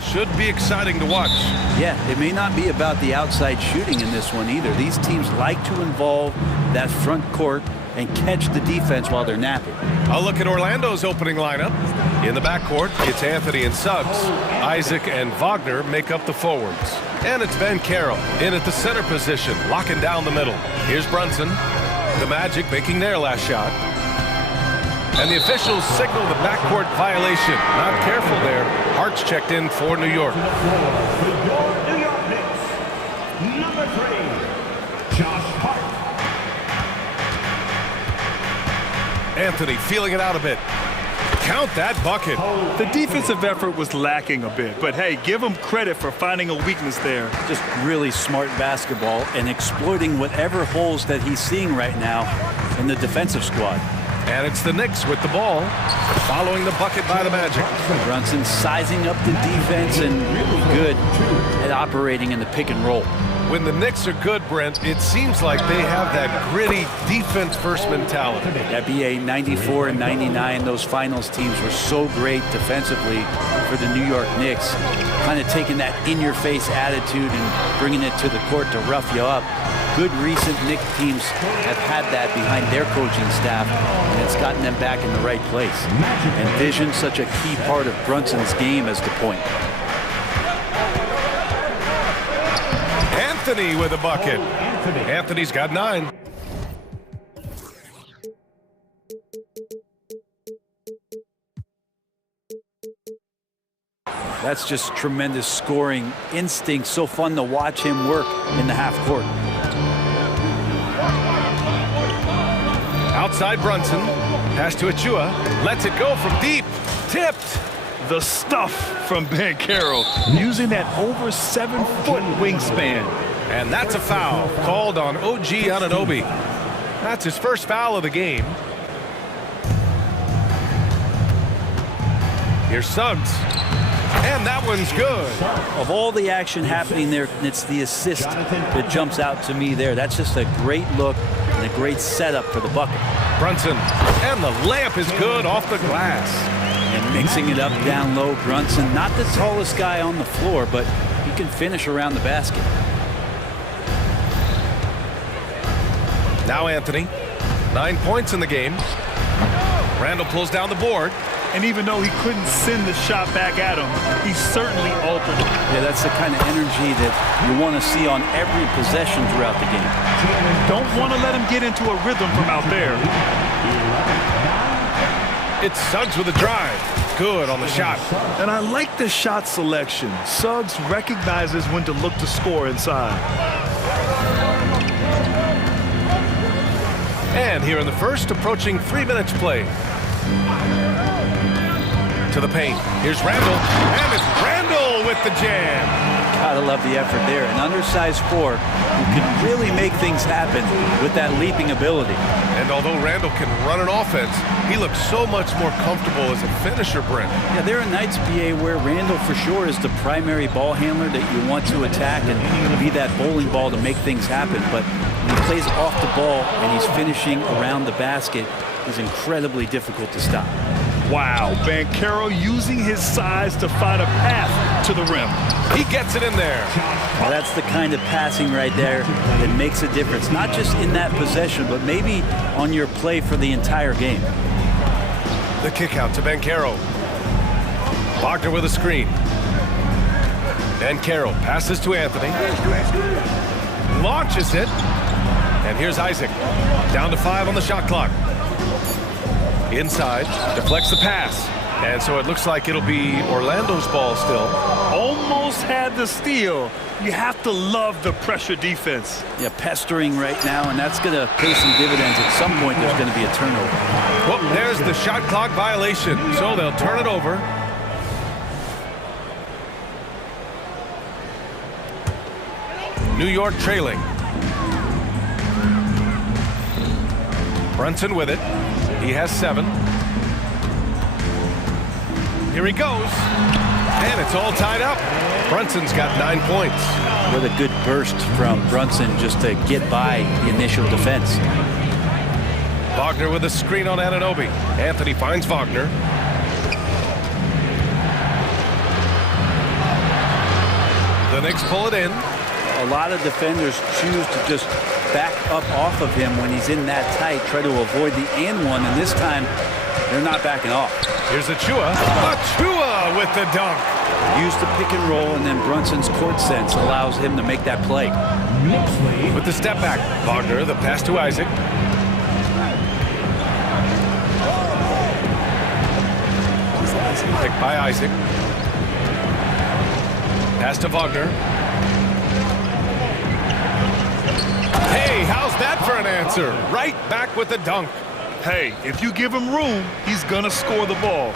Should be exciting to watch. Yeah, it may not be about the outside shooting in this one either. These teams like to involve that front court and catch the defense while they're napping. A look at Orlando's opening lineup. In the backcourt, it's Anthony and Suggs. Isaac and Wagner make up the forwards. And it's Ben Carroll in at the center position, locking down the middle. Here's Brunson. The Magic making their last shot. And the officials signal the backcourt violation. Not careful there. Hart's checked in for New York. New York Knicks, number 3, Josh Hart. Anthony feeling it out a bit. Count that bucket. The defensive effort was lacking a bit, but hey, give him credit for finding a weakness there. Just really smart basketball and exploiting whatever holes that he's seeing right now in the defensive squad. And it's the Knicks with the ball, following the bucket by the Magic. Brunson sizing up the defense and really good at operating in the pick and roll. When the Knicks are good, Brent, it seems like they have that gritty defense-first mentality. NBA 94 and 99, those finals teams were so great defensively for the New York Knicks, kind of taking that in-your-face attitude and bringing it to the court to rough you up. Good recent Knicks teams have had that behind their coaching staff, and it's gotten them back in the right place. And vision, such a key part of Brunson's game as the point. Anthony with a bucket. Anthony's got 9. That's just tremendous scoring instinct. So fun to watch him work in the half court. Outside Brunson. Pass to Achua. Lets it go from deep. Tipped. The stuff from Ben Carroll, using that over 7-foot wingspan. And that's a foul called on OG Anunoby. That's his first foul of the game. Here's Suggs. And that one's good. Of all the action happening there, it's the assist that jumps out to me there. That's just a great look and a great setup for the bucket. Brunson. And the layup is good off the glass. And mixing it up down low, Brunson, not the tallest guy on the floor, but he can finish around the basket. Now Anthony. 9 points in the game. Randall pulls down the board. And even though he couldn't send the shot back at him, he certainly altered it. Yeah, that's the kind of energy that you want to see on every possession throughout the game. Don't want to let him get into a rhythm from out there. It's Suggs with a drive. Good on the shot. And I like the shot selection. Suggs recognizes when to look to score inside. And here in the first, approaching 3 minutes played. To the paint. Here's Randall. And it's Randall with the jam. Gotta love the effort there. An undersized 4 who can really make things happen with that leaping ability. And although Randall can run an offense, he looks so much more comfortable as a finisher, Brent. Yeah, there are nights, BA, where Randall for sure is the primary ball handler that you want to attack and be that bowling ball to make things happen. But when he plays off the ball and he's finishing around the basket, it's incredibly difficult to stop. Wow, Ben Carroll using his size to find a path to the rim. He gets it in there. Well, that's the kind of passing right there that makes a difference, not just in that possession, but maybe on your play for the entire game. The kick out to Ben Carroll. Wagner with a screen. Ben Carroll passes to Anthony. Launches it. And here's Isaac. Down to 5 on the shot clock. Inside, deflects the pass. And so it looks like it'll be Orlando's ball still. Almost had the steal. You have to love the pressure defense. Yeah, pestering right now, and that's going to pay some dividends. At some point, there's going to be a turnover. Well, there's the shot clock violation, so they'll turn it over. New York trailing. Brunson with it. He has 7. Here he goes. And it's all tied up. Brunson's got 9 points. With a good burst from Brunson just to get by the initial defense. Wagner with a screen on Anunoby. Anthony finds Wagner. The Knicks pull it in. A lot of defenders choose to just back up off of him when he's in that tight, try to avoid the and one, and this time they're not backing off. Here's Achua. Achua with the dunk. Use the pick and roll, and then Brunson's court sense allows him to make that play. With the step back, Wagner, the pass to Isaac. Picked by Isaac. Pass to Wagner. Hey, how's that for an answer? Right back with the dunk. Hey, if you give him room, he's gonna score the ball.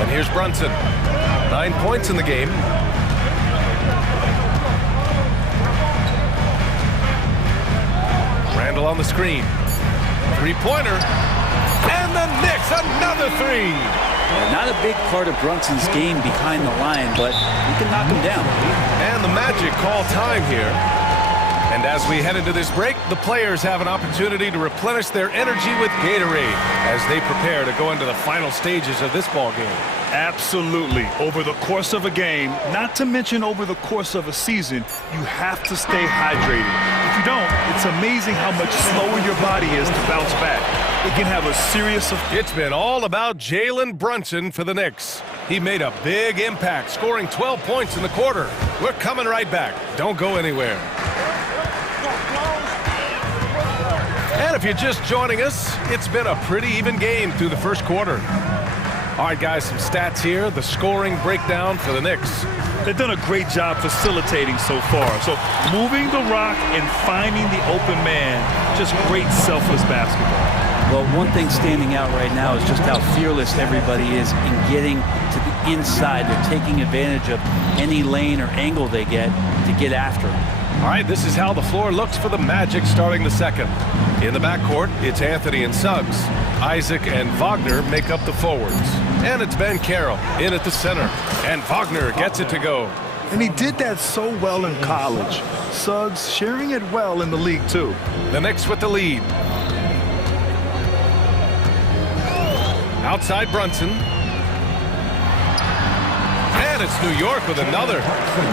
And here's Brunson. 9 points in the game. Randall on the screen. Three-pointer. And the Knicks, another three. Not a big part of Brunson's game behind the line, but he can knock him down. And the Magic call time here. And as we head into this break, the players have an opportunity to replenish their energy with Gatorade as they prepare to go into the final stages of this ball game. Absolutely. Over the course of a game, not to mention over the course of a season, you have to stay hydrated. If you don't, it's amazing how much slower your body is to bounce back. It can have a serious effect. It's been all about Jalen Brunson for the Knicks. He made a big impact, scoring 12 points in the quarter. We're coming right back. Don't go anywhere. And if you're just joining us, it's been a pretty even game through the first quarter. All right, guys, some stats here. The scoring breakdown for the Knicks. They've done a great job facilitating so far. So moving the rock and finding the open man, just great selfless basketball. Well, one thing standing out right now is just how fearless everybody is in getting to the inside. They're taking advantage of any lane or angle they get to get after him. All right, this is how the floor looks for the Magic starting the second. In the backcourt, it's Anthony and Suggs. Isaac and Wagner make up the forwards. And it's Ben Carroll in at the center. And Wagner gets it to go. And he did that so well in college. Suggs sharing it well in the league, too. The Knicks with the lead. Outside Brunson. And it's New York with another.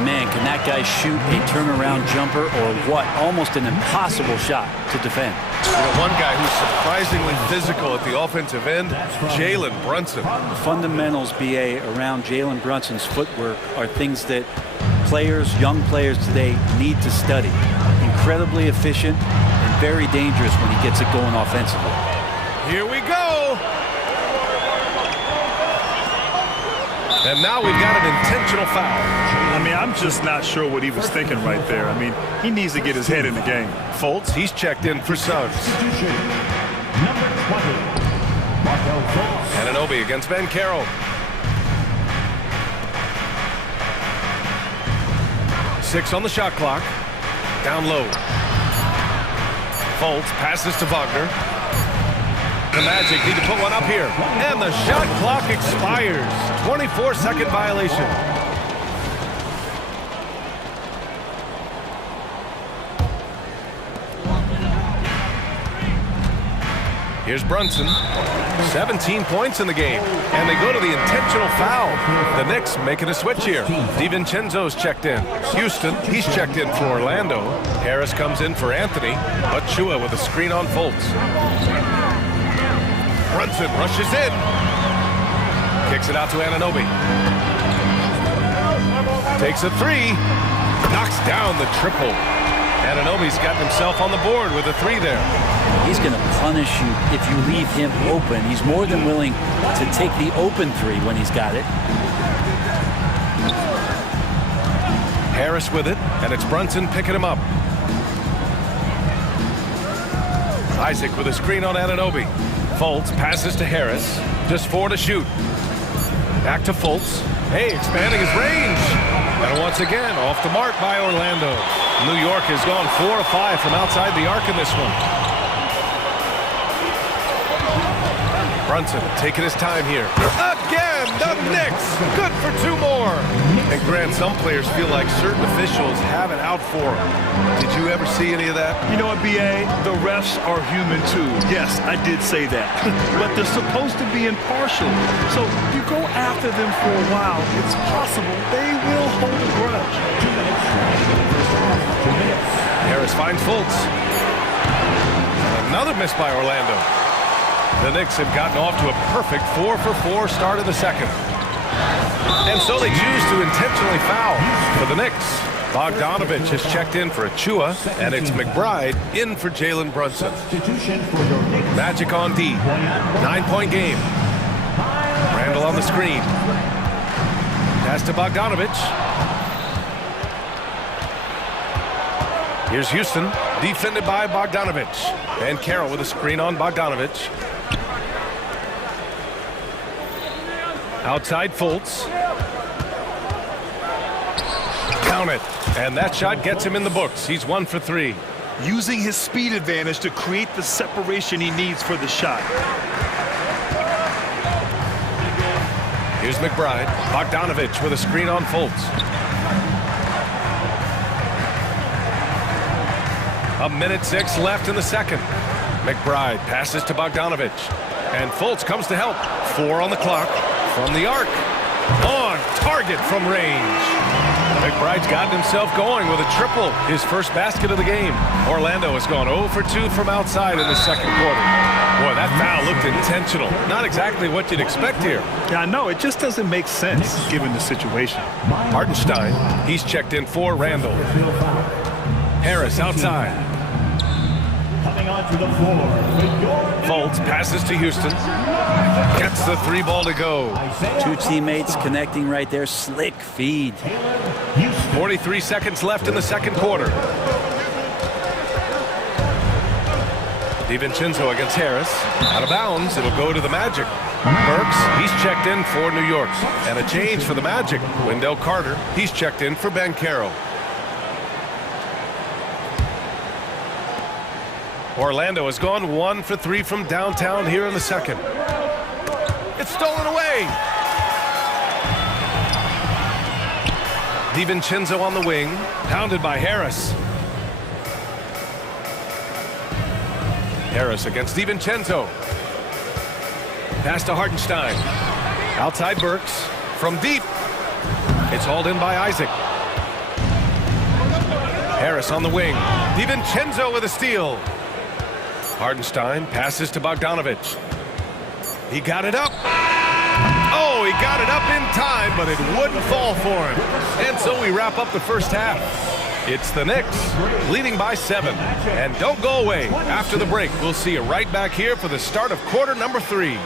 Man, can that guy shoot a turnaround jumper or what? Almost an impossible shot to defend. You know, one guy who's surprisingly physical at the offensive end, Jalen Brunson. The fundamentals, BA, around Jalen Brunson's footwork are things that players, young players today, need to study. Incredibly efficient and very dangerous when he gets it going offensively. Here we go. And now we've got an intentional foul. I mean, I'm just not sure what he was thinking right there. I mean, he needs to get his head in the game. Fultz, he's checked in for Suggs. Number 20, Markel Fultz. Anunoby against Ben Carroll. Six on the shot clock. Down low. Fultz passes to Wagner. The Magic need to put one up here. And the shot clock expires. 24-second violation. Here's Brunson. 17 points in the game. And they go to the intentional foul. The Knicks making a switch here. DiVincenzo's checked in. Houston, he's checked in for Orlando. Harris comes in for Anthony. Achua with a screen on Fultz. Brunson rushes in. Kicks it out to Anunoby. Takes a three. Knocks down the triple. Anunoby's got himself on the board with a three there. He's going to punish you if you leave him open. He's more than willing to take the open three when he's got it. Harris with it, and it's Brunson picking him up. Isaac with a screen on Anunoby. Fultz passes to Harris. Just 4 to shoot. Back to Fultz. Hey, expanding his range. And once again, off the mark by Orlando. New York has gone 4 of 5 from outside the arc in this one. Brunson taking his time here. again. The Knicks, good for 2 more. And Grant, some players feel like certain officials have it out for them. Did you ever see any of that? You know what, B.A.? The refs are human too. Yes, I did say that. But they're supposed to be impartial. So if you go after them for a while, it's possible they will hold a grudge. Harris finds Fultz. Another miss by Orlando. The Knicks have gotten off to a perfect 4-for-4 start of the second. And so they choose to intentionally foul for the Knicks. Bogdanovich has checked in for Achua, and it's McBride in for Jalen Brunson. Magic on D. 9-point game. Randall on the screen. Pass to Bogdanovich. Here's Houston, defended by Bogdanovich. And Carroll with a screen on Bogdanovich. Outside Fultz. Count it. And that shot gets him in the books. He's 1 for 3. Using his speed advantage to create the separation he needs for the shot. Here's McBride. Bogdanovich with a screen on Fultz. A minute 6 left in the second. McBride passes to Bogdanovich. And Fultz comes to help. 4 on the clock. From the arc. On target from range. McBride's gotten himself going with a triple. His first basket of the game. Orlando has gone 0 for 2 from outside in the second quarter. Boy, that foul looked intentional. Not exactly what you'd expect here. Yeah, I know. It just doesn't make sense given the situation. Hartenstein, he's checked in for Randall. Harris outside. Coming onto the floor with your Fultz passes to Houston. Gets the 3 ball to go. 2 teammates connecting right there. Slick feed. 43 seconds left in the second quarter. DiVincenzo against Harris. Out of bounds. It'll go to the Magic. Burks, he's checked in for New York. And a change for the Magic. Wendell Carter, he's checked in for Ben Carroll. Orlando has gone 1 for 3 from downtown here in the second. It's stolen away. DiVincenzo on the wing, pounded by Harris. Harris against DiVincenzo. Pass to Hartenstein. Outside Burks. From deep. It's hauled in by Isaac. Harris on the wing. DiVincenzo with a steal. Hartenstein passes to Bogdanovich. He got it up. Oh, he got it up in time, but it wouldn't fall for him. And so we wrap up the first half. It's the Knicks leading by 7. And don't go away. After the break, we'll see you right back here for the start of quarter number 3.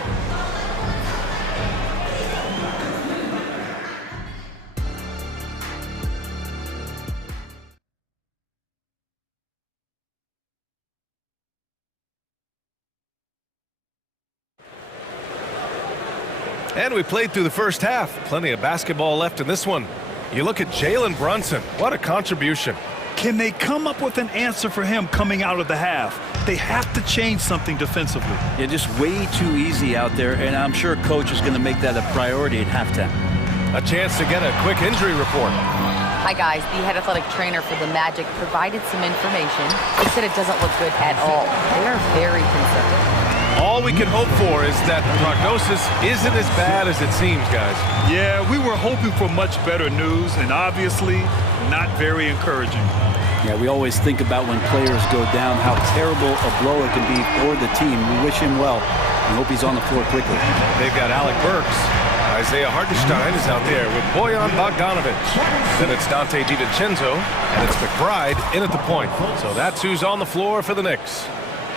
And we played through the first half. Plenty of basketball left in this one. You look at Jalen Brunson. What a contribution. Can they come up with an answer for him coming out of the half? They have to change something defensively. Yeah, just way too easy out there, and I'm sure coach is going to make that a priority at halftime. A chance to get a quick injury report. Hi guys, the head athletic trainer for the Magic provided some information. He said it doesn't look good at all. They are very concerned. All we can hope for is that the prognosis isn't as bad as it seems, guys. Yeah, we were hoping for much better news, and obviously not very encouraging. Yeah, we always think about when players go down, how terrible a blow it can be for the team. We wish him well and hope he's on the floor quickly. They've got Alec Burks. Isaiah Hartenstein is out there with Bojan Bogdanovich. Then it's Dante DiVincenzo, and it's McBride in at the point. So that's who's on the floor for the Knicks.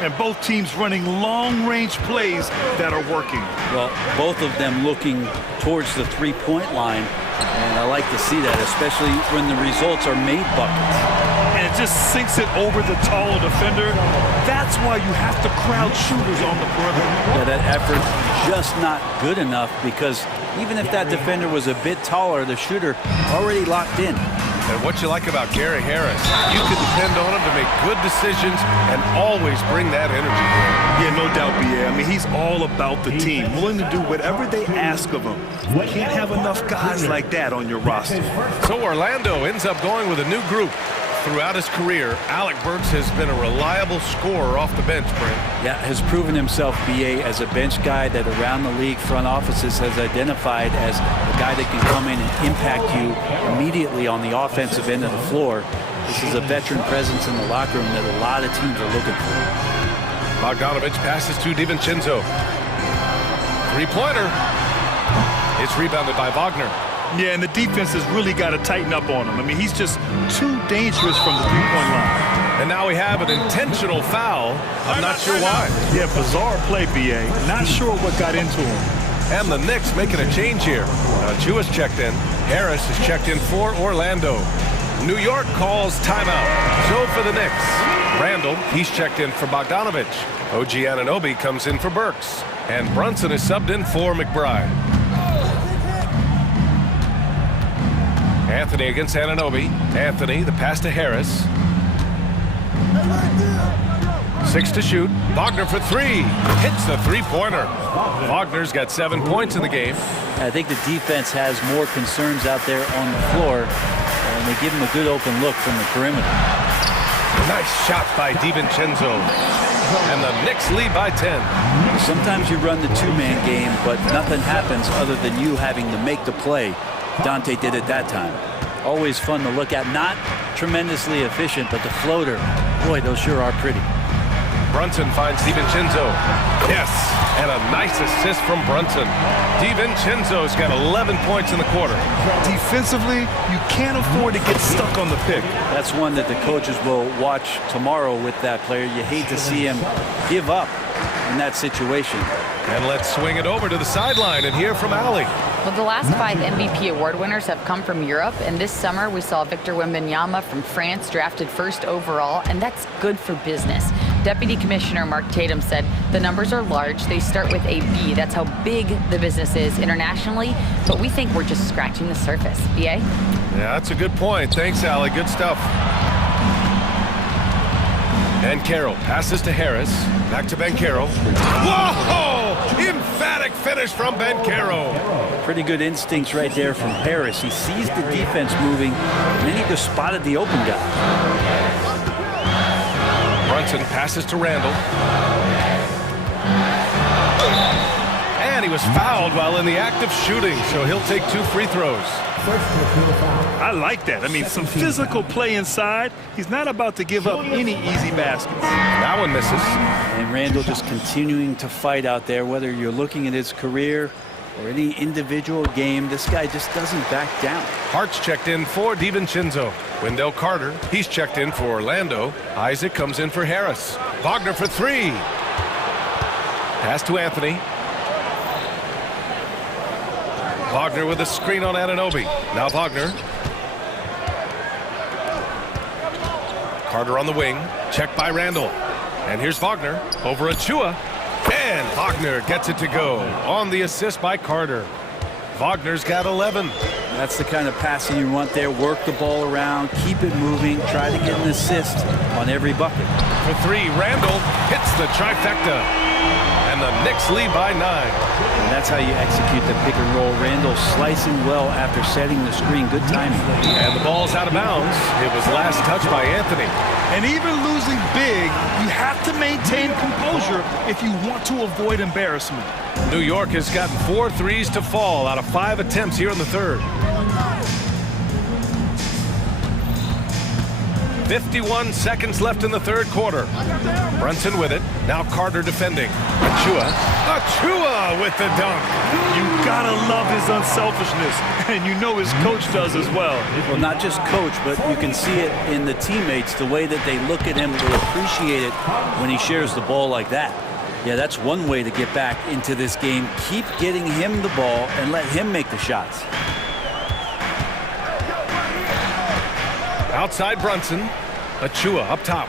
And both teams running long-range plays that are working. Well, both of them looking towards the three-point line, and I like to see that, especially when the results are made buckets. And it just sinks it over the taller defender. That's why you have to crowd shooters on the perimeter. Yeah, that effort just not good enough, because even if that defender was a bit taller, the shooter already locked in. And what you like about Gary Harris, you can depend on him to make good decisions and always bring that energy. Yeah, no doubt, B.A. I mean, he's all about the team, willing to do whatever they ask of him. You can't have enough guys like that on your roster. So Orlando ends up going with a new group. Throughout his career, Alec Burks has been a reliable scorer off the bench, Brent. Yeah, has proven himself, B.A., as a bench guy that around the league front offices has identified as a guy that can come in and impact you immediately on the offensive end of the floor. This is a veteran presence in the locker room that a lot of teams are looking for. Bogdanovich passes to DiVincenzo. Three-pointer. It's rebounded by Wagner. Yeah, and the defense has really got to tighten up on him. I mean, he's just too dangerous from the three-point line. And now we have an intentional foul. I'm not sure why. Yeah, bizarre play, B.A. Not sure what got into him. And the Knicks making a change here. Chua's checked in. Harris is checked in for Orlando. New York calls timeout. So for the Knicks, Randall, he's checked in for Bogdanovich. OG Anunoby comes in for Burks. And Brunson is subbed in for McBride. Anthony against Anunoby. Anthony, the pass to Harris. 6 to shoot. Wagner for three. Hits the three-pointer. Wagner's got 7 points in the game. I think the defense has more concerns out there on the floor, and they give him a good open look from the perimeter. Nice shot by DiVincenzo. And the Knicks lead by 10. Sometimes you run the two-man game, but nothing happens other than you having to make the play. Dante did it that time. Always fun to look at. Not tremendously efficient, but the floater, boy, those sure are pretty. Brunson finds DiVincenzo. Yes, and a nice assist from Brunson. DiVincenzo's got 11 points in the quarter. Defensively, you can't afford to get stuck on the pick. That's one that the coaches will watch tomorrow with that player. You hate to see him give up in that situation. And let's swing it over to the sideline and hear from Ali. Well, the last 5 MVP award winners have come from Europe, and this summer we saw Victor Wembanyama from France drafted first overall, and that's good for business. Deputy Commissioner Mark Tatum said the numbers are large. They start with a B. That's how big the business is internationally, but we think we're just scratching the surface. BA? Yeah, that's a good point. Thanks, Ali. Good stuff. And Carroll passes to Harris. Back to Banchero. Whoa! Emphatic finish from Banchero. Pretty good instincts right there from Harris. He sees the defense moving, and then he just spotted the open guy. Brunson passes to Randall. And he was fouled while in the act of shooting, so he'll take 2 free throws. I like that. I mean, some physical play inside. He's not about to give up any easy baskets. That one misses. And Randall just continuing to fight out there, whether you're looking at his career or any individual game, this guy just doesn't back down. Hart's checked in for DiVincenzo. Wendell Carter, he's checked in for Orlando. Isaac comes in for Harris. Wagner for 3. Pass to Anthony. Wagner with a screen on Anunoby. Now Wagner. Carter on the wing. Checked by Randall. And here's Wagner over Achua. And Wagner gets it to go on the assist by Carter. Wagner's got 11. That's the kind of passing you want there. Work the ball around, keep it moving, try to get an assist on every bucket. For 3, Randall hits the trifecta. And the Knicks lead by 9. And that's how you execute the pick and roll. Randall slicing well after setting the screen. Good timing. And the ball's out of bounds. It was last touched by Anthony. And even losing big, you have to maintain composure if you want to avoid embarrassment. New York has gotten 4 threes to fall out of 5 attempts here in the third. 51 seconds left in the third quarter. Brunson with it. Now Carter defending. Achua with the dunk. You gotta love his unselfishness, and you know his coach does as well. Well, not just coach, but you can see it in the teammates, the way that they look at him. They appreciate it when he shares the ball like that. Yeah, that's one way to get back into this game. Keep getting him the ball and let him make the shots. Outside Brunson. Achua up top.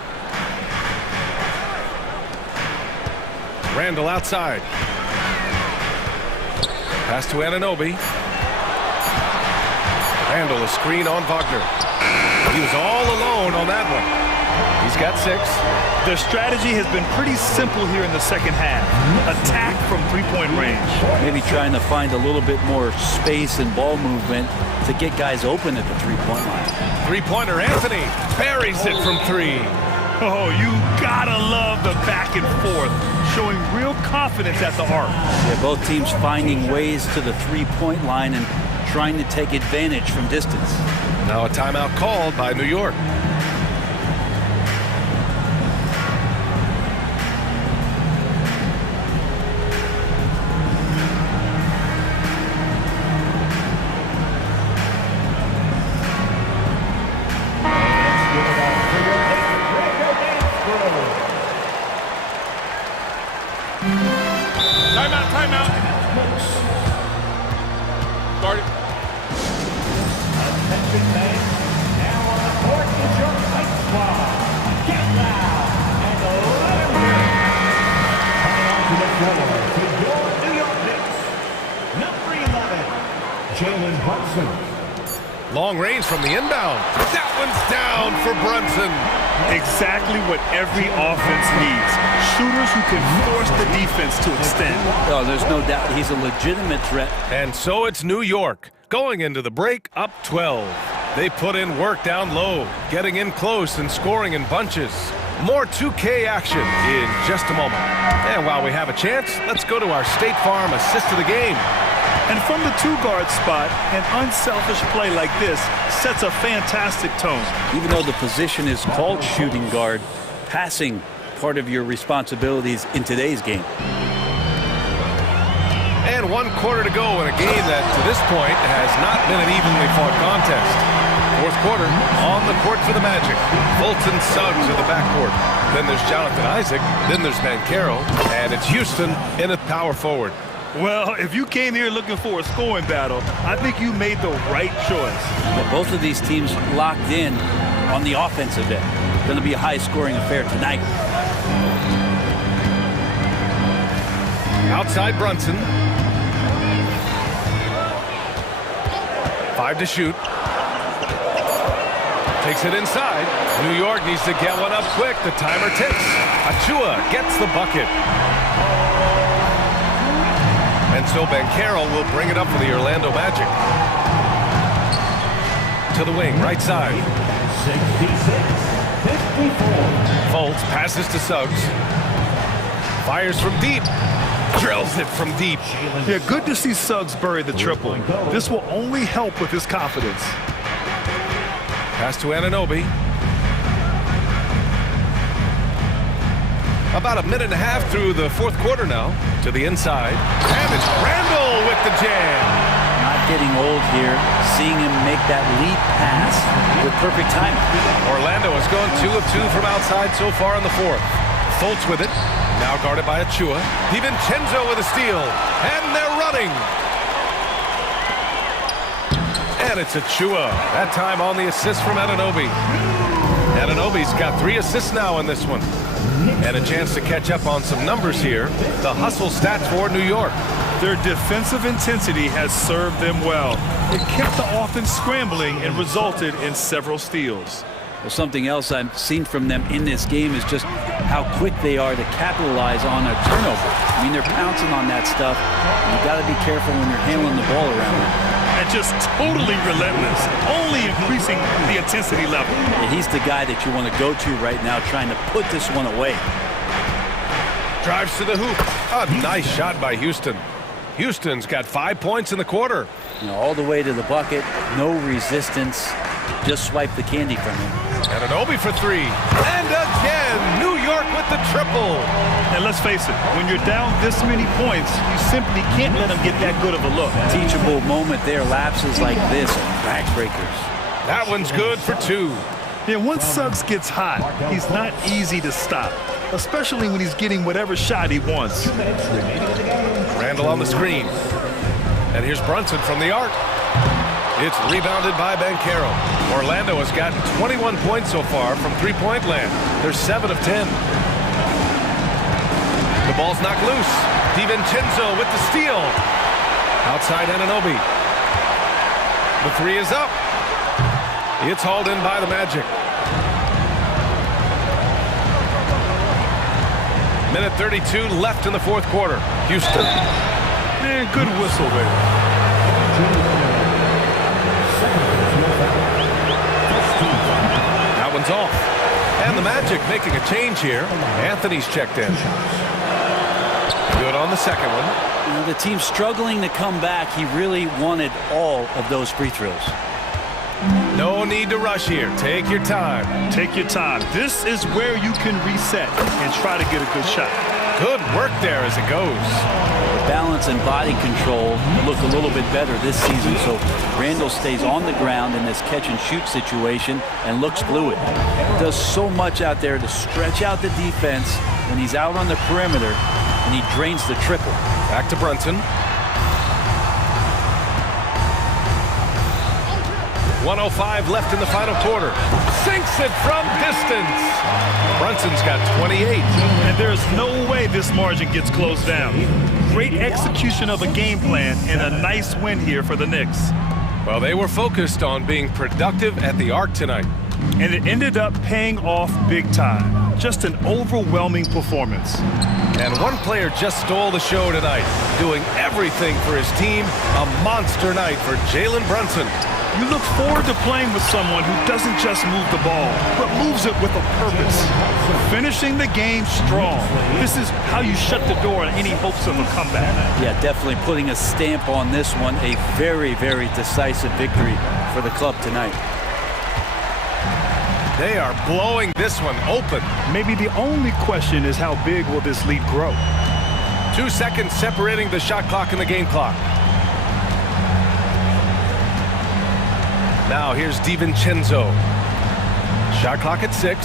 Randall outside. Pass to Anunoby. Randall a screen on Wagner. He was all alone on that one. He's He's got 6. Their strategy has been pretty simple here in the second half. Attack from three-point range. Maybe trying to find a little bit more space and ball movement to get guys open at the three-point line. Three-pointer Anthony buries it from 3. Oh, you gotta love the back and forth, showing real confidence at the arc. Yeah, both teams finding ways to the three-point line and trying to take advantage from distance. Now a timeout called by New York. Timeout. Start it. Attention fans, now on the court is your fight squad. Get loud and let it rip. Coming onto the floor for your New York Knicks, number 11, Jalen Brunson. Long range from the inbound. That one's down for Brunson. Exactly what every offense needs. Shooters who can force the defense to extend. Oh, there's no doubt he's a legitimate threat. And so it's New York going into the break up 12. They put in work down low, getting in close and scoring in bunches. More 2K action in just a moment. And while we have a chance, let's go to our State Farm assist of the game. And from the two-guard spot, an unselfish play like this sets a fantastic tone. Even though the position is called shooting guard, passing part of your responsibilities in today's game. And 1 quarter to go in a game that, to this point, has not been an evenly fought contest. 4th quarter, on the court for the Magic. Fulton Suggs at the backcourt. Then there's Jonathan Isaac. Then there's Banchero. And it's Houston in at power forward. Well, if you came here looking for a scoring battle, I think you made the right choice. But both of these teams locked in on the offensive end. Going to be a high-scoring affair tonight. Outside Brunson. 5 to shoot. Takes it inside. New York needs to get one up quick. The timer ticks. Achua gets the bucket. And so Banchero will bring it up for the Orlando Magic. To the wing, right side. 66-54. Folds, passes to Suggs. Fires from deep. Drills it from deep. Yeah, good to see Suggs bury the triple. This will only help with his confidence. Pass to Anunoby. About a minute and a half through the 4th quarter now. To the inside. And it's Randall with the jam. Not getting old here. Seeing him make that lead pass with perfect timing. Orlando has gone 2 of 2 from outside so far in the 4th. Fultz with it. Now guarded by Achua. DiVincenzo with a steal. And they're running. And it's Achua. That time on the assist from Anunoby. Anunoby's got 3 assists now in this one. And a chance to catch up on some numbers here. The hustle stats for New York. Their defensive intensity has served them well. It kept the offense scrambling and resulted in several steals. Well, something else I've seen from them in this game is just how quick they are to capitalize on a turnover. I mean, they're pouncing on that stuff. You've got to be careful when you're handling the ball around them. And just totally relentless, only increasing the intensity level. And he's the guy that you want to go to right now, trying to put this one away. Drives to the hoop. A nice shot by Houston. Houston's got 5 points in the quarter. You know, all the way to the bucket, no resistance. Just swipe the candy from him. Anunoby for 3. And again, New York with the triple. And let's face it, when you're down this many points, you simply can't let them get that good of a look. Teachable moment there. Lapses like this are backbreakers. That one's good for 2. Yeah, once Suggs gets hot, he's not easy to stop, especially when he's getting whatever shot he wants. Randall on the screen. And here's Brunson from the arc. It's rebounded by Banchero. Orlando has gotten 21 points so far from three-point land. They're 7 of 10. The ball's knocked loose. DiVincenzo with the steal. Outside Anunoby. The 3 is up. It's hauled in by the Magic. minute 32 left in the fourth quarter. Houston. Man, good whistle there. That one's off. And the Magic making a change here. Anthony's checked in. Good on the second one. You know, the team struggling to come back. He really wanted all of those free throws. No need to rush here. Take your time. Take your time. This is where you can reset and try to get a good shot. Good work there as it goes. Balance and body control look a little bit better this season, so Randall stays on the ground in this catch-and-shoot situation and looks fluid. Does so much out there to stretch out the defense when he's out on the perimeter, and he drains the triple. Back to Brunson. 1:05 left in the final quarter. Sinks it from distance. Brunson's got 28. And there's no way this margin gets closed down. Great execution of a game plan and a nice win here for the Knicks. Well, they were focused on being productive at the arc tonight. And it ended up paying off big time. Just an overwhelming performance. And one player just stole the show tonight, doing everything for his team. A monster night for Jalen Brunson. You look forward to playing with someone who doesn't just move the ball, but moves it with a purpose. Finishing the game strong. This is how you shut the door on any hopes of a comeback. Yeah, definitely putting a stamp on this one. A very, very decisive victory for the club tonight. They are blowing this one open. Maybe the only question is how big will this lead grow? 2 seconds separating the shot clock and the game clock. Now here's DiVincenzo. Shot clock at 6.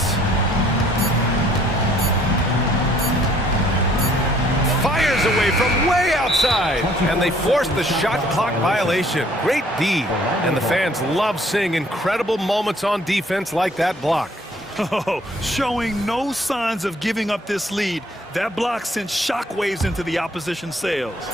Fires away from way outside. And they force the shot clock violation. Great D. And the fans love seeing incredible moments on defense like that block. Oh, showing no signs of giving up this lead. That block sent shockwaves into the opposition sails.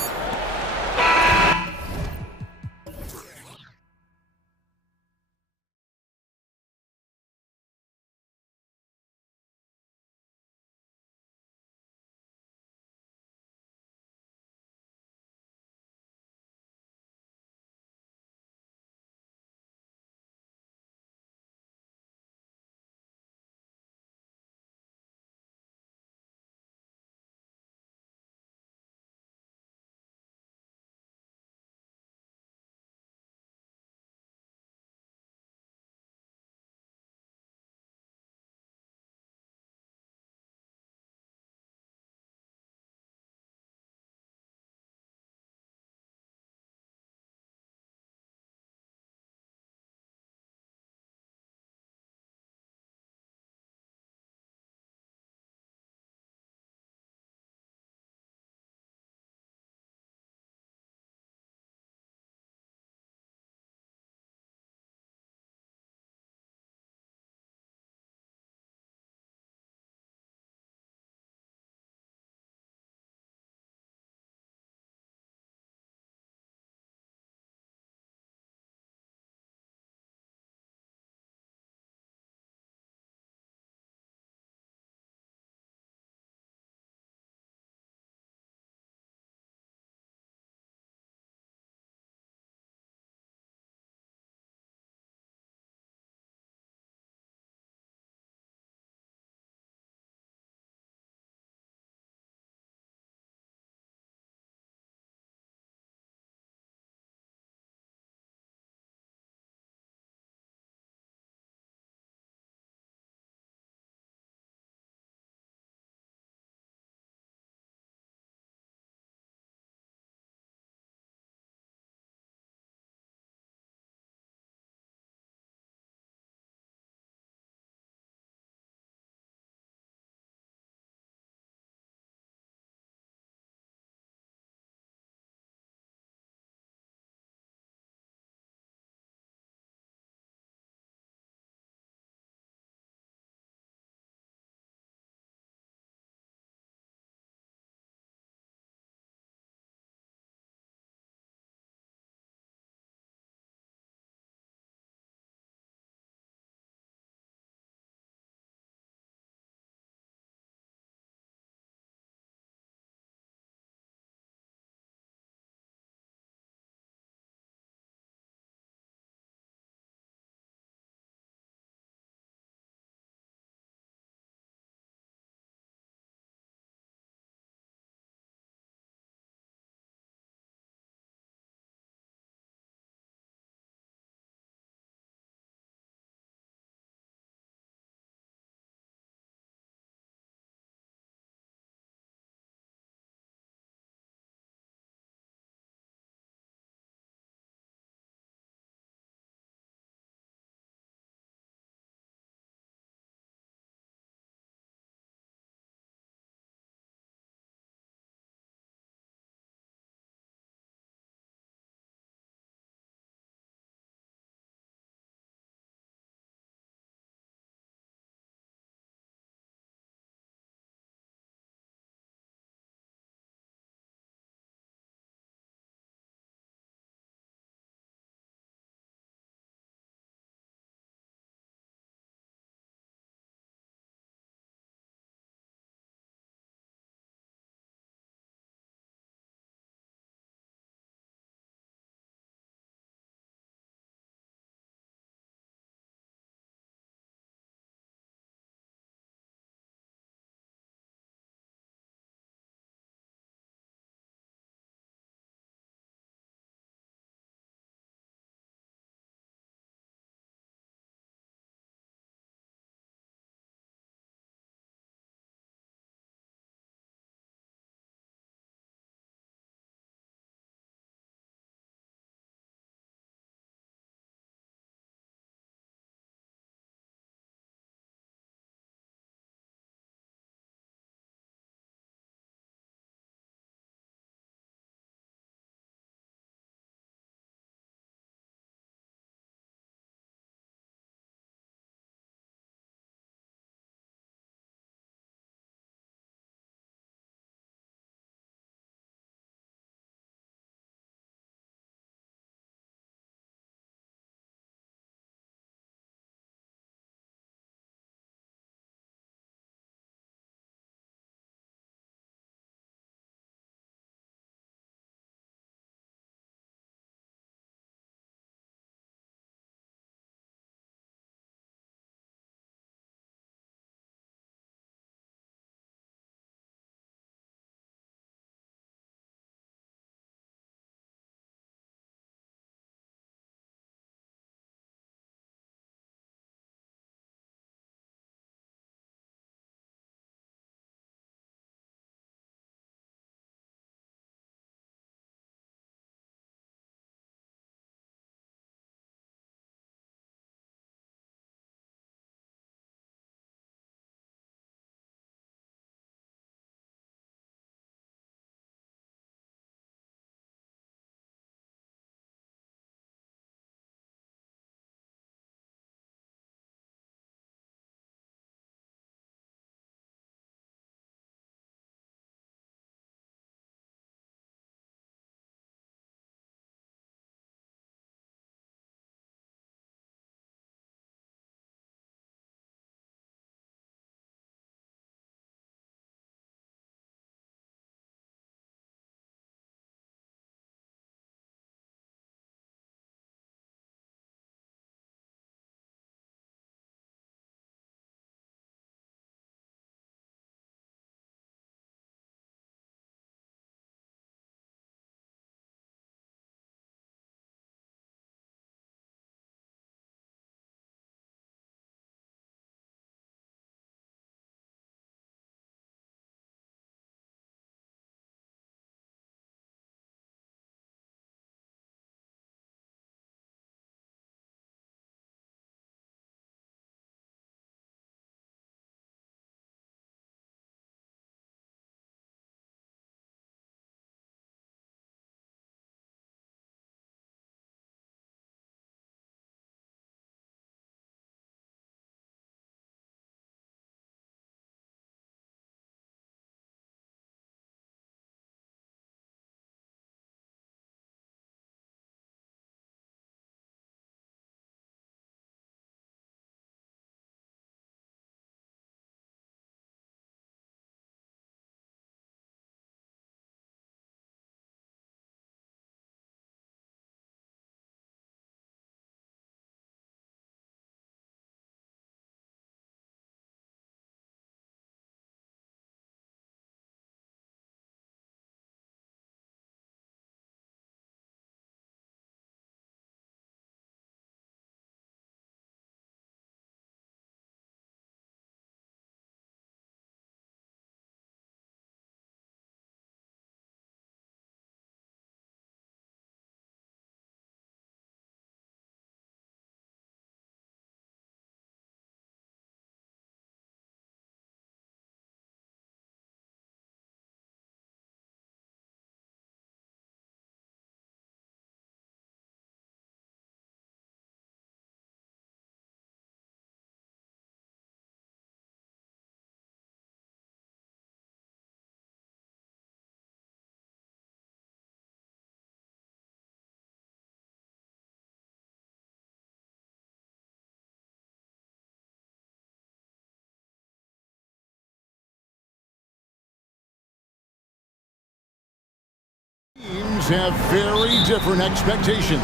Suggs have very different expectations.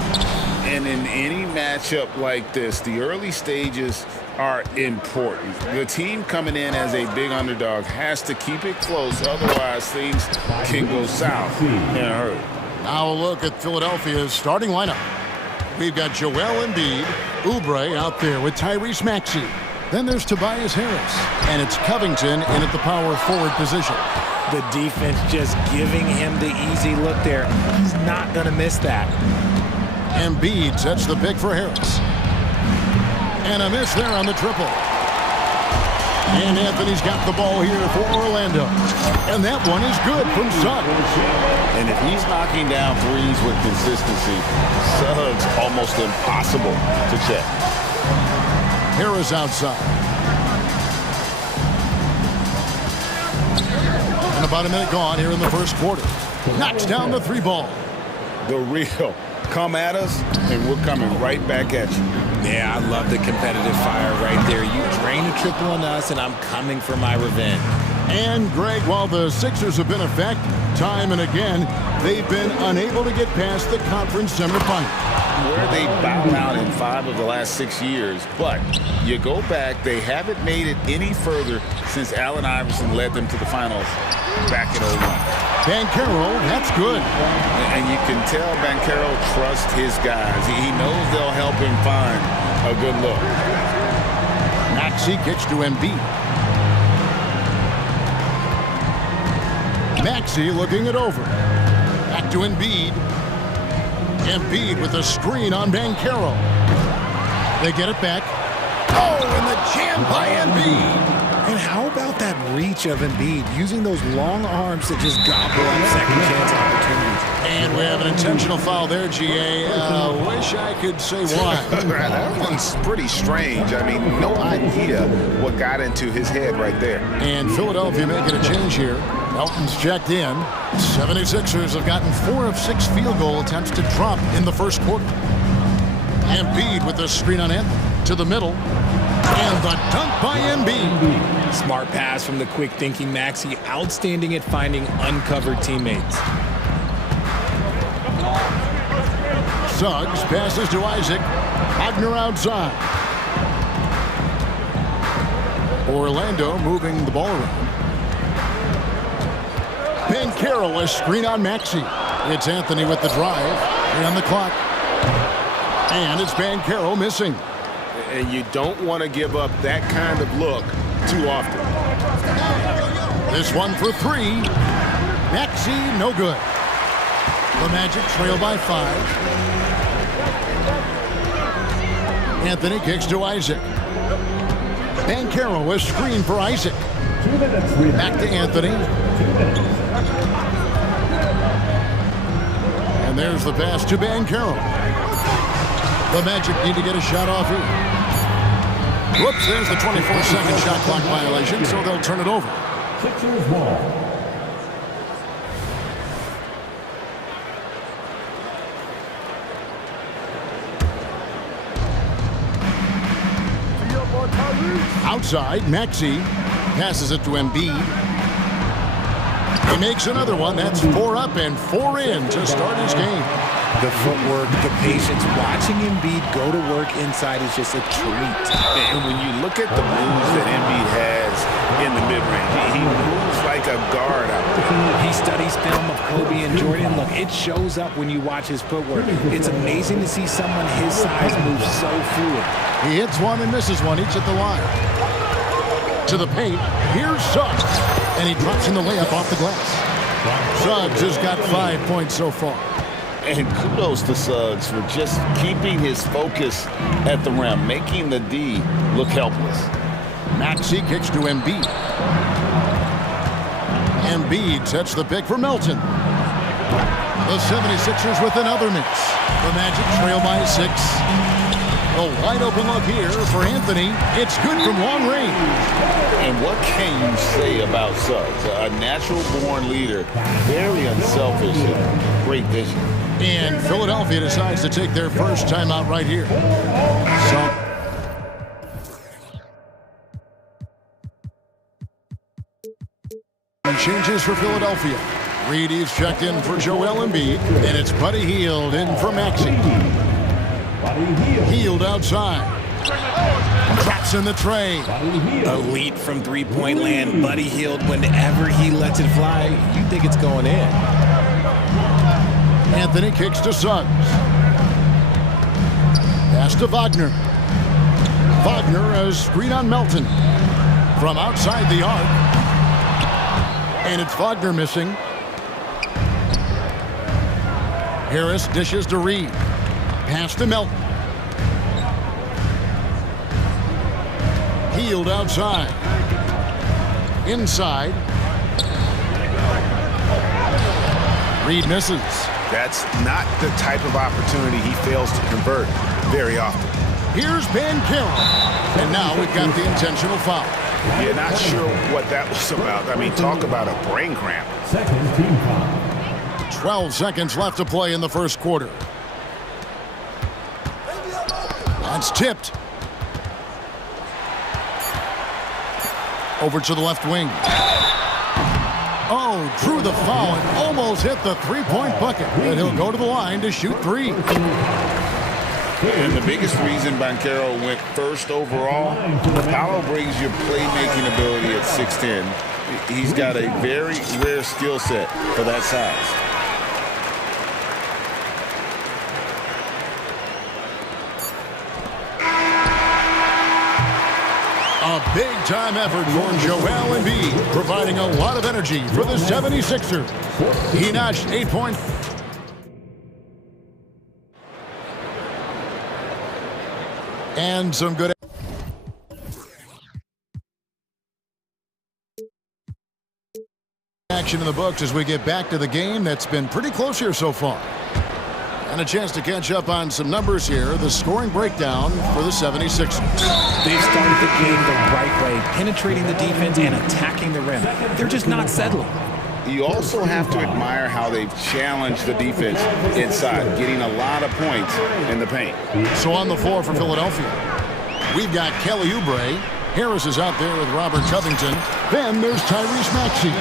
And in any matchup like this, the early stages are important. The team coming in as a big underdog has to keep it close, otherwise things can go south in a hurry. Now a look at Philadelphia's starting lineup. We've got Joel Embiid, Oubre out there with Tyrese Maxey. Then there's Tobias Harris, and it's Covington in at the power forward position. The defense just giving him the easy look there. He's not going to miss that. Embiid sets the pick for Harris. And a miss there on the triple. And Anthony's got the ball here for Orlando. And that one is good from Suggs. And if he's knocking down threes with consistency, Suggs almost impossible to check. Harris outside. And about a minute gone here in the first quarter. Knocks down the three ball. The real come at us, and we're coming right back at you. Yeah, I love the competitive fire right there. You drain a triple on us, and I'm coming for my revenge. And, Greg, while the Sixers have been a fact time and again, they've been unable to get past the conference semifinal. Where they bowed out in 5 of the last 6 years, but you go back, they haven't made it any further since Allen Iverson led them to the finals back in 01. Banchero, that's good. And you can tell Banchero trusts his guys. He knows they'll help him find a good look. Maxey kicks to Embiid. Maxey looking it over. Back to Embiid. Embiid with a screen on Banchero. They get it back. Oh, and the jam by Embiid. And how about that reach of Embiid, using those long arms to just gobble up second chance opportunities? And we have an intentional foul there, GA. Wish I could say why. That one's pretty strange. I mean, no idea what got into his head right there. And Philadelphia making a change here. Melton's checked in. 76ers have gotten 4 of 6 field goal attempts to drop in the first quarter. Embiid with the screen on Anthony to the middle. And the dunk by Embiid. Smart pass from the quick-thinking Maxey. Outstanding at finding uncovered teammates. Suggs passes to Isaac. Wagner outside. Orlando moving the ball around. Banchero, a screen on Maxey. It's Anthony with the drive. 3 on the clock. And it's Banchero missing. And you don't want to give up that kind of look too often. This one for 3. Maxey, no good. The Magic trail by 5. Anthony kicks to Isaac. Banchero, a screen for Isaac. Back to Anthony. And there's the pass to Banchero. The Magic need to get a shot off here. Whoops, there's the 24-second shot clock violation, so they'll turn it over. Sixers ball. Outside, Maxey passes it to Embiid. He makes another one. That's 4 up and 4 in to start his game. The footwork, the patience, watching Embiid go to work inside is just a treat. And when you look at the moves that Embiid has in the mid-range, he moves like a guard out there. He studies film of Kobe and Jordan. Look, it shows up when you watch his footwork. It's amazing to see someone his size move so fluid. He hits one and misses one, each at the line. To the paint, here's Suggs. And he drops in the layup off the glass. Suggs has got 5 points so far. And kudos to Suggs for just keeping his focus at the rim, making the D look helpless. Maxey kicks to Embiid. Embiid sets the pick for Melton. The 76ers with another miss. The Magic trail by 6. A wide open look here for Anthony. It's good from long range. And what can you say about Suggs? A natural-born leader, very unselfish and great vision. And Philadelphia decides to take their first timeout right here. Changes for Philadelphia. Reed is checked in for Joel Embiid, and it's Buddy Hield in for Maxey. Hield outside. Drops in the tray. Elite from three-point land. Buddy Hield, whenever he lets it fly, you think it's going in. Anthony kicks to Suggs. Pass to Wagner. Wagner, a screen on Melton. From outside the arc. And it's Wagner missing. Harris dishes to Reed. Pass to Melton. Hield outside. Inside. Reed misses. That's not the type of opportunity he fails to convert very often. Here's Banchero. And now we've got the intentional foul. Yeah, not sure what that was about. I mean, talk about a brain cramp. 12 seconds left to play in the first quarter. That's tipped. Over to the left wing. Oh, drew the foul and almost hit the three-point bucket. And he'll go to the line to shoot three. And the biggest reason Banchero went first overall, Paolo brings your playmaking ability at 6'10". He's got a very rare skill set for that size. A big-time effort for Joel Embiid, providing a lot of energy for the 76ers. He notched 8 points. And some good action in the books as we get back to the game that's been pretty close here so far. And a chance to catch up on some numbers here. The scoring breakdown for the 76ers. They've started the game the right way, penetrating the defense and attacking the rim. They're just not settling. You also have to admire how they've challenged the defense inside, getting a lot of points in the paint. So on the floor for Philadelphia, we've got Kelly Oubre. Harris is out there with Robert Covington. Then there's Tyrese Maxey.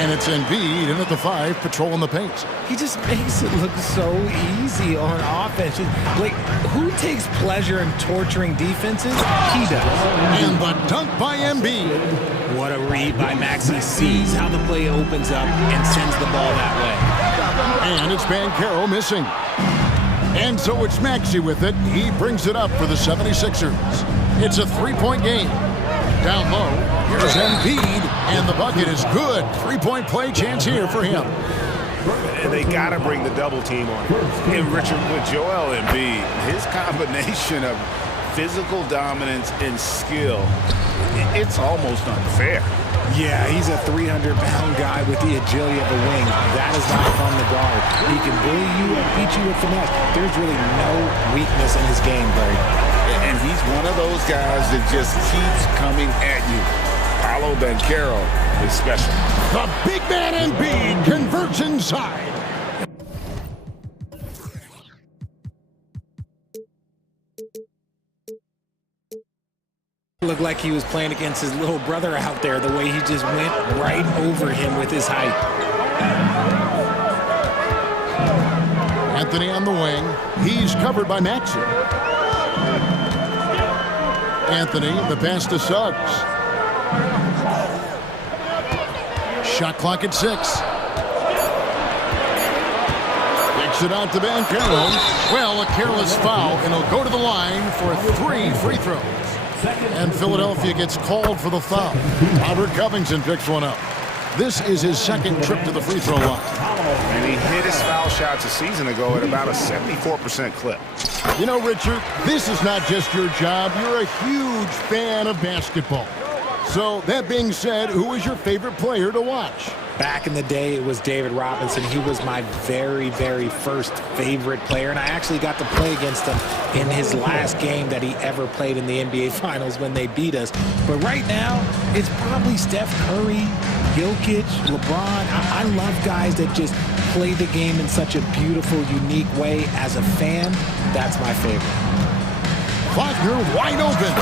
And it's Embiid in at the 5, patrolling the paint. He just makes it look so easy on offense. Like, who takes pleasure in torturing defenses? He does. And the dunk by Embiid. What a read by Maxey. Sees how the play opens up and sends the ball that way. And it's Banchero missing. And so it's Maxey with it. He brings it up for the 76ers. It's a three-point game. Down low, here's Embiid, and the bucket is good. Three-point play chance here for him. And they got to bring the double team on him. And Richard, with Joel Embiid, his combination of physical dominance and skill, it's almost unfair. Yeah, he's a 300-pound guy with the agility of a wing. That is not fun to guard. He can bully you and beat you with finesse. There's really no weakness in his game, Barry. And he's one of those guys that just keeps coming at you. Paolo Banchero is special. The big man Embiid converts inside. Looked like he was playing against his little brother out there, the way he just went right over him with his height. Anthony on the wing. He's covered by Maxey. Anthony, the pass to Suggs. Shot clock at 6. Kicks it out to Banchero. Well, a careless foul, and he'll go to the line for 3 free throws. And Philadelphia gets called for the foul. Robert Covington picks one up. This is his second trip to the free throw line. And he hit his foul shots a season ago at about a 74% clip. You know, Richard, this is not just your job. You're a huge fan of basketball. So, that being said, who is your favorite player to watch? Back in the day, it was David Robinson. He was my very, very first favorite player, and I actually got to play against him in his last game that he ever played in the NBA Finals when they beat us. But right now, it's probably Steph Curry, Jokic, LeBron. I love guys that just play the game in such a beautiful, unique way. As a fan, that's my favorite. Wagner wide open.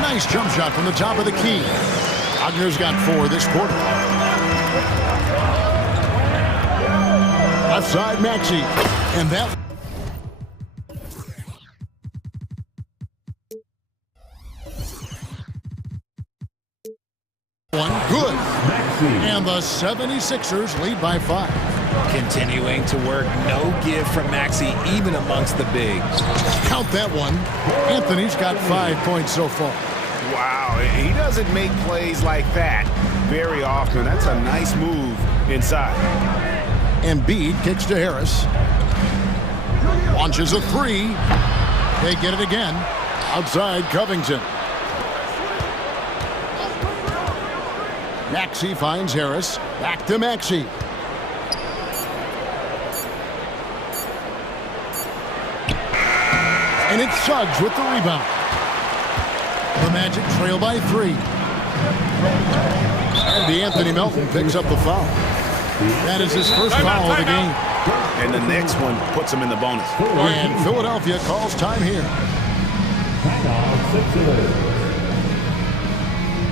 Nice jump shot from the top of the key. Wagner's got 4 this quarter. outside Maxey. And that one good. And the 76ers lead by 5. Continuing to work, no give from Maxey, even amongst the bigs. Count that one. Anthony's got 5 points so far. Wow, he doesn't make plays like that very often. That's a nice move inside. Embiid kicks to Harris. Launches a 3. They get it again. Outside Covington. Maxey finds Harris. Back to Maxey. And it's Suggs with the rebound. The Magic trail by 3. And DeAnthony Melton picks up the foul. That is his first foul of the game. And the next one puts him in the bonus. And Philadelphia calls time here.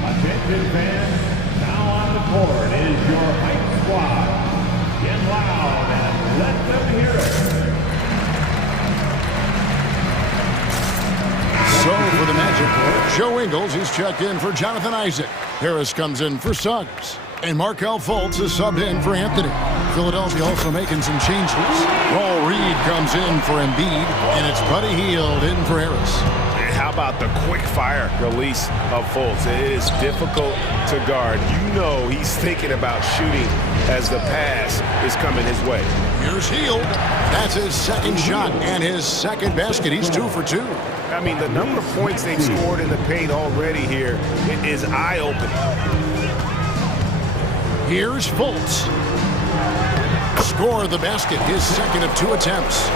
Attention fans, now on the court is your hype squad. Get loud and let them hear it. So for the Magic, Joe Ingles is checked in for Jonathan Isaac. Harris comes in for Suggs. And Markelle Fultz is subbed in for Anthony. Philadelphia also making some changes. Paul Reed comes in for Embiid, and it's Buddy Hield in for Harris. And how about the quick-fire release of Fultz? It is difficult to guard. You know he's thinking about shooting as the pass is coming his way. Here's Hield. That's his second shot and his second basket. He's 2 for 2. I mean, the number of points they've scored in the paint already here is eye-opening. Here's Fultz. Score the basket, his second of 2 attempts.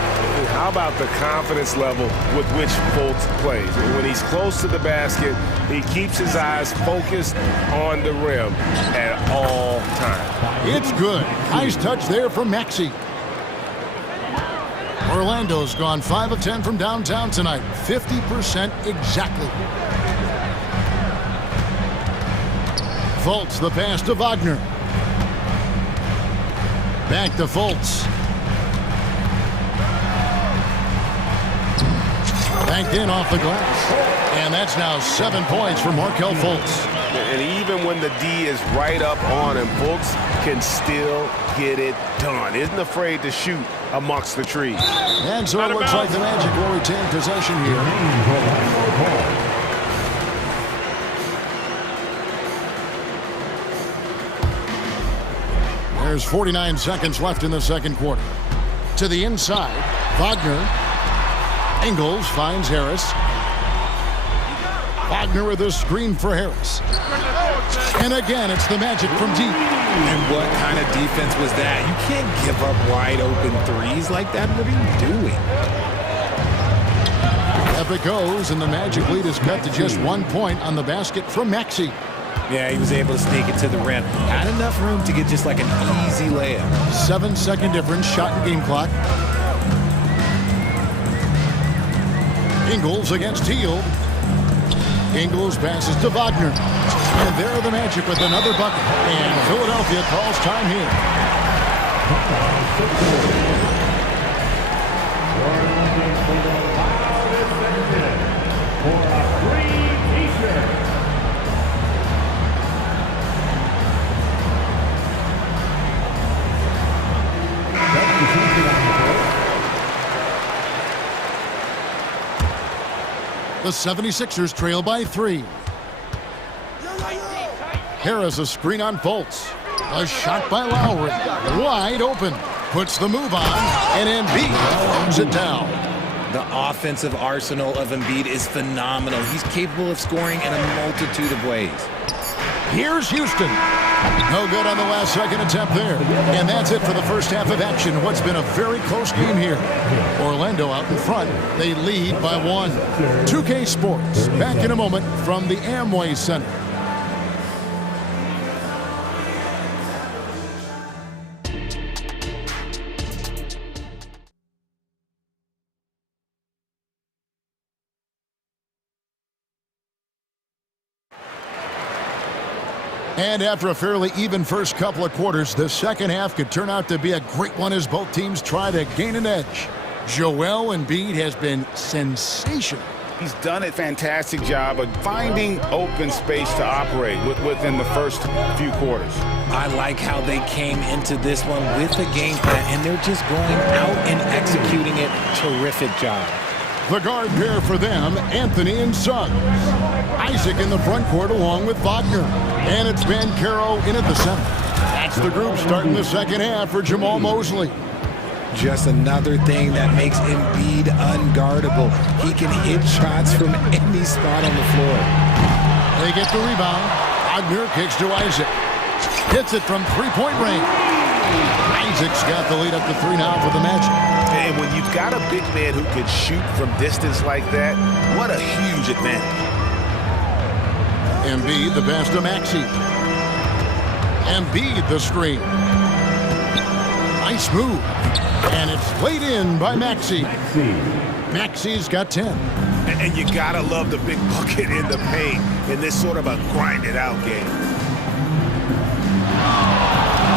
How about the confidence level with which Fultz plays? When he's close to the basket, he keeps his eyes focused on the rim at all times. It's good. Nice touch there from Maxey. Orlando's gone 5 of 10 from downtown tonight. 50% exactly. Fultz, the pass to Wagner. Back to Fultz. Banked in off the glass. And that's now 7 points for Markelle Fultz. And even when the D is right up on him, Fultz can still get it done. Isn't afraid to shoot amongst the trees. And so it looks like the Magic will retain possession here. There's 49 seconds left in the second quarter. To the inside, Wagner. Ingles finds Harris. Wagner with a screen for Harris. And again, it's the Magic from deep. And what kind of defense was that? You can't give up wide open threes like that. What are you doing? Up it goes, and the Magic lead is cut to just 1 point on the basket from Maxey. Yeah, he was able to sneak it to the rim. Had enough room to get just like an easy layup. 7-second difference, shot and game clock. Ingles against Hield. Ingles passes to Wagner. And there are the Magic with another bucket. And Philadelphia calls time here. You're looking for the loudest section for a free t-shirt. The 76ers trail by 3. Harris a screen on Fultz. A shot by Lowry. Wide open. Puts the move on. And Embiid throws it down. The offensive arsenal of Embiid is phenomenal. He's capable of scoring in a multitude of ways. Here's Houston. No good on the last second attempt there. And that's it for the first half of action. What's been a very close game here. Orlando out in front. They lead by 1. 2K Sports. Back in a moment from the Amway Center. And after a fairly even first couple of quarters, the second half could turn out to be a great one as both teams try to gain an edge. Joel Embiid has been sensational. He's done a fantastic job of finding open space to operate within the first few quarters. I like how they came into this one with a game plan, and they're just going out and executing it. Terrific job. The guard pair for them, Anthony and Suggs. Isaac in the front court along with Wagner. And it's Bancaro in at the center. That's the group starting the second half for Jamal Mosley. Just another thing that makes Embiid unguardable. He can hit shots from any spot on the floor. They get the rebound. Wagner kicks to Isaac. Hits it from three-point range. Isaac's got the lead up to 3 now for the Magic. And when you've got a big man who can shoot from distance like that, what a huge advantage. Embiid the pass to Maxey. Embiid the screen. Nice move. And it's laid in by Maxey. Maxey's got 10. And you gotta love the big bucket in the paint in this sort of a grind-it-out game.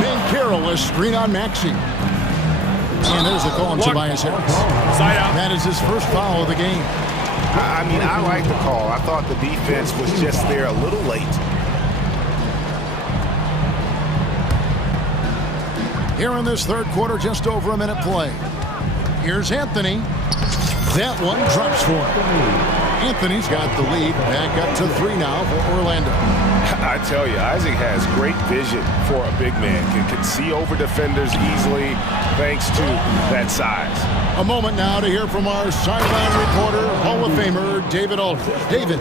Bancaro a screen on Maxey. And there's a call on Tobias Harris. Side out. That is his first foul of the game. I mean, I like the call. I thought the defense was just there a little late. Here in this third quarter, just over a minute play. Here's Anthony. That one drops for him. Anthony's got the lead back up to 3 now for Orlando. I tell you, Isaac has great vision for a big man. Can see over defenders easily thanks to that size. A moment now to hear from our sideline reporter, Hall of Famer David Aldridge. David.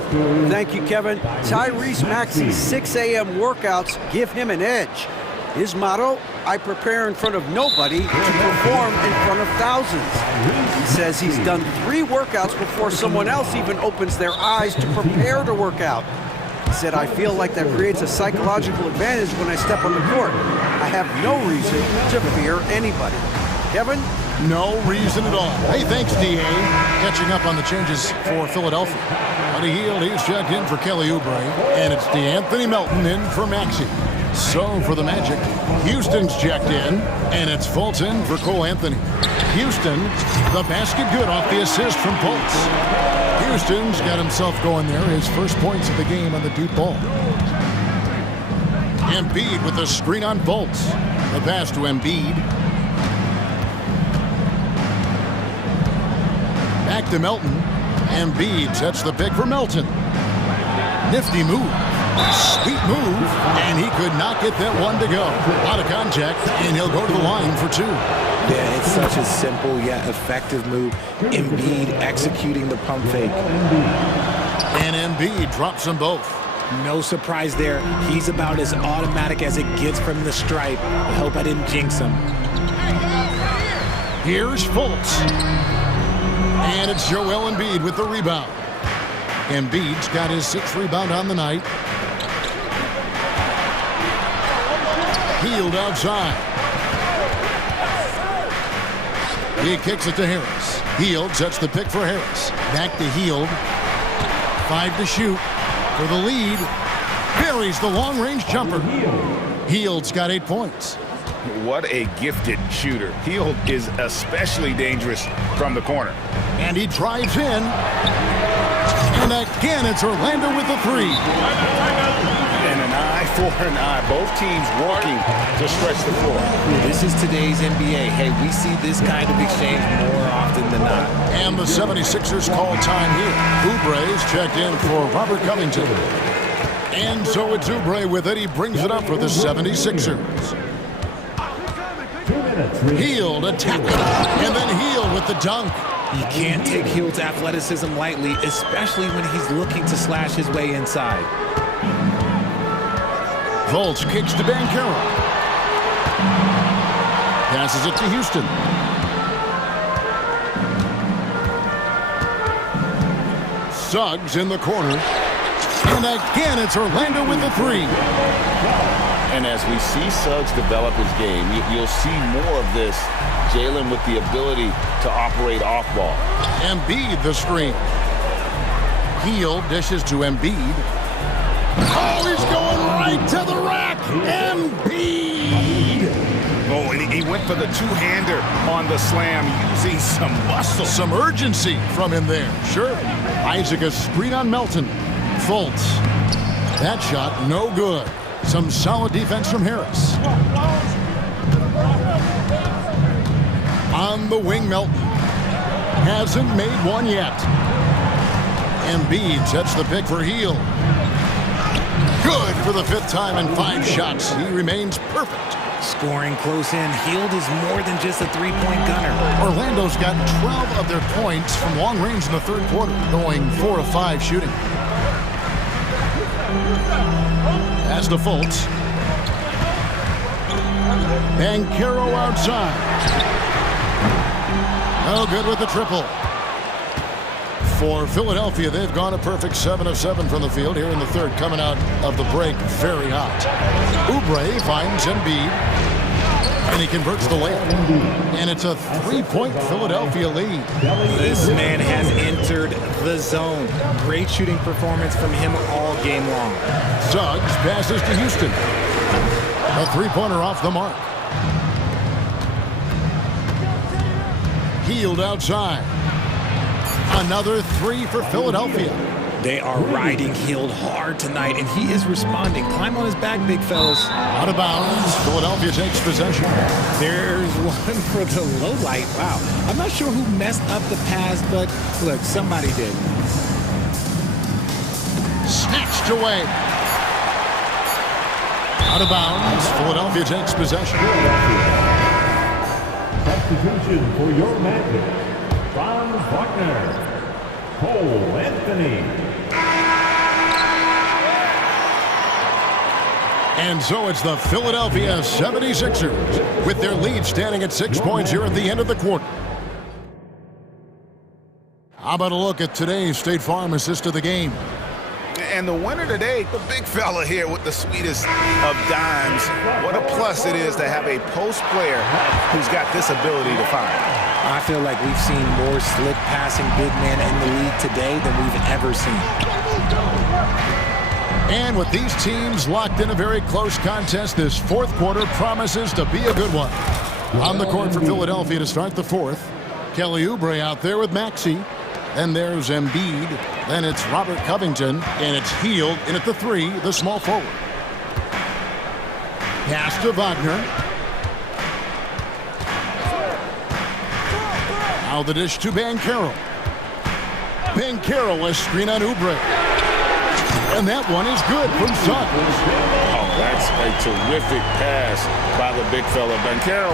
Thank you, Kevin. Tyrese Maxey's 6 a.m. workouts give him an edge. His motto, I prepare in front of nobody to perform in front of thousands. He says he's done 3 workouts before someone else even opens their eyes to prepare to work out. He said, I feel like that creates a psychological advantage when I step on the court. I have no reason to fear anybody. Kevin? No reason at all. Hey, thanks, D.A. Catching up on the changes for Philadelphia. Buddy Hield, he's checked in for Kelly Oubre. And it's DeAnthony Melton in for Maxey. So for the Magic, Houston's checked in, and it's Fulton for Cole Anthony. Houston, the basket good off the assist from Fultz. Houston's got himself going there, his first points of the game on the deep ball. Embiid with the screen on Fultz. The pass to Embiid. Back to Melton. Embiid sets the pick for Melton. Nifty move. Sweet move, and he could not get that one to go. Out of contact, and he'll go to the line for 2. Yeah, it's such a simple yet effective move. Embiid executing the pump fake. And Embiid drops them both. No surprise there. He's about as automatic as it gets from the stripe. I hope I didn't jinx him. Here's Fultz. And it's Joel Embiid with the rebound. Embiid's got his 6th rebound on the night. Hield outside. He kicks it to Harris. Hield sets the pick for Harris. Back to Hield. 5 to shoot for the lead. Buries the long-range jumper. Hield's got 8 points. What a gifted shooter. Hield is especially dangerous from the corner. And he drives in. And again, it's Orlando with the 3. And an eye for an eye. Both teams working to stretch the floor. This is today's NBA. Hey, we see this kind of exchange more often than not. And the 76ers call time here. Oubre's checked in for Robert Covington. And so it's Oubre with it. He brings it up for the 76ers. Hield attacking. And then Hield with the dunk. You can't take Hield's athleticism lightly, especially when he's looking to slash his way inside. Fultz kicks to Bancaro. Passes it to Houston. Suggs in the corner. And again, it's Orlando with the 3. And as we see Suggs develop his game, you'll see more of this. Jalen with the ability to operate off ball. Embiid the screen. Hield dishes to Embiid. Oh, he's going right Right to the rack. Embiid. Oh, and he went for the two-hander on the slam, using some muscle. Some urgency from him there. Sure. Isaac a screen on Melton. Fultz. That shot no good. Some solid defense from Harris. On the wing, Melton. Hasn't made one yet. Embiid sets the pick for Hield. Good for the 5th time in 5 shots. He remains perfect. Scoring close in. Hield is more than just a three-point gunner. Orlando's gotten 12 of their points from long range in the 3rd quarter, going 4 of 5 shooting. As to Fultz. Banchero outside. No good with the triple. For Philadelphia, they've gone a perfect 7 of 7 from the field here in the 3rd, coming out of the break very hot. Oubre finds Embiid, and he converts the layup. And it's a 3-point Philadelphia lead. This man has entered the zone. Great shooting performance from him all game long. Suggs passes to Houston. A 3-pointer off the mark. Hield outside. Another 3 for Philadelphia. They are riding Hield hard tonight, and he is responding. Climb on his back, big fellas. Out of bounds. Philadelphia takes possession. There's one for the low light. Wow. I'm not sure who messed up the pass, but look, somebody did. Snatched away. Out of bounds. Philadelphia takes possession. Substitution for your magic. Franz Wagner. Cole Anthony. And so it's the Philadelphia 76ers with their lead standing at 6 points here at the end of the quarter. How about a look at today's State Farm assist of the game? And the winner today, the big fella here with the sweetest of dimes. What a plus it is to have a post player who's got this ability to find. I feel like we've seen more slick passing big men in the league today than we've ever seen. And with these teams locked in a very close contest, this 4th quarter promises to be a good one. On the court for Philadelphia to start the 4th, Kelly Oubre out there with Maxey. Then there's Embiid. Then it's Robert Covington. And it's Hield in at the 3, the small forward. Pass to Wagner. Now the dish to Banchero. Banchero, a screen on Oubre. And that one is good from Suggs. Oh, that's a terrific pass by the big fella. Banchero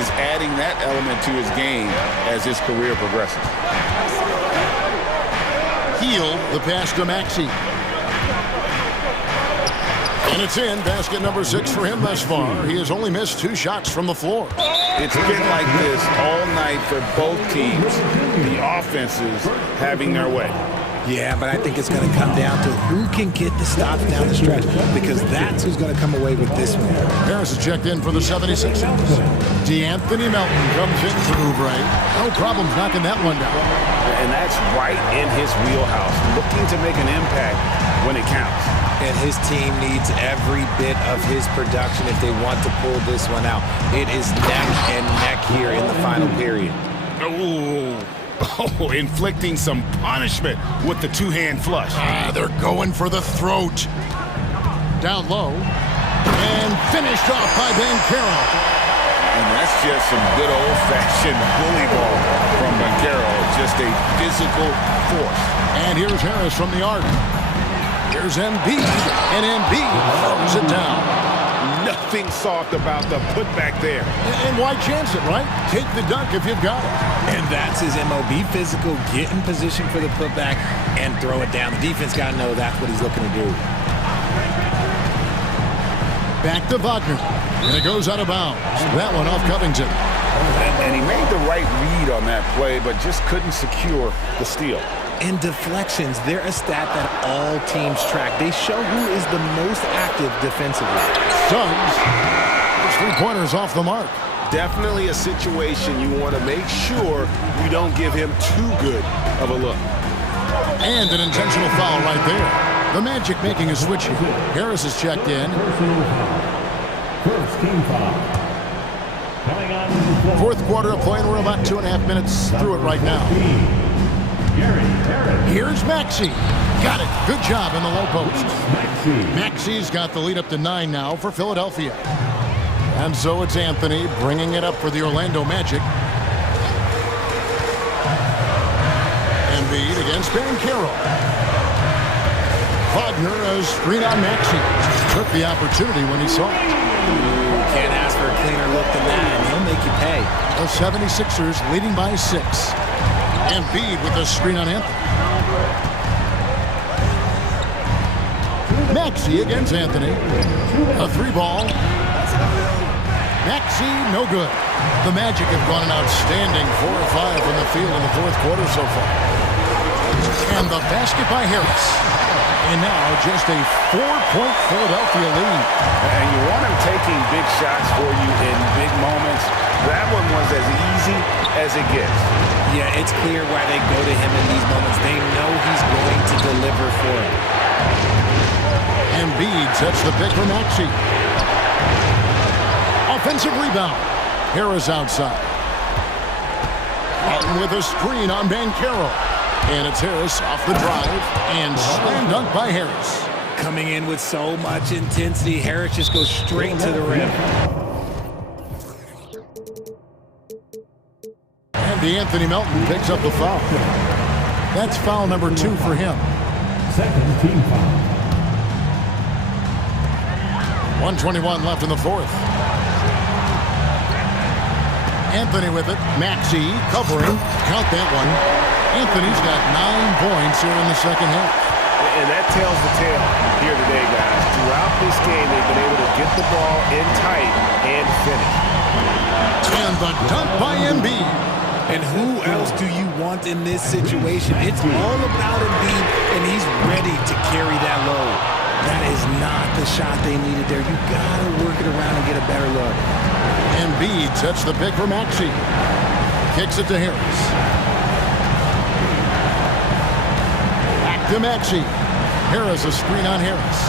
is adding that element to his game as his career progresses. Hield, the pass to Maxey. And it's in. Basket number 6 for him thus far. He has only missed 2 shots from the floor. It's been like this all night for both teams. The offenses having their way. Yeah, but I think it's going to come down to who can get the stops down the stretch, because that's who's going to come away with this one. Harris is checked in for the 76ers. D'Anthony Melton comes in for Oubre. No problems knocking that one down. And that's right in his wheelhouse, looking to make an impact when it counts. And his team needs every bit of his production if they want to pull this one out. It is neck and neck here in the final period. Oh, inflicting some punishment with the two-hand flush. They're going for the throat. Down low. And finished off by Banchero. And that's just some good old-fashioned bully ball from Banchero. Just a physical force. And here's Harris from the arc. Here's Embiid. And Embiid throws it down. Nothing soft about the putback there. And why chance it, right? Take the dunk if you've got it. And that's his MO. Be physical, get in position for the putback, and throw it down. The defense got to know that's what he's looking to do. Back to Wagner. And it goes out of bounds. That one off Covington. And he made the right read on that play, but just couldn't secure the steal. And deflections, they're a stat that all teams track. They show who is the most active defensively. Suggs, his three-pointers off the mark. Definitely a situation you want to make sure you don't give him too good of a look. And an intentional foul right there. The Magic making a switch here. Harris is checked in. First team foul. Coming on to the floor. Fourth quarter of play, and we're about 2.5 minutes through it right now. Here's Maxey. Got it. Good job in the low post. Maxey's got the lead up to 9 now for Philadelphia. And so it's Anthony bringing it up for the Orlando Magic. Embiid against Carroll. Wagner, a screen on Maxey. Took the opportunity when he saw it. Can't ask for a cleaner look than that, and he'll make you pay. The 76ers leading by 6. Embiid with a screen on Anthony. Maxey against Anthony. A 3-ball. Maxey, no good. The Magic have gone an outstanding 4 or 5 from the field in the fourth quarter so far. And the basket by Harris. And now just a 4-point Philadelphia lead. And you want him taking big shots for you in big moments. That one was as easy as it gets. Yeah, it's clear why they go to him in these moments. They know he's going to deliver for him. Embiid sets the pick for Maxey. Offensive rebound. Harris outside. Out with a screen on Carroll. And it's Harris off the drive and slam dunk by Harris. Coming in with so much intensity, Harris just goes straight to the rim. And Anthony Melton picks up the foul. That's foul number 2 for him. Second team foul. 1:21 left in the fourth. Anthony with it. Maxey covering. Count that one. Anthony's got 9 points here in the second half. And that tells the tale here today, guys. Throughout this game, they've been able to get the ball in tight and finish. And the dunk by Embiid. And who else do you want in this situation? It's all about Embiid, and he's ready to carry that load. That is not the shot they needed there. You gotta work it around and get a better look. Embiid sets the pick for Maxey. Kicks it to Harris. Back to Maxey. Harris a screen on Harris.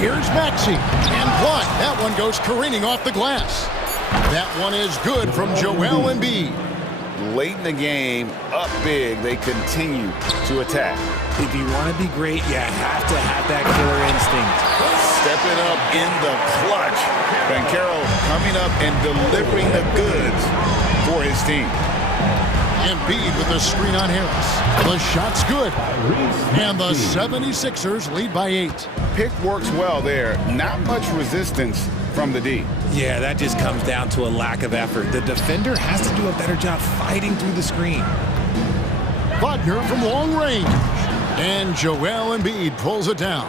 Here's Maxey. And blocked. That one goes careening off the glass. That one is good from Joel Embiid. Late in the game, up big, they continue to attack. If you want to be great, you have to have that killer instinct. Stepping up in the clutch. Carroll coming up and delivering the goods for his team. Embiid with a screen on Harris. The shot's good. And the 76ers lead by 8. Pick works well there. Not much resistance from the D. Yeah, that just comes down to a lack of effort. The defender has to do a better job fighting through the screen. Wagner from long range. And Joel Embiid pulls it down.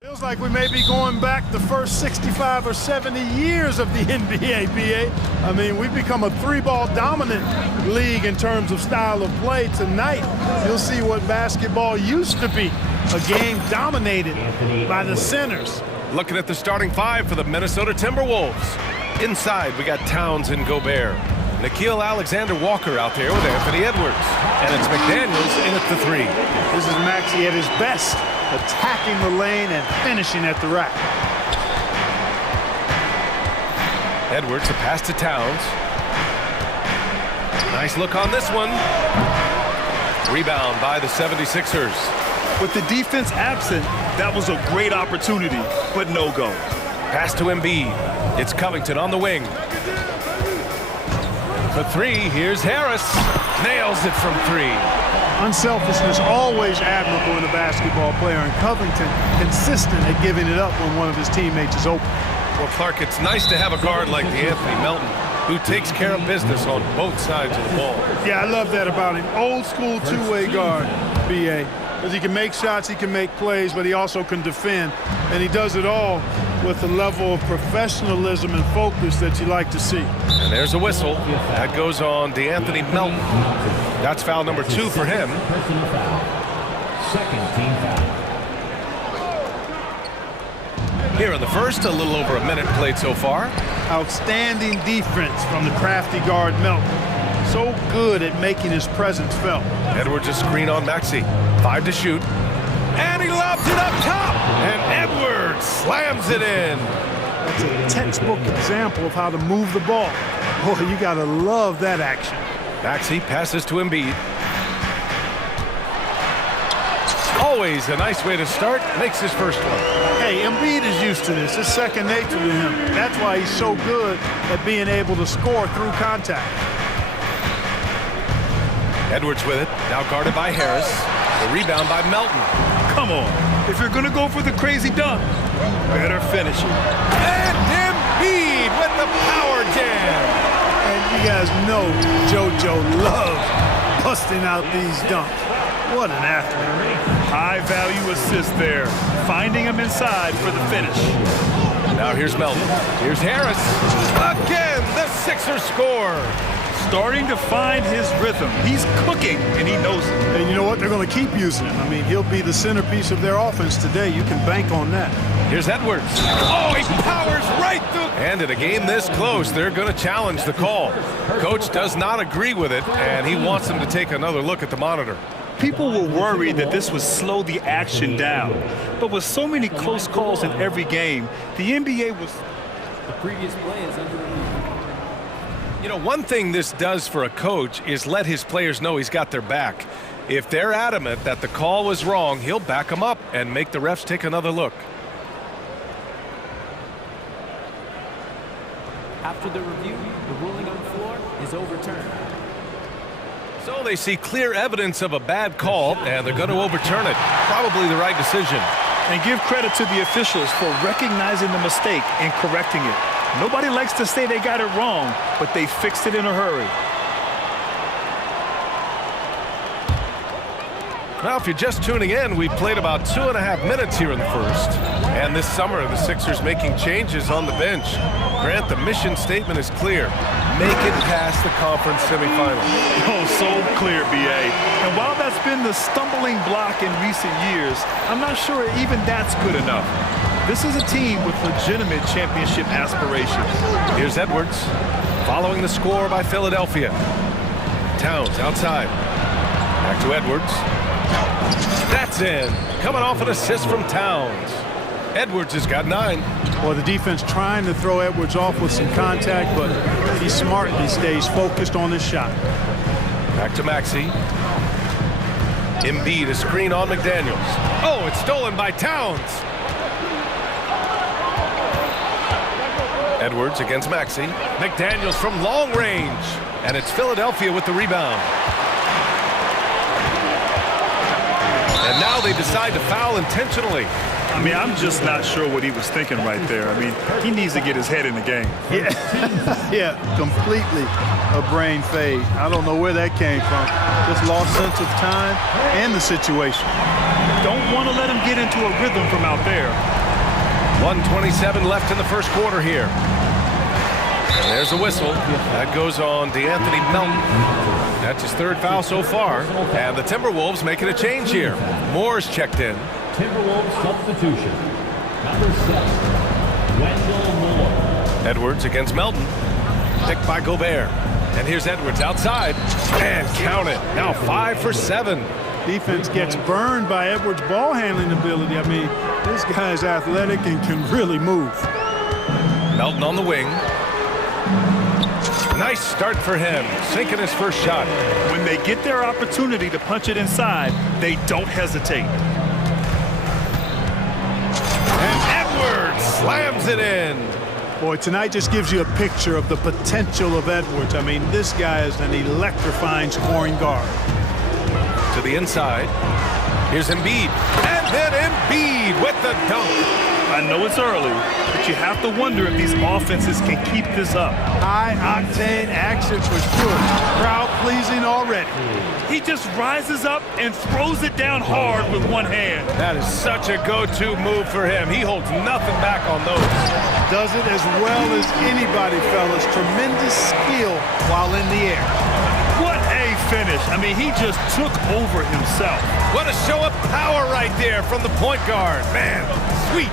Feels like we may be going back the first 65 or 70 years of the NBA, BA. I mean, we've become a three-ball dominant league in terms of style of play. Tonight, you'll see what basketball used to be, a game dominated by the centers. Looking at the starting five for the Minnesota Timberwolves. Inside, we got Towns and Gobert. Nickeil Alexander-Walker out there with Anthony Edwards. And it's McDaniels in at the three. This is Maxey at his best, attacking the lane and finishing at the rack. Edwards, a pass to Towns. Nice look on this one. Rebound by the 76ers. With the defense absent, that was a great opportunity, but no go. Pass to Embiid. It's Covington on the wing. For three, here's Harris. Nails it from three. Unselfishness always admirable in a basketball player, and Covington consistent at giving it up when one of his teammates is open. Well, Clark, it's nice to have a guard like Anthony Melton who takes care of business on both sides of the ball. Yeah, I love that about him. Old school two-way guard, BA. Because he can make shots, he can make plays, but he also can defend. And he does it all with a level of professionalism and focus that you like to see. And there's a whistle. That goes on DeAnthony Melton. That's foul number 2 for him. Second team foul. Here in the first, a little over a minute played so far. Outstanding defense from the crafty guard Melton. So good at making his presence felt. Edwards a screen on Maxey. 5 to shoot. And he lobs it up top. And Edwards slams it in. That's a textbook example of how to move the ball. Boy, you gotta love that action. Maxey passes to Embiid. Always a nice way to start. Makes his first one. Hey, Embiid is used to this. It's second nature to him. That's why he's so good at being able to score through contact. Edwards with it. Now guarded by Harris. The rebound by Melton. Come on. If you're going to go for the crazy dunk, better finish it. And Embiid with the power jam. And you guys know JoJo loves busting out these dunks. What an athlete. High value assist there. Finding him inside for the finish. Now here's Melton. Here's Harris. Again, the Sixers score. Starting to find his rhythm. He's cooking, and he knows it. And you know what? They're going to keep using him. I mean, he'll be the centerpiece of their offense today. You can bank on that. Here's Edwards. Oh, he powers right through. And in a game this close, they're going to challenge the call. Coach does not agree with it, and he wants them to take another look at the monitor. People were worried that this would slow the action down. But with so many close calls in every game, the NBA was... The previous play is under review. You know, one thing this does for a coach is let his players know he's got their back. If they're adamant that the call was wrong, he'll back them up and make the refs take another look. After the review, the ruling on the floor is overturned. So they see clear evidence of a bad call, and they're going to overturn it. Probably the right decision. And give credit to the officials for recognizing the mistake and correcting it. Nobody likes to say they got it wrong, but they fixed it in a hurry. Now, if you're just tuning in, we played about 2.5 minutes here in the first. And this summer, the Sixers making changes on the bench. Grant, the mission statement is clear. Make it past the conference semifinals. Oh, so clear, BA. And while that's been the stumbling block in recent years, I'm not sure even that's good enough. This is a team with legitimate championship aspirations. Here's Edwards, following the score by Philadelphia. Towns outside. Back to Edwards. That's in. Coming off an assist from Towns. Edwards has got 9. Well, the defense trying to throw Edwards off with some contact, but he's smart and he stays focused on his shot. Back to Maxey. Embiid, a screen on McDaniels. Oh, it's stolen by Towns. Edwards against Maxey. McDaniels from long range. And it's Philadelphia with the rebound. And now they decide to foul intentionally. I mean, I'm just not sure what he was thinking right there. I mean, he needs to get his head in the game. Yeah, yeah, completely a brain fade. I don't know where that came from. Just lost sense of time and the situation. Don't want to let him get into a rhythm from out there. 1:27 left in the first quarter here. There's a whistle. That goes on D'Anthony Melton. That's his third foul so far. And the Timberwolves making a change here. Moore's checked in. Timberwolves substitution. Number 7, Wendell Moore. Edwards against Melton. Picked by Gobert. And here's Edwards outside. And count it. Now 5 for 7. Defense gets burned by Edwards' ball handling ability. I mean, this guy's athletic and can really move. Melton on the wing. Nice start for him, sinking his first shot. When they get their opportunity to punch it inside, they don't hesitate. And Edwards slams it in. Boy, tonight just gives you a picture of the potential of Edwards. I mean, this guy is an electrifying scoring guard. To the inside. Here's Embiid. And then Embiid with the dunk. I know it's early, but you have to wonder if these offenses can keep this up. High-octane action for sure. Crowd-pleasing already. He just rises up and throws it down hard with one hand. That is such a go-to move for him. He holds nothing back on those. Does it as well as anybody, fellas. Tremendous skill while in the air. What a finish. I mean, he just took over himself. What a show of power right there from the point guard. Man, sweet.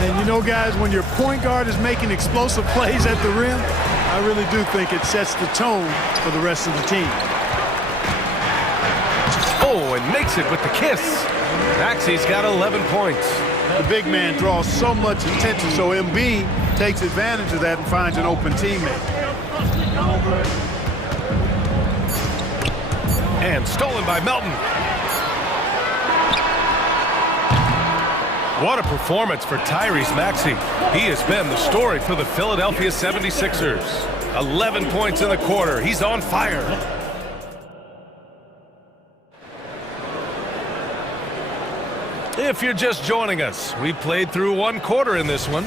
And you know, guys, when your point guard is making explosive plays at the rim, I really do think it sets the tone for the rest of the team. Oh, and makes it with the kiss. Maxey's got 11 points. The big man draws so much attention, so Embiid takes advantage of that and finds an open teammate. And stolen by Melton. What a performance for Tyrese Maxey. He has been the story for the Philadelphia 76ers. 11 points in the quarter. He's on fire. If you're just joining us, we played through one quarter in this one.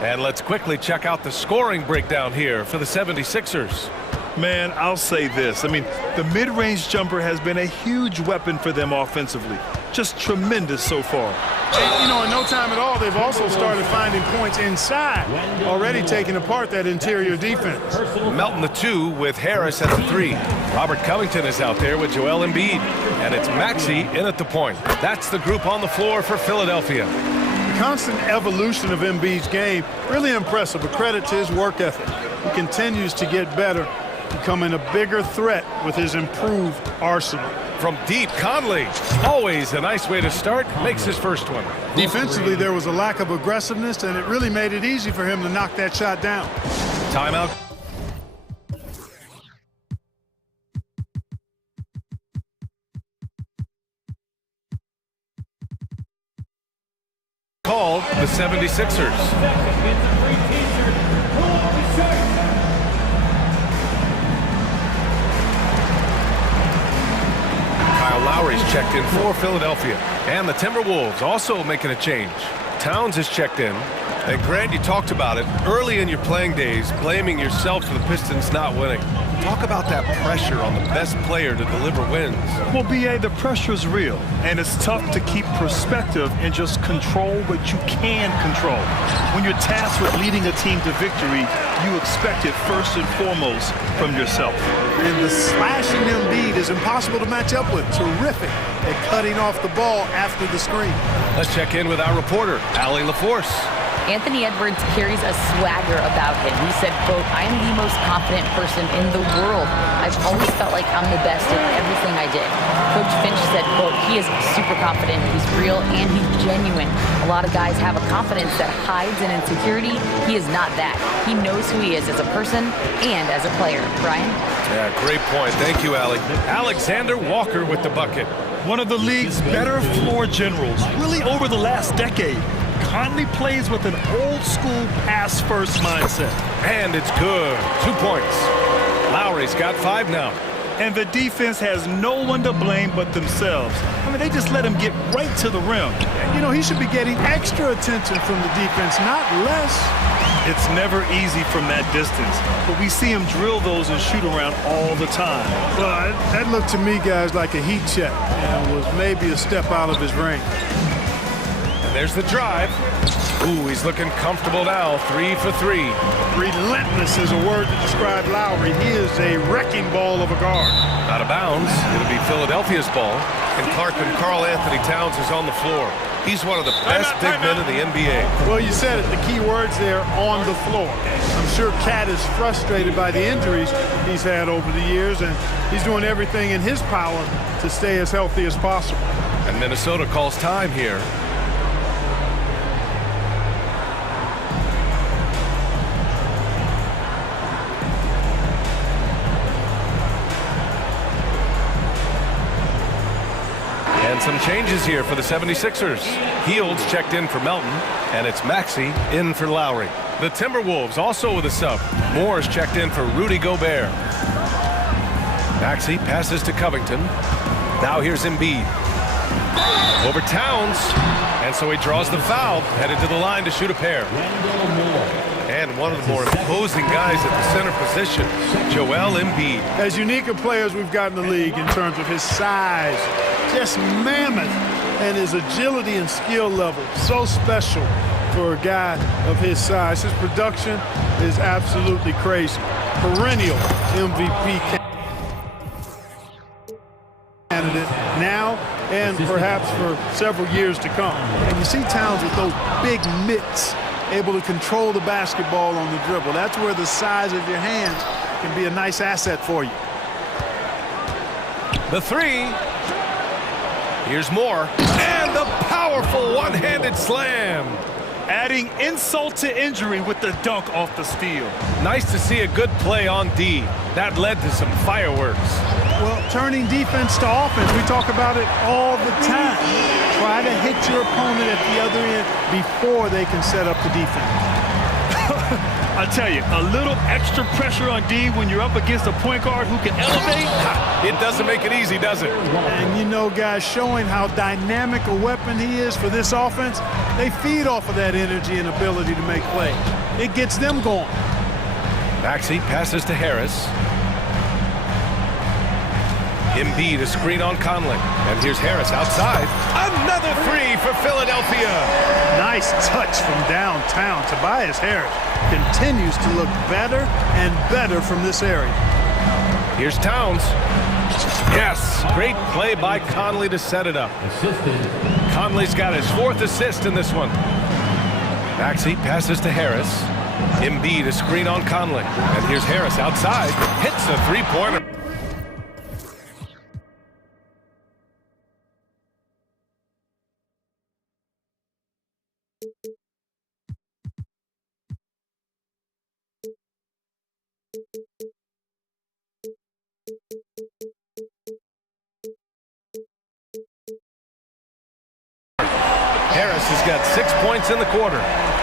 And let's quickly check out the scoring breakdown here for the 76ers. Man, I'll say this. I mean, the mid-range jumper has been a huge weapon for them offensively. Just tremendous so far. And, you know, in no time at all, they've also started finding points inside, already taking apart that interior defense. Melton the 2 with Harris at the 3. Robert Covington is out there with Joel Embiid. And it's Maxey in at the point. That's the group on the floor for Philadelphia. The constant evolution of Embiid's game, really impressive. A credit to his work ethic. He continues to get better, becoming a bigger threat with his improved arsenal. From deep, Conley, always a nice way to start, makes his first one. Defensively, there was a lack of aggressiveness, and it really made it easy for him to knock that shot down. Timeout. Called the 76ers. Lowry's checked in for Philadelphia. And the Timberwolves also making a change. Towns is checked in. And Grant, you talked about it early in your playing days, blaming yourself for the Pistons not winning. Talk about that pressure on the best player to deliver wins. Well, B.A., the pressure is real, and it's tough to keep perspective and just control what you can control. When you're tasked with leading a team to victory, you expect it first and foremost from yourself. And the slashing Embiid is impossible to match up with. Terrific at cutting off the ball after the screen. Let's check in with our reporter, Allie LaForce. Anthony Edwards carries a swagger about him. He said, quote, "I am the most confident person in the world. I've always felt like I'm the best at everything I did." Coach Finch said, quote, "He is super confident, he's real, and he's genuine. A lot of guys have a confidence that hides an insecurity. He is not that. He knows who he is as a person and as a player." Brian? Yeah, great point. Thank you, Allie. Alexander Walker with the bucket. One of the league's better floor generals, really over the last decade. Conley plays with an old-school pass-first mindset. And it's good. 2 points. Lowry's got 5 now. And the defense has no one to blame but themselves. I mean, they just let him get right to the rim. You know, he should be getting extra attention from the defense, not less. It's never easy from that distance, but we see him drill those and shoot around all the time. Well, that looked to me, guys, like a heat check and was maybe a step out of his range. And there's the drive. Ooh, he's looking comfortable now. 3 for 3. Relentless is a word to describe Lowry. He is a wrecking ball of a guard. Out of bounds. It'll be Philadelphia's ball. And Karl Anthony Towns is on the floor. He's one of the best big men in the NBA. Well, you said it. The key words there, on the floor. I'm sure Cat is frustrated by the injuries he's had over the years, and he's doing everything in his power to stay as healthy as possible. And Minnesota calls time here. And some changes here for the 76ers. Fields checked in for Melton, and it's Maxey in for Lowry. The Timberwolves also with a sub. Moore's checked in for Rudy Gobert. Maxey passes to Covington. Now here's Embiid. Over Towns, and so he draws the foul, headed to the line to shoot a pair. And one of the more imposing guys at the center position, Joel Embiid. As unique a player as we've got in the league in terms of his size, just mammoth, and his agility and skill level, so special for a guy of his size. His production is absolutely crazy. Perennial MVP candidate now and perhaps for several years to come. And you see Towns with those big mitts, able to control the basketball on the dribble. That's where the size of your hands can be a nice asset for you. The three. Here's Moore. And the powerful one-handed slam. Adding insult to injury with the dunk off the steal. Nice to see a good play on D. That led to some fireworks. Well, turning defense to offense, we talk about it all the time. Try to hit your opponent at the other end before they can set up the defense. I tell you, a little extra pressure on D when you're up against a point guard who can elevate. It doesn't make it easy, does it? And you know, guys, showing how dynamic a weapon he is for this offense, they feed off of that energy and ability to make plays. It gets them going. Maxey passes to Harris. Embiid, a screen on Conley. And here's Harris outside. Another three for Philadelphia. Nice touch from downtown. Tobias Harris continues to look better and better from this area. Here's Towns. Yes, great play by Conley to set it up. Conley's got his 4th assist in this one. Maxey passes to Harris. Embiid, a screen on Conley. And here's Harris outside. Hits a three-pointer. Harris has got 6 points in the quarter.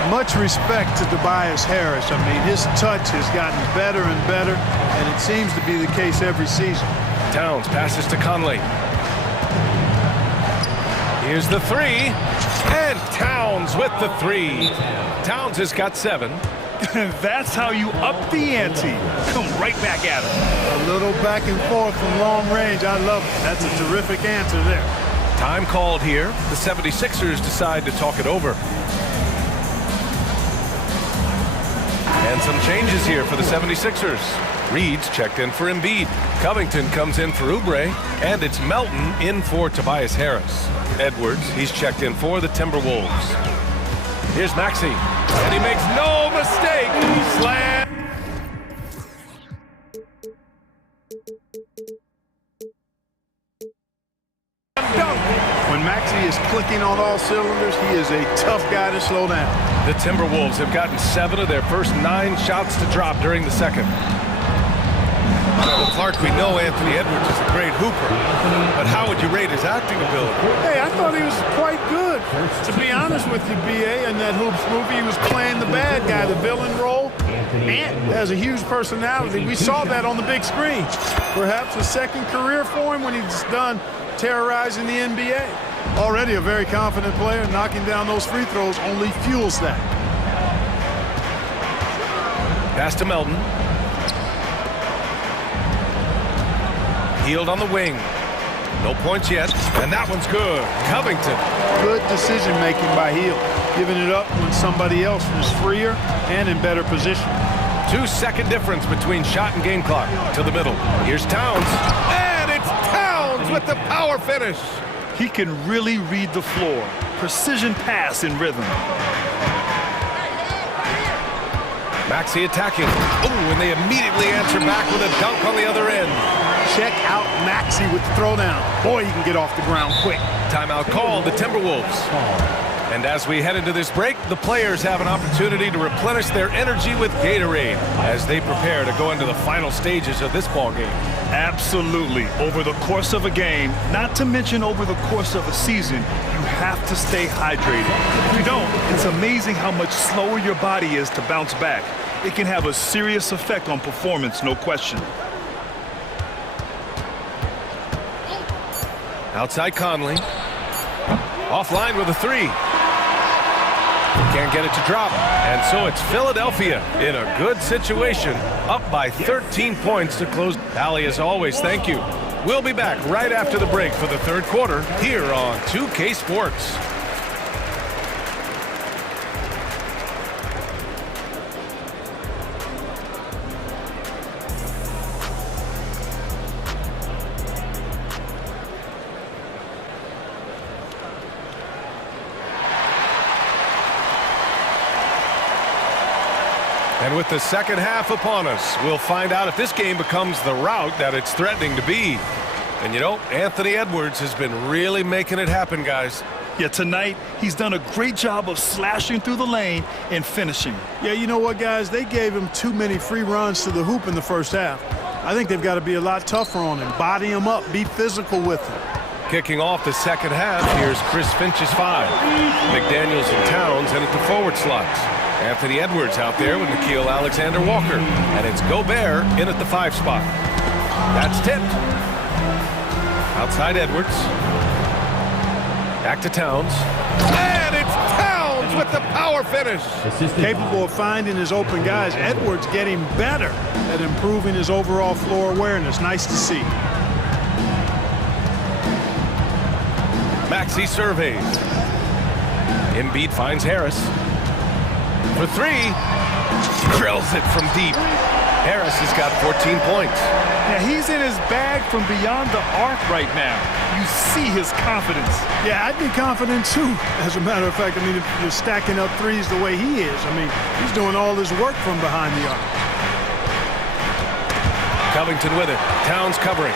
Much respect to Tobias Harris. I mean, his touch has gotten better and better, and it seems to be the case every season. Towns passes to Conley. Here's the three, and Towns with the three. Towns has got 7. That's how you up the ante. Come right back at him. A little back and forth from long range. I love it. That's a terrific answer there. Time called here. The 76ers decide to talk it over. And some changes here for the 76ers. Reed's checked in for Embiid. Covington comes in for Oubre. And it's Melton in for Tobias Harris. Edwards, he's checked in for the Timberwolves. Here's Maxey. And he makes no mistake. Slam. When Maxey is clicking on all cylinders, he is a tough guy to slow down. The Timberwolves have gotten 7 of their first 9 shots to drop during the second. Well, Clark, we know Anthony Edwards is a great hooper, but how would you rate his acting ability? Hey, I thought he was quite good. To be honest with you, B.A., in that Hoops movie, he was playing the bad guy, the villain role. Ant has a huge personality. We saw that on the big screen. Perhaps a second career for him when he's done terrorizing the NBA. Already a very confident player, knocking down those free throws only fuels that. Pass to Melton. Healed on the wing. No points yet, and that one's good. Covington. Good decision-making by Hill, giving it up when somebody else was freer and in better position. 2-second difference between shot and game clock. To the middle. Here's Towns. And it's Towns with the power finish. He can really read the floor. Precision pass in rhythm. Maxey attacking. Oh, and they immediately answer back with a dunk on the other end. Check out Maxey with the throwdown. Boy, he can get off the ground quick. Timeout called the Timberwolves. And as we head into this break, the players have an opportunity to replenish their energy with Gatorade as they prepare to go into the final stages of this ball game. Absolutely. Over the course of a game, not to mention over the course of a season, you have to stay hydrated. If you don't, it's amazing how much slower your body is to bounce back. It can have a serious effect on performance, no question. Outside Conley. Offline with a three. Can't get it to drop. And so it's Philadelphia in a good situation, up by 13 points to close. Allie, as always, thank you. We'll be back right after the break for the third quarter here on 2K Sports. And with the second half upon us, we'll find out if this game becomes the rout that it's threatening to be. And you know, Anthony Edwards has been really making it happen, guys. Yeah, tonight, he's done a great job of slashing through the lane and finishing. Yeah, you know what, guys? They gave him too many free runs to the hoop in the first half. I think they've got to be a lot tougher on him, body him up, be physical with him. Kicking off the second half, here's Chris Finch's five. McDaniels and Towns in at the forward slots. Anthony Edwards out there with Nickeil Alexander-Walker. And it's Gobert in at the 5 spot. That's tipped. Outside Edwards. Back to Towns. And it's Towns with the power finish. Capable of finding his open guys. Edwards getting better at improving his overall floor awareness. Nice to see. Maxey surveys. Embiid finds Harris. For three, drills it from deep. Harris has got 14 points. Yeah, he's in his bag from beyond the arc right now. You see his confidence. Yeah, I'd be confident too. As a matter of fact, I mean, if you're stacking up threes the way he is, I mean, he's doing all his work from behind the arc. Covington with it. Towns covering.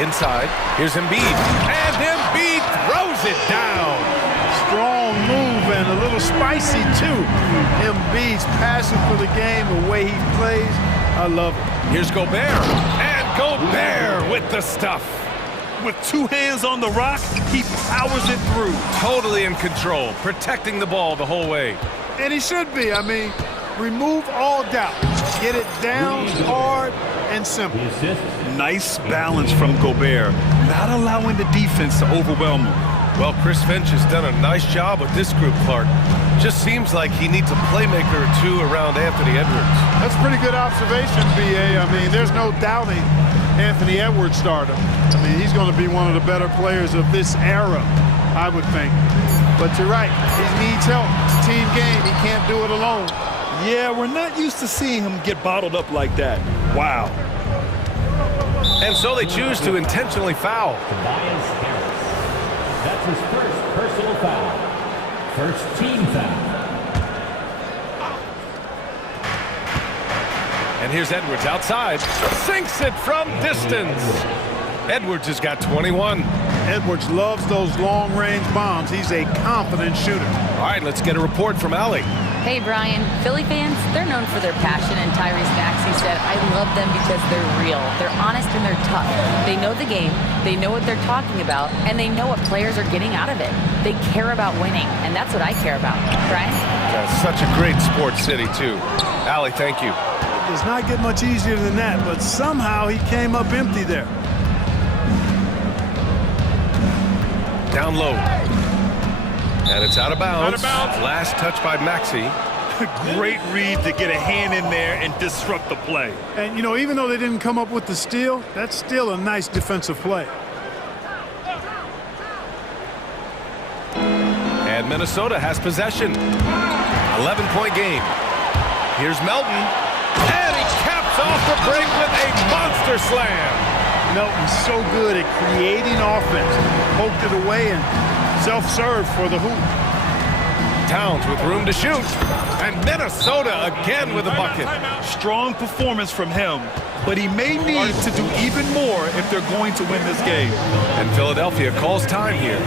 Inside, here's Embiid. And Embiid throws it down. Strong move and a little spicy too. Embiid's passion for the game, the way he plays, I love it. Here's Gobert. And Gobert with the stuff. With 2 hands on the rock, he powers it through. Totally in control, protecting the ball the whole way. And he should be. I mean, remove all doubt. Get it down hard and simple. Nice balance from Gobert, not allowing the defense to overwhelm him. Well, Chris Finch has done a nice job with this group, Clark. Just seems like he needs a playmaker or two around Anthony Edwards. That's a pretty good observation, B.A. I mean, there's no doubting Anthony Edwards' stardom. I mean, he's going to be one of the better players of this era, I would think. But you're right, he needs help. It's a team game. He can't do it alone. Yeah, we're not used to seeing him get bottled up like that. Wow. And so they choose to intentionally foul. That's his first personal foul. First team foul. And here's Edwards outside. Sinks it from distance. Edwards has got 21. Edwards loves those long-range bombs. He's a confident shooter. All right, let's get a report from Allie. Hey, Brian. Philly fans, they're known for their passion, and Tyrese Maxey said, I love them because they're real. They're honest and they're tough. They know the game, they know what they're talking about, and they know what players are getting out of it. They care about winning, and that's what I care about. Brian? That's such a great sports city, too. Allie, thank you. It does not get much easier than that, but somehow he came up empty there. Down low. And it's out of bounds. Last touch by Maxey. Great read to get a hand in there and disrupt the play. And, you know, even though they didn't come up with the steal, that's still a nice defensive play. And Minnesota has possession. 11-point game. Here's Melton. And he caps off the break with a monster slam. Melton's so good at creating offense. Poked it away and self-serve for the hoop. Towns with room to shoot. And Minnesota again with a bucket. Strong performance from him, but he may need to do even more if they're going to win this game. And Philadelphia calls time here.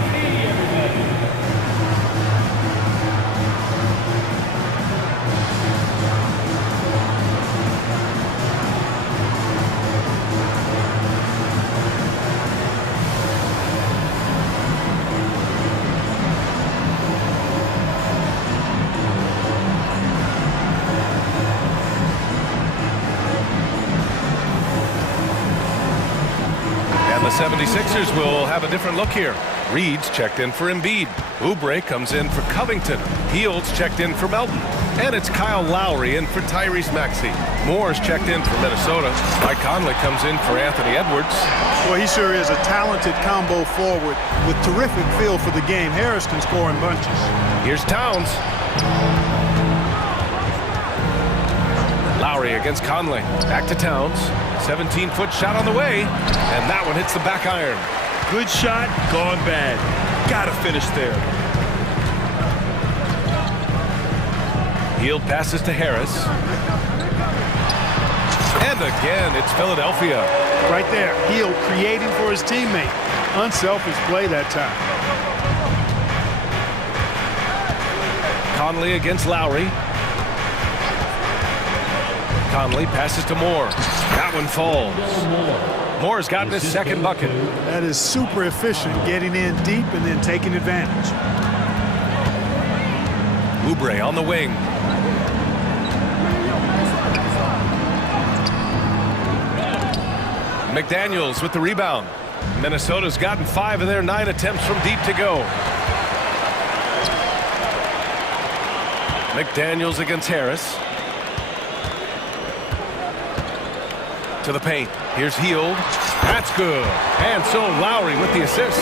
The 76ers will have a different look here. Reed's checked in for Embiid. Oubre comes in for Covington. Heald's checked in for Melton. And it's Kyle Lowry in for Tyrese Maxey. Moore's checked in for Minnesota. Mike Conley comes in for Anthony Edwards. Well, he sure is a talented combo forward with terrific feel for the game. Harris can score in bunches. Here's Towns. Lowry against Conley. Back to Towns. 17-foot shot on the way. And that one hits the back iron. Good shot, gone bad. Gotta finish there. Hield passes to Harris. And again, it's Philadelphia. Right there, Hield creating for his teammate. Unselfish play that time. Conley against Lowry. Conley passes to Moore. That one falls. Moore's gotten his second bucket. That is super efficient, getting in deep and then taking advantage. Oubre on the wing. McDaniels with the rebound. Minnesota's gotten 5 of their 9 attempts from deep to go. McDaniels against Harris. To the paint. Here's Hield. That's good. And so Lowry with the assist.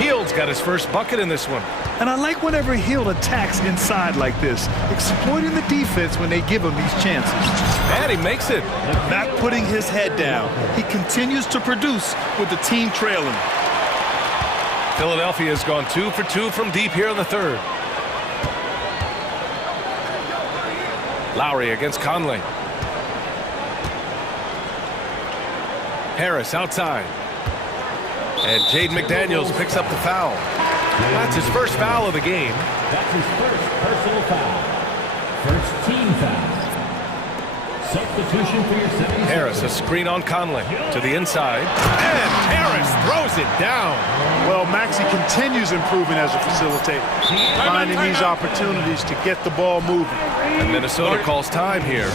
Hield's got his first bucket in this one. And I like whenever Hield attacks inside like this, exploiting the defense when they give him these chances. And he makes it. Not putting his head down. He continues to produce with the team trailing. Philadelphia has gone 2 for 2 from deep here in the third. Lowry against Conley. Harris outside. And Jaden McDaniels picks up the foul. That's his first foul of the game. That's his first personal foul. First team foul. Substitution for your 76ers. Harris, a screen on Conley. To the inside. And Harris throws it down. Well, Maxey continues improving as a facilitator. Finding these opportunities to get the ball moving. And Minnesota calls time here.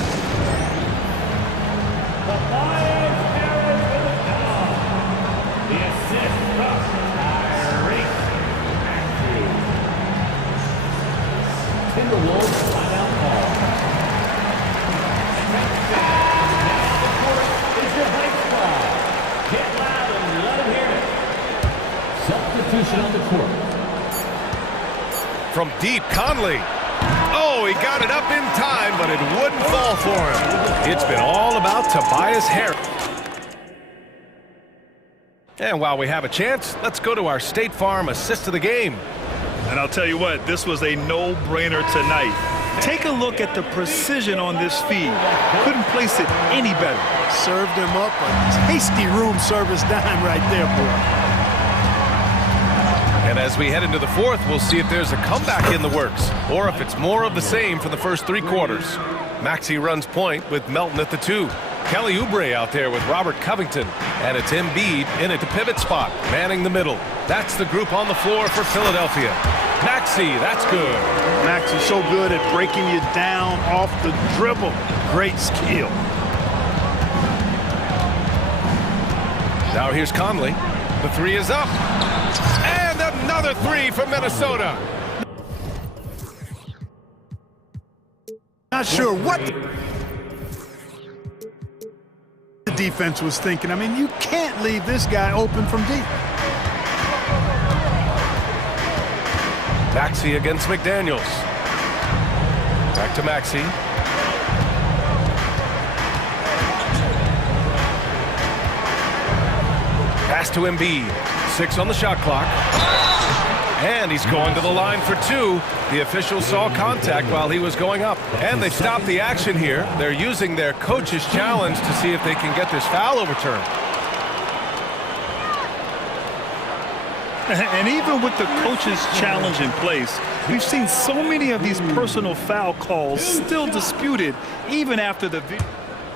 On the court. From deep, Conley. Oh, he got it up in time, but it wouldn't fall for him. It's been all about Tobias Harris. And while we have a chance, let's go to our State Farm assist of the game. And I'll tell you what, this was a no-brainer tonight. Take a look at the precision on this feed. Couldn't place it any better. Served him up a tasty room service dime right there, boy. And as we head into the fourth, we'll see if there's a comeback in the works, or if it's more of the same for the first 3 quarters. Maxey runs point with Melton at the 2. Kelly Oubre out there with Robert Covington. And it's Embiid in at the pivot spot, manning the middle. That's the group on the floor for Philadelphia. Maxey, that's good. Maxey's so good at breaking you down off the dribble. Great skill. Now here's Conley. The 3 is up. And another 3 for Minnesota. Not sure what the defense was thinking. I mean, you can't leave this guy open from deep. Maxey against McDaniels. Back to Maxey. Pass to Embiid. 6 on the shot clock. And he's going to the line for 2. The officials saw contact while he was going up. And they've stopped the action here. They're using their coach's challenge to see if they can get this foul overturned. And even with the coach's challenge in place, we've seen so many of these personal foul calls still disputed even after the video.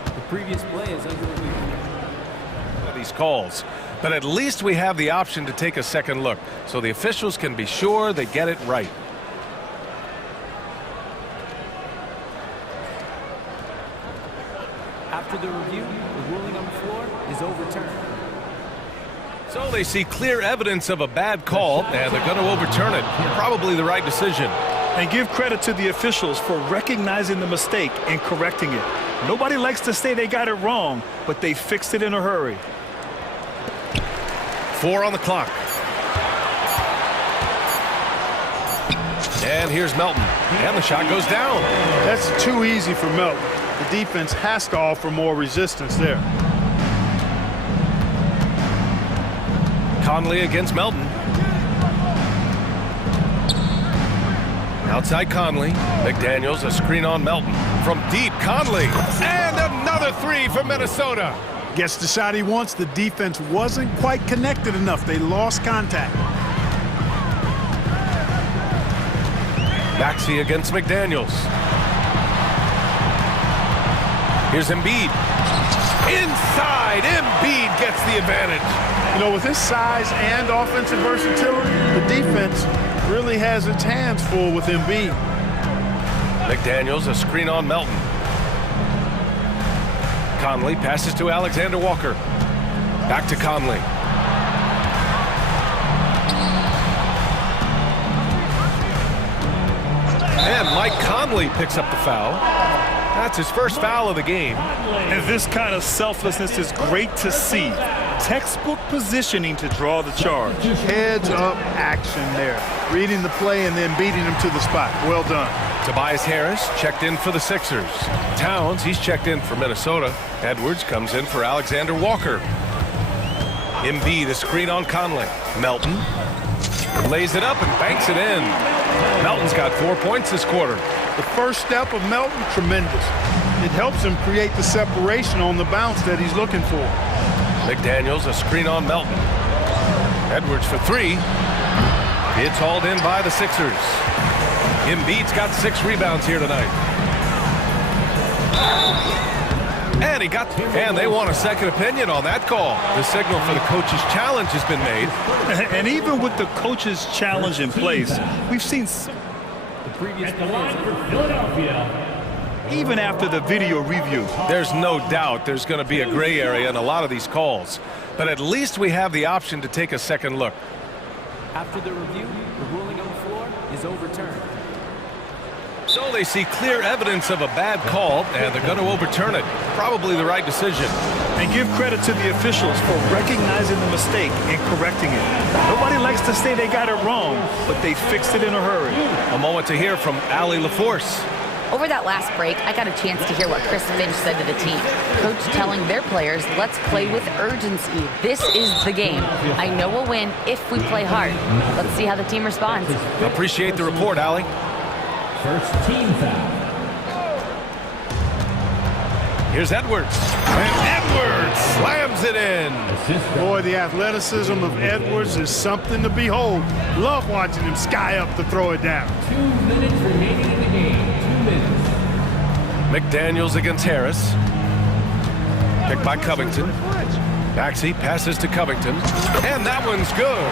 The previous play is under review. These calls. But at least we have the option to take a second look, so the officials can be sure they get it right. After the review, the ruling on the floor is overturned. So they see clear evidence of a bad call, and they're going to overturn it. Probably the right decision. And give credit to the officials for recognizing the mistake and correcting it. Nobody likes to say they got it wrong, but they fixed it in a hurry. 4 on the clock. And here's Melton. And the shot goes down. That's too easy for Melton. The defense has to offer more resistance there. Conley against Melton. Outside Conley. McDaniels, a screen on Melton. From deep, Conley. And another 3 for Minnesota. Gets the shot he wants. The defense wasn't quite connected enough. They lost contact. Maxey against McDaniels. Here's Embiid. Inside, Embiid gets the advantage. You know, with his size and offensive versatility, the defense really has its hands full with Embiid. McDaniels, a screen on Melton. Conley passes to Alexander Walker. Back to Conley. And Mike Conley picks up the foul. That's his first foul of the game. And this kind of selflessness is great to see. Textbook positioning to draw the charge. Heads up action there. Reading the play and then beating him to the spot. Well done. Tobias Harris checked in for the Sixers. Towns, he's checked in for Minnesota. Edwards comes in for Alexander Walker. Embiid, a screen on Conley. Melton lays it up and banks it in. Melton's got 4 points this quarter. The first step of Melton, tremendous. It helps him create the separation on the bounce that he's looking for. McDaniels, a screen on Melton. Edwards for 3. It's hauled in by the Sixers. Embiid's got 6 rebounds here tonight. And they want a second opinion on that call. The signal for the coach's challenge has been made. And even with the coach's challenge in place, we've seen The previous play is under Philadelphia. even after the video review. There's no doubt there's going to be a gray area in a lot of these calls. But at least we have the option to take a second look. After the review, the ruling on the floor is overturned. So they see clear evidence of a bad call, and they're going to overturn it. Probably the right decision. And give credit to the officials for recognizing the mistake and correcting it. Nobody likes to say they got it wrong, but they fixed it in a hurry. A moment to hear from Allie LaForce. Over that last break, I got a chance to hear what Chris Finch said to the team. Coach telling their players, let's play with urgency. This is the game. I know we'll win if we play hard. Let's see how the team responds. Appreciate the report, Allie. First team foul. Here's Edwards. And Edwards slams it in. Boy, the athleticism of Edwards is something to behold. Love watching him sky up to throw it down. 2 minutes remaining in the game. 2 minutes. McDaniels against Harris. Picked by Covington. Maxey passes to Covington. And that one's good.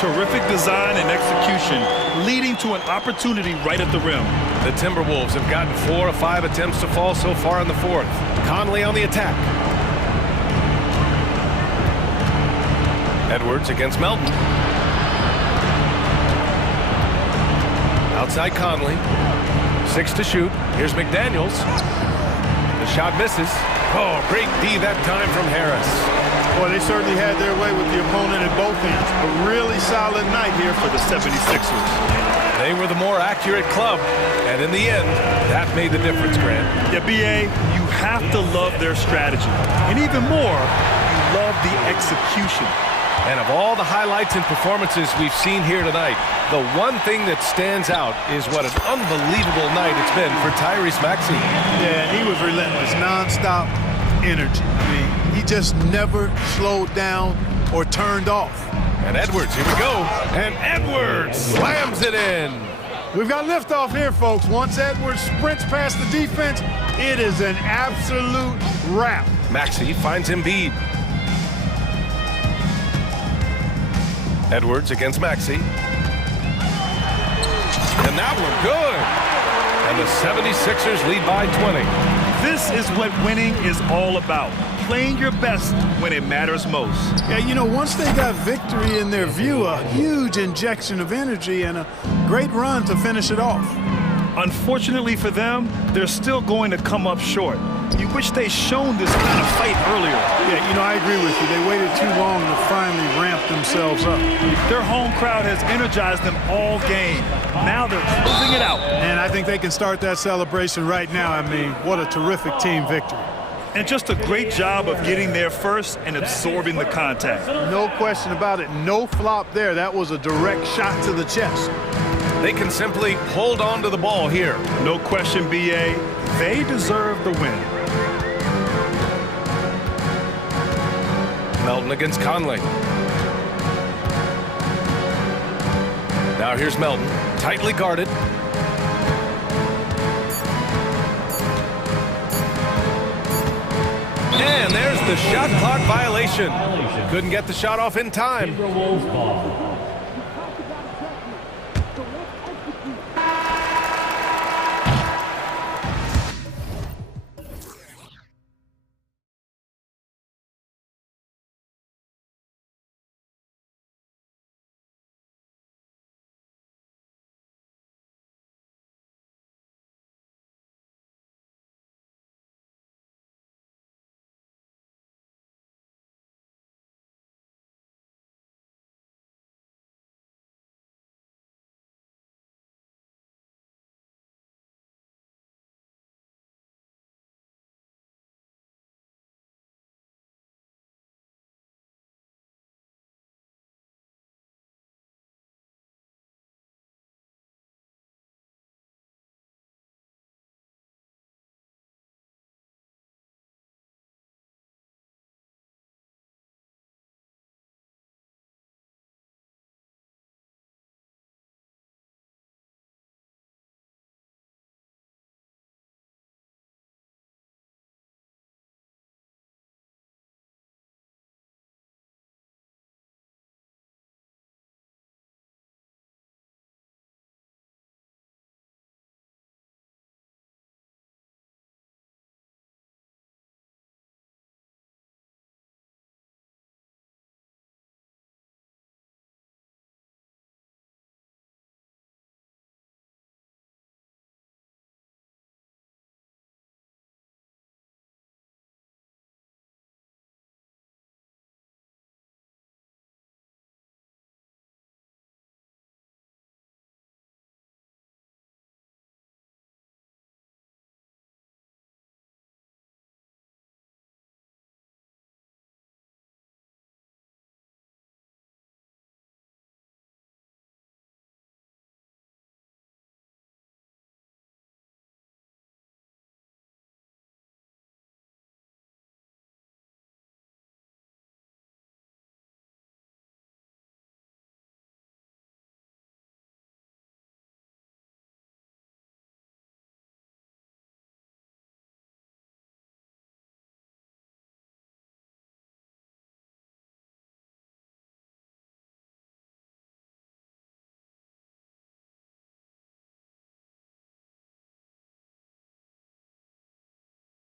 Terrific design and execution, leading to an opportunity right at the rim. The Timberwolves have gotten 4 of 5 attempts to fall so far in the fourth. Conley on the attack. Edwards against Melton. Outside Conley. 6 to shoot. Here's McDaniels. The shot misses. Oh, great D that time from Harris. Well, they certainly had their way with the opponent at both ends. A really solid night here for the 76ers. They were the more accurate club, and in the end, that made the difference, Grant. Yeah, BA, you have to love their strategy. And even more, you love the execution. And of all the highlights and performances we've seen here tonight, the one thing that stands out is what an unbelievable night it's been for Tyrese Maxey. Yeah, he was relentless, nonstop energy. I mean, he just never slowed down or turned off. And Edwards, here we go. And Edwards slams it in. We've got liftoff here, folks. Once Edwards sprints past the defense, it is an absolute wrap. Maxey finds Embiid. Edwards against Maxey. And that one good. And the 76ers lead by 20. This is what winning is all about. Playing your best when it matters most. Yeah, you know, once they got victory in their view, a huge injection of energy and a great run to finish it off. Unfortunately for them, they're still going to come up short. You wish they'd shown this kind of fight earlier. Yeah, you know, I agree with you. They waited too long to finally ramp themselves up. Their home crowd has energized them all game. Now they're closing it out. And I think they can start that celebration right now. I mean, what a terrific team victory. And just a great job of getting there first and absorbing the contact. No question about it. No flop there. That was a direct shot to the chest. They can simply hold on to the ball here. No question, BA. They deserve the win. Melton against Conley. Now here's Melton, tightly guarded. And there's the shot clock violation. Couldn't get the shot off in time.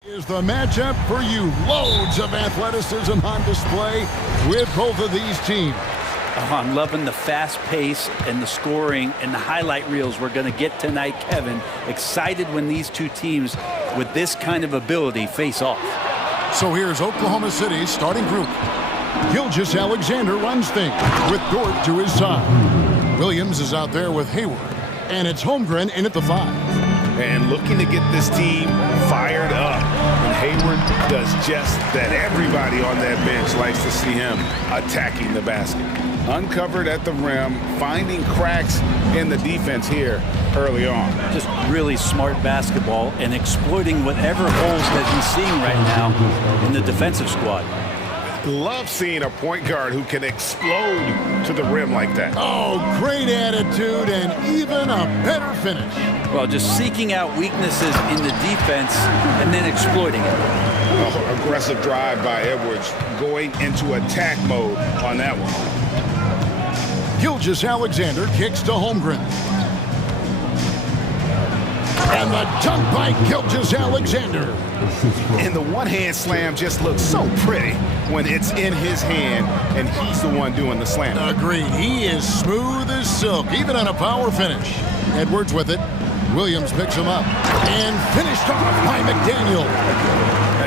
Is the matchup for you. Loads of athleticism on display with both of these teams. Oh, I'm loving the fast pace and the scoring and the highlight reels we're going to get tonight, Kevin. Excited when these two teams with this kind of ability face off. So here's Oklahoma City's starting group. Gilgeous-Alexander runs things with Dort to his side. Williams is out there with Hayward. And it's Holmgren in at the 5. And looking to get this team fired up. And Hayward does just that. Everybody on that bench likes to see him attacking the basket. Uncovered at the rim, finding cracks in the defense here early on. Just really smart basketball and exploiting whatever holes that he's seeing right now in the defensive squad. Love seeing a point guard who can explode to the rim like that. Oh, great attitude and even a better finish. Well, just seeking out weaknesses in the defense and then exploiting it. Oh, aggressive drive by Edwards, going into attack mode on that one. Gilgeous-Alexander kicks to Holmgren. And the dunk by Gilgeous-Alexander. And the one-hand slam just looks so pretty when it's in his hand and he's the one doing the slam. Agreed. He is smooth as silk, even on a power finish. Edwards with it. Williams picks him up. And finished off by McDaniel.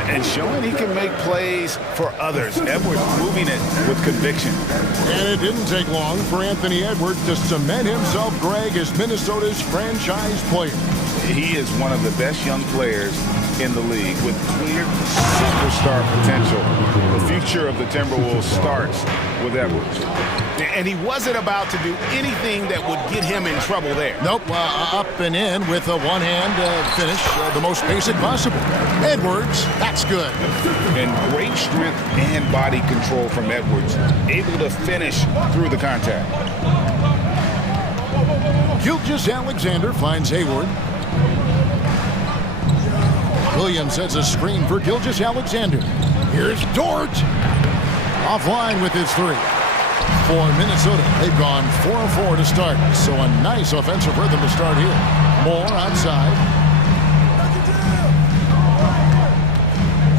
And showing he can make plays for others. Edwards moving it with conviction. And it didn't take long for Anthony Edwards to cement himself, Greg, as Minnesota's franchise player. He is one of the best young players in the league with clear superstar potential. The future of the Timberwolves starts with Edwards. And he wasn't about to do anything that would get him in trouble there. Nope, up and in with a one-hand finish, the most basic possible. Edwards, that's good. And great strength and body control from Edwards, able to finish through the contact. Gilgeous-Alexander finds Hayward. Williams sets a screen for Gilgeous-Alexander. Here's Dort. Offline with his 3. For Minnesota, they've gone 4 of 4 to start. So a nice offensive rhythm to start here. Moore outside.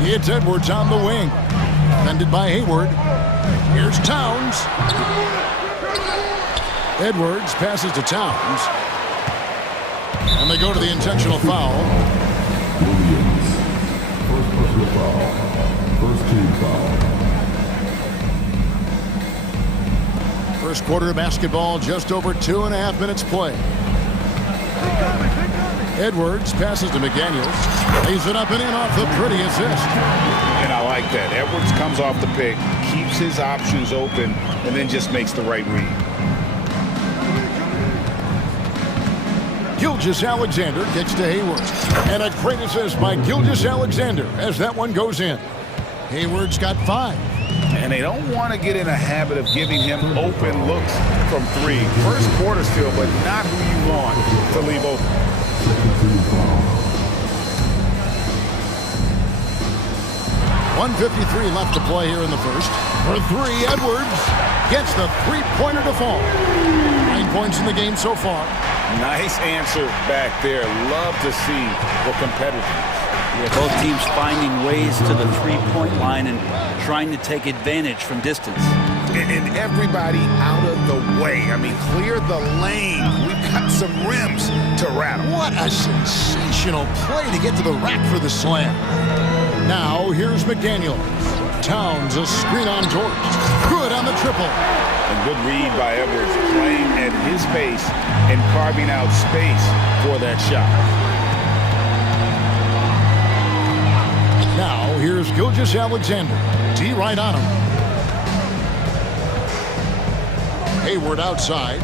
It's Edwards on the wing. Defended by Hayward. Here's Towns. Edwards passes to Towns. And they go to the intentional foul. Williams, first personal foul, first team foul. First quarter of basketball, just over 2.5 minutes play. Edwards passes to McDaniels. Lays it up and in off the pretty assist. And I like that. Edwards comes off the pick, keeps his options open, and then just makes the right read. Gilgeous-Alexander kicks to Hayward. And a great assist by Gilgeous-Alexander as that one goes in. Hayward's got 5. And they don't want to get in a habit of giving him open looks from 3. First quarter still, but not who you want to leave open. .153 left to play here in the first. For 3, Edwards gets the three-pointer to fall. 9 points in the game so far. Nice answer back there. Love to see the competitiveness. Yeah, both teams finding ways to the three-point line and trying to take advantage from distance. And everybody out of the way. I mean, clear the lane. We've got some rims to rattle. What a sensational play to get to the rack for the slam. Now, here's McDaniel. Towns, a screen on Dort. Good on the triple. A good read by Edwards, playing at his pace and carving out space for that shot. Now, here's Gilgeous-Alexander. T right on him. Hayward outside.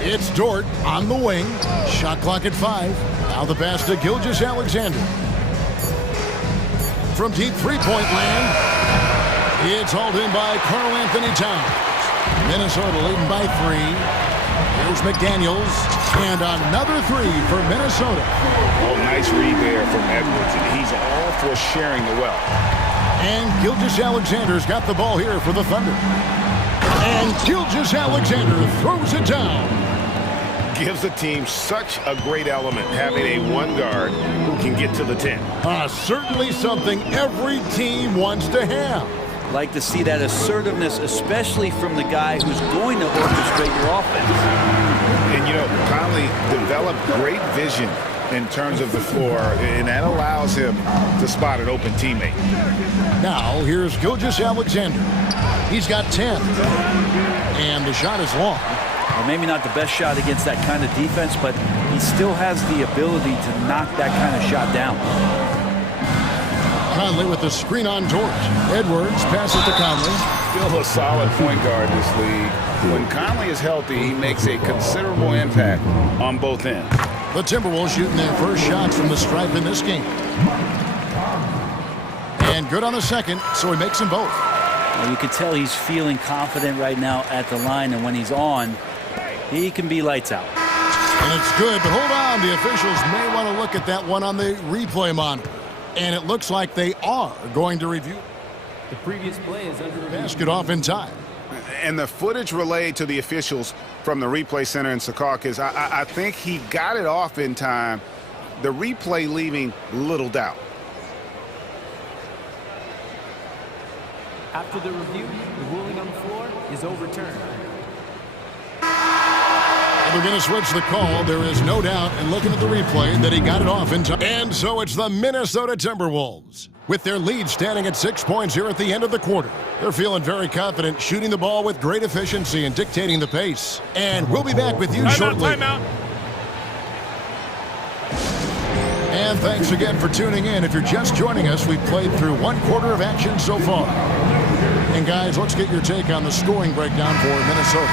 It's Dort on the wing. Shot clock at 5. Now the pass to Gilgeous-Alexander. From deep three-point land, it's hauled in by Karl Anthony Towns. Minnesota leading by 3. Here's McDaniels, and another 3 for Minnesota. Oh, nice read there from Edwards, and he's all for sharing the wealth. And Gilgeous-Alexander's got the ball here for the Thunder. And Gilgeous-Alexander throws it down. Gives the team such a great element having a one guard who can get to the 10. Certainly something every team wants to have. Like to see that assertiveness, especially from the guy who's going to orchestrate your offense. And, you know, Conley developed great vision in terms of the floor, and that allows him to spot an open teammate. Now, here's Gilgeous-Alexander. He's got 10. And the shot is long. Well, maybe not the best shot against that kind of defense, but he still has the ability to knock that kind of shot down. Conley with the screen on George. Edwards passes to Conley. Still a solid point guard in this league. When Conley is healthy, he makes a considerable impact on both ends. The Timberwolves shooting their first shots from the stripe in this game. And good on the second, so he makes them both. Well, you can tell he's feeling confident right now at the line, and when he's on, he can be lights out. And it's good, but hold on. The officials may want to look at that one on the replay monitor. And it looks like they are going to review. The previous play is under review. Basket off in time. And the footage relayed to the officials from the replay center in Secaucus, I think he got it off in time. The replay leaving little doubt. After the review, the ruling on the floor is overturned. We're going to switch the call. There is no doubt, and looking at the replay, that he got it off in time. And so it's the Minnesota Timberwolves, with their lead standing at 6 points here at the end of the quarter. They're feeling very confident, shooting the ball with great efficiency and dictating the pace. And we'll be back with you shortly. Timeout. And thanks again for tuning in. If you're just joining us, we've played through 1 quarter of action so far. And guys, let's get your take on the scoring breakdown for Minnesota.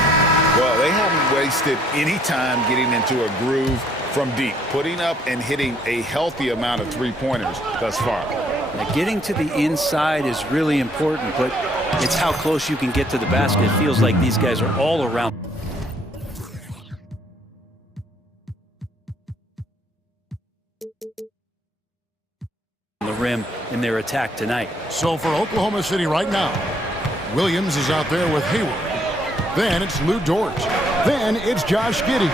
Well, they haven't wasted any time getting into a groove from deep, putting up and hitting a healthy amount of three-pointers thus far. Now, getting to the inside is really important, but it's how close you can get to the basket. It feels like these guys are all around. The rim in their attack tonight. So for Oklahoma City right now, Williams is out there with Hayward. Then it's Lou Dort. Then it's Josh Giddey.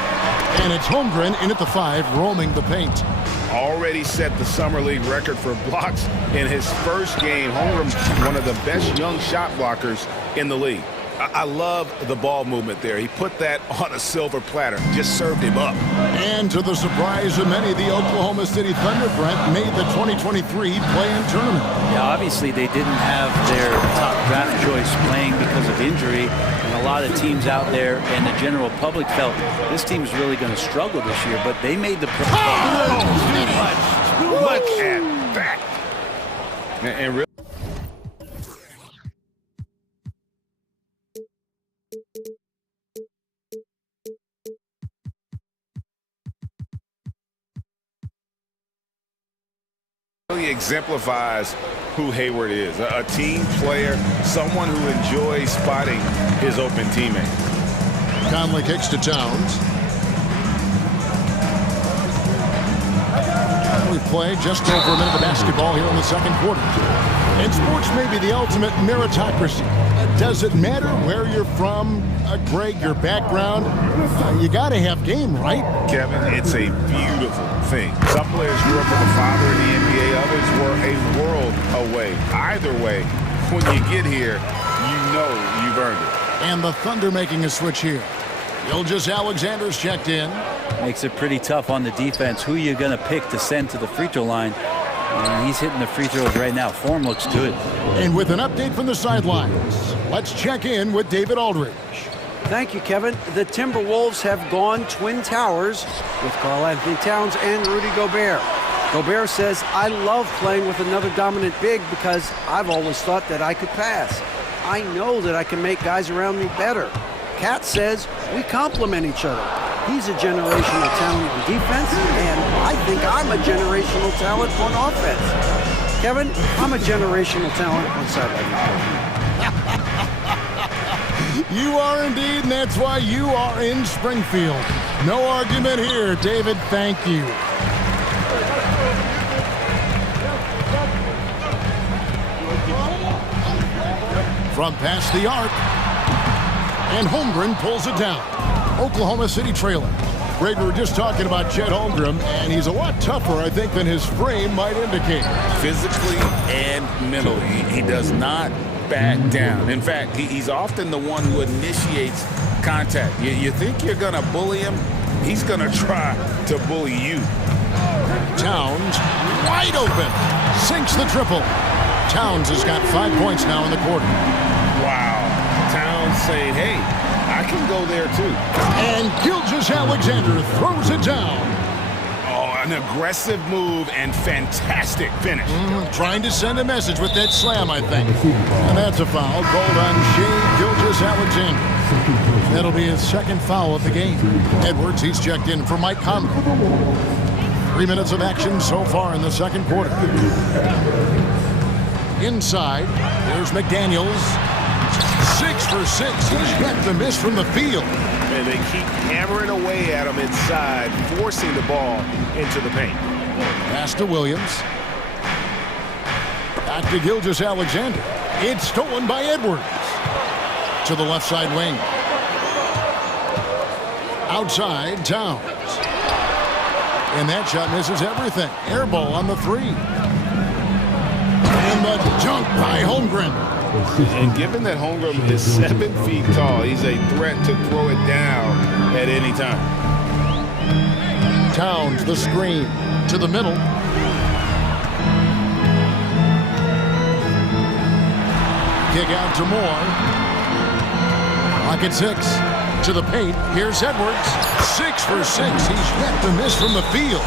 And it's Holmgren in at the 5, roaming the paint. Already set the Summer League record for blocks in his first game. Holmgren, one of the best young shot blockers in the league. I love the ball movement there. He put that on a silver platter, just served him up. And to the surprise of many, the Oklahoma City Thunder, Brent, made the 2023 play-in tournament. Yeah, obviously they didn't have their top draft choice playing because of injury, and a lot of teams out there and the general public felt this team's really going to struggle this year, but they made the Look at that. And really, exemplifies who Hayward is. A team player, someone who enjoys spotting his open teammate. Conley kicks to Towns. We played just over a minute of basketball here in the second quarter. And sports may be the ultimate meritocracy. Does it matter where you're from, Greg, your background? You got to have game, right? Kevin, it's a beautiful thing. Some players grew up with a father in the NBA, others were a world away. Either way, when you get here, you know you've earned it. And the Thunder making a switch here. Gilgeous-Alexander's checked in. Makes it pretty tough on the defense. Who you going to pick to send to the free throw line? And he's hitting the free throws right now. Form looks good. And with an update from the sidelines, let's check in with David Aldridge. Thank you, Kevin. The Timberwolves have gone Twin Towers with Karl-Anthony Towns and Rudy Gobert. Gobert says, I love playing with another dominant big because I've always thought that I could pass. I know that I can make guys around me better. Cat says, we complement each other. He's a generational talent on defense, and I think I'm a generational talent on offense. Kevin, I'm a generational talent on sideline. You are indeed, and that's why you are in Springfield. No argument here, David. Thank you. From past the arc, and Holmgren pulls it down. Oklahoma City trailing. Greg, we were just talking about Chet Holmgren, and he's a lot tougher, I think, than his frame might indicate. Physically and mentally, he does not back down. In fact, he's often the one who initiates contact. You think you're going to bully him? He's going to try to bully you. Towns wide open. Sinks the triple. Towns has got 5 points now in the quarter. Wow. Towns saying, hey, I can go there too. And Gilgeous-Alexander throws it down. Oh, an aggressive move and fantastic finish. Trying to send a message with that slam, I think. And that's a foul called on Shea Gilgeous-Alexander. That'll be his second foul of the game. Edwards, he's checked in for Mike Conley. 3 minutes of action so far in the second quarter. Inside, there's McDaniels. 6 for 6. He's got the miss from the field. And they keep hammering away at him inside, forcing the ball into the paint. Pass to Williams. Back to Gilgeous-Alexander. It's stolen by Edwards. To the left side wing. Outside, Towns. And that shot misses everything. Air ball on the 3. And the dunk by Holmgren. And given that Holmgren is 7 feet tall, he's a threat to throw it down at any time. Towns, the screen. To the middle. Kick out to Moore. Clock at 6. To the paint. Here's Edwards. 6 for 6. He's yet to miss from the field.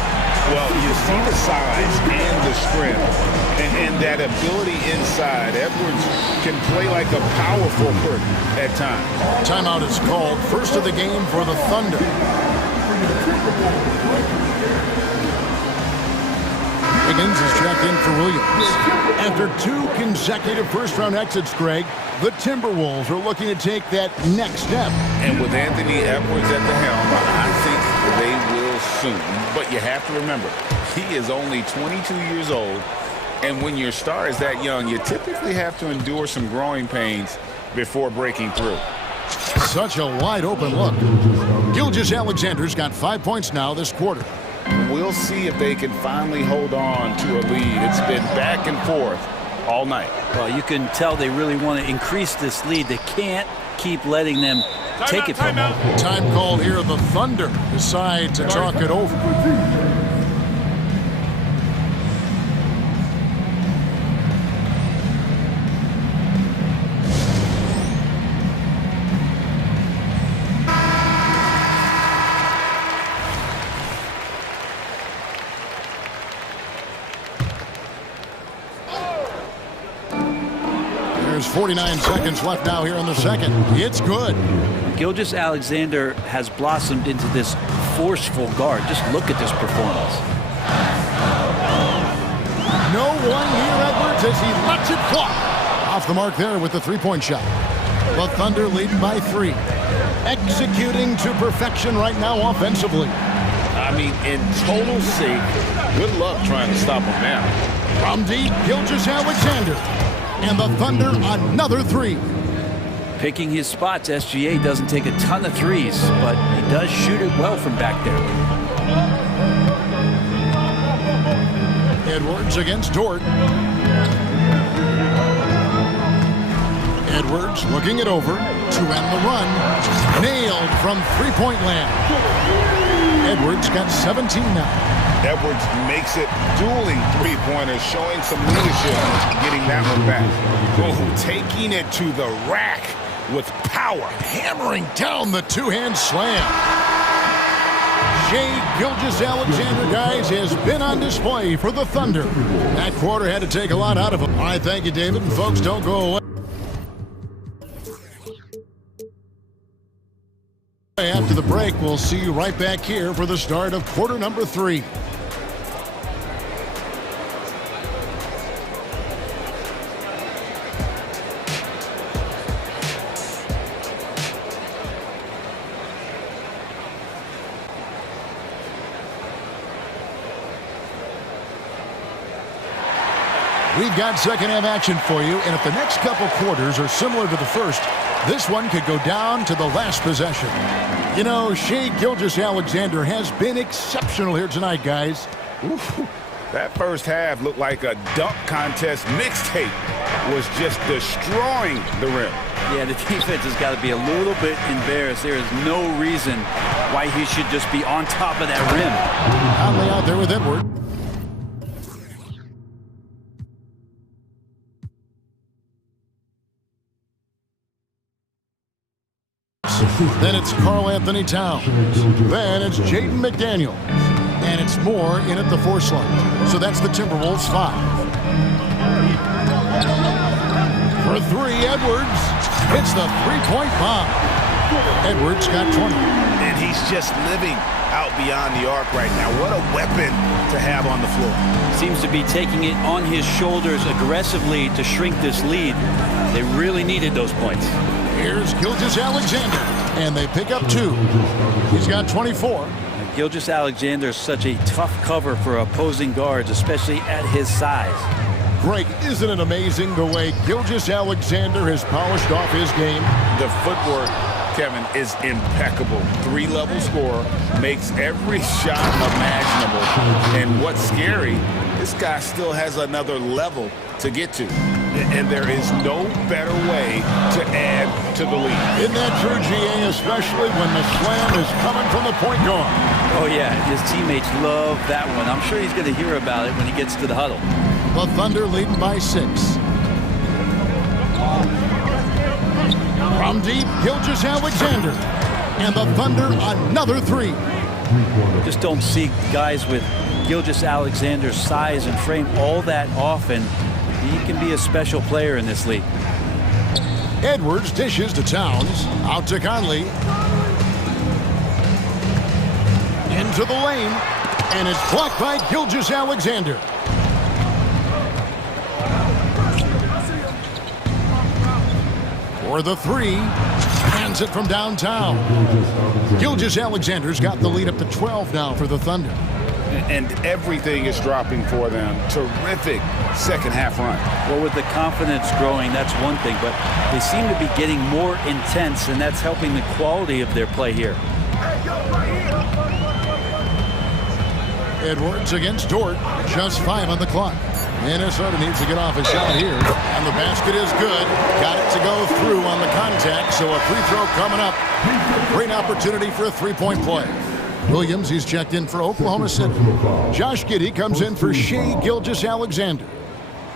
Well, you see the size and the strength and that ability inside. Edwards can play like a power forward at times. Timeout is called. First of the game for the Thunder. Higgins is checked in for Williams. After 2 consecutive first-round exits, Greg, the Timberwolves are looking to take that next step. And with Anthony Edwards at the helm, I think they will soon. But you have to remember, he is only 22 years old. And when your star is that young, you typically have to endure some growing pains before breaking through. Such a wide-open look. Gilgeous-Alexander's got 5 points now this quarter. We'll see if they can finally hold on to a lead. It's been back and forth all night. Well, you can tell they really want to increase this lead. They can't keep letting them take it from them. Time call here. The Thunder decide to talk it over. There's 49 seconds left now here in the second. It's good. Gilgeous-Alexander has blossomed into this forceful guard. Just look at this performance. No one near Edwards as he lets it fly. Off the mark there with the three-point shot. The Thunder leading by 3. Executing to perfection right now offensively. I mean, in total sync. Good luck trying to stop him now. From deep, Gilgeous-Alexander. And the Thunder, another 3. Picking his spots, SGA doesn't take a ton of threes, but he does shoot it well from back there. Edwards against Dort. Edwards looking it over to end the run. Nailed from three-point land. Edwards got 17 now. Edwards makes it dueling three-pointers, showing some leadership, getting that one back. Oh, taking it to the rack with power. Hammering down the two-hand slam. Shea Gilgeous-Alexander, guys, has been on display for the Thunder. That quarter had to take a lot out of him. All right, thank you, David. And folks, don't go away. After the break, we'll see you right back here for the start of quarter number 3. We've got second half action for you, and if the next couple quarters are similar to the first, this one could go down to the last possession. You know, Shea Gilgeous-Alexander has been exceptional here tonight, guys. Oof. That first half looked like a dunk contest mixtape was just destroying the rim. Yeah, the defense has got to be a little bit embarrassed. There is no reason why he should just be on top of that rim. Conley out there with Edward. Then it's Karl Anthony Towns. Then it's Jaden McDaniels. And it's Moore in at the 4 slot. So that's the Timberwolves 5. For 3, Edwards hits the three-point bomb. Edwards got 20. And he's just living out beyond the arc right now. What a weapon to have on the floor. Seems to be taking it on his shoulders aggressively to shrink this lead. They really needed those points. Here's Gilgeous-Alexander, and they pick up 2. He's got 24. Gilgeous-Alexander is such a tough cover for opposing guards, especially at his size. Greg, isn't it amazing the way Gilgeous-Alexander has polished off his game? The footwork, Kevin, is impeccable. 3-level scorer, makes every shot imaginable. And what's scary, this guy still has another level to get to. And there is no better way to add to the lead. Isn't that true, GA, especially when the slam is coming from the point guard? Oh, yeah, his teammates love that one. I'm sure he's going to hear about it when he gets to the huddle. The Thunder leading by 6. From deep, Gilgeous-Alexander. And the Thunder another 3. Just don't see guys with Gilgeous-Alexander's size and frame all that often. He can be a special player in this league. Edwards dishes to Towns. Out to Conley. Into the lane. And it's blocked by Gilgeous-Alexander. For the 3. Hands it from downtown. Gilgeous-Alexander's got the lead up to 12 now for the Thunder. And everything is dropping for them. Terrific second half run. Well, with the confidence growing, that's one thing, but they seem to be getting more intense, and that's helping the quality of their play here. Edwards against Dort. Just 5 on the clock. Minnesota needs to get off a shot here. And the basket is good. Got it to go through on the contact, so a free throw coming up. Great opportunity for a 3-point play. Williams, he's checked in for Oklahoma City. Josh Giddey comes in for Shai Gilgeous-Alexander.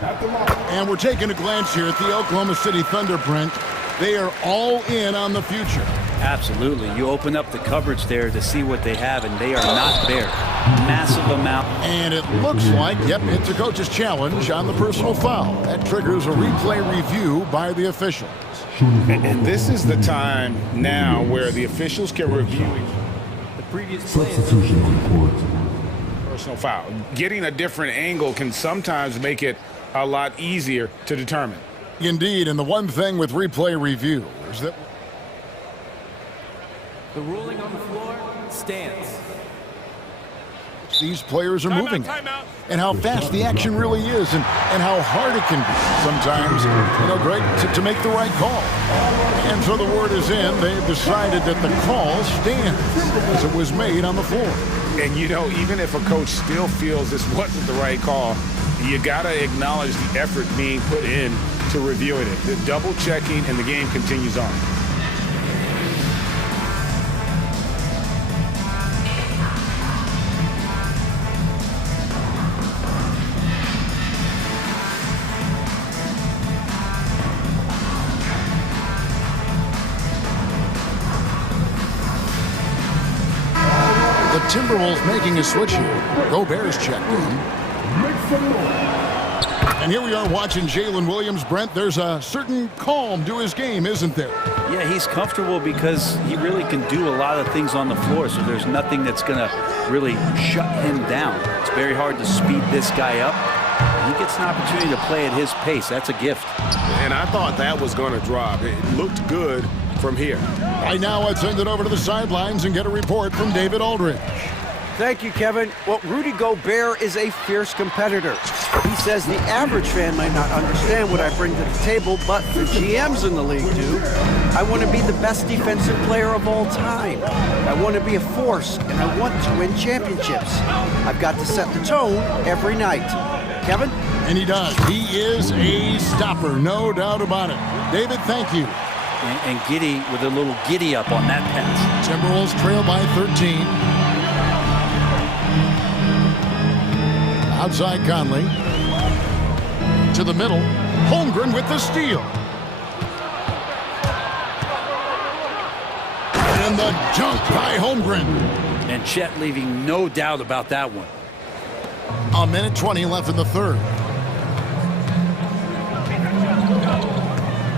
And we're taking a glance here at the Oklahoma City Thunder, Brent. They are all in on the future. Absolutely. You open up the cupboards there to see what they have, and they are not bare. Massive amount. And it looks like, yep, it's a coach's challenge on the personal foul. That triggers a replay review by the officials. And this is the time now where the officials can review Substitution report. personal foul. Getting a different angle can sometimes make it a lot easier to determine. Indeed, and the one thing with replay review is that The ruling on the floor stands. these players are moving and how fast the action really is and how hard it can be sometimes, Greg, to make the right call. And so the word is in. They've decided that the call stands as it was made on the floor. And, even if a coach still feels this wasn't the right call, you got to acknowledge the effort being put in to reviewing it. The double checking, and the game continues on. Timberwolves making a switch here. Gobert's checked in. And here we are watching Jalen Williams. Brent, there's a certain calm to his game, isn't there? Yeah, he's comfortable because he really can do a lot of things on the floor, so there's nothing that's going to really shut him down. It's very hard to speed this guy up. He gets an opportunity to play at his pace. That's a gift. And I thought that was going to drop. It looked good from here. Right now, I'd send it over to the sidelines and get a report from David Aldridge. Thank you, Kevin. Well, Rudy Gobert is a fierce competitor. He says the average fan might not understand what I bring to the table, but the GMs in the league do. I want to be the best defensive player of all time. I want to be a force, and I want to win championships. I've got to set the tone every night. Kevin? And he does. He is a stopper, no doubt about it. David, thank you. And Giddy with a little giddy up on that pass. Timberwolves trail by 13. Outside Conley. To the middle. Holmgren with the steal. And the dunk by Holmgren. And Chet leaving no doubt about that one. A minute 20 left in the third.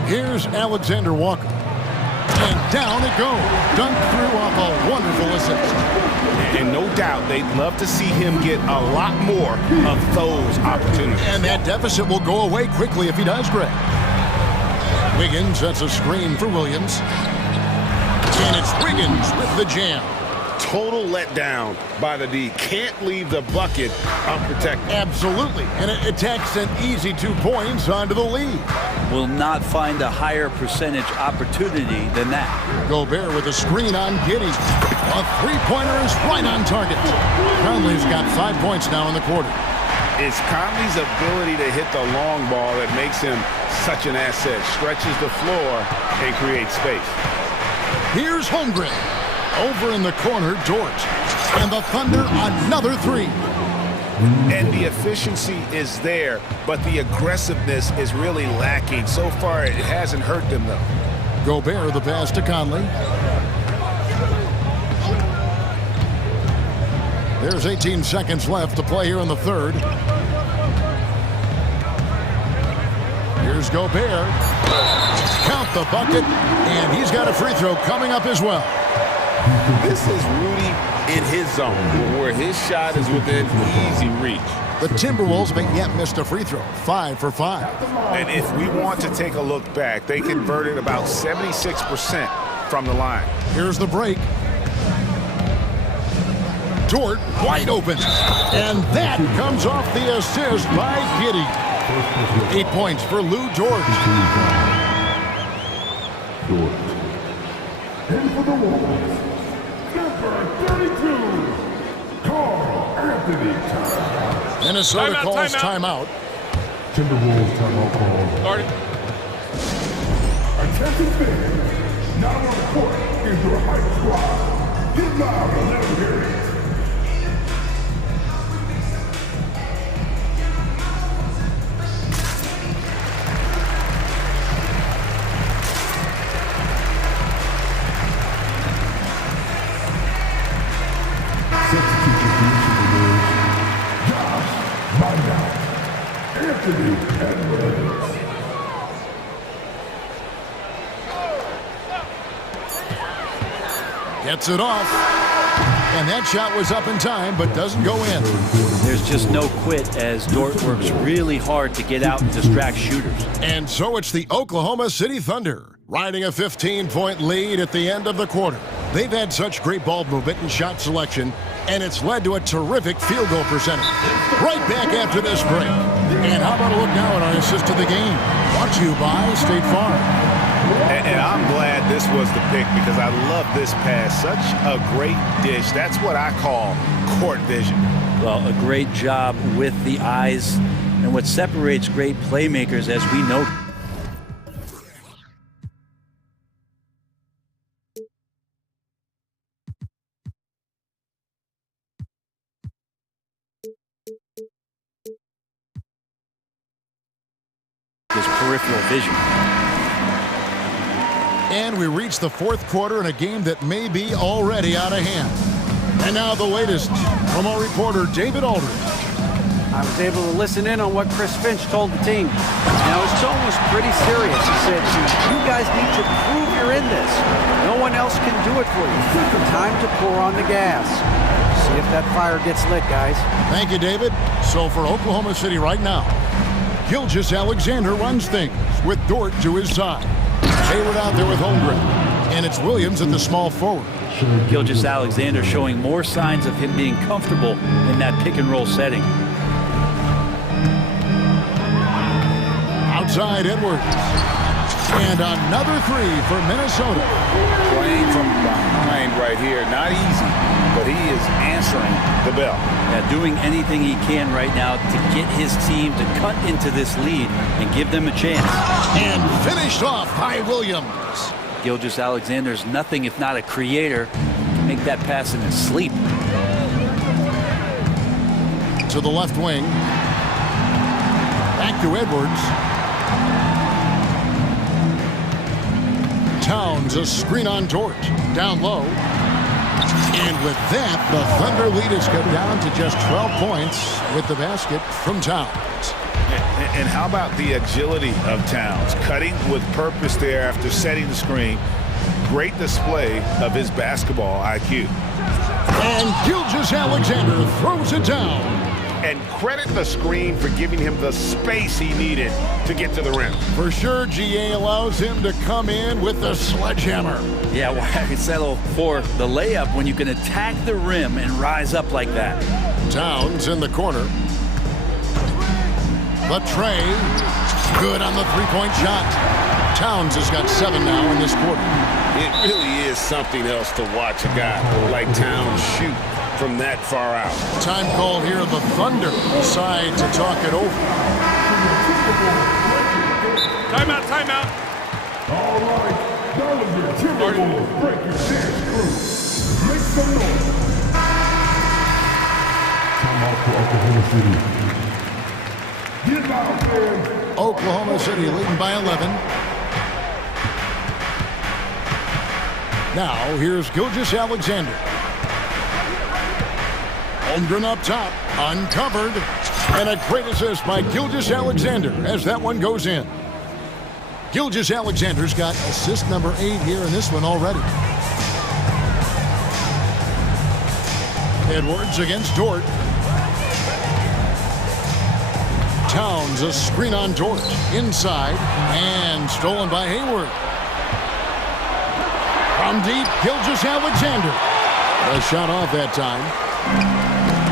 Here's Alexander Walker. And down it goes. Dunked through off a wonderful assist. And no doubt they'd love to see him get a lot more of those opportunities. And that deficit will go away quickly if he does, Greg. Wiggins sets a screen for Williams. And it's Wiggins with the jam. Total letdown by the D. Can't leave the bucket unprotected. Absolutely. And it attacks an easy 2 points onto the lead. Will not find a higher percentage opportunity than that. Gobert with a screen on Giddy. A three-pointer is right on target. Conley's got 5 points now in the quarter. It's Conley's ability to hit the long ball that makes him such an asset. Stretches the floor and creates space. Here's Holmgren. Over in the corner, Dort. And the Thunder, another three. And the efficiency is there, but the aggressiveness is really lacking. So far, it hasn't hurt them, though. Gobert, the pass to Conley. There's 18 seconds left to play here in the third. Here's Gobert. Count the bucket, and he's got a free throw coming up as well. This is Rudy in his zone, where his shot is within easy reach. The Timberwolves may yet missed a free throw, 5 for 5. And if we want to take a look back, they converted about 76% from the line. Here's the break. Dort wide open. And that comes off the assist by Giddy. 8 points for Lou Dort. And for the Wolves, number 32, Carl Anthony Towns. Minnesota calls timeout. Timberwolves timeout call. Started. Attention fans, now on the court is your hype squad. Get loud and let them hear it. Anthony Edwards. Gets it off. And that shot was up in time, but doesn't go in. There's just no quit as Dort works really hard to get out and distract shooters. And so it's the Oklahoma City Thunder riding a 15-point lead at the end of the quarter. They've had such great ball movement and shot selection, and it's led to a terrific field goal percentage. Right back after this break. And how about a look now at our assist of the game? Brought to you by State Farm. And I'm glad this was the pick because I love this pass. Such a great dish. That's what I call court vision. Well, a great job with the eyes. And what separates great playmakers, as we know, is peripheral vision. And we reach the fourth quarter in a game that may be already out of hand. And now the latest from our reporter, David Aldridge. I was able to listen in on what Chris Finch told the team. Now, his tone was pretty serious. He said, you guys need to prove you're in this. No one else can do it for you. Time to pour on the gas. See if that fire gets lit, guys. Thank you, David. So for Oklahoma City right now, Gilgeous Alexander runs things with Dort to his side. Hayward out there with Holmgren. And it's Williams at the small forward. Gilgeous-Alexander showing more signs of him being comfortable in that pick-and-roll setting. Outside Edwards. And another three for Minnesota. Playing from behind right here. Not easy, but he is answering the bell. Yeah, doing anything he can right now to get his team to cut into this lead and give them a chance. And finished off by Williams. Gilgeous-Alexander's nothing if not a creator. Can make that pass in his sleep. To the left wing. Back to Edwards. Towns, a screen on Dort. Down low. And with that, the Thunder lead has cut down to just 12 points with the basket from Towns. And how about the agility of Towns? Cutting with purpose there after setting the screen. Great display of his basketball IQ. And Gilgeous-Alexander throws it down. And credit the screen for giving him the space he needed to get to the rim. For sure, GA allows him to come in with the sledgehammer. Yeah, why settle for the layup when you can attack the rim and rise up like that? Towns in the corner. Latrey, good on the three-point shot. Towns has got 7 now in this quarter. It really is something else to watch a guy like Towns shoot from that far out. Time call here. The Thunder decide to talk it over. Timeout, timeout. All right, now your Timberwolves break your dance crew. Make some noise. Time out for Oklahoma City. Get out there. Oklahoma City leading by 11. Now here's Gilgeous-Alexander. Holmgren up top, uncovered, and a great assist by Gilgeous-Alexander as that one goes in. Gilgeous-Alexander's got assist number 8 here in this one already. Edwards against Dort. Towns, a screen on Dort, inside, and stolen by Hayward. From deep, Gilgeous-Alexander. A shot off that time.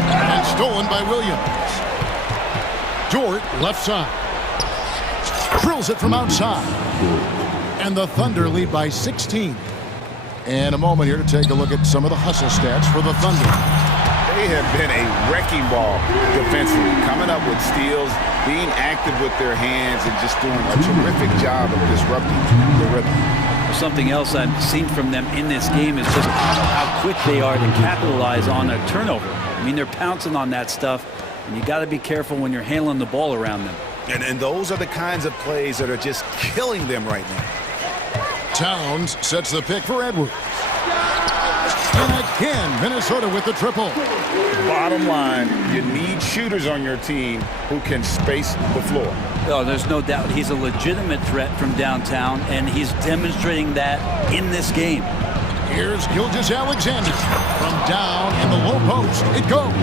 And stolen by Williams. Dort, left side. Drills it from outside. And the Thunder lead by 16. And a moment here to take a look at some of the hustle stats for the Thunder. They have been a wrecking ball defensively, coming up with steals, being active with their hands, and just doing a terrific job of disrupting the rhythm. Something else I've seen from them in this game is just how quick they are to capitalize on a turnover. I mean, they're pouncing on that stuff, and you got to be careful when you're handling the ball around them. And those are the kinds of plays that are just killing them right now. Towns sets the pick for Edwards. And again, Minnesota with the triple. Bottom line, you need shooters on your team who can space the floor. Oh, there's no doubt he's a legitimate threat from downtown, and he's demonstrating that in this game. Here's Gilgeous-Alexander from down in the low post. It goes.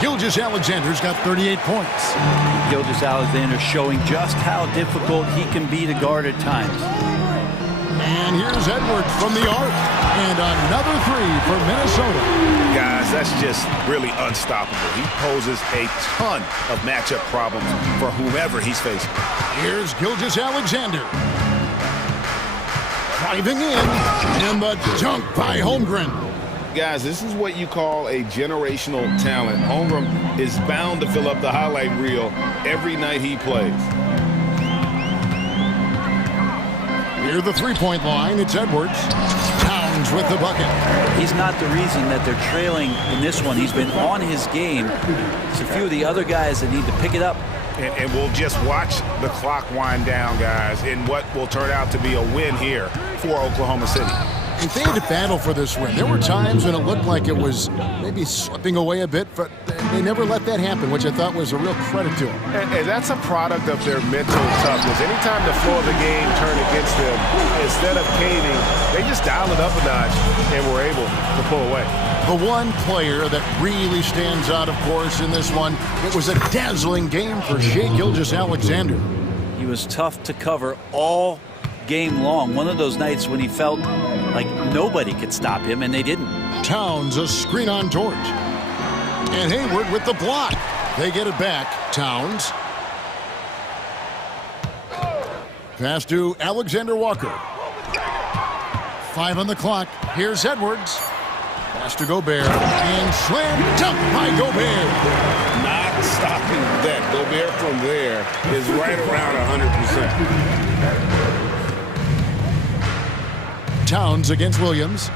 Gilgeous-Alexander's got 38 points. Gilgeous-Alexander showing just how difficult he can be to guard at times. And here's Edwards from the arc. And another three for Minnesota. Guys, that's just really unstoppable. He poses a ton of matchup problems for whomever he's facing. Here's Gilgeous-Alexander. Driving in, and the dunk by Holmgren. Guys, this is what you call a generational talent. Holmgren is bound to fill up the highlight reel every night he plays. Near the three-point line, it's Edwards. Towns with the bucket. He's not the reason that they're trailing in this one. He's been on his game. It's a few of the other guys that need to pick it up. And we'll just watch the clock wind down, guys, in what will turn out to be a win here for Oklahoma City. If they had to battle for this win, there were times when it looked like it was maybe slipping away a bit, but they never let that happen, which I thought was a real credit to them. And that's a product of their mental toughness. Anytime the flow of the game turned against them, instead of caving, they just dialed it up a notch and were able to pull away. The one player that really stands out, of course, in this one, it was a dazzling game for Shai Gilgeous-Alexander. He was tough to cover all game long. One of those nights when he felt like nobody could stop him, and they didn't. Towns a screen on George. And Hayward with the block. They get it back. Towns. Pass to Alexander Walker. 5 on the clock. Here's Edwards. Pass to Gobert. And slam dunk by Gobert. Not stopping that. Gobert from there is right around 100%. Towns against Williams.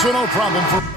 So no problem for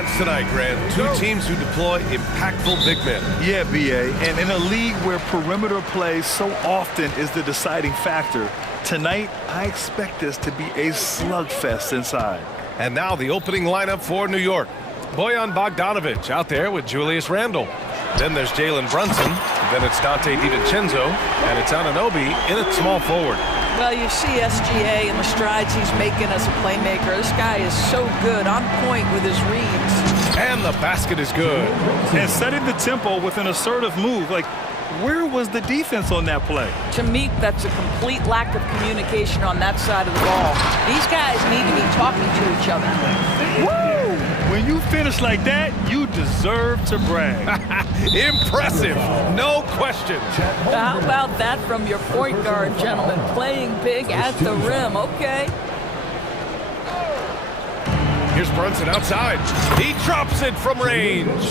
Giants tonight, Grant. Two teams who deploy impactful big men. Yeah, BA. And in a league where perimeter play so often is the deciding factor, tonight I expect this to be a slugfest inside. And now the opening lineup for New York. Bojan Bogdanovic out there with Julius Randle. Then there's Jalen Brunson. Then it's Dante DiVincenzo. And it's Anunoby in at small forward. Well, you see SGA and the strides he's making as a playmaker. This guy is so good, on point with his reads. And the basket is good. And setting the tempo with an assertive move. Like, where was the defense on that play? To me, that's a complete lack of communication on that side of the ball. These guys need to be talking to each other. Woo! When you finish like that, you deserve to brag. Impressive, no question. How about that from your point guard, gentlemen? Playing big at the rim, okay. Here's Brunson outside. He drops it from range.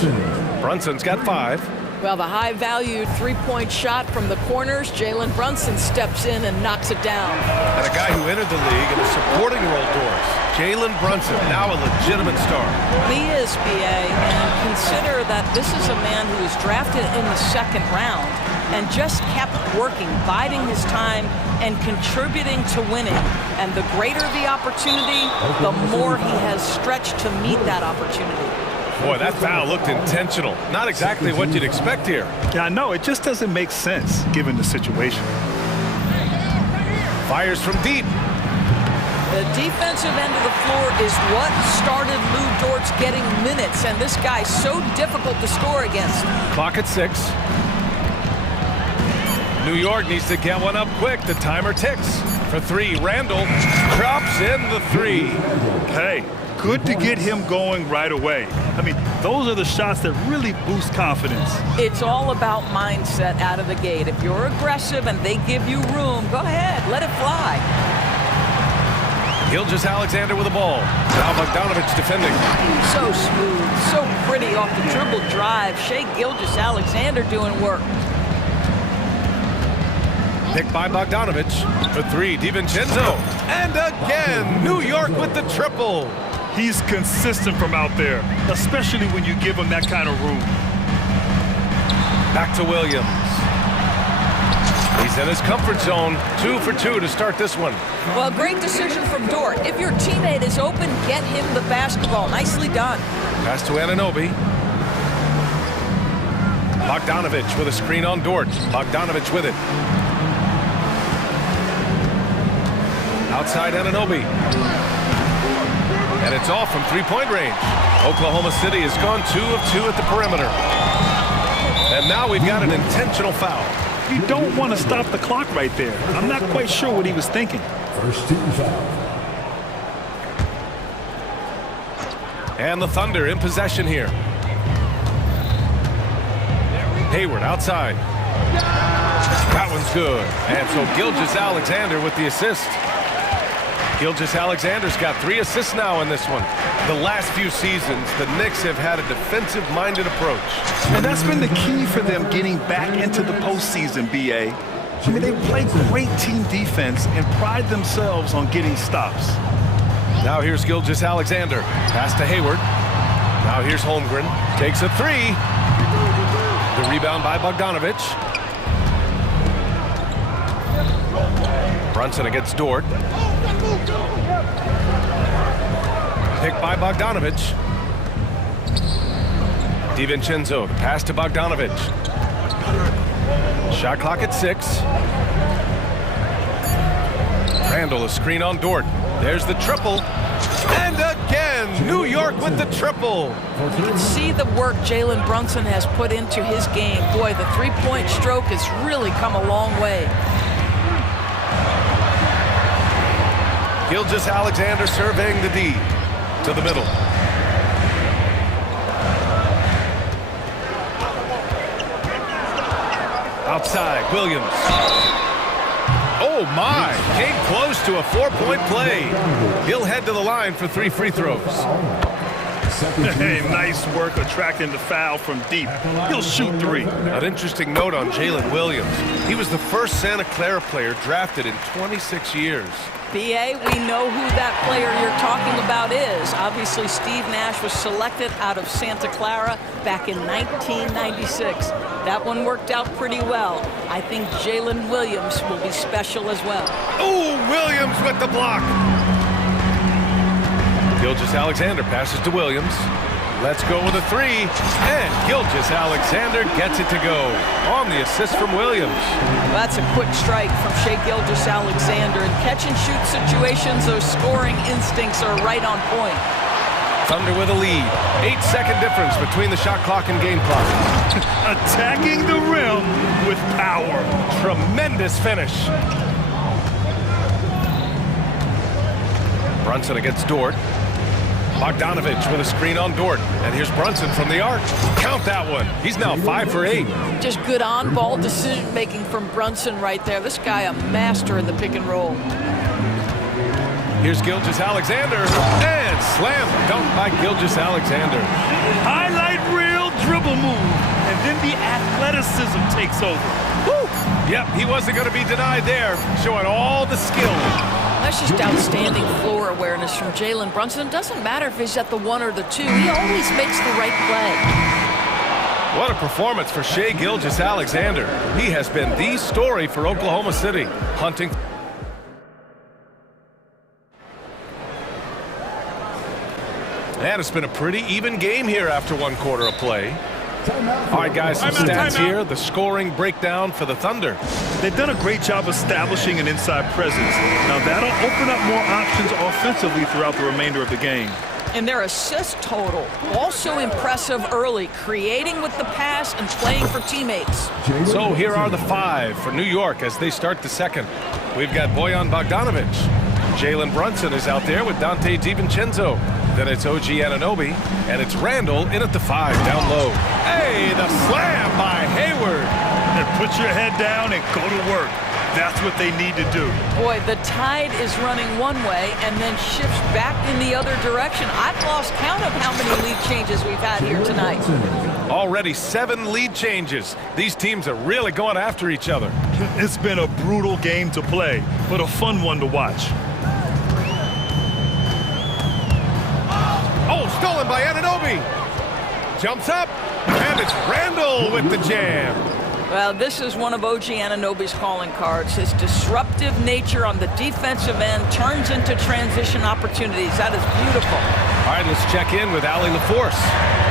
Brunson's got 5. Well, the high-valued three-point shot from the corners, Jalen Brunson steps in and knocks it down. And a guy who entered the league in a supporting role, Doris. Jalen Brunson, now a legitimate star. He is, BA, and consider that this is a man who was drafted in the 2nd round and just kept working, biding his time and contributing to winning. And the greater the opportunity, the more he has stretched to meet that opportunity. Boy, that foul looked intentional. Not exactly what you'd expect here. Yeah, I know. It just doesn't make sense given the situation. Fires from deep. The defensive end of the floor is what started Lou Dort's getting minutes, and this guy's so difficult to score against. Clock at 6. New York needs to get one up quick. The timer ticks. For 3, Randle drops in the 3. Hey, good to get him going right away. I mean, those are the shots that really boost confidence. It's all about mindset out of the gate. If you're aggressive and they give you room, go ahead, let it fly. Gilgeous-Alexander with the ball. Now Bogdanovic defending. So smooth, so pretty off the dribble drive. Shai Gilgeous-Alexander doing work. Picked by Bogdanovic. For 3, DiVincenzo. And again, New York with the triple. He's consistent from out there, especially when you give him that kind of room. Back to Williams. He's in his comfort zone. 2 for 2 to start this one. Well, great decision from Dort. If your teammate is open, get him the basketball. Nicely done. Pass to Anunoby. Bogdanovic with a screen on Dort. Bogdanovic with it. Outside Anunoby. And it's off from 3-point range. Oklahoma City has gone 2 of 2 at the perimeter. And now we've got an intentional foul. You don't want to stop the clock right there. I'm not quite sure what he was thinking. First team foul. And the Thunder in possession here. Hayward outside. That one's good. And so Gilgeous-Alexander with the assist. Gilgeous-Alexander's got 3 assists now in this one. The last few seasons, the Knicks have had a defensive-minded approach. And that's been the key for them getting back into the postseason, BA. I mean, they play great team defense and pride themselves on getting stops. Now here's Gilgeous-Alexander. Pass to Hayward. Now here's Holmgren. Takes a 3. The rebound by Bogdanovic. Brunson against Dort. Picked by Bogdanovic. DiVincenzo, the pass to Bogdanovic. Shot clock at 6. Randle, a screen on Dort. There's the triple. And again, New York with the triple. You can see the work Jalen Brunson has put into his game. Boy, the three-point stroke has really come a long way. Gilgeous-Alexander surveying the D to the middle. Outside, Williams. Oh my, came close to a 4-point play. He'll head to the line for 3 free throws. Hey, nice work attracting the foul from deep. He'll shoot three. An interesting note on Jalen Williams. He was the first Santa Clara player drafted in 26 years. BA, we know who that player you're talking about is. Obviously, Steve Nash was selected out of Santa Clara back in 1996. That one worked out pretty well. I think Jalen Williams will be special as well. Oh, Williams with the block. Gilgeous-Alexander passes to Williams. Let's go with a three. And Gilgeous-Alexander gets it to go on the assist from Williams. That's a quick strike from Shai Gilgeous-Alexander. In catch-and-shoot situations, those scoring instincts are right on point. Thunder with a lead. 8-second difference between the shot clock and game clock. Attacking the rim with power. Tremendous finish. Brunson against Dort. Bogdanovich with a screen on Dort. And here's Brunson from the arc. Count that one. He's now 5 for 8. Just good on-ball decision-making from Brunson right there. This guy a master in the pick and roll. Here's Gilgeous-Alexander. And slam dunk by Gilgeous-Alexander. Highlight reel dribble move. And then the athleticism takes over. Woo! Yep, he wasn't going to be denied there. Showing all the skill. That's just outstanding floor awareness from Jalen Brunson. It doesn't matter if he's at the 1 or the 2. He always makes the right play. What a performance for Shai Gilgeous-Alexander. He has been the story for Oklahoma City. Hunting. And it's been a pretty even game here after 1 quarter of play. All right, guys, some stats here. The scoring breakdown for the Thunder. They've done a great job establishing an inside presence. Now, that'll open up more options offensively throughout the remainder of the game. And their assist total, also impressive early, creating with the pass and playing for teammates. So here are the 5 for New York as they start the second. We've got Bojan Bogdanovic. Jalen Brunson is out there with Dante DiVincenzo. Then it's OG Anunoby, and it's Randall in at the 5 down low. Hey, the slam by Hayward. And put your head down and go to work. That's what they need to do. Boy, the tide is running one way and then shifts back in the other direction. I've lost count of how many lead changes we've had here tonight. Already 7 lead changes. These teams are really going after each other. It's been a brutal game to play, but a fun one to watch. Oh, stolen by Anunoby. Jumps up, and it's Randall with the jam. Well, this is one of OG Anunoby's calling cards. His disruptive nature on the defensive end turns into transition opportunities. That is beautiful. All right, let's check in with Allie LaForce.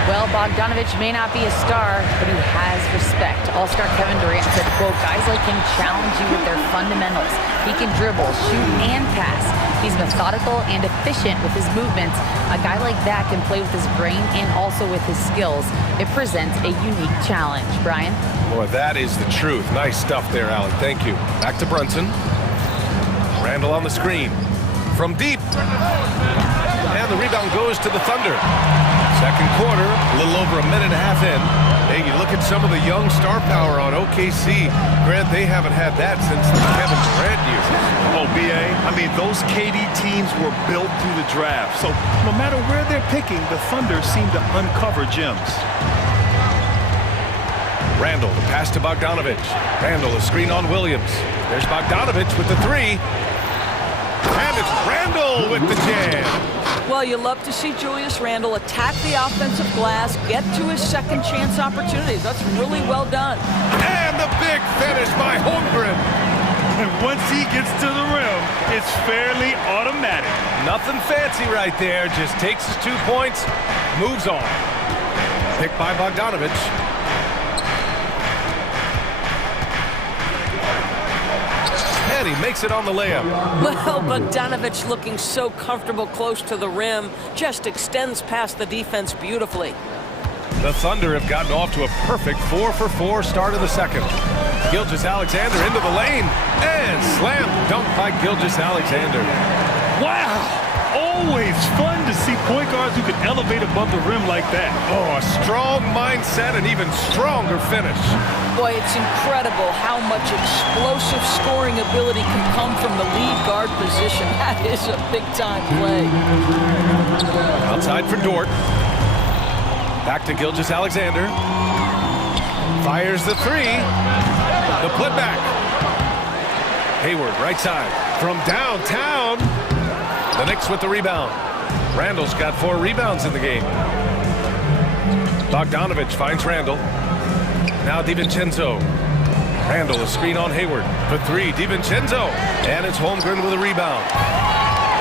Well, Bogdanovich may not be a star, but he has respect. All-star Kevin Durant said, quote, guys like him challenge you with their fundamentals. He can dribble, shoot, and pass. He's methodical and efficient with his movements. A guy like that can play with his brain and also with his skills. It presents a unique challenge. Brian? Boy, that is the truth. Nice stuff there, Allie. Thank you. Back to Brunson. Randall on the screen. From deep. And the rebound goes to the Thunder. Second quarter, a little over a minute and a half in. Hey, you look at some of the young star power on OKC. Grant, they haven't had that since the Kevin Durant years. Oh, BA, I mean, those KD teams were built through the draft. So no matter where they're picking, the Thunder seem to uncover gems. Randall, the pass to Bogdanovich. Randall, a screen on Williams. There's Bogdanovich with the 3. And it's Randall with the jam. Well, you love to see Julius Randle attack the offensive glass, get to his second chance opportunities. That's really well done. And the big finish by Holmgren. And once he gets to the rim, it's fairly automatic. Nothing fancy right there. Just takes his 2 points, moves on. Picked by Bogdanovich. And he makes it on the layup. Well, Bogdanovich looking so comfortable close to the rim, just extends past the defense beautifully. The Thunder have gotten off to a perfect 4-for-4 start of the second. Gilgeous-Alexander into the lane, and slam dunk by Gilgeous-Alexander. Wow! Always fun to see point guards who can elevate above the rim like that. Oh, a strong mindset and even stronger finish. Boy, it's incredible how much explosive scoring ability can come from the lead guard position. That is a big-time play. Outside for Dort. Back to Gilgeous-Alexander. Fires the three. The putback. Hayward, right side. From downtown. The Knicks with the rebound. Randall's got 4 rebounds in the game. Bogdanovich finds Randall. Now DiVincenzo. Randall, a screen on Hayward. For 3, DiVincenzo. And it's Holmgren with a rebound.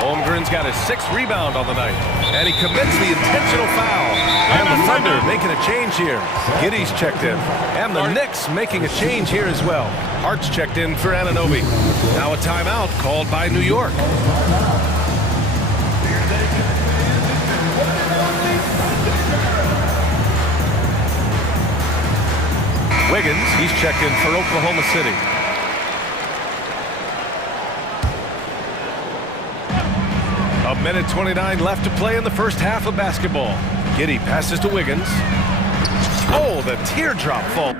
Holmgren's got his 6th rebound on the night. And he commits the intentional foul. And the Thunder making a change here. Giddey's checked in. And the Knicks making a change here as well. Hart's checked in for Anunoby. Now a timeout called by New York. Wiggins, he's checked in for Oklahoma City. A minute 29 left to play in the first half of basketball. Giddey passes to Wiggins. Oh, the teardrop fall.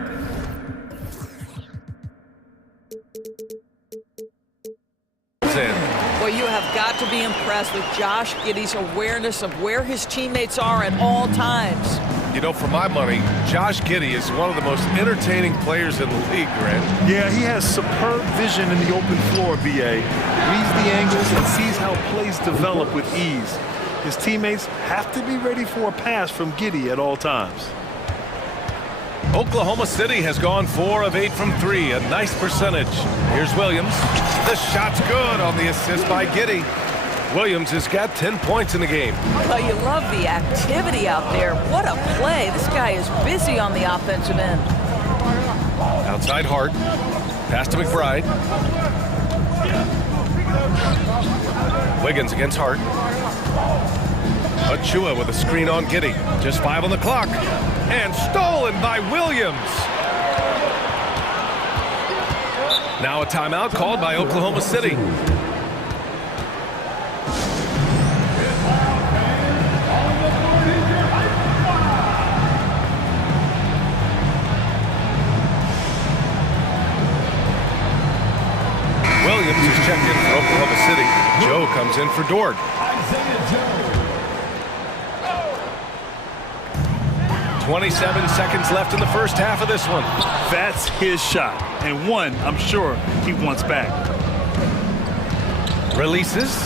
Well, you have got to be impressed with Josh Giddey's awareness of where his teammates are at all times. You know, for my money, Josh Giddey is one of the most entertaining players in the league, Grant. Yeah, he has superb vision in the open floor, B.A. Reads the angles and sees how plays develop with ease. His teammates have to be ready for a pass from Giddey at all times. Oklahoma City has gone 4 of 8 from 3, a nice percentage. Here's Williams. The shot's good on the assist by Giddey. Williams has got 10 points in the game. Well, you love the activity out there. What a play. This guy is busy on the offensive end. Outside Hart. Pass to McBride. Wiggins against Hart. Achua with a screen on Giddey. Just 5 on the clock. And stolen by Williams. Now a timeout called by Oklahoma City. Williams is checked in for Oklahoma City. Joe comes in for Dort. 27 seconds left in the first half of this one. That's his shot, and one I'm sure he wants back. Releases,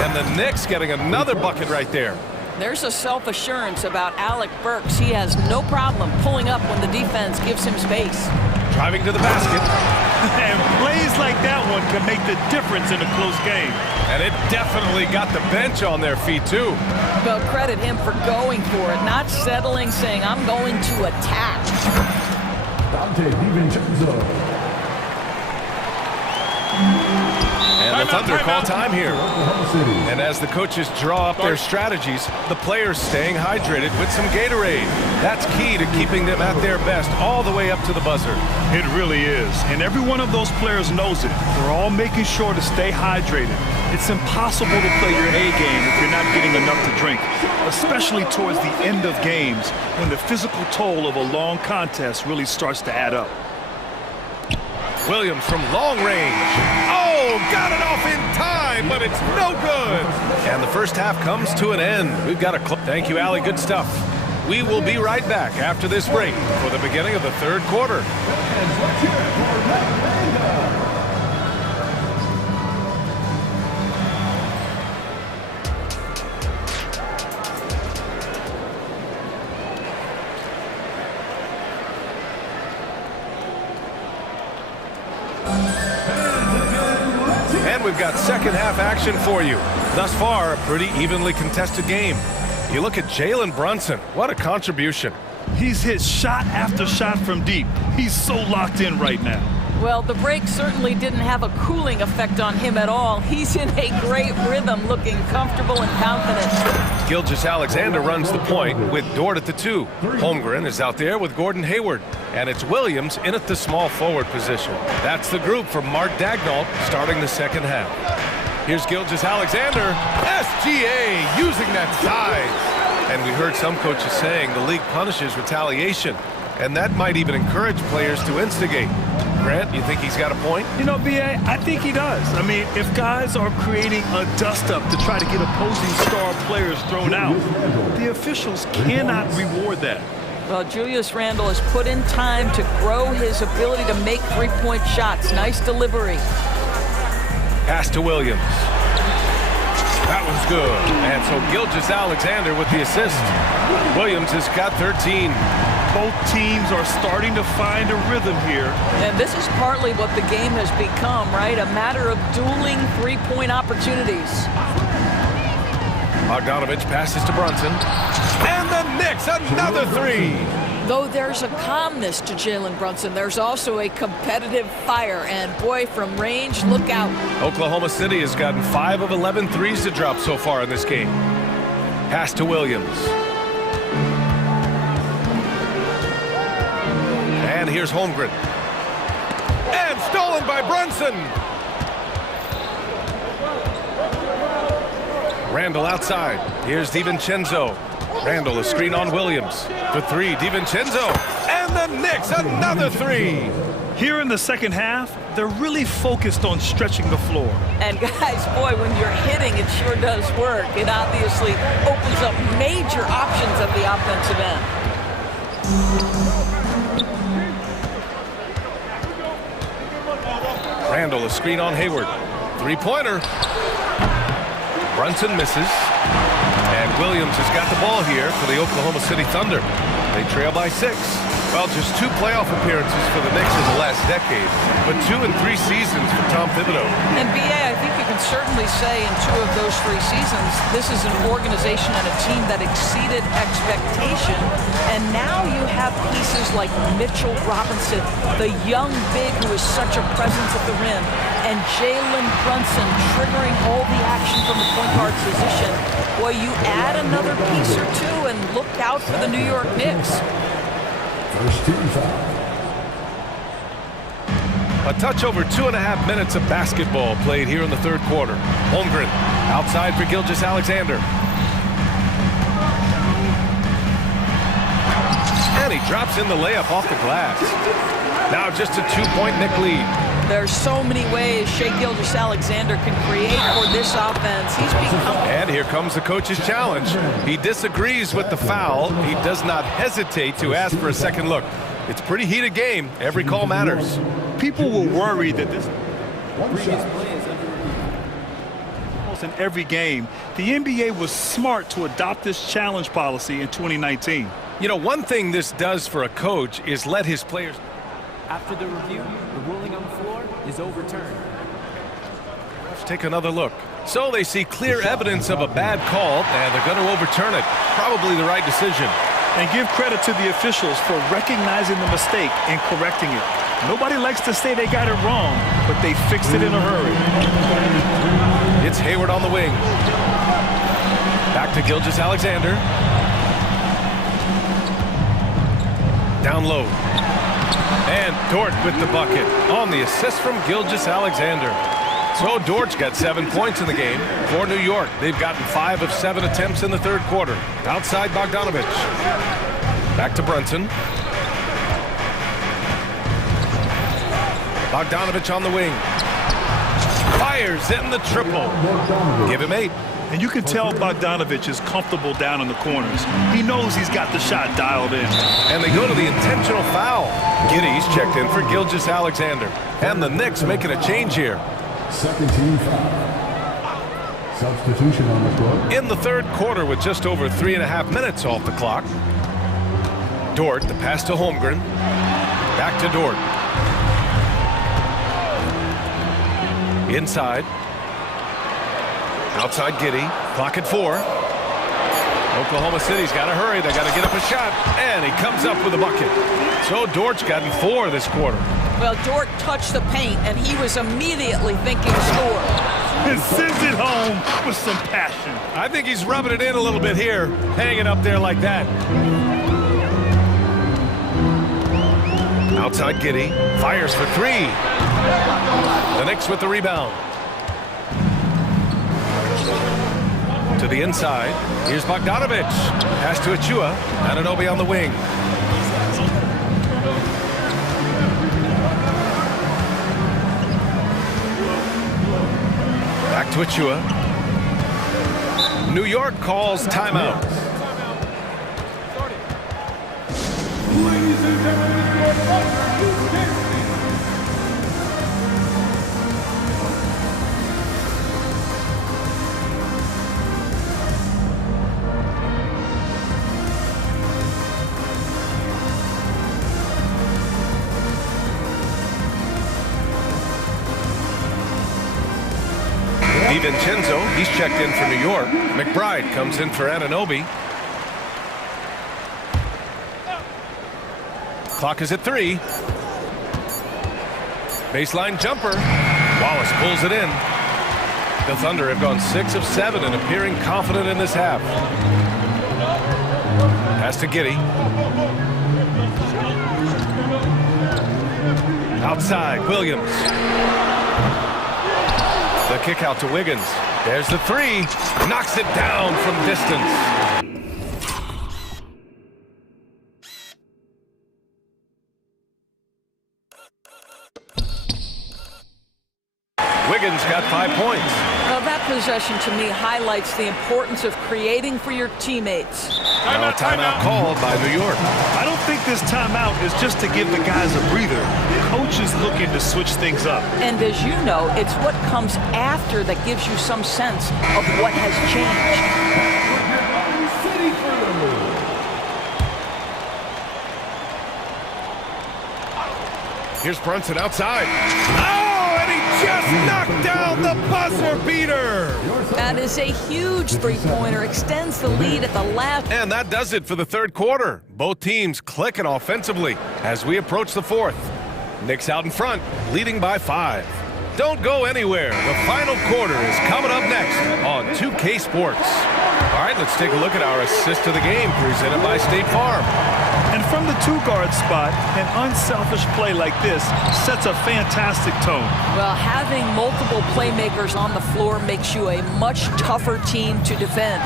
and the Knicks getting another bucket right there. There's a self-assurance about Alec Burks. He has no problem pulling up when the defense gives him space. Driving to the basket. And plays like that one can make the difference in a close game. And it definitely got the bench on their feet, too. Well, credit him for going for it, not settling, saying, I'm going to attack. And the Thunder call time here. And as the coaches draw up their strategies, the players staying hydrated with some Gatorade. That's key to keeping them at their best all the way up to the buzzer. It really is. And every one of those players knows it. They're all making sure to stay hydrated. It's impossible to play your A game if you're not getting enough to drink, especially towards the end of games when the physical toll of a long contest really starts to add up. Williams from long range. Oh, got it off in time, but it's no good. And the first half comes to an end. We've got a clip. Thank you, Allie. Good stuff. We will be right back after this break for the beginning of the third quarter. And we've got second half action for you. Thus far, a pretty evenly contested game. You look at Jalen Brunson. What a contribution. He's hit shot after shot from deep. He's so locked in right now. Well, the break certainly didn't have a cooling effect on him at all. He's in a great rhythm, looking comfortable and confident. Gilgeous-Alexander runs the point with Dort at the 2. Holmgren is out there with Gordon Hayward. And it's Williams in at the small forward position. That's the group for Mark Daigneault starting the second half. Here's Gilgeous-Alexander. SGA using that size. And we heard some coaches saying the league punishes retaliation. And that might even encourage players to instigate. Grant, you think he's got a point? You know, B.A., I think he does. I mean, if guys are creating a dust-up to try to get opposing star players thrown out, the officials cannot reward that. Well, Julius Randle has put in time to grow his ability to make three-point shots. Nice delivery. Pass to Williams. That one's good. And so Gilgeous-Alexander with the assist. Williams has got 13. Both teams are starting to find a rhythm here. And this is partly what the game has become, right? A matter of dueling three-point opportunities. Bogdanovich passes to Brunson. And the Knicks, another three. Though there's a calmness to Jalen Brunson, there's also a competitive fire. And boy, from range, look out. Oklahoma City has gotten 5 of 11 threes to drop so far in this game. Pass to Williams. And here's Holmgren. And stolen by Brunson. Randle outside. Here's DiVincenzo. Randle, a screen on Williams. For three, DiVincenzo. And the Knicks, another three. Here in the second half, they're really focused on stretching the floor. And guys, boy, when you're hitting, it sure does work. It obviously opens up major options at the offensive end. Randle, a screen on Hayward. Three-pointer. Brunson misses. And Williams has got the ball here for the Oklahoma City Thunder. They trail by 6. Well, just 2 playoff appearances for the Knicks in the last decade, but 2 in 3 seasons for Tom Thibodeau. And B.A., I think you can certainly say in 2 of those 3 seasons, this is an organization and a team that exceeded expectation. And now you have pieces like Mitchell Robinson, the young big who is such a presence at the rim, and Jalen Brunson triggering all the action from the point guard position. Boy, you add another piece or 2 and look out for the New York Knicks. First team foul. A touch over 2.5 minutes of basketball played here in the third quarter. Holmgren outside for Gilgeous-Alexander. And he drops in the layup off the glass. Now just a 2-point Knick lead. There's so many ways Shai Gilgeous-Alexander can create for this offense. He's become... And here comes the coach's challenge. He disagrees with the foul. He does not hesitate to ask for a second look. It's a pretty heated game. Every call matters. People were worried that this almost in every game. The NBA was smart to adopt this challenge policy in 2019. You know, one thing this does for a coach is let his players... After the review, the ruling on the floor is overturned. Let's take another look. So they see clear evidence of a bad call, and they're going to overturn it. Probably the right decision. And give credit to the officials for recognizing the mistake and correcting it. Nobody likes to say they got it wrong, but they fixed it in a hurry. It's Hayward on the wing. Back to Gilgeous-Alexander. Down low. And Dort with the bucket on the assist from Gilgeous-Alexander. So Dort's got 7 points in the game for New York. They've gotten 5 of 7 attempts in the third quarter. Outside Bogdanovich. Back to Brunson. Bogdanovich on the wing. Fires in the triple. Give him 8. And you can tell Bogdanovich is comfortable down in the corners. He knows he's got the shot dialed in. And they go to the intentional foul. Giddey's checked in for Gilgeous-Alexander. And the Knicks making a change here. Second team foul. Substitution on the court. In the third quarter with just over 3.5 minutes off the clock. Dort, the pass to Holmgren. Back to Dort. Inside. Outside Giddey. Clock at 4. Oklahoma City's got to hurry. They got to get up a shot. And he comes up with a bucket. So Dort's gotten 4 this quarter. Well, Dort touched the paint, and he was immediately thinking score. And sends it home with some passion. I think he's rubbing it in a little bit here, hanging up there like that. Outside Giddey. Fires for 3. The Knicks with the rebound. To the inside. Here's Bogdanovich. Pass to Achua. Anunoby on the wing. Back to Achua. New York calls timeout. Ladies and gentlemen, your partner, DiVincenzo, he's checked in for New York. McBride comes in for Anunoby. Clock is at 3. Baseline jumper. Wallace pulls it in. The Thunder have gone 6 of 7 and appearing confident in this half. Pass to Giddey. Outside, Williams. The kick out to Wiggins. There's the 3. Knocks it down from distance. Wiggins got 5 points. Well, that possession to me highlights the importance of creating for your teammates. Now a timeout called by New York. I don't think this timeout is just to give the guys a breather. Coach is looking to switch things up. And as you know, it's what comes after that gives you some sense of what has changed. Here's Brunson outside. Oh, and he just knocked down the buzzer beater. That is a huge three-pointer, extends the lead at the last. And that does it for the third quarter. Both teams clicking offensively as we approach the fourth. Knicks out in front, leading by 5. Don't go anywhere. The final quarter is coming up next on 2K Sports. All right, let's take a look at our assist to the game presented by State Farm. And from the 2-guard spot, an unselfish play like this sets a fantastic tone. Well, having multiple playmakers on the floor makes you a much tougher team to defend.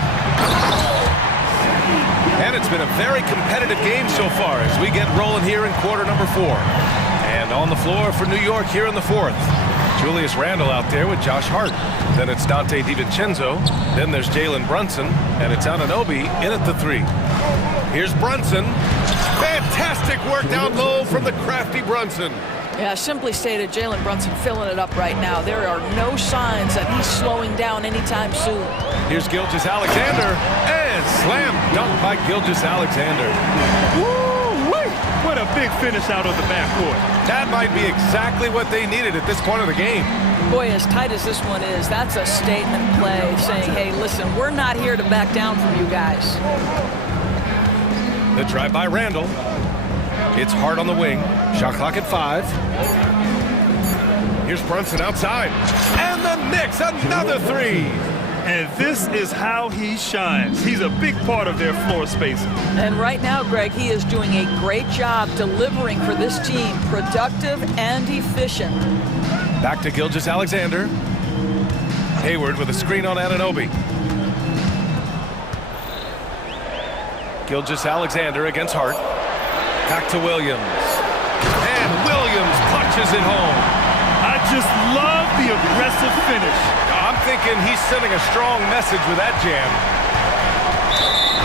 And it's been a very competitive game so far as we get rolling here in quarter number 4. And on the floor for New York here in the fourth. Julius Randle out there with Josh Hart. Then it's Dante DiVincenzo. Then there's Jalen Brunson. And it's Anunoby in at the 3. Here's Brunson. Fantastic work down low from the crafty Brunson. Yeah, simply stated, Jalen Brunson filling it up right now. There are no signs that he's slowing down anytime soon. Here's Gilgeous-Alexander. And slam dunk by Gilgeous-Alexander. Woo-wee! What a big finish out of the backcourt. That might be exactly what they needed at this point of the game. Boy, as tight as this one is, that's a statement play saying, hey, listen, we're not here to back down from you guys. The drive by Randle. It's Hart on the wing. Shot clock at 5. Here's Brunson outside. And the Knicks, another 3. And this is how he shines. He's a big part of their floor spacing. And right now, Greg, he is doing a great job delivering for this team, productive and efficient. Back to Gilgeous-Alexander. Hayward with a screen on Anunoby. Gilgeous-Alexander against Hart. Back to Williams. And Williams punches it home. I just love the aggressive finish. I'm thinking he's sending a strong message with that jam.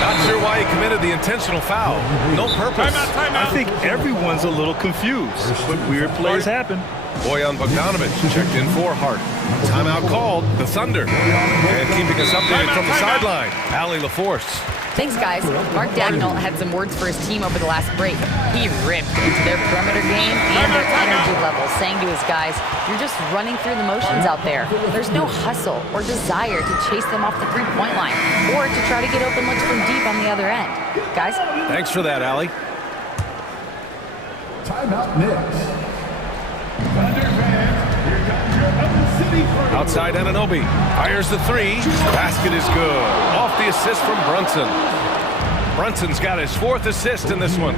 Not sure why he committed the intentional foul. No purpose. I think everyone's a little confused, but weird plays happen. Bojan Bogdanovic checked in for Hart. Timeout called, the Thunder. And keeping us updated from the sideline, Allie LaForce. Thanks, guys. Mark Dagnall had some words for his team over the last break. He ripped into their perimeter game and their energy level, saying to his guys, you're just running through the motions out there. There's no hustle or desire to chase them off the three-point line or to try to get open looks from deep on the other end. Guys? Thanks for that, Allie. Timeout Knicks. Outside Anunoby. Fires the 3. Basket is good. Off the assist from Brunson. Brunson's got his 4th assist in this one.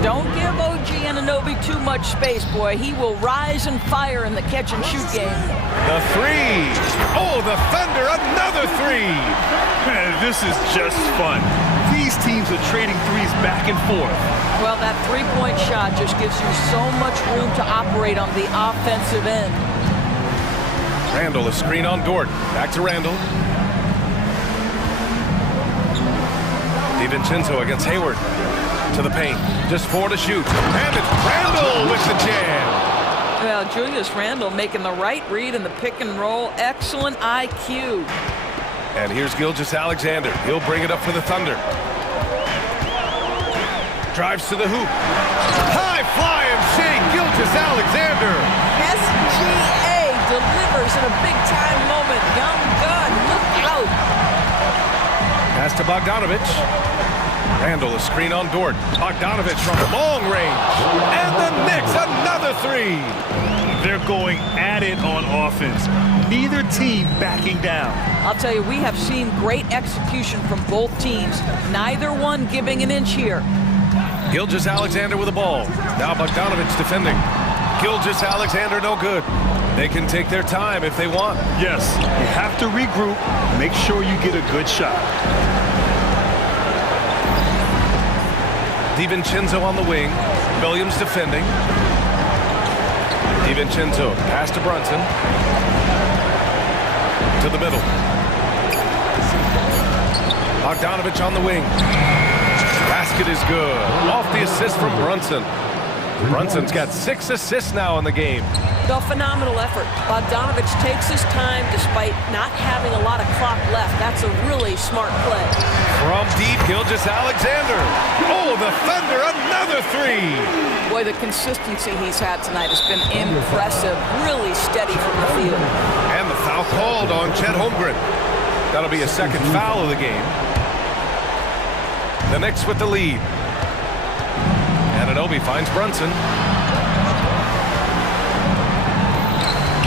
Don't give OG Anunoby too much space, boy. He will rise and fire in the catch-and-shoot game. The 3. Oh, the Thunder, another 3. Man, this is just fun. These teams are trading threes back and forth. Well, that three-point shot just gives you so much room to operate on the offensive end. Randall, a screen on Dort. Back to Randall. DiVincenzo against Hayward. To the paint. Just 4 to shoot. And it's Randall with the jam. Well, Julius Randall making the right read in the pick and roll. Excellent IQ. And here's Gilgeous-Alexander. He'll bring it up for the Thunder. Drives to the hoop. High flying shake, Gilgeous-Alexander. SGA delivers in a big-time moment. Young gun, look out. Pass to Bogdanovich. Randall, a screen on Dort. Bogdanovich from long range. And the Knicks, another 3. They're going at it on offense. Neither team backing down. I'll tell you, we have seen great execution from both teams. Neither one giving an inch here. Gilgeous-Alexander with the ball. Now Bogdanovich defending. Gilgeous-Alexander no good. They can take their time if they want. Yes, you have to regroup. Make sure you get a good shot. DiVincenzo on the wing. Williams defending. DiVincenzo, pass to Brunson. To the middle. Bogdanovich on the wing. Basket is good. Off the assist from Brunson. Brunson's got 6 assists now in the game. A phenomenal effort. Bogdanovich takes his time despite not having a lot of clock left. That's a really smart play. From deep, Gilgeous-Alexander. Oh, the Thunder, another 3. Boy, the consistency he's had tonight has been impressive. Really steady from the field. And the foul called on Chet Holmgren. That'll be a second foul of the game. The Knicks with the lead. Anunoby finds Brunson.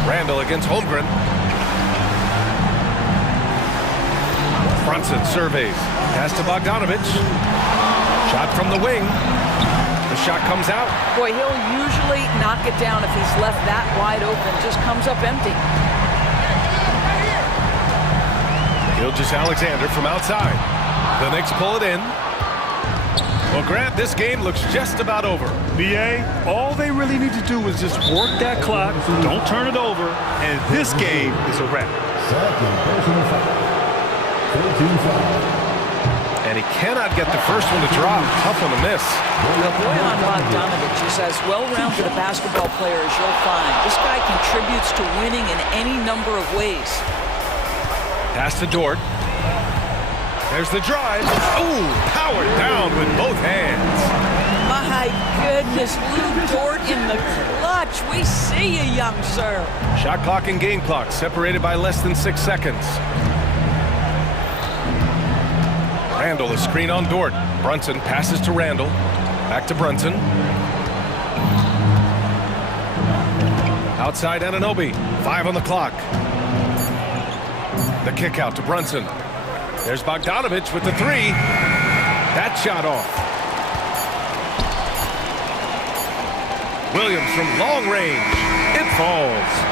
Randall against Holmgren. Brunson surveys. Pass to Bogdanovich. Shot from the wing. The shot comes out. Boy, he'll usually knock it down if he's left that wide open. Just comes up empty. Gilgeous-Alexander from outside. The Knicks pull it in. Well, Grant, this game looks just about over. BA, all they really need to do is just work that clock, don't turn it over, and this game is a wrap. And he cannot get the first one to drop. Tough one to miss. Well, Bojan Bogdanovic is as well-rounded a basketball player as you'll find. This guy contributes to winning in any number of ways. Pass to Dort. There's the drive. Ooh, powered down with both hands. My goodness, Lou Dort in the clutch. We see you, young sir. Shot clock and game clock separated by less than 6 seconds. Randall, a screen on Dort. Brunson passes to Randall. Back to Brunson. Outside Anunoby. 5 on the clock. The kick out to Brunson. There's Bogdanovich with the 3. That shot off. Williams from long range. It falls.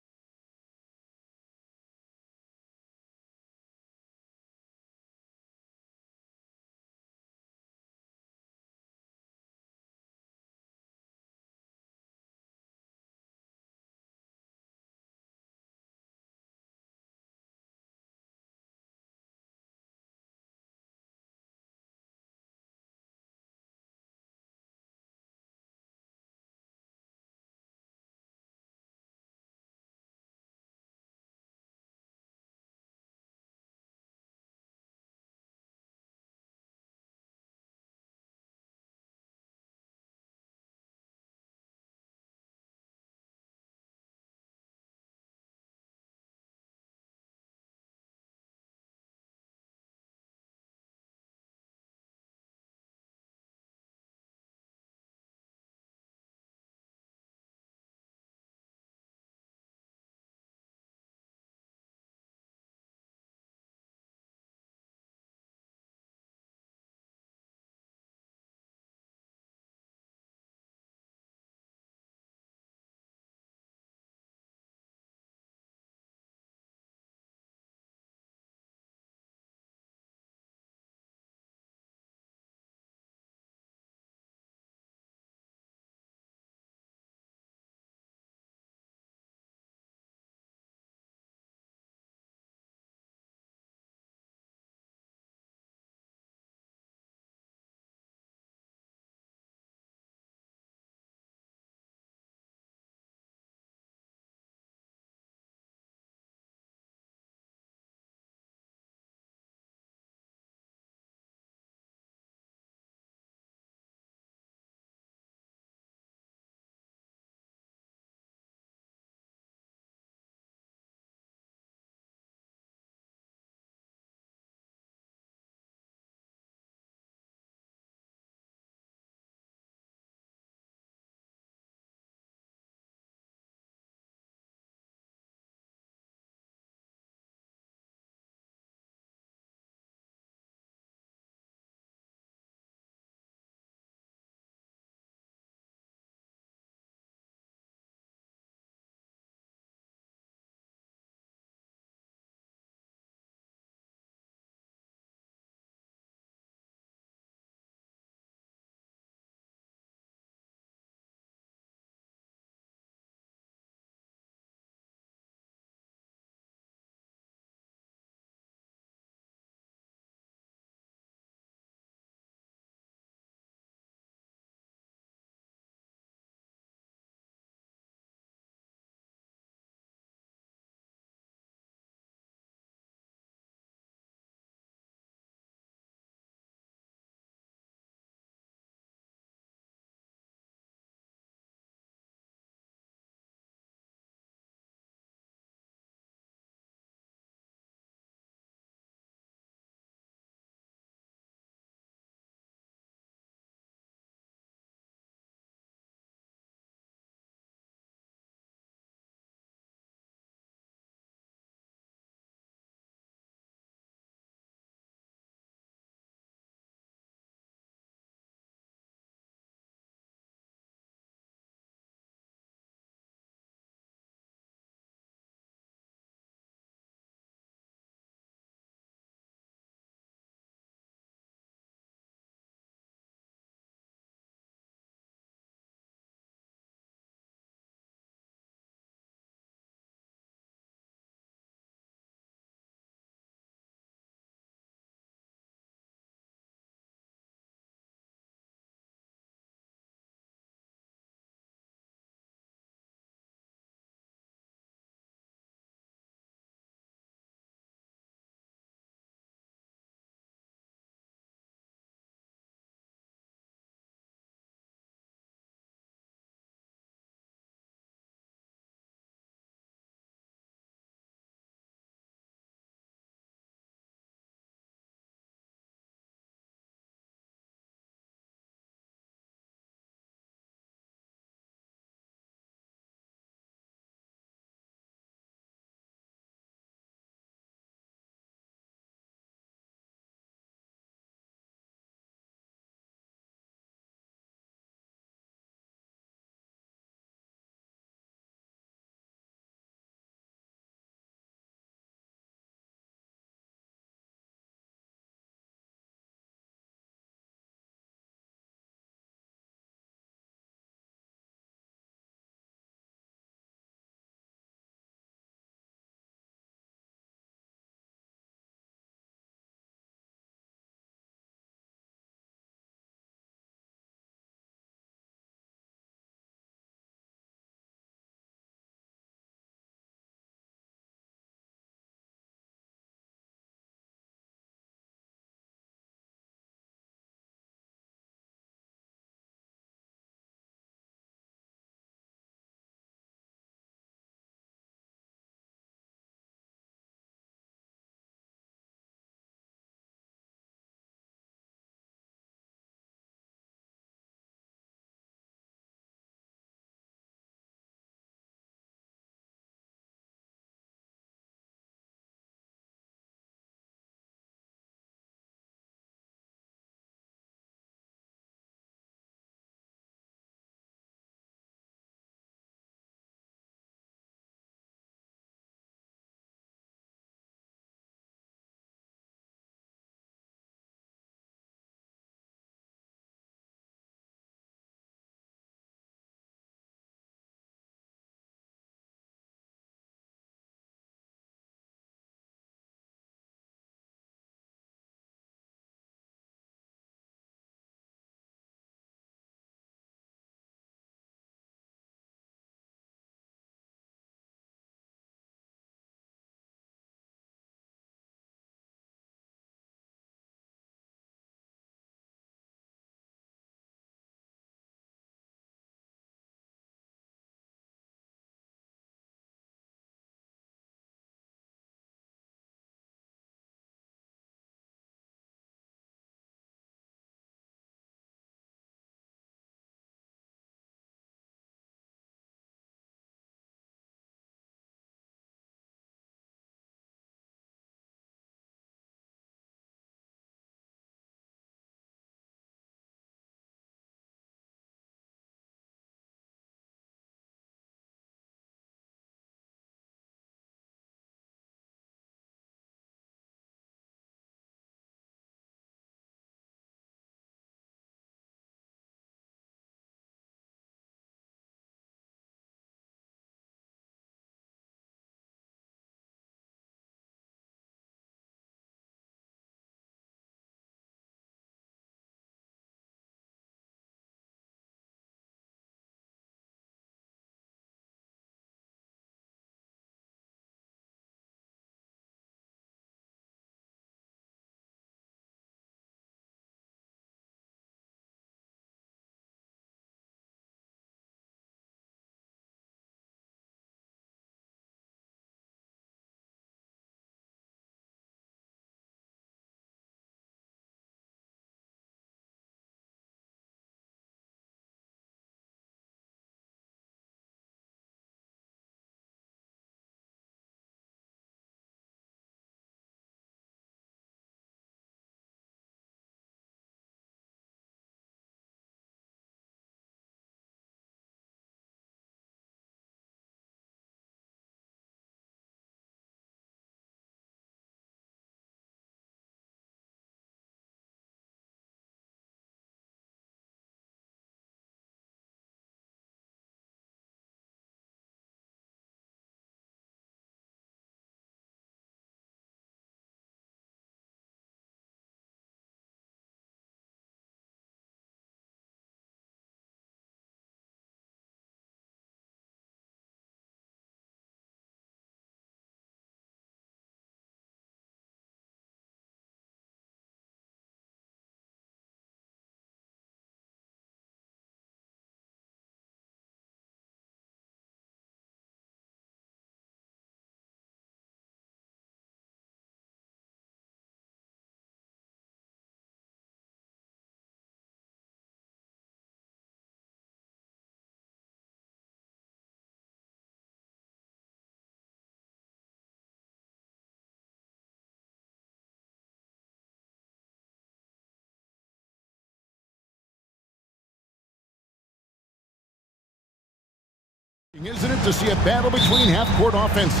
Isn't it, to see a battle between half-court offenses?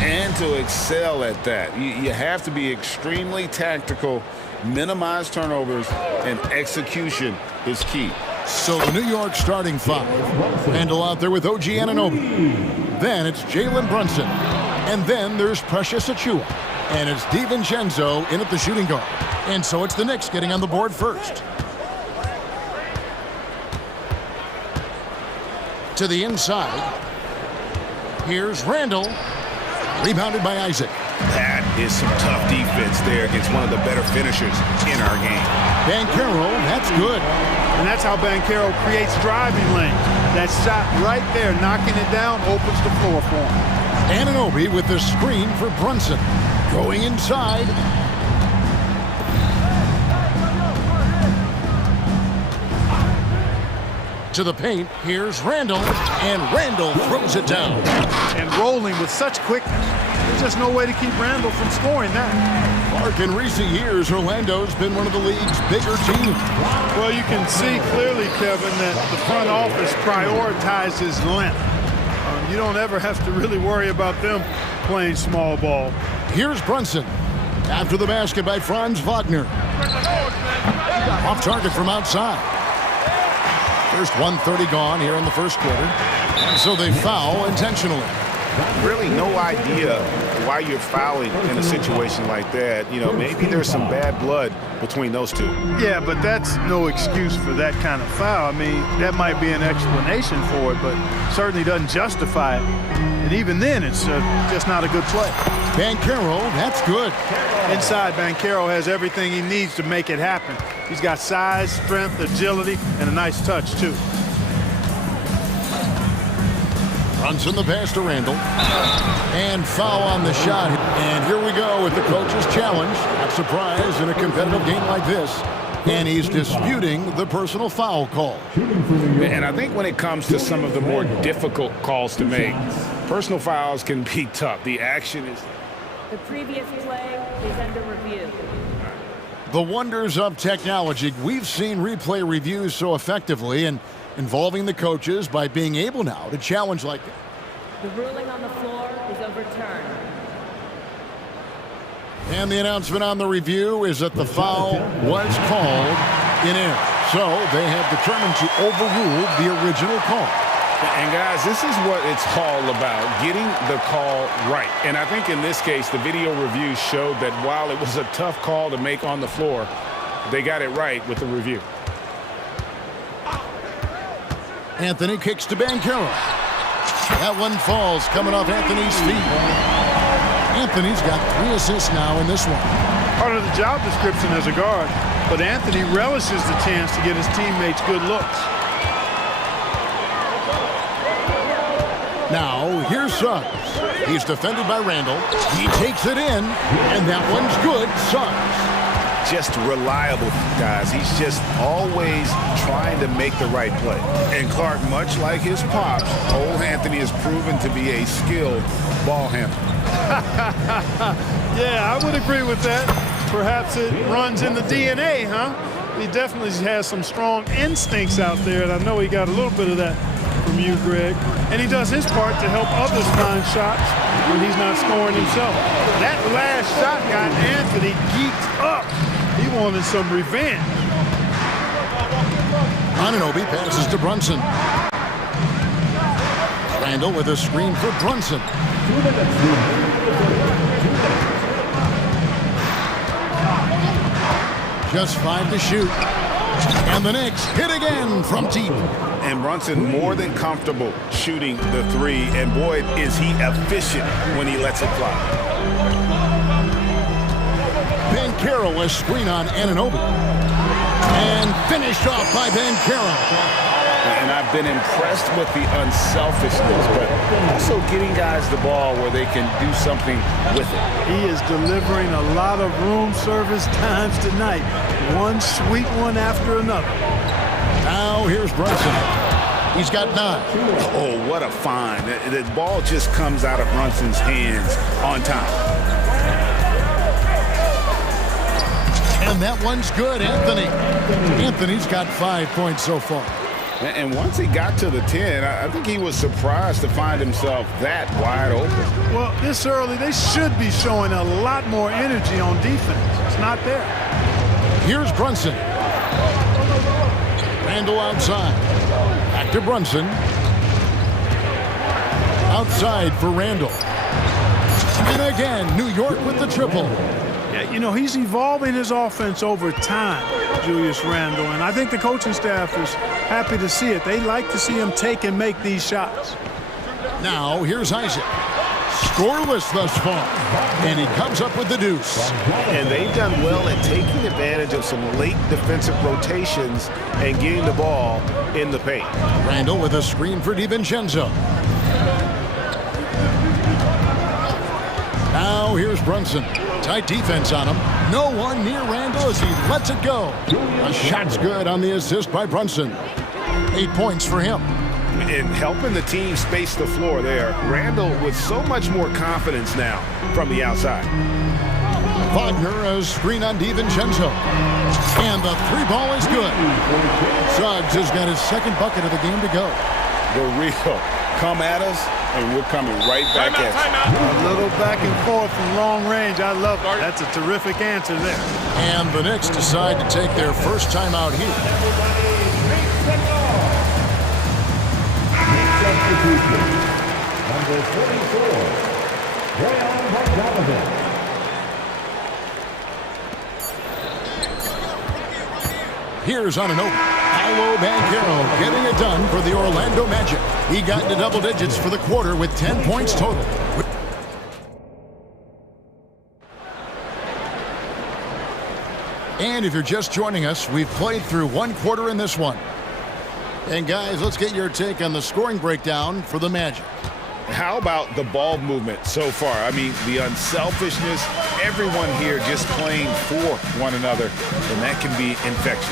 And to excel at that, you have to be extremely tactical, minimize turnovers, and execution is key. So the New York starting five. Randall out there with OG Anunoby. Then it's Jalen Brunson. And then there's Precious Achiuwa. And it's DiVincenzo in at the shooting guard. And so it's the Knicks getting on the board first. To the inside. Here's Randall. Rebounded by Isaac. That is some tough defense there against one of the better finishers in our game. Banchero, that's good. And that's how Banchero creates driving lanes. That shot right there, knocking it down, opens the floor for him. Anunoby with the screen for Brunson. Going inside. To the paint, here's Randall, and Randall throws it down. And rolling with such quickness. There's just no way to keep Randall from scoring that. Mark, in recent years, Orlando's been one of the league's bigger teams. Well, you can see clearly, Kevin, that the front office prioritizes length. You don't ever have to really worry about them playing small ball. Here's Brunson. After the basket by Franz Wagner. Off target from outside. First 1:30 gone here in the first quarter. And so they foul intentionally. Really no idea why you're fouling in a situation like that. You know, maybe there's some bad blood between those two. Yeah, but that's no excuse for that kind of foul. I mean, that might be an explanation for it, but certainly doesn't justify it. And even then, it's just not a good play. Banchero, that's good. Inside, Banchero has everything he needs to make it happen. He's got size, strength, agility, and a nice touch, too. Brunson the pass to Randall. And foul on the shot. And here we go with the coach's challenge. Not surprised in a competitive game like this. And he's disputing the personal foul call. And I think when it comes to some of the more difficult calls to make, personal fouls can be tough. The action is... The previous play is under review. The wonders of technology. We've seen replay reviews so effectively and involving the coaches by being able now to challenge like that. The ruling on the floor is overturned. And the announcement on the review is that the foul was called in error. So they have determined to overrule the original call. And guys, this is what it's all about, getting the call right. And I think in this case, the video review showed that while it was a tough call to make on the floor, they got it right with the review. Anthony kicks to Banchero. That one falls coming off Anthony's feet. Anthony's got 3 assists now in this one. Part of the job description as a guard, but Anthony relishes the chance to get his teammates good looks. Now, here's Suggs. He's defended by Randall. He takes it in, and that one's good. Suggs. Just reliable, guys. He's just always trying to make the right play. And Clark, much like his pops, old Anthony has proven to be a skilled ball handler. Yeah, I would agree with that. Perhaps it runs in the DNA, huh? He definitely has some strong instincts out there, and I know he got a little bit of that from you, Greg. And he does his part to help others find shots when he's not scoring himself. That last shot got Anthony geeked up. He wanted some revenge. Anunoby passes to Brunson. Randall with a screen for Brunson. Just 5 to shoot. And the Knicks hit again from deep. And Brunson more than comfortable shooting the 3. And boy, is he efficient when he lets it fly. Banchero a screen on Anunoby. And finished off by Banchero. And I've been impressed with the unselfishness, but also getting guys the ball where they can do something with it. He is delivering a lot of room service times tonight. One sweet one after another. Now here's Brunson. He's got 9. Oh, what a find. The ball just comes out of Brunson's hands on time. And that one's good, Anthony. Anthony's got 5 points so far. And once he got to the 10, I think he was surprised to find himself that wide open. Well, this early, they should be showing a lot more energy on defense. It's not there. Here's Brunson. Randall outside. Back to Brunson. Outside for Randall. And again, New York with the triple. Yeah, you know, he's evolving his offense over time, Julius Randle, and I think the coaching staff is happy to see it. They like to see him take and make these shots. Now, here's Isaac. Scoreless thus far, and he comes up with the deuce. And they've done well at taking advantage of some late defensive rotations and getting the ball in the paint. Randall with a screen for DiVincenzo. Now here's Brunson. Tight defense on him. No one near Randall as he lets it go. A shot's good on the assist by Brunson. 8 points for him. And helping the team space the floor there. Randall with so much more confidence now from the outside. Wagner, a screen on DiVincenzo. And the three ball is good. Suggs has got his second bucket of the game to go. The real come at us, and we're coming right back at you. A little back and forth from long range. I love it. That's a terrific answer there. And the Knicks decide to take their first timeout here. Number 44, Graham Bogdanovich. Here's on an open. Paolo Banchero getting it done for the Orlando Magic. He got into double digits for the quarter with 10 points total. And if you're just joining us, we've played through one quarter in this one. And guys, let's get your take on the scoring breakdown for the Magic. How about the ball movement so far? I mean, the unselfishness, everyone here just playing for one another, and that can be infectious.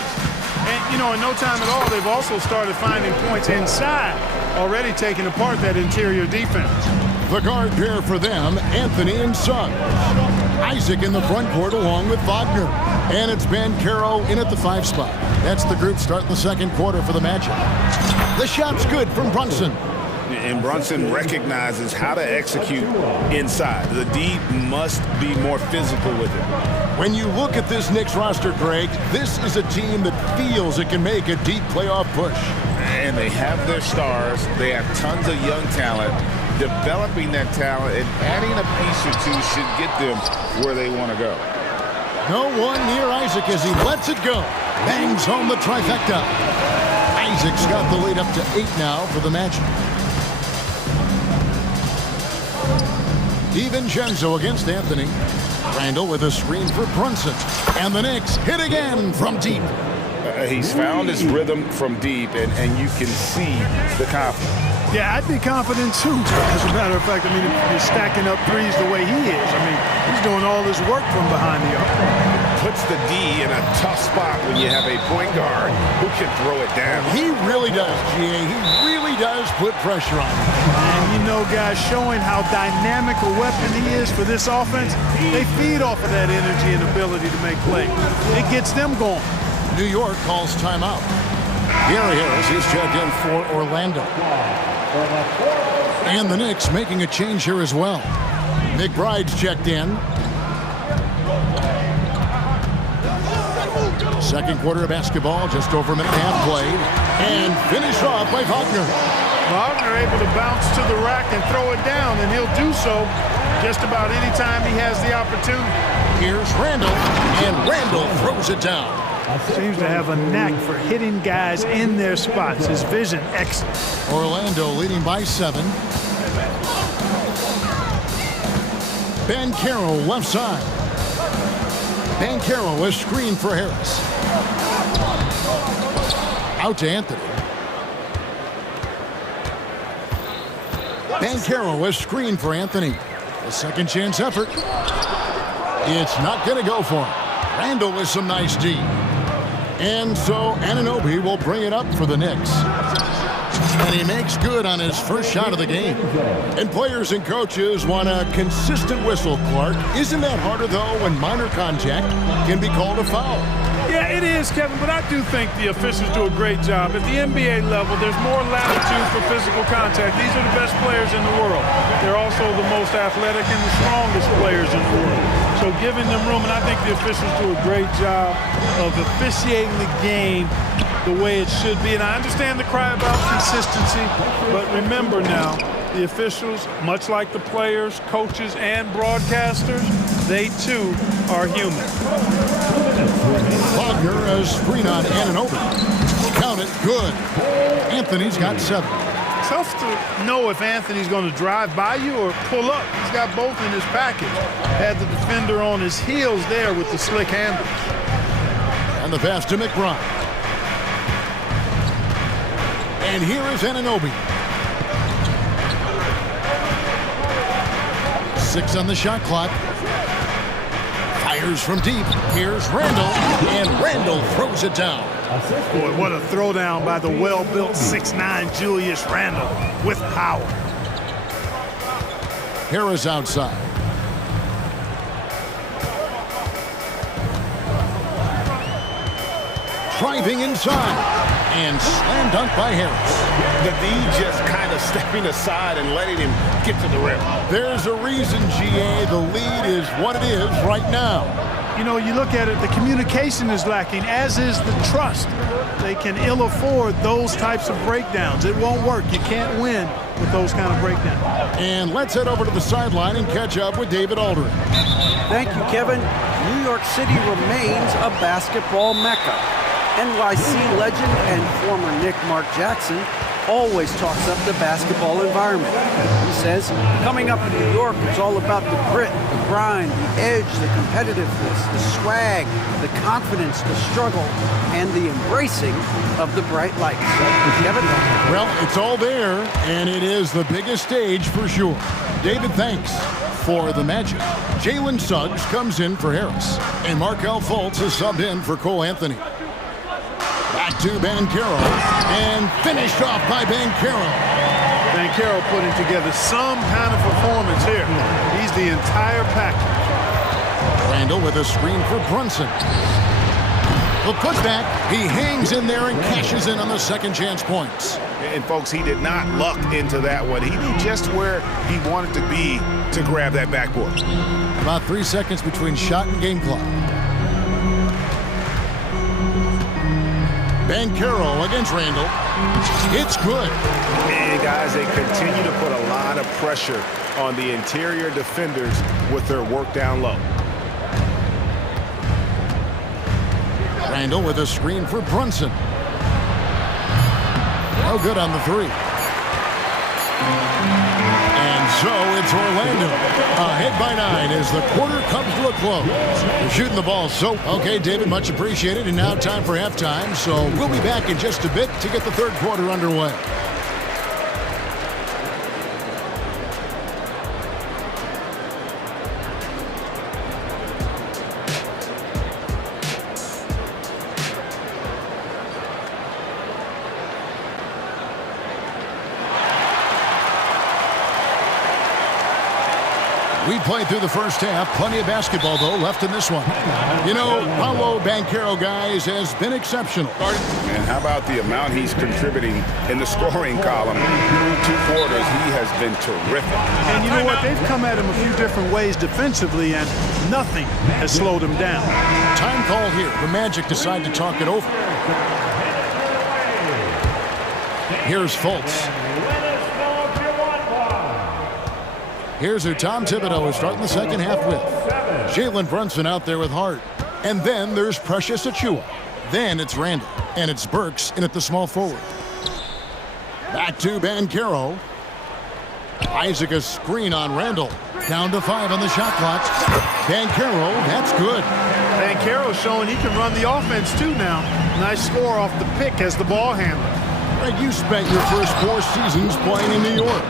And, you know, in no time at all, they've also started finding points inside, already taking apart that interior defense. The guard pair for them, Anthony and Suggs. Isaac in the front court along with Wagner. And it's Banchero in at the 5 spot. That's the group starting the second quarter for the Magic. The shot's good from Brunson. And Brunson recognizes how to execute inside. The D must be more physical with it. When you look at this Knicks roster, Greg, this is a team that feels it can make a deep playoff push. And they have their stars. They have tons of young talent. Developing that talent and adding a piece or two should get them where they want to go. No one near Isaac as he lets it go. Bangs home the trifecta. Isaac's got the lead up to 8 now for the Magic. DiVincenzo against Anthony. Randall with a screen for Brunson. And the Knicks hit again from deep. He's found his rhythm from deep, and you can see the confidence. Yeah, I'd be confident too. As a matter of fact, I mean, if he's stacking up threes the way he is, I mean, he's doing all this work from behind the arc. Puts the D in a tough spot when you have a point guard who can throw it down. He really does, GA. He really does put pressure on him. And you know, guys, showing how dynamic a weapon he is for this offense, they feed off of that energy and ability to make plays. It gets them going. New York calls timeout. Gary Harris is checked in for Orlando. And the Knicks making a change here as well. McBride's checked in. Second quarter of basketball, just over a minute and a half played. And finished off by Wagner. Wagner able to bounce to the rack and throw it down, and he'll do so just about any time he has the opportunity. Here's Randall, and Randall throws it down. Seems to have a knack for hitting guys in their spots. His vision excellent. Orlando leading by 7. Banchero left side. Banchero is screened for Harris. Out to Anthony. Banchero is screened for Anthony. A second chance effort. It's not going to go for him. Randall with some nice D. And so Anunoby will bring it up for the Knicks. And he makes good on his first shot of the game. And players and coaches want a consistent whistle, Clark. Isn't that harder, though, when minor contact can be called a foul? Yeah, It is, Kevin, but I do think the officials do a great job. At the NBA level, there's more latitude for physical contact. These are the best players in the world. They're also the most athletic and the strongest players in the world. So giving them room, and I think the officials do a great job of officiating the game the way it should be. And I understand the cry about consistency, but remember now, the officials, much like the players, coaches, and broadcasters, they too are human. Wagner, a screen on Anunoby. Count it, good. Anthony's got 7. Tough to know if Anthony's going to drive by you or pull up. He's got both in his package. Had the defender on his heels there with the slick handles. And the pass to McBride. And here is Anunoby. 6 on the shot clock. Fires from deep. Here's Randall, and Randall throws it down. Boy, what a throwdown by the well-built 6'9" Julius Randle with power. Harris outside. Driving inside. And slam dunk by Harris. The D just kind of stepping aside and letting him get to the rim. There's a reason, GA, the lead is what it is right now. You know, you look at it, the communication is lacking, as is the trust. They can ill afford those types of breakdowns. It won't work. You can't win with those kind of breakdowns. And let's head over to the sideline and catch up with David Aldridge. Thank you, Kevin. New York City remains a basketball mecca. NYC legend and former Knick Mark Jackson always talks up the basketball environment. He says, coming up in New York, it's all about the grit, the grind, the edge, the competitiveness, the swag, the confidence, the struggle, and the embracing of the bright lights. Kevin? Well, it's all there, and it is the biggest stage for sure. David, thanks. For the Magic, Jalen Suggs comes in for Harris, and Markelle Fultz is subbed in for Cole Anthony. Back to Banchero, and finished off by Banchero. Banchero putting together some kind of performance here. He's the entire package. Randall with a screen for Brunson. The putback, he hangs in there and cashes in on the second chance points. And folks, he did not luck into that one. He knew just where he wanted to be to grab that backboard. About 3 seconds between shot and game clock. Banchero against Randall. It's good. And guys, they continue to put a lot of pressure on the interior defenders with their work down low. Randall with a screen for Brunson. No good on the 3. And so it's Orlando ahead by 9 as the quarter comes to a close. They're shooting the ball. So, okay, David, much appreciated. And now time for halftime. So we'll be back in just a bit to get the third quarter underway. We played through the first half. Plenty of basketball, though, left in this one. You know, Paolo Banchero, guys, has been exceptional. And how about the amount he's contributing in the scoring column? Through 2 quarters, he has been terrific. And you know what? They've come at him a few different ways defensively, and nothing has slowed him down. Time call here. The Magic decide to talk it over. Here's Fultz. Here's who Tom Thibodeau is starting the second half with. Jalen Brunson out there with Hart. And then there's Precious Achiuwa. Then it's Randall. And it's Burks in at the small forward. Back to Banchero. Isaac a screen on Randall. Down to 5 on the shot clock. Banchero, that's good. Banchero showing he can run the offense too now. Nice score off the pick as the ball handler. Right, you spent your first 4 seasons playing in New York.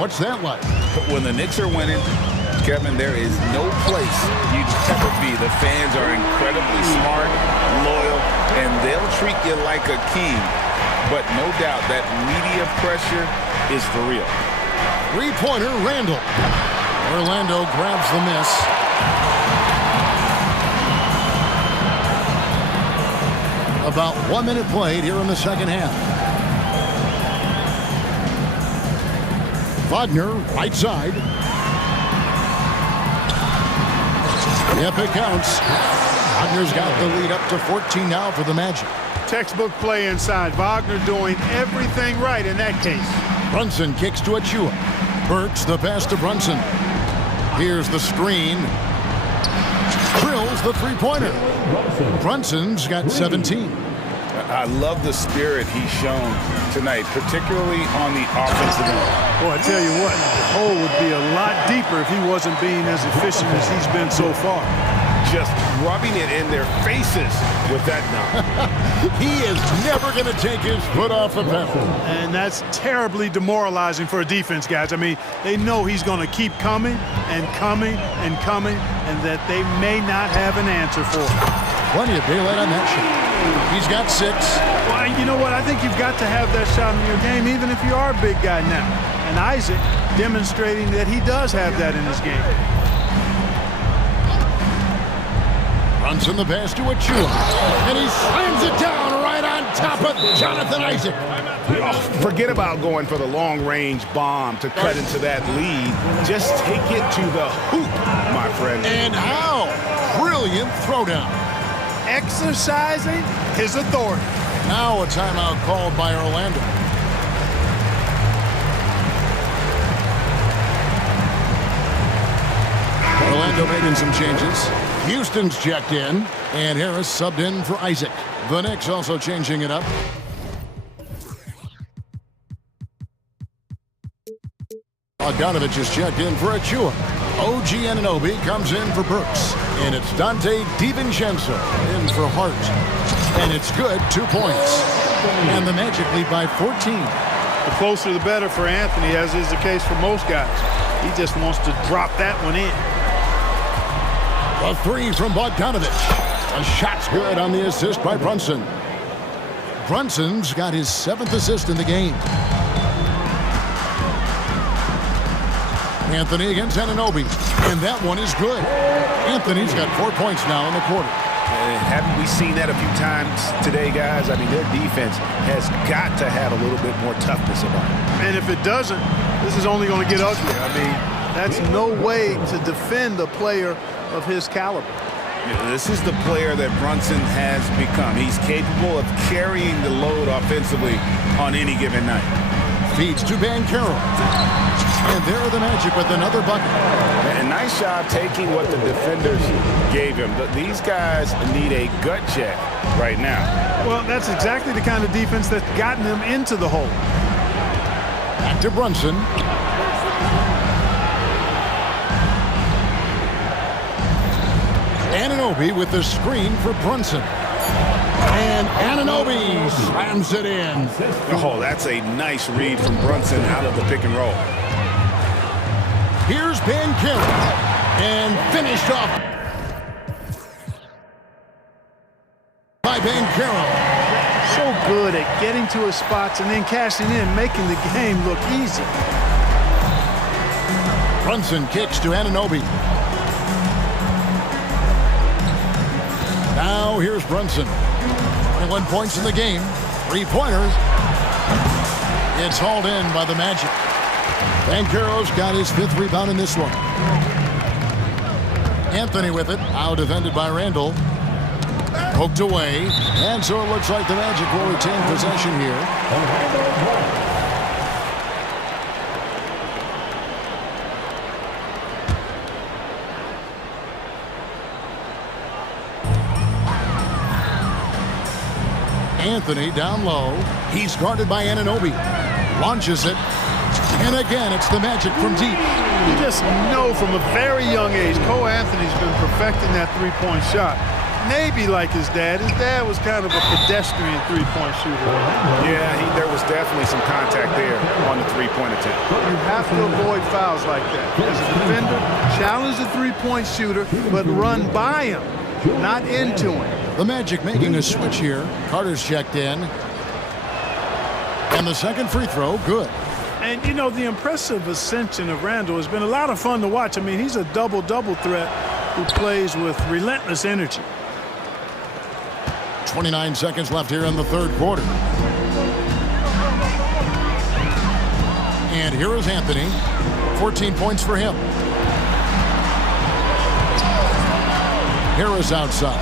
What's that like? When the Knicks are winning, Kevin, there is no place you'd ever be. The fans are incredibly smart, loyal, and they'll treat you like a king. But no doubt that media pressure is for real. 3-pointer, Randall. Orlando grabs the miss. About 1 minute played here in the second half. Wagner, right side. Yep, it counts. Wagner's got the lead up to 14 now for the Magic. Textbook play inside. Wagner doing everything right in that case. Brunson kicks to Achua. Burks the pass to Brunson. Here's the screen. Drills the three-pointer. Brunson's got 17. I love the spirit he's shown tonight, particularly on the offensive end. Boy, I tell you what, the hole would be a lot deeper if he wasn't being as efficient as he's been so far. Just rubbing it in their faces with that knock. He is never going to take his foot off the pedal. And that's terribly demoralizing for a defense, guys. I mean, they know he's going to keep coming and coming and coming, and that they may not have an answer for it. Plenty of daylight on that shot. He's got 6. Well, you know what? I think you've got to have that shot in your game, even if you are a big guy now. And Isaac demonstrating that he does have that in his game. Brunson the pass to Achua. And he slams it down right on top of Jonathan Isaac. Oh, forget about going for the long-range bomb to cut into that lead. Just take it to the hoop, my friend. And how? Brilliant throwdown. Exercising his authority. Now a timeout called by Orlando. Orlando making some changes. Houston's checked in, and Harris subbed in for Isaac. The Knicks also changing it up. Bogdanovich is checked in for Achua. OG Anunoby comes in for Burks. And it's Dante DiVincenzo in for Hart. And it's good, 2 points. And the Magic lead by 14. The closer the better for Anthony, as is the case for most guys. He just wants to drop that one in. A 3 from Bogdanovich. A shot's good on the assist by Brunson. Brunson's got his 7th assist in the game. Anthony against Anunoby. And that one is good. Anthony's got 4 points now in the quarter. Haven't we seen that a few times today, guys? I mean, their defense has got to have a little bit more toughness about it. And if it doesn't, this is only going to get uglier. I mean, that's no way to defend a player of his caliber. This is the player that Brunson has become. He's capable of carrying the load offensively on any given night. Feeds to Banchero. And there are the Magic with another bucket. And nice job taking what the defenders gave him. But these guys need a gut check right now. Well, that's exactly the kind of defense that's gotten them into the hole. Back to Brunson. Anunoby with the screen for Brunson. And Anunoby slams it in. Oh, that's a nice read from Brunson out of the pick and roll. Here's Banchero. And finished off by Banchero. So good at getting to his spots and then cashing in, making the game look easy. Brunson kicks to Anunoby. Now here's Brunson. 21 points in the game. 3-pointers. It's hauled in by the Magic. Banchero's got his 5th rebound in this one. Anthony with it. Out defended by Randall. Poked away. And so it looks like the Magic will retain possession here. Anthony down low. He's guarded by Anunoby. Launches it. And again, it's the Magic from deep. You just know from a very young age, Cole Anthony's been perfecting that three-point shot. Maybe like his dad. His dad was kind of a pedestrian three-point shooter. Yeah, there was definitely some contact there on the three-point attempt. You have to avoid fouls like that. As a defender, challenge the three-point shooter, but run by him, not into him. The Magic making a switch here. Carter's checked in. And the second free throw, good. And, you know, the impressive ascension of Randall has been a lot of fun to watch. I mean, he's a double-double threat who plays with relentless energy. 29 seconds left here in the third quarter. And here is Anthony. 14 points for him. Harris outside.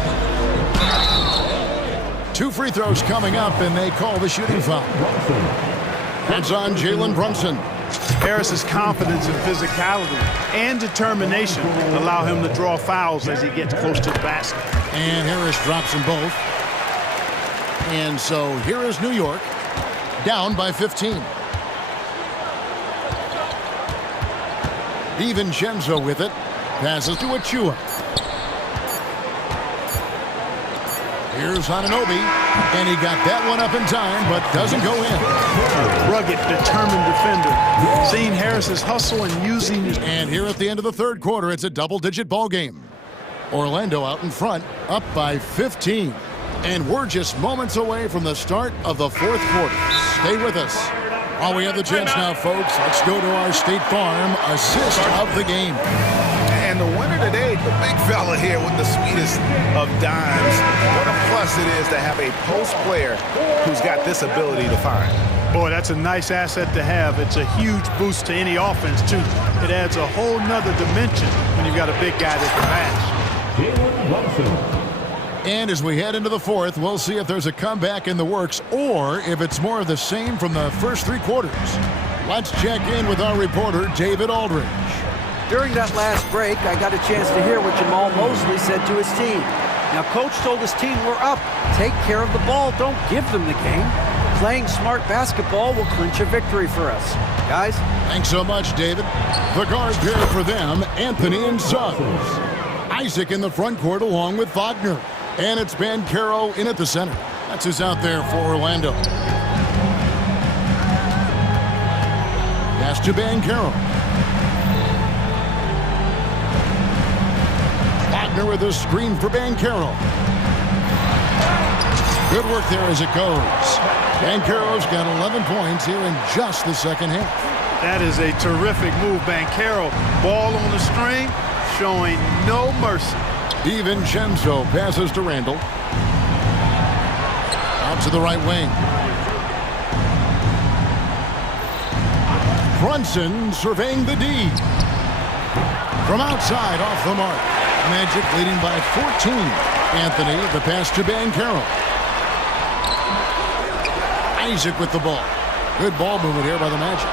2 free throws coming up, and they call the shooting foul. That's on Jalen Brunson. Harris's confidence and physicality and determination allow him to draw fouls as he gets close to the basket. And Harris drops them both. And so here is New York, down by 15. DiVincenzo with it. Passes to Achua. Here's Anunoby, and he got that one up in time, but doesn't go in. Rugged, determined defender. Seeing Harris's hustle and using his... And here at the end of the third quarter, it's a double-digit ball game. Orlando out in front, up by 15. And we're just moments away from the start of the fourth quarter. Stay with us. While we have the chance now, folks, let's go to our State Farm assist of the game. And the winner today, the big fella here with the sweetest of dimes. What a plus it is to have a post player who's got this ability to find. Boy, that's a nice asset to have. It's a huge boost to any offense, too. It adds a whole nother dimension when you've got a big guy that can pass. And as we head into the fourth, we'll see if there's a comeback in the works or if it's more of the same from the first 3 quarters. Let's check in with our reporter, David Aldridge. During that last break, I got a chance to hear what Jamal Mosley said to his team. Now, Coach told his team, we're up. Take care of the ball. Don't give them the game. Playing smart basketball will clinch a victory for us. Guys? Thanks so much, David. The guard pair for them, Anthony and Suggs. Isaac in the front court along with Wagner. And it's Banchero in at the center. That's who's out there for Orlando. Pass to Banchero. Wagner with a screen for Banchero. Good work there as it goes. Banchero's got 11 points here in just the second half. That is a terrific move, Banchero. Ball on the string, showing no mercy. DiVincenzo passes to Randall. Out to the right wing. Brunson surveying the D. From outside, off the mark. Magic leading by 14. Anthony, the pass to Banchero. Isaac with the ball. Good ball movement here by the Magic.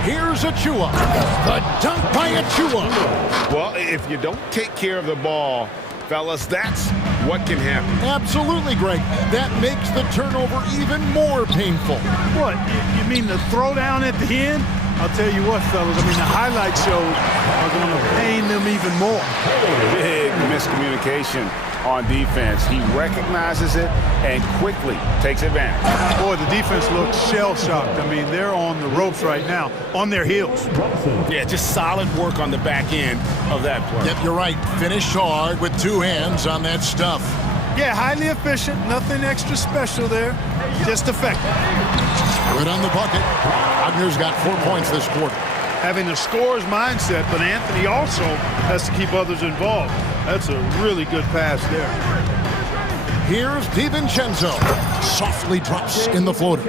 Here's Achua. The dunk by Achua. Well, if you don't take care of the ball, fellas, that's what can happen. Absolutely, Greg. That makes the turnover even more painful. What? You mean the throwdown at the end? I'll tell you what, fellas. I mean, the highlight shows are going to pain them even more. Big miscommunication on defense. He recognizes it and quickly takes advantage. Boy, the defense looks shell-shocked. I mean, they're on the ropes right now, on their heels. Yeah, just solid work on the back end of that play. Yep, you're right. Finished hard with 2 hands on that stuff. Yeah, highly efficient. Nothing extra special there. Just effective. Good on the bucket. Wagner's got 4 points this quarter. Having a scorer's mindset, but Anthony also has to keep others involved. That's a really good pass there. Here's DiVincenzo. Softly drops in the floater.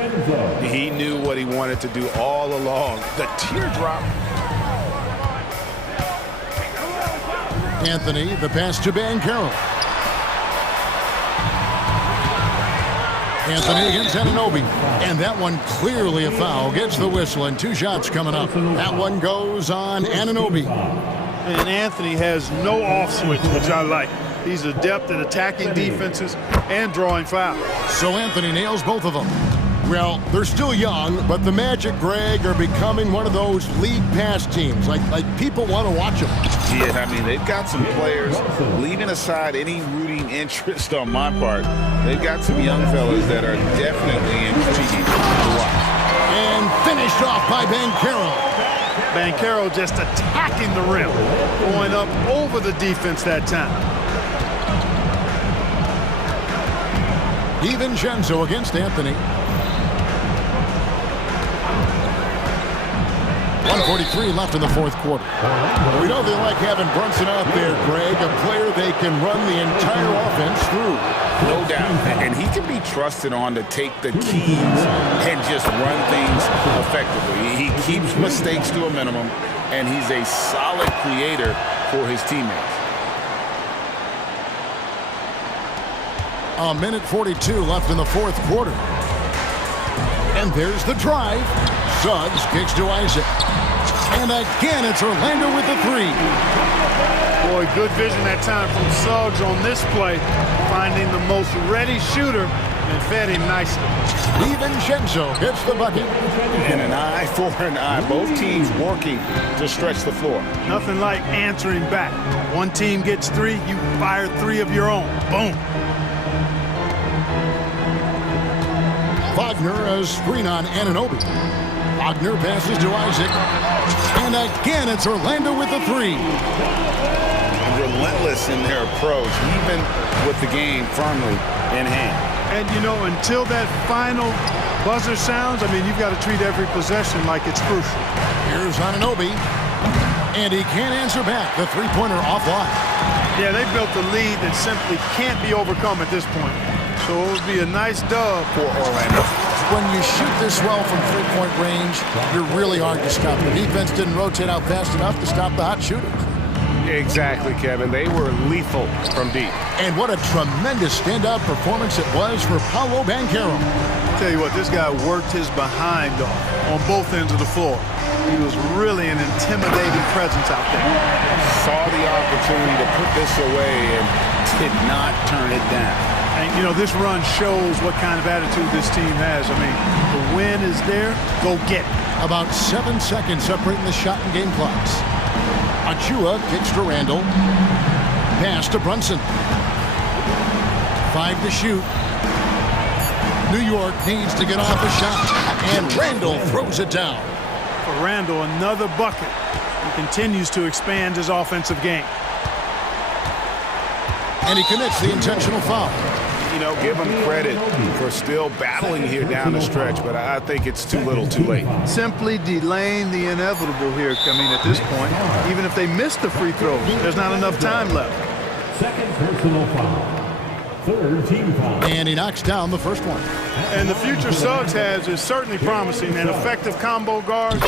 He knew what he wanted to do all along. The teardrop. Anthony, the pass to Banchero. Anthony against Anunoby. And that one clearly a foul. Gets the whistle and 2 shots coming up. That one goes on Anunoby. And Anthony has no off switch, which I like. He's adept at attacking defenses and drawing fouls. So Anthony nails both of them. Well, they're still young, but the Magic, Greg, are becoming one of those league pass teams. Like people want to watch them. Yeah, I mean, they've got some players, leaving aside any rooting interest on my part, they've got some young fellas that are definitely intriguing to watch. And finished off by Banchero. Banchero just attacking the rim, going up over the defense that time. DiVincenzo against Anthony. 1:43 left in the fourth quarter. We know they like having Brunson out there, Greg, a player they can run the entire offense through. No doubt. And he can be trusted on to take the keys and just run things effectively. He keeps mistakes to a minimum, and he's a solid creator for his teammates. A minute 42 left in the fourth quarter. And there's the drive. Suggs kicks to Isaac. And again, it's Orlando with the three. Boy, good vision that time from Suggs on this play, finding the most ready shooter and fed him nicely. DiVincenzo hits the bucket. And an eye for an eye. Both teams working to stretch the floor. Nothing like answering back. One team gets three, you fire three of your own. Boom. Wagner, a screen on Anunoby. Wagner passes to Isaac. And again, it's Orlando with the three. Relentless in their approach, even with the game firmly in hand. And, you know, until that final buzzer sounds, I mean, you've got to treat every possession like it's crucial. Here's Anunoby. And he can't answer back. The three-pointer offline. Yeah, they built a lead that simply can't be overcome at this point. So it would be a nice dub for Orlando. When you shoot this well from three-point range, you're really hard to stop. The defense didn't rotate out fast enough to stop the hot shooters. Exactly, Kevin. They were lethal from deep. And what a tremendous standout performance it was for Paolo Banchero. Tell you what, this guy worked his behind off on both ends of the floor. He was really an intimidating presence out there. Saw the opportunity to put this away and did not turn it down. And, you know, this run shows what kind of attitude this team has. I mean, the win is there, go get it. About 7 seconds separating the shot and game clocks. Achua kicks to Randall. Pass to Brunson. 5 to shoot. New York needs to get off a shot. And Randall throws it down. For Randall, another bucket. He continues to expand his offensive game. And he commits the intentional foul. You know, give him credit for still battling here down the stretch, but I think it's too little too late. Simply delaying the inevitable here. I mean, at this point, even if they miss the free throws, there's not enough time left. Second personal foul. Third team foul. And he knocks down the first one. And the future Suggs has is certainly promising, an effective combo guard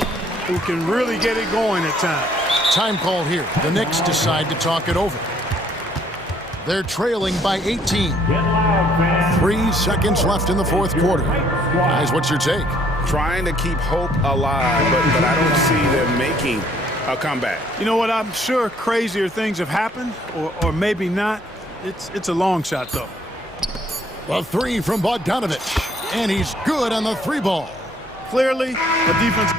who can really get it going at times. Time call here. The Knicks decide to talk it over. They're trailing by 18. 3 seconds left in the fourth quarter. Guys, what's your take? Trying to keep hope alive, but I don't see them making a comeback. You know what? I'm sure crazier things have happened, or maybe not. It's a long shot, though. A three from Bogdanovich. And he's good on the three ball. Clearly, the defense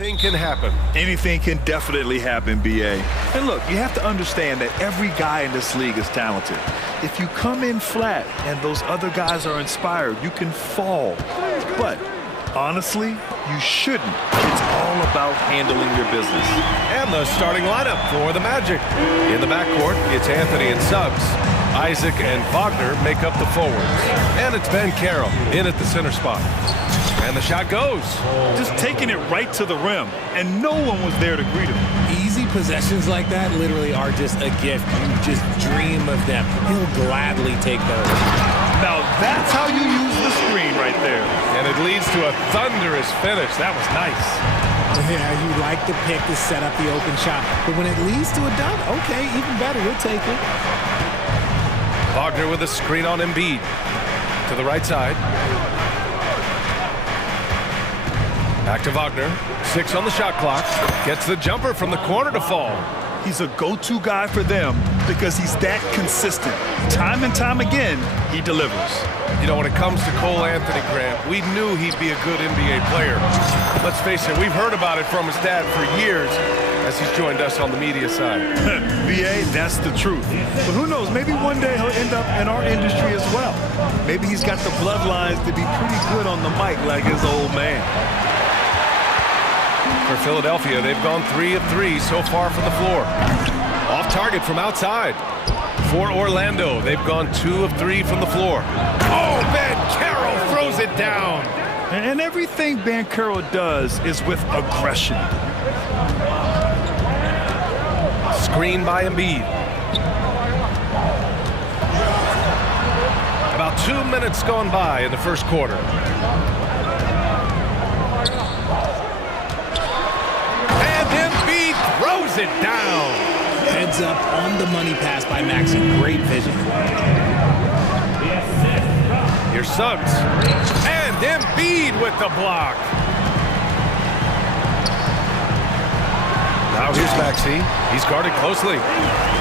Anything can happen. Anything can definitely happen, BA. And look, you have to understand that every guy in this league is talented. If you come in flat and those other guys are inspired, you can fall. But honestly, you shouldn't. It's all about handling your business. And the starting lineup for the Magic. In the backcourt, it's Anthony and Suggs. Isaac and Wagner make up the forwards. And it's Ben Carroll in at the center spot. And the shot goes. Just taking it right to the rim, and no one was there to greet him. Easy possessions like that literally are just a gift. You just dream of them. He'll gladly take those. Now that's how you use the screen right there. And it leads to a thunderous finish. That was nice. Yeah, you like the pick to set up the open shot. But when it leads to a dunk, okay, even better, we'll take it. Wagner with a screen on Embiid. To the right side. Back to Wagner. 6 on the shot clock. Gets the jumper from the corner to fall. He's a go-to guy for them because he's that consistent. Time and time again, he delivers. You know, when it comes to Cole Anthony, Grant, we knew he'd be a good NBA player. Let's face it, we've heard about it from his dad for years as he's joined us on the media side. VA, that's the truth. But who knows, maybe one day he'll end up in our industry as well. Maybe he's got the bloodlines to be pretty good on the mic like his old man. For Philadelphia, they've gone 3 of 3 so far from the floor. Off target from outside. For Orlando, they've gone 2 of 3 from the floor. Oh, Ben Carroll throws it down. And everything Ben Carroll does is with aggression. Screen by Embiid. About 2 minutes gone by in the first quarter. Throws it down. Heads up on the money pass by Maxey. Great vision. Here's Suggs. And Embiid with the block. Now here's Maxey. He's guarded closely.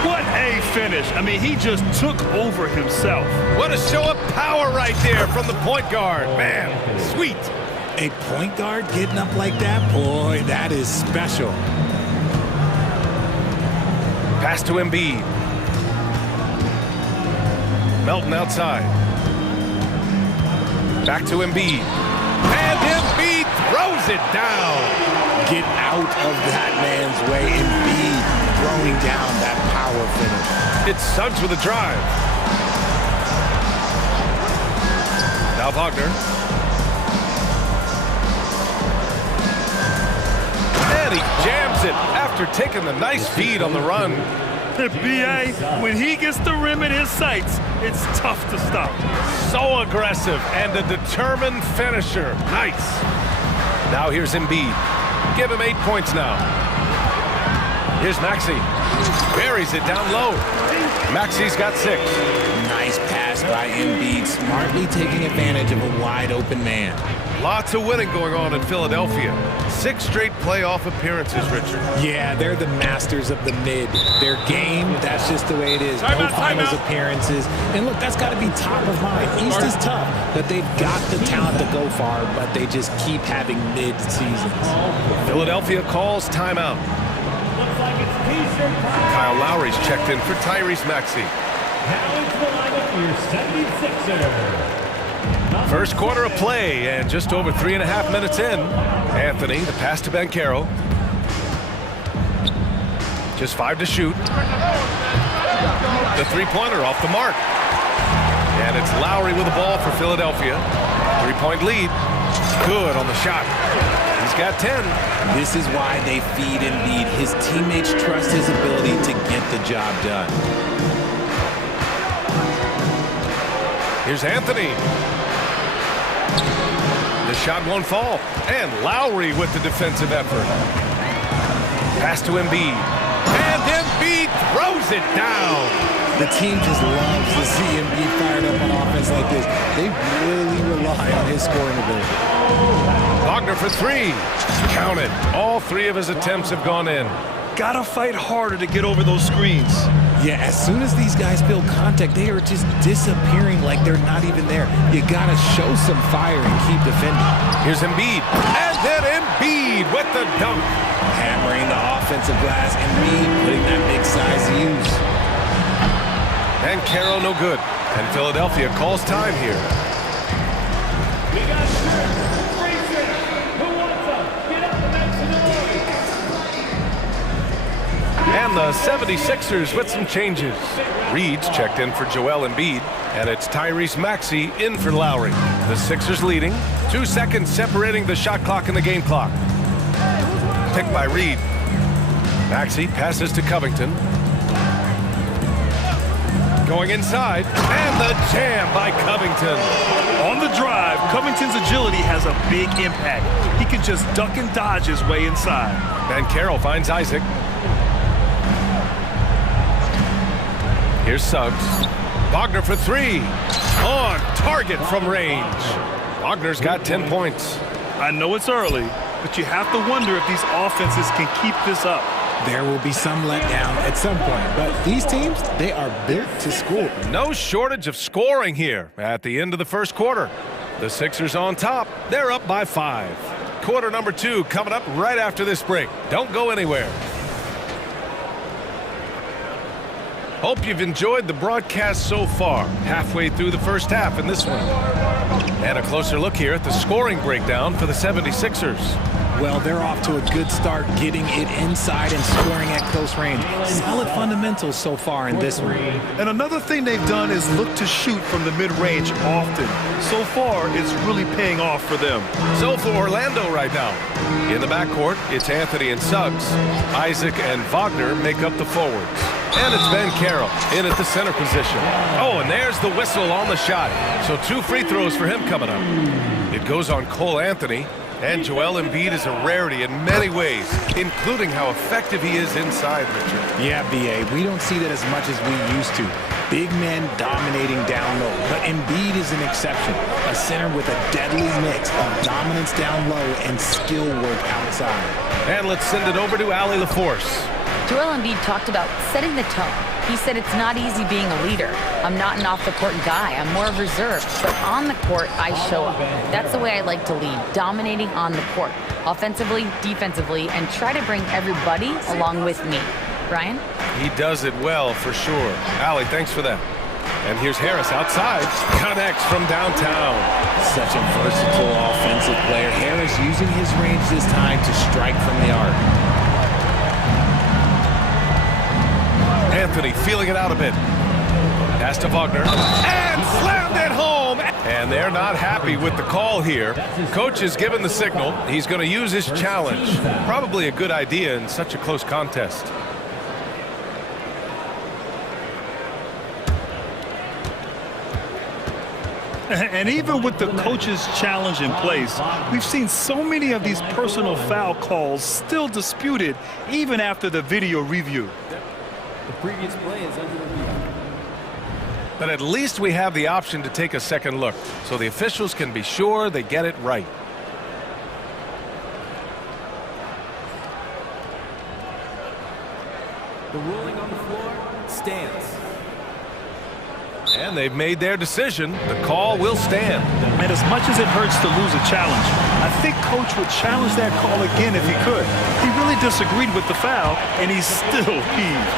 What a finish. I mean, he just took over himself. What a show of power right there from the point guard. Man, sweet. A point guard getting up like that? Boy, that is special. Pass to Embiid. Melton outside. Back to Embiid. And Embiid throws it down. Get out of that man's way. Embiid throwing down that power finish. It's Suggs with a drive. Now Wagner. And he jams it after taking the nice feed on the run. BA, when he gets the rim in his sights, it's tough to stop. So aggressive and a determined finisher. Nice. Now here's Embiid. Give him 8 points now. Here's Maxey. Buries it down low. Maxey's got 6. Nice pass by Embiid, smartly taking advantage of a wide open man. Lots of winning going on in Philadelphia. 6 straight playoff appearances, Richard. Yeah, they're the masters of the mid. Their game, that's just the way it is. No finals appearances. And look, that's got to be top of mind. East is tough, but they've got the talent to go far, but they just keep having mid-seasons. Philadelphia calls timeout. Kyle Lowry's checked in for Tyrese Maxey. Now into the lineup for your 76er. First quarter of play, and just over 3.5 minutes in. Anthony, the pass to Ben Carroll. Just 5 to shoot. The three-pointer off the mark. And it's Lowry with the ball for Philadelphia. 3-point lead. Good on the shot. He's got 10. This is why they feed Embiid. His teammates trust his ability to get the job done. Here's Anthony. The shot won't fall. And Lowry with the defensive effort. Pass to Embiid. And Embiid throws it down. The team just loves to see Embiid fired up on offense like this. They really rely on his scoring ability. Wagner for 3. Count it. All 3 of his attempts have gone in. Gotta fight harder to get over those screens. Yeah, as soon as these guys feel contact, they are just disappearing like they're not even there. You gotta show some fire and keep defending. Here's Embiid. And then Embiid Embiid with the dunk. Hammering the offensive glass, Embiid putting that big size to use. And Caro no good. And Philadelphia calls time here. We got Grayson. Who wants them? Get up and make some noise. And the 76ers with some changes. Reed's checked in for Joel Embiid, and it's Tyrese Maxey in for Lowry. The Sixers leading. 2 seconds separating the shot clock and the game clock. Picked by Reed. Maxey passes to Covington. Going inside, and the jam by Covington. On the drive, Covington's agility has a big impact. He can just duck and dodge his way inside. And Carroll finds Isaac. Here's Suggs. Wagner for three. On target from range. Wagner's got 10 points. I know it's early, but you have to wonder if these offenses can keep this up. There will be some letdown at some point, but these teams, they are built to score. No shortage of scoring here at the end of the first quarter. The Sixers on top. They're up by 5. Quarter number 2 coming up right after this break. Don't go anywhere. Hope you've enjoyed the broadcast so far. Halfway through the first half in this one. And a closer look here at the scoring breakdown for the 76ers. Well, they're off to a good start getting it inside and scoring at close range. Solid fundamentals so far in this one. And another thing they've done is look to shoot from the mid-range often. So far, it's really paying off for them. So for Orlando right now. In the backcourt, it's Anthony and Suggs. Isaac and Wagner make up the forwards. And it's Ben Carroll in at the center position. Oh, and there's the whistle on the shot. So 2 free throws for him coming up. It goes on Cole Anthony. And Joel Embiid is a rarity in many ways, including how effective he is inside, Richard. Yeah, B.A., we don't see that as much as we used to. Big men dominating down low, but Embiid is an exception. A center with a deadly mix of dominance down low and skill work outside. And let's send it over to Allie LaForce. Joel Embiid talked about setting the tone. He said it's not easy being a leader. I'm not an off-the-court guy. I'm more reserved. But on the court, I show up. That's the way I like to lead, dominating on the court, offensively, defensively, and try to bring everybody along with me. Brian? He does it well, for sure. Allie, thanks for that. And here's Harris outside. Connects from downtown. Such a versatile offensive player. Harris using his range this time to strike from the arc. Anthony feeling it out a bit. Pass to Wagner. And slammed it home. And they're not happy with the call here. Coach has given the signal. He's going to use his challenge. Probably a good idea in such a close contest. And even with the coach's challenge in place, we've seen so many of these personal foul calls still disputed even after the video review. The previous play is under review. But at least we have the option to take a second look, so the officials can be sure they get it right. The ruling on the floor stands. And they've made their decision. The call will stand. And as much as it hurts to lose a challenge, I think Coach would challenge that call again if he could. He really disagreed with the foul, and he's still peeved.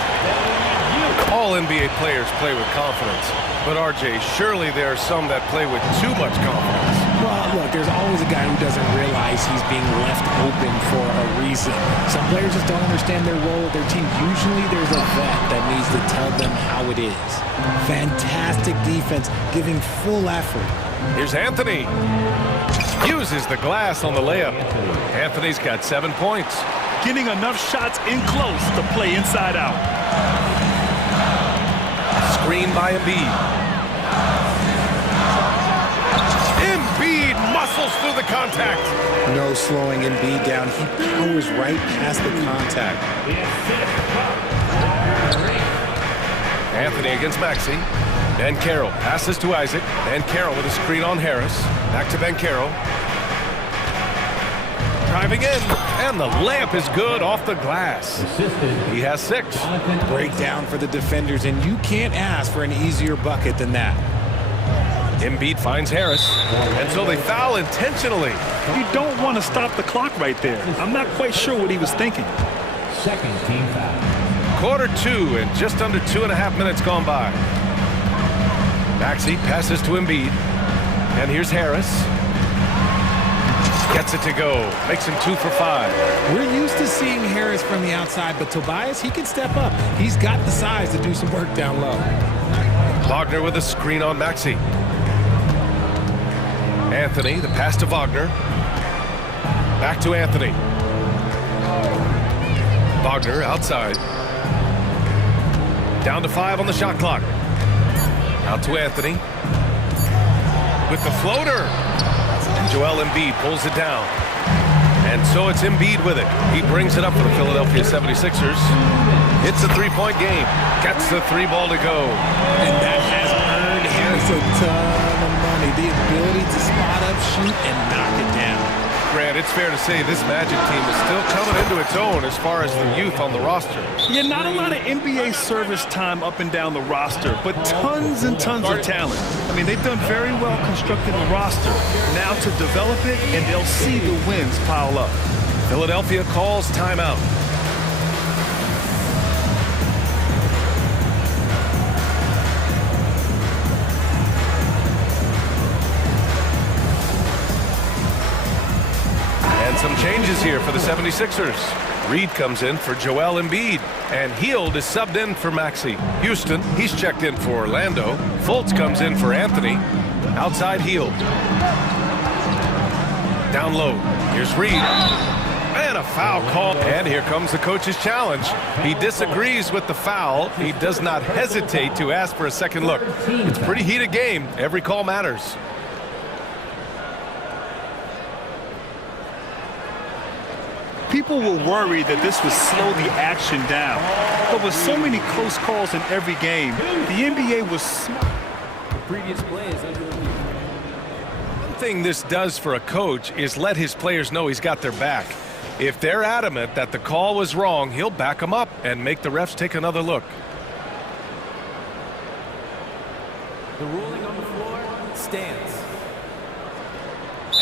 All NBA players play with confidence. But, RJ, surely there are some that play with too much confidence. Well, look, there's always a guy who doesn't realize he's being left open for a reason. Some players just don't understand their role with their team. Usually there's a vet that needs to tell them how it is. Fantastic defense, giving full effort. Here's Anthony. Uses the glass on the layup. Anthony's got 7 points. Getting enough shots in close to play inside out. Screen by Embiid. Embiid muscles through the contact. No slowing Embiid down. He powers right past the contact. Anthony against Maxey. Ben Carroll passes to Isaac. Ben Carroll with a screen on Harris. Back to Ben Carroll. Driving in, and the layup is good off the glass. He has 6. Breakdown for the defenders, and you can't ask for an easier bucket than that. Embiid finds Harris, and so they foul intentionally. You don't want to stop the clock right there. I'm not quite sure what he was thinking. Second team foul. Quarter 2 and just under 2.5 minutes gone by. Maxey passes to Embiid, and here's Harris. Gets it to go, makes him 2 for 5. We're used to seeing Harris from the outside, but Tobias, he can step up. He's got the size to do some work down low. Wagner with a screen on Maxey. Anthony, the pass to Wagner. Back to Anthony. Wagner outside. Down to 5 on the shot clock. Out to Anthony. With the floater. And Joel Embiid pulls it down. And so it's Embiid with it. He brings it up for the Philadelphia 76ers. It's a three-point game. Gets the 3 ball to go. And that has earned Harris a ton of money. The ability to spot up, shoot, and knock it down. Grant, it's fair to say this Magic team is still coming into its own as far as the youth on the roster. Yeah, not a lot of NBA service time up and down the roster, but tons and tons of talent. I mean, they've done very well constructing the roster. Now to develop it, and they'll see the wins pile up. Philadelphia calls timeout. Some changes here for the 76ers. Reed comes in for Joel Embiid, and Hield is subbed in for Maxey. Houston, he's checked in for Orlando. Fultz comes in for Anthony. Outside Hield. Down low. Here's Reed. And a foul call. And here comes the coach's challenge. He disagrees with the foul. He does not hesitate to ask for a second look. It's a pretty heated game. Every call matters. People were worried that this would slow the action down. But with so many close calls in every game, the NBA was smart. The previous play is under review. One thing this does for a coach is let his players know he's got their back. If they're adamant that the call was wrong, he'll back them up and make the refs take another look. The ruling on the floor stands.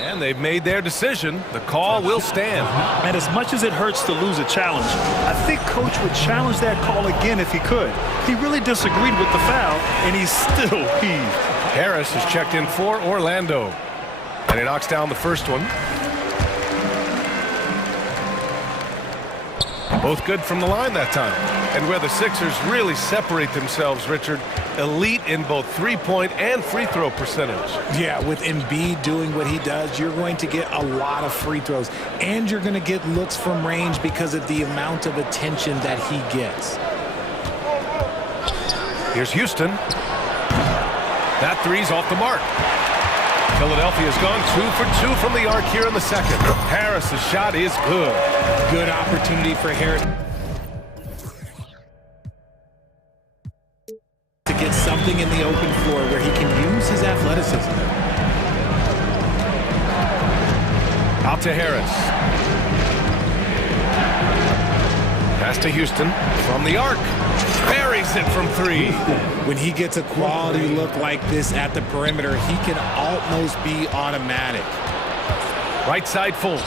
And they've made their decision. The call will stand. And as much as it hurts to lose a challenge, I think Coach would challenge that call again if he could. He really disagreed with the foul, and he's still peeved. Harris is checked in for Orlando. And he knocks down the first one. Both good from the line that time. And where the Sixers really separate themselves, Richard, elite in both three-point and free throw percentage. Yeah, with Embiid doing what he does, you're going to get a lot of free throws. And you're going to get looks from range because of the amount of attention that he gets. Here's Houston. That three's off the mark. Philadelphia's gone 2 for 2 from the arc here in the second. Harris's shot is good. Good opportunity for Harris to get something in the open floor where he can use his athleticism. Out to Harris. Pass to Houston from the arc. Buries it from 3. When he gets a quality look like this at the perimeter, he can almost be automatic. Right side Fultz.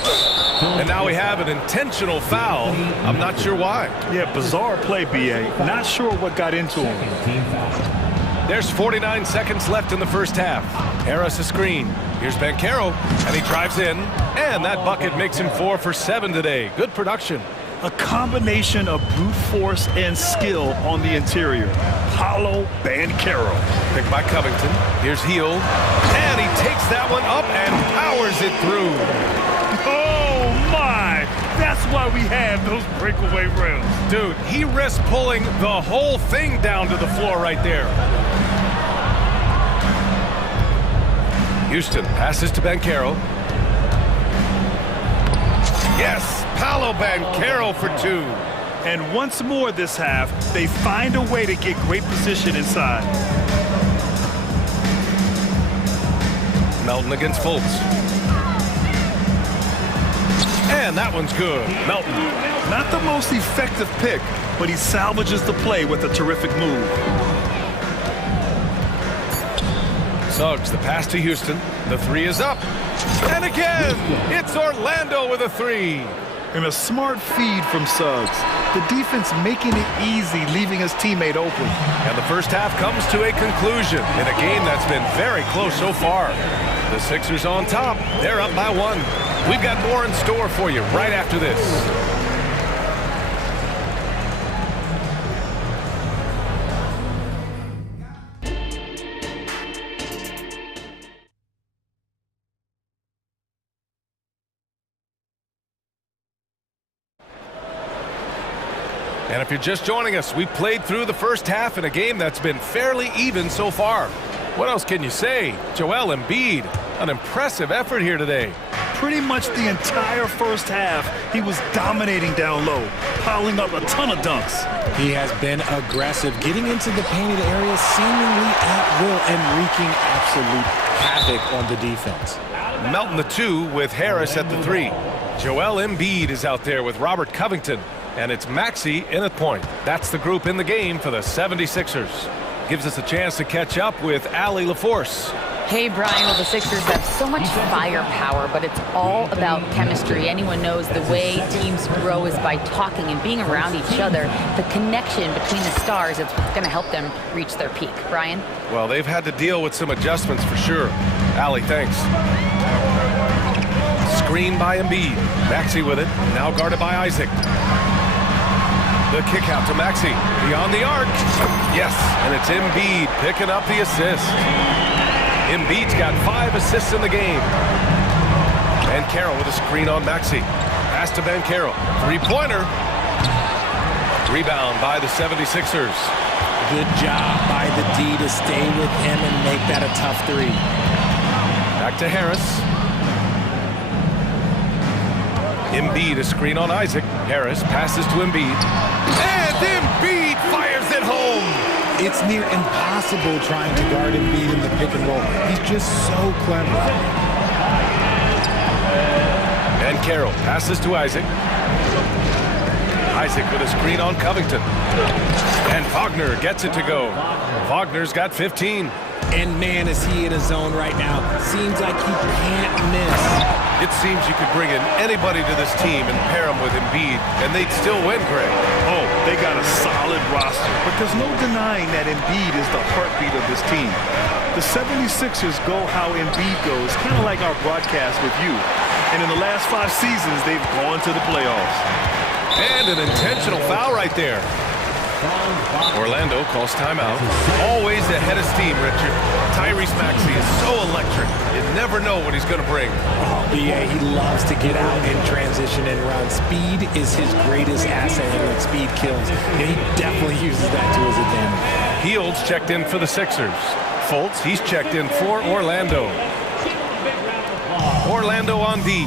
And now we have an intentional foul. I'm not sure why. Yeah, bizarre play, B.A. Not sure what got into him. There's 49 seconds left in the first half. Harris a screen. Here's Banchero, and he drives in. And that bucket makes him 4 for 7 today. Good production. A combination of brute force and skill on the interior. Paolo Banchero. Picked by Covington. Here's Hield. And he takes that one up and powers it through. Oh, my. That's why we have those breakaway rims. Dude, he risked pulling the whole thing down to the floor right there. Houston passes to Banchero. Yes, Paolo Banchero for 2. And once more this half, they find a way to get great position inside. Melton against Fultz. And that one's good. Melton. Not the most effective pick, but he salvages the play with a terrific move. Suggs, the pass to Houston. The three is up. And again, it's Orlando with a three. And a smart feed from Suggs. The defense making it easy, leaving his teammate open. And the first half comes to a conclusion in a game that's been very close so far. The Sixers on top. They're up by one. We've got more in store for you right after this. And if you're just joining us, we played through the first half in a game that's been fairly even so far. What else can you say? Joel Embiid, an impressive effort here today. Pretty much the entire first half, he was dominating down low, piling up a ton of dunks. He has been aggressive, getting into the painted area seemingly at will and wreaking absolute havoc on the defense. Melton the two with Harris at the three. Joel Embiid is out there with Robert Covington. And it's Maxey in at point. That's the group in the game for the 76ers. Gives us a chance to catch up with Allie LaForce. Hey, Brian, well, the Sixers have so much firepower, but it's all about chemistry. Anyone knows the way teams grow is by talking and being around each other. The connection between the stars is what's going to help them reach their peak. Brian? Well, they've had to deal with some adjustments for sure. Allie, thanks. Screen by Embiid. Maxey with it. Now guarded by Isaac. The kick out to Maxey. Beyond the arc. Yes, and it's Embiid picking up the assist. Embiid's got 5 assists in the game. Ben Carroll with a screen on Maxey. Pass to Ben Carroll. Three-pointer. Rebound by the 76ers. Good job by the D to stay with him and make that a tough three. Back to Harris. Embiid, a screen on Isaac. Harris passes to Embiid. And Embiid fires it home. It's near impossible trying to guard Embiid in the pick and roll. He's just so clever. And Carroll passes to Isaac. Isaac with a screen on Covington. And Wagner gets it to go. Wagner's got 15. And man, is he in a zone right now. Seems like he can't miss. It seems you could bring in anybody to this team and pair them with Embiid, and they'd still win, Greg. Oh, they got a solid roster, but there's no denying that Embiid is the heartbeat of this team. The 76ers go how Embiid goes, kind of like our broadcast with you. And in the last 5 seasons, they've gone to the playoffs. And an intentional foul right there. Orlando calls timeout. Always ahead of steam, Richard. Tyrese Maxey is so electric. You never know what he's going to bring. Oh, yeah, he loves to get out in transition and run. Speed is his greatest asset, and when speed kills, and he definitely uses that to his advantage. Fields checked in for the Sixers. Fultz, he's checked in for Orlando. Orlando on D.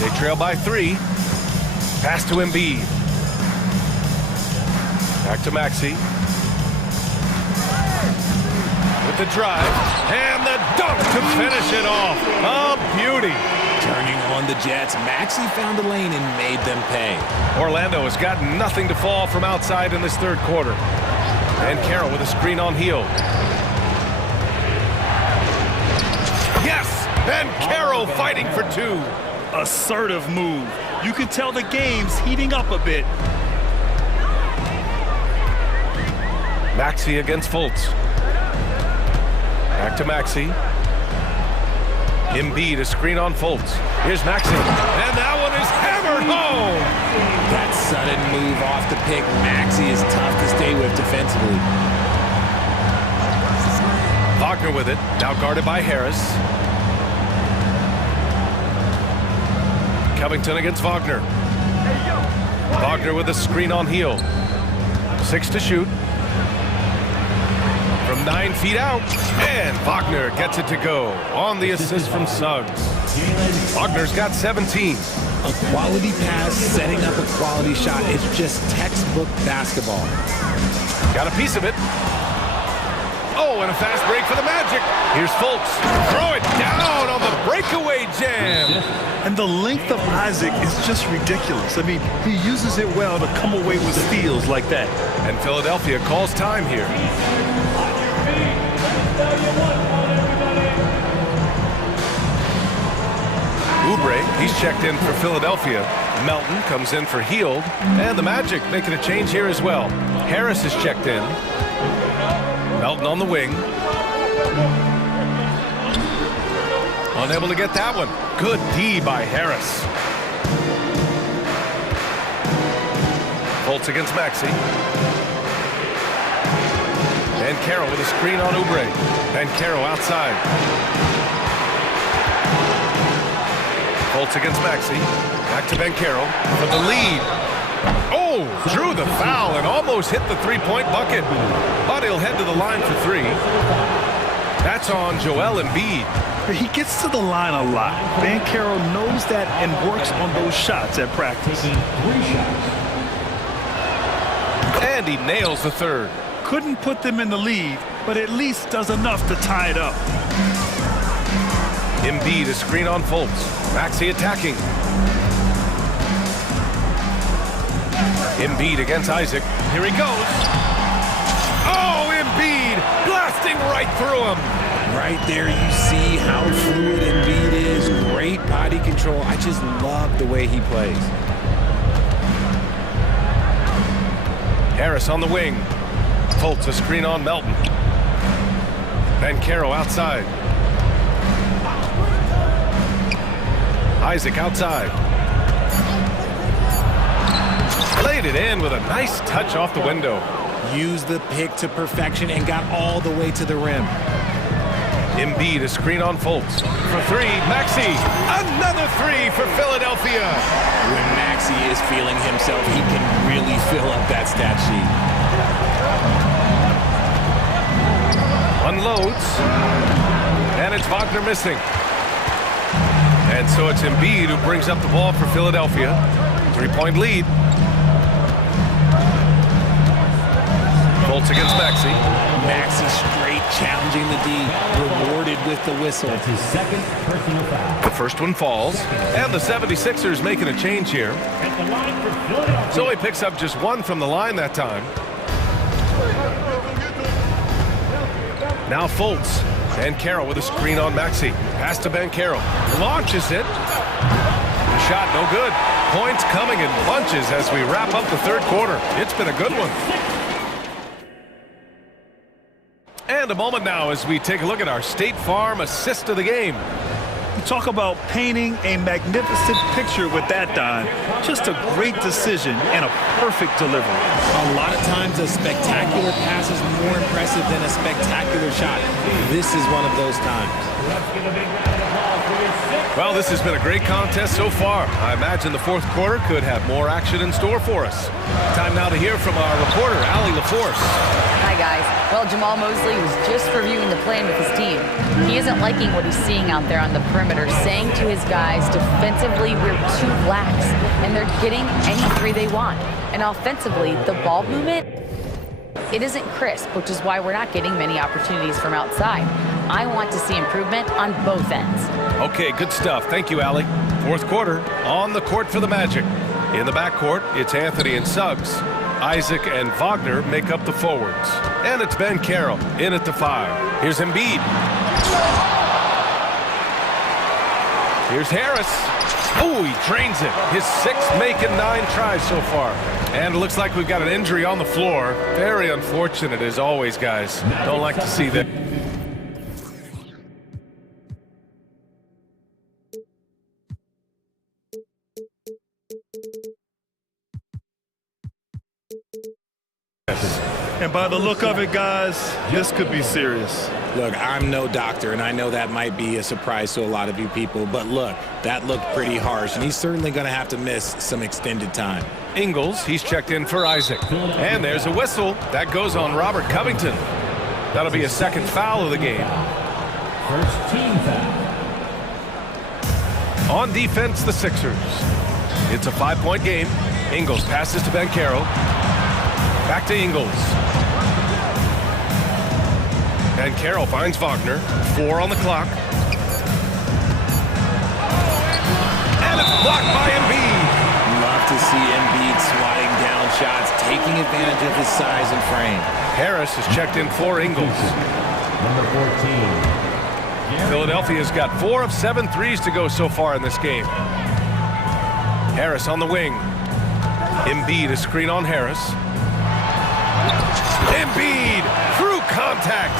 They trail by 3. Pass to Embiid. Back to Maxey. With the drive. And the dunk to finish it off. A beauty. Turning on the Jets, Maxey found a lane and made them pay. Orlando has got nothing to fall from outside in this third quarter. And Carroll with a screen on heel. Yes! Ben Carroll fighting for 2. Assertive move. You can tell the game's heating up a bit. Maxey against Fultz. Back to Maxey. Embiid, a screen on Fultz. Here's Maxey. And that one is hammered home. That sudden move off the pick, Maxey is tough to stay with defensively. Wagner with it. Now guarded by Harris. Covington against Wagner. Wagner with a screen on heel. 6 to shoot. From 9 feet out. And Wagner gets it to go on the assist from Suggs. Wagner's got 17. A quality pass, setting up a quality shot. It's just textbook basketball. Got a piece of it. Oh, and a fast break for the Magic. Here's Fultz. Throw it down on the breakaway jam. And the length of Isaac is just ridiculous. I mean, he uses it well to come away with steals like that. And Philadelphia calls time here. Oubre, he's checked in for Philadelphia. Melton comes in for Heald. And the Magic making a change here as well. Harris is checked in. Melton on the wing. Unable to get that one. Good D by Harris. Fultz against Maxey. And Carroll with a screen on Oubre. And Carroll outside. Fultz against Maxey. Back to Ben Carroll for the lead. Oh, drew the foul and almost hit the three-point bucket. But he'll head to the line for three. That's on Joel Embiid. He gets to the line a lot. Ben Carroll knows that and works on those shots at practice. And he nails the third. Couldn't put them in the lead, but at least does enough to tie it up. Embiid a screen on Fultz. Maxey attacking. Embiid against Isaac. Here he goes. Oh, Embiid blasting right through him. Right there, you see how fluid Embiid is. Great body control. I just love the way he plays. Harris on the wing. Fultz a screen on Melton. Ben Carroll outside. Isaac outside. Laid it in with a nice touch off the window. Used the pick to perfection and got all the way to the rim. Embiid a screen on Fultz. For three, Maxey. Another three for Philadelphia. When Maxey is feeling himself, he can really fill up that stat sheet. Unloads. And it's Wagner missing. And so it's Embiid who brings up the ball for Philadelphia. Three-point lead. Fultz against Maxey. Maxey straight challenging the D, rewarded with the whistle. That's his second personal foul. The first one falls, and the 76ers making a change here. At the line for Philadelphia. So he picks up just one from the line that time. Now Fultz. Ben Carroll with a screen on Maxey. Pass to Ben Carroll. Launches it. The shot no good. Points coming in bunches as we wrap up the third quarter. It's been a good one. And a moment now as we take a look at our State Farm assist of the game. You talk about painting a magnificent picture with that, Don. Just a great decision and a perfect delivery. A lot of times a spectacular pass is more impressive than a spectacular shot. This is one of those times. Well, this has been a great contest so far. I imagine the fourth quarter could have more action in store for us. Time now to hear from our reporter, Allie LaForce. Hi, guys. Well, Jamal Mosley was just reviewing the plan with his team. He isn't liking what he's seeing out there on the perimeter, saying to his guys, defensively, we're too lax, and they're getting any three they want. And offensively, the ball movement, it isn't crisp, which is why we're not getting many opportunities from outside. I want to see improvement on both ends. Okay, good stuff. Thank you, Allie. Fourth quarter, on the court for the Magic. In the backcourt, it's Anthony and Suggs. Isaac and Wagner make up the forwards. And it's Ben Carroll in at the 5. Here's Embiid. Here's Harris. Oh, he drains it. His 6th make in 9 tries so far. And it looks like we've got an injury on the floor. Very unfortunate as always, guys. Don't like to see that. And by the look of it, guys, this could be serious. Look, I'm no doctor, and I know that might be a surprise to a lot of you people, but look, that looked pretty harsh, and he's certainly going to have to miss some extended time. Ingles, he's checked in for Isaac. And there's a whistle. That goes on Robert Covington. That'll be a second foul of the game. First team foul. On defense, the Sixers. It's a 5-point game. Ingles passes to Ben Carroll. Back to Ingles. Ben Carroll finds Wagner. 4 on the clock. And it's blocked by Embiid. Love to see Embiid swatting down shots, taking advantage of his size and frame. Harris is checked in for Ingles. Number 14. Philadelphia's got 4 of 7 threes to go so far in this game. Harris on the wing. Embiid, a screen on Harris. Embiid, through contact.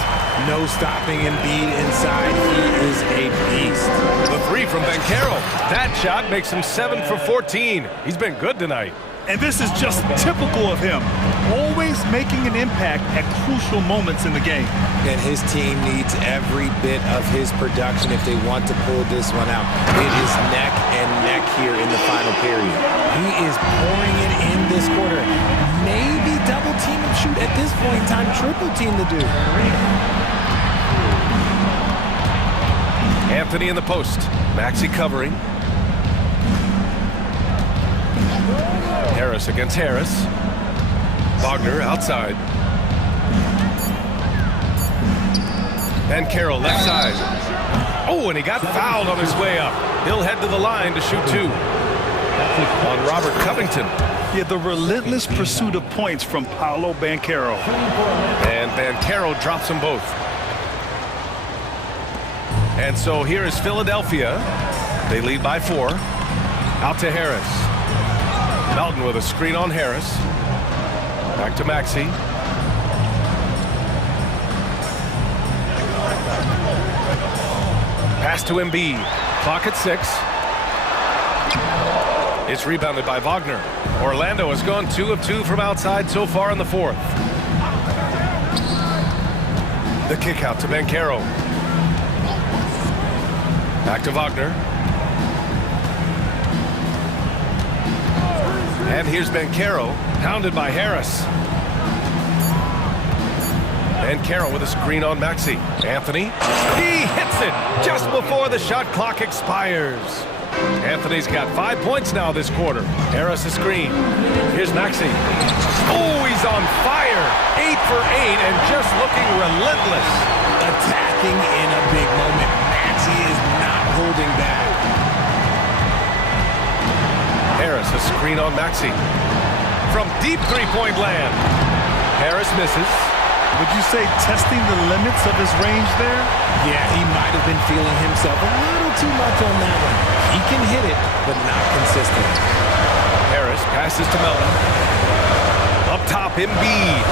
No stopping Embiid inside. He is a beast. The three from Banchero. That shot makes him 7 for 14. He's been good tonight. And this is just typical of him, always making an impact at crucial moments in the game. And his team needs every bit of his production if they want to pull this one out. It is neck and neck here in the final period. He is pouring it in this quarter. Maybe double team and shoot at this point in time, triple team the dude. Anthony in the post. Maxey covering. Harris against Harris. Wagner outside. Banchero left side. Oh, and he got fouled on his way up. He'll head to the line to shoot 2. On Robert Covington. Yeah, the relentless pursuit of points from Paolo Banchero. And Banchero drops them both. And so here is Philadelphia. They lead by 4. Out to Harris. Melton with a screen on Harris. Back to Maxey. Pass to Embiid. Clock at 6. It's rebounded by Wagner. Orlando has gone 2 of 2 from outside so far in the 4th. The kick out to Banchero. Back to Wagner. And here's Banchero, pounded by Harris. Banchero with a screen on Maxey. Anthony, he hits it just before the shot clock expires. Anthony's got 5 points now this quarter. Harris a screen. Here's Maxey. Oh, he's on fire. 8 for 8 and just looking relentless. Attacking in a big moment. Maxey is not holding back. Harris, a screen on Maxey. From deep three-point land. Harris misses. Would you say testing the limits of his range there? Yeah, he might have been feeling himself a little too much on that one. He can hit it, but not consistent. Harris passes to Melton. Up top, Embiid.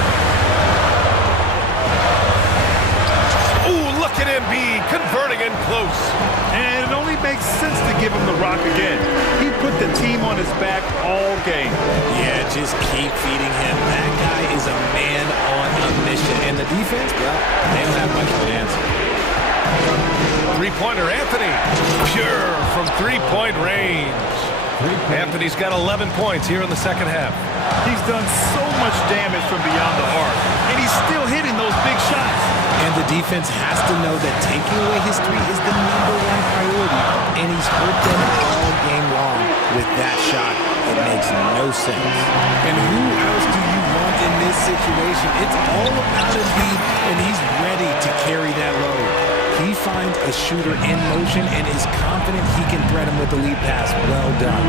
Ooh, look at Embiid converting in close. And it only makes sense to give him the rock again. He put the team on his back all game. Yeah, just keep feeding him. That guy is a man on a mission. And the defense, well, they don't have much of an answer. Three-pointer, Anthony. Pure from three-point range. Anthony's got 11 points here in the second half. He's done so much damage from beyond the arc, and he's still hitting those big shots. And the defense has to know that taking away his three is the #1 priority, and he's hurt them all game long with that shot. It makes no sense. And who else do you want in this situation? It's all about Embiid, and he's ready to carry that load. He finds a shooter in motion and is confident he can thread him with the lead pass. Well done.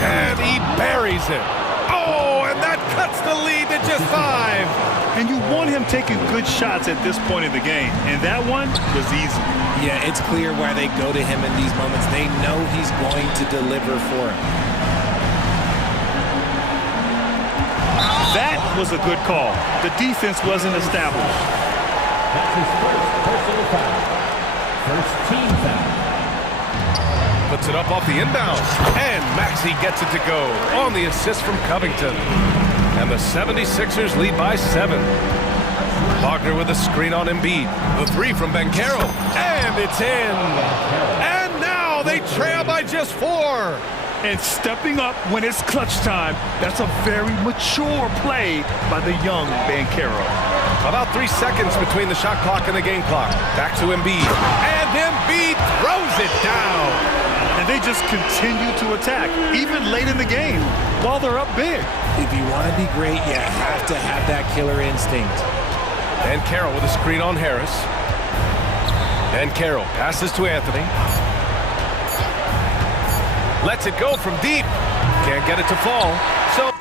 And he buries it. Oh, and that cuts the lead to just 5. And you want him taking good shots at this point in the game. And that one was easy. Yeah, it's clear why they go to him in these moments. They know he's going to deliver for him. That was a good call. The defense wasn't established. That's his first personal foul. First team foul. Puts it up off the inbound. And Maxey gets it to go on the assist from Covington. And the 76ers lead by 7. Wagner with a screen on Embiid. The three from Banchero. And it's in. And now they trail by just 4. And stepping up when it's clutch time, that's a very mature play by the young Banchero. About 3 seconds between the shot clock and the game clock. Back to Embiid. And Embiid throws it down. And they just continue to attack, even late in the game, while they're up big. If you want to be great, you have to have that killer instinct. Banchero with a screen on Harris. Banchero passes to Anthony. Lets it go from deep. Can't get it to fall. So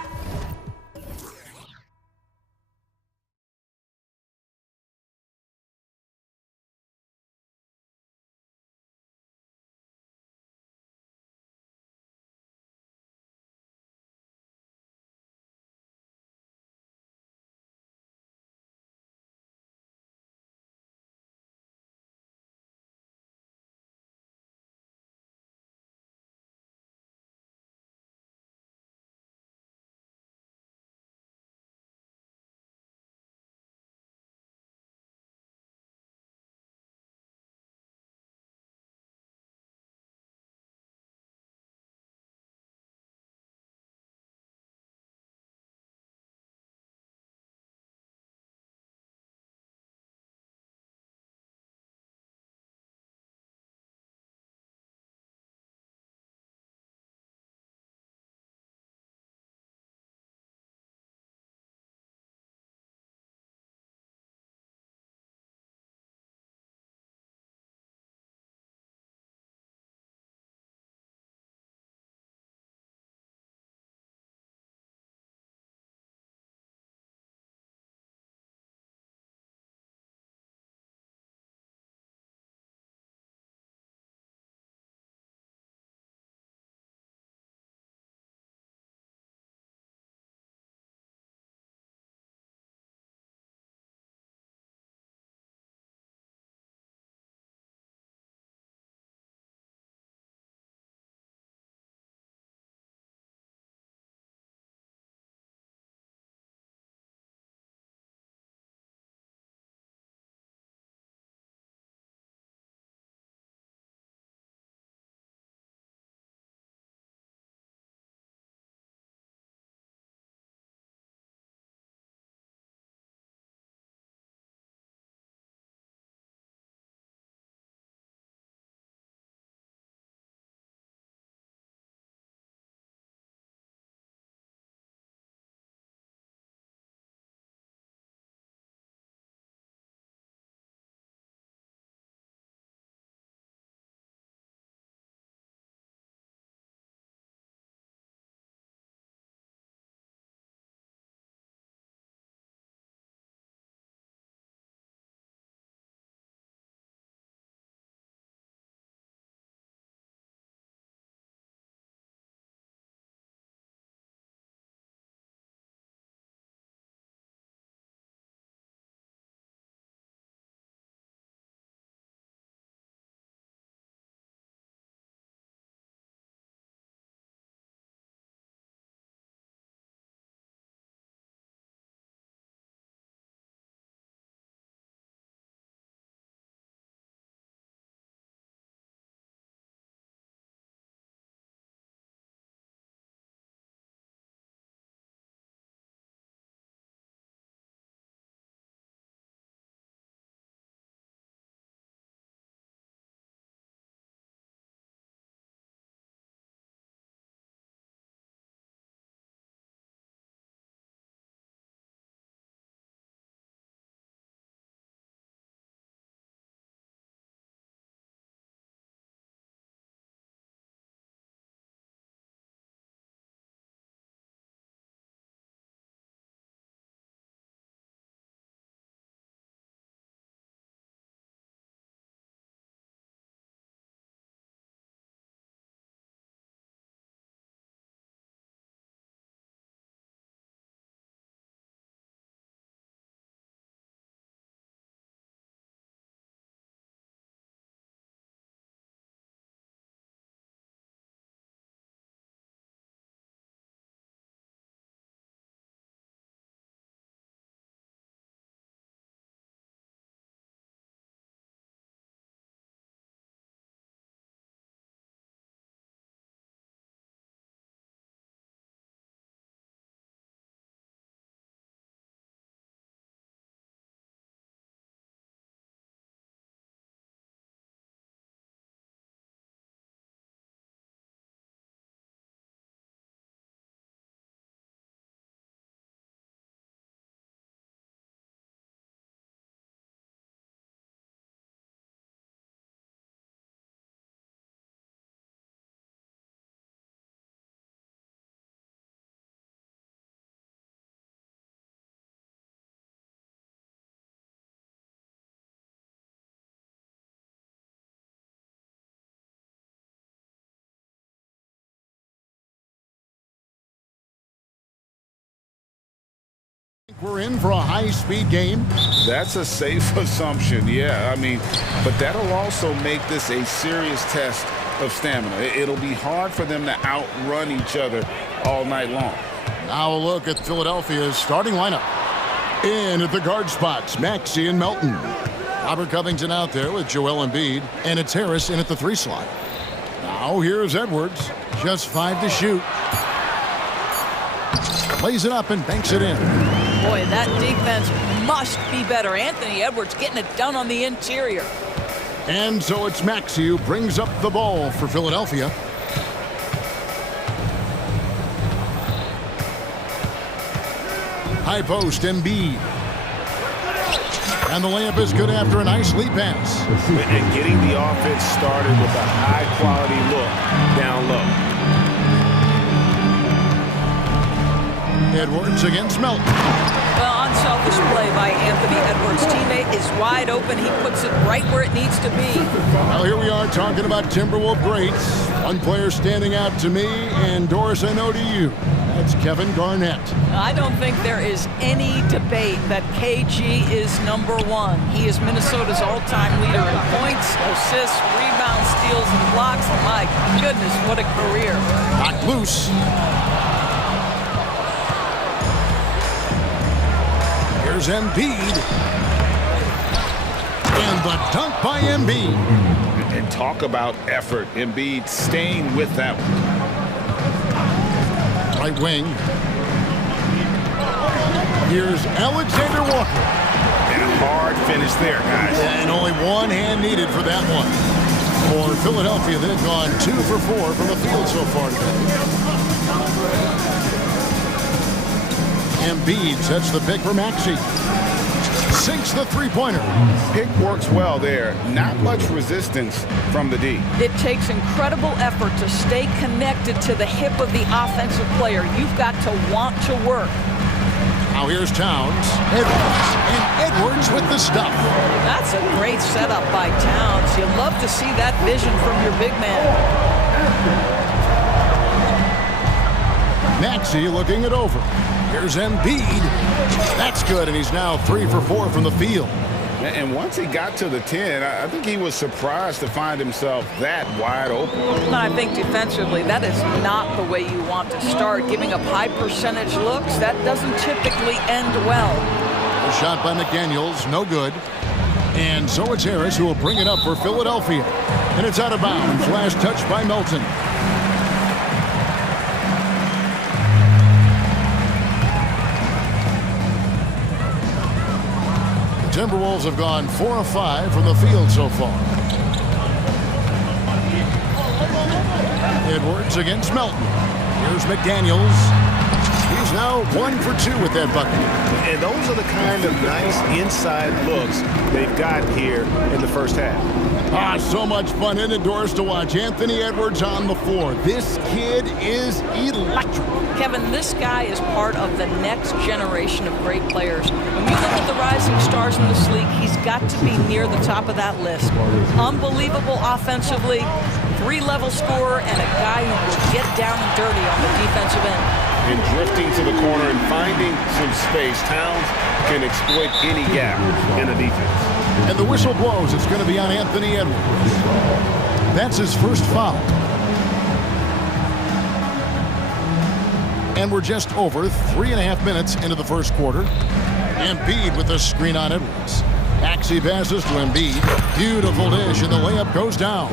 We're in for a high-speed game. That's a safe assumption, yeah. I mean, but that'll also make this a serious test of stamina. It'll be hard for them to outrun each other all night long. Now a look at Philadelphia's starting lineup. In at the guard spots, Maxey and Melton. Robert Covington out there with Joel Embiid, and it's Harris in at the 3 slot. Now here's Edwards, just 5 to shoot. Lays it up and banks it in. Boy, that defense must be better. Anthony Edwards getting it done on the interior. And so it's Maxey who brings up the ball for Philadelphia. High post, Embiid. And the layup is good after a nice lead pass. And getting the offense started with a high-quality look down low. Edwards against Melton. Well, unselfish play by Anthony Edwards. Teammate is wide open. He puts it right where it needs to be. Well, here we are talking about Timberwolves greats. One player standing out to me, and Doris, I know to you. That's Kevin Garnett. I don't think there is any debate that KG is #1. He is Minnesota's all-time leader in points, assists, rebounds, steals, and blocks. My goodness, what a career. Knocked loose. Here's Embiid. And the dunk by Embiid. And talk about effort. Embiid staying with that one. Right wing. Here's Alexander Walker. And a hard finish there, guys. And only one hand needed for that one. For Philadelphia, they've gone 2 for 4 from the field so far today. Embiid sets the pick for Maxey. Sinks the three-pointer. Pick works well there. Not much resistance from the D. It takes incredible effort to stay connected to the hip of the offensive player. You've got to want to work. Now here's Towns. Edwards. And Edwards with the stuff. That's a great setup by Towns. You love to see that vision from your big man. Maxey looking it over. Here's Embiid. That's good, and he's now 3 for 4 from the field. And once he got to the 10, I think he was surprised to find himself that wide open. I think defensively, that is not the way you want to start. Giving up high percentage looks, that doesn't typically end well. A shot by McDaniels, no good. And so it's Harris who will bring it up for Philadelphia. And it's out of bounds. Last touch by Melton. Timberwolves have gone 4 of 5 from the field so far. Edwards against Melton. Here's McDaniels. He's now 1 for 2 with that bucket. And those are the kind of nice inside looks they've got here in the first half. So much fun in it, Doris, to watch Anthony Edwards on the floor. This kid is electric. Kevin, this guy is part of the next generation of great players. When you look at the rising stars in this league, he's got to be near the top of that list. Unbelievable offensively, 3-level scorer, and a guy who will get down and dirty on the defensive end. And drifting to the corner and finding some space, Towns can exploit any gap in the defense. And the whistle blows. It's going to be on Anthony Edwards. That's his first foul. And we're just over 3.5 minutes into the first quarter. Embiid with the screen on Edwards. Maxey passes to Embiid. Beautiful dish, and the layup goes down.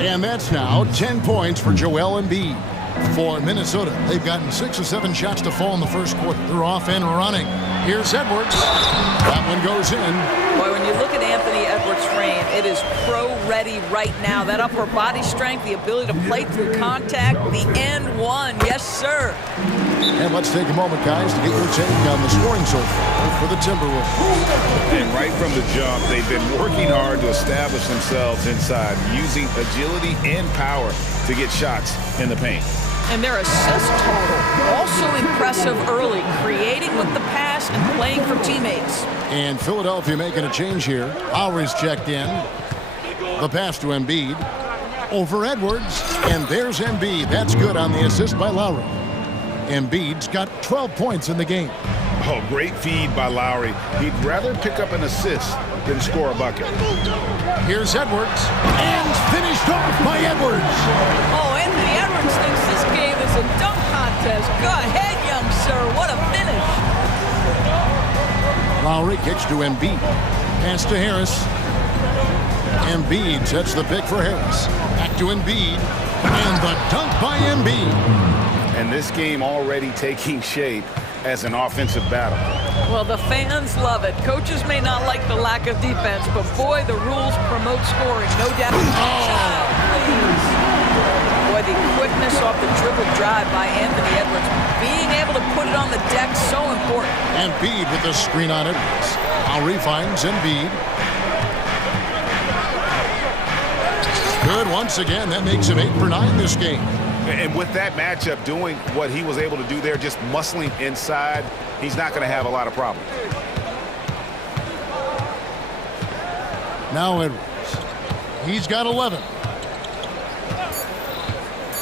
And that's now 10 points for Joel Embiid. For Minnesota, they've gotten 6 of 7 shots to fall in the first quarter. They're off and running. Here's Edwards. That one goes in. Boy, when you look at Anthony Edwards' frame, it is pro-ready right now. That upper body strength, the ability to play through contact, the and one. Yes, sir. And let's take a moment, guys, to get your take on the scoring so far for the Timberwolves. And right from the jump, they've been working hard to establish themselves inside, using agility and power to get shots in the paint. And their assist total, also impressive early, creating with the pass and playing for teammates. And Philadelphia making a change here. Lowry's checked in. The pass to Embiid. Over Edwards. And there's Embiid. That's good on the assist by Lowry. Embiid's got 12 points in the game. Oh, great feed by Lowry. He'd rather pick up an assist than score a bucket. Here's Edwards, and finished off by Edwards. Oh, Anthony Edwards thinks this game is a dunk contest. Go ahead, young sir. What a finish. Lowry kicks to Embiid. Pass to Harris. Embiid sets the pick for Harris. Back to Embiid. And the dunk by Embiid. And this game already taking shape as an offensive battle. Well, the fans love it. Coaches may not like the lack of defense, but boy, the rules promote scoring. No doubt. Please. Boy, the quickness off the dribble drive by Anthony Edwards. Being able to put it on the deck, so important. Embiid with the screen on Edwards. Lowry finds Embiid. Good once again. That makes him 8 for 9 this game. And with that matchup, doing what he was able to do there, just muscling inside, he's not going to have a lot of problems. Now Edwards. He's got 11.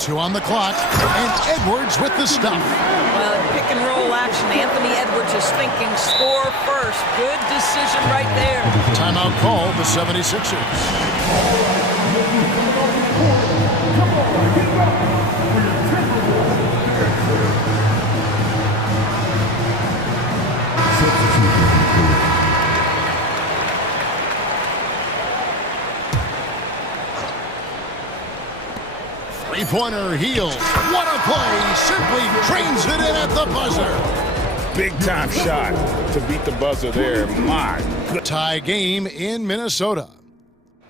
2 on the clock, and Edwards with the stop. Well, pick and roll action. Anthony Edwards is thinking score first. Good decision right there. Timeout call, the 76ers. Three-pointer heels. What a play. Simply trains it in at the buzzer. Big-time shot to beat the buzzer there. My good. Tie game in Minnesota.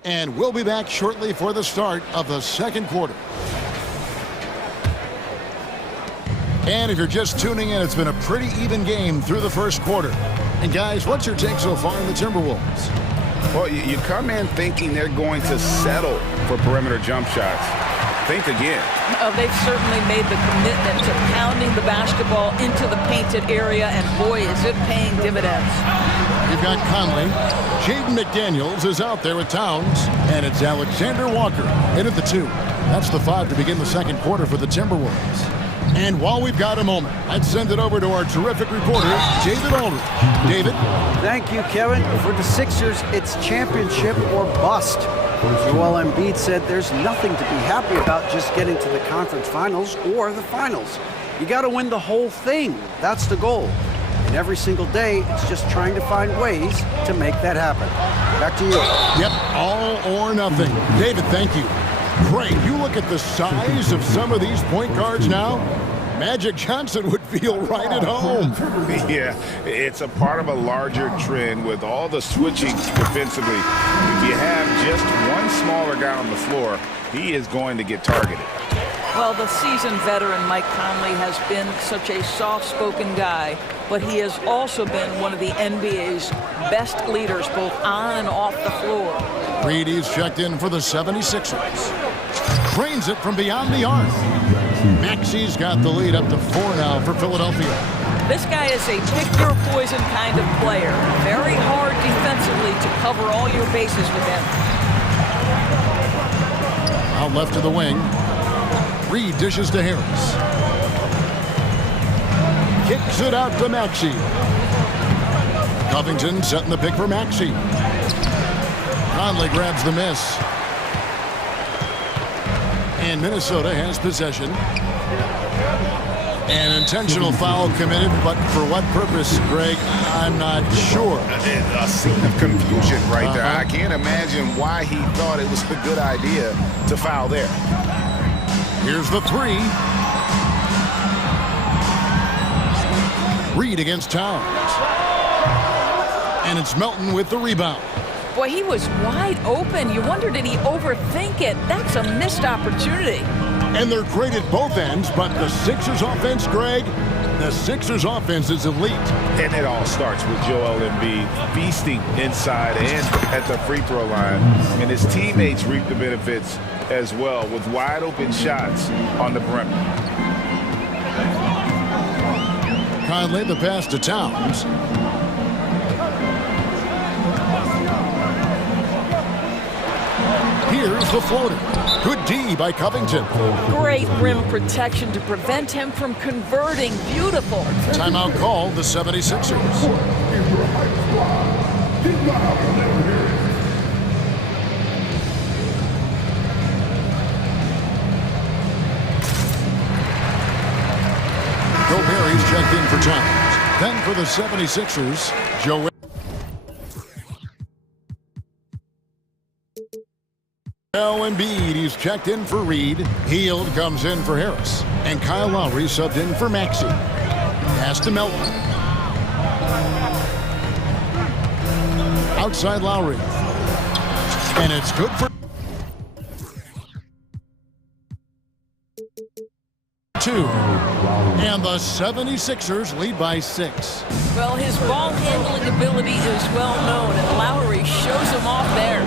And we'll be back shortly for the start of the second quarter. And if you're just tuning in, it's been a pretty even game through the first quarter. And guys, what's your take so far on the Timberwolves? Well, you come in thinking they're going to settle for perimeter jump shots. Think again. Oh, they've certainly made the commitment to pounding the basketball into the painted area, and boy, is it paying dividends. You've got Conley. Jaden McDaniels is out there with Towns, and it's Alexander Walker in at the 2. That's the 5 to begin the second quarter for the Timberwolves. And while we've got a moment, let's send it over to our terrific reporter, David Aldridge. David? Thank you, Kevin. For the Sixers, it's championship or bust. Joel Embiid said there's nothing to be happy about just getting to the conference finals or the finals. You got to win the whole thing. That's the goal. And every single day, it's just trying to find ways to make that happen. Back to you. Yep, all or nothing. David, thank you. Great. You look at the size of some of these point guards now. Magic Johnson would feel right at home. Yeah, it's a part of a larger trend with all the switching defensively. If you have just one smaller guy on the floor, he is going to get targeted. Well, the seasoned veteran Mike Conley has been such a soft-spoken guy, but he has also been one of the NBA's best leaders, both on and off the floor. Reedy's checked in for the 76ers. Trains it from beyond the arc. Maxi's got the lead up to 4 now for Philadelphia. This guy is a pick-your-poison kind of player. Very hard defensively to cover all your bases with him. Out left to the wing. Reed dishes to Harris. Kicks it out to Maxey. Covington setting the pick for Maxey. Conley grabs the miss. And Minnesota has possession. An intentional foul committed, but for what purpose, Greg, I'm not sure. A scene of confusion right there. I can't imagine why he thought it was a good idea to foul there. Here's the 3. Reed against Towns. And it's Melton with the rebound. Boy, he was wide open. You wonder, did he overthink it? That's a missed opportunity. And they're great at both ends, but the Sixers offense, Greg, the Sixers offense is elite. And it all starts with Joel Embiid feasting inside and at the free throw line. And his teammates reap the benefits as well with wide open shots on the perimeter. Conley, the pass to Towns. Here's the floater. Good D by Covington. Great rim protection to prevent him from converting. Beautiful. Timeout call, the 76ers. Gobert checked in for times. Then for the 76ers, Joel Embiid, he's checked in for Reed. Hield comes in for Harris. And Kyle Lowry subbed in for Maxey. Pass to Melton. Outside Lowry. And it's good for 2. And the 76ers lead by 6. Well, his ball handling ability is well known, and Lowry shows him off there.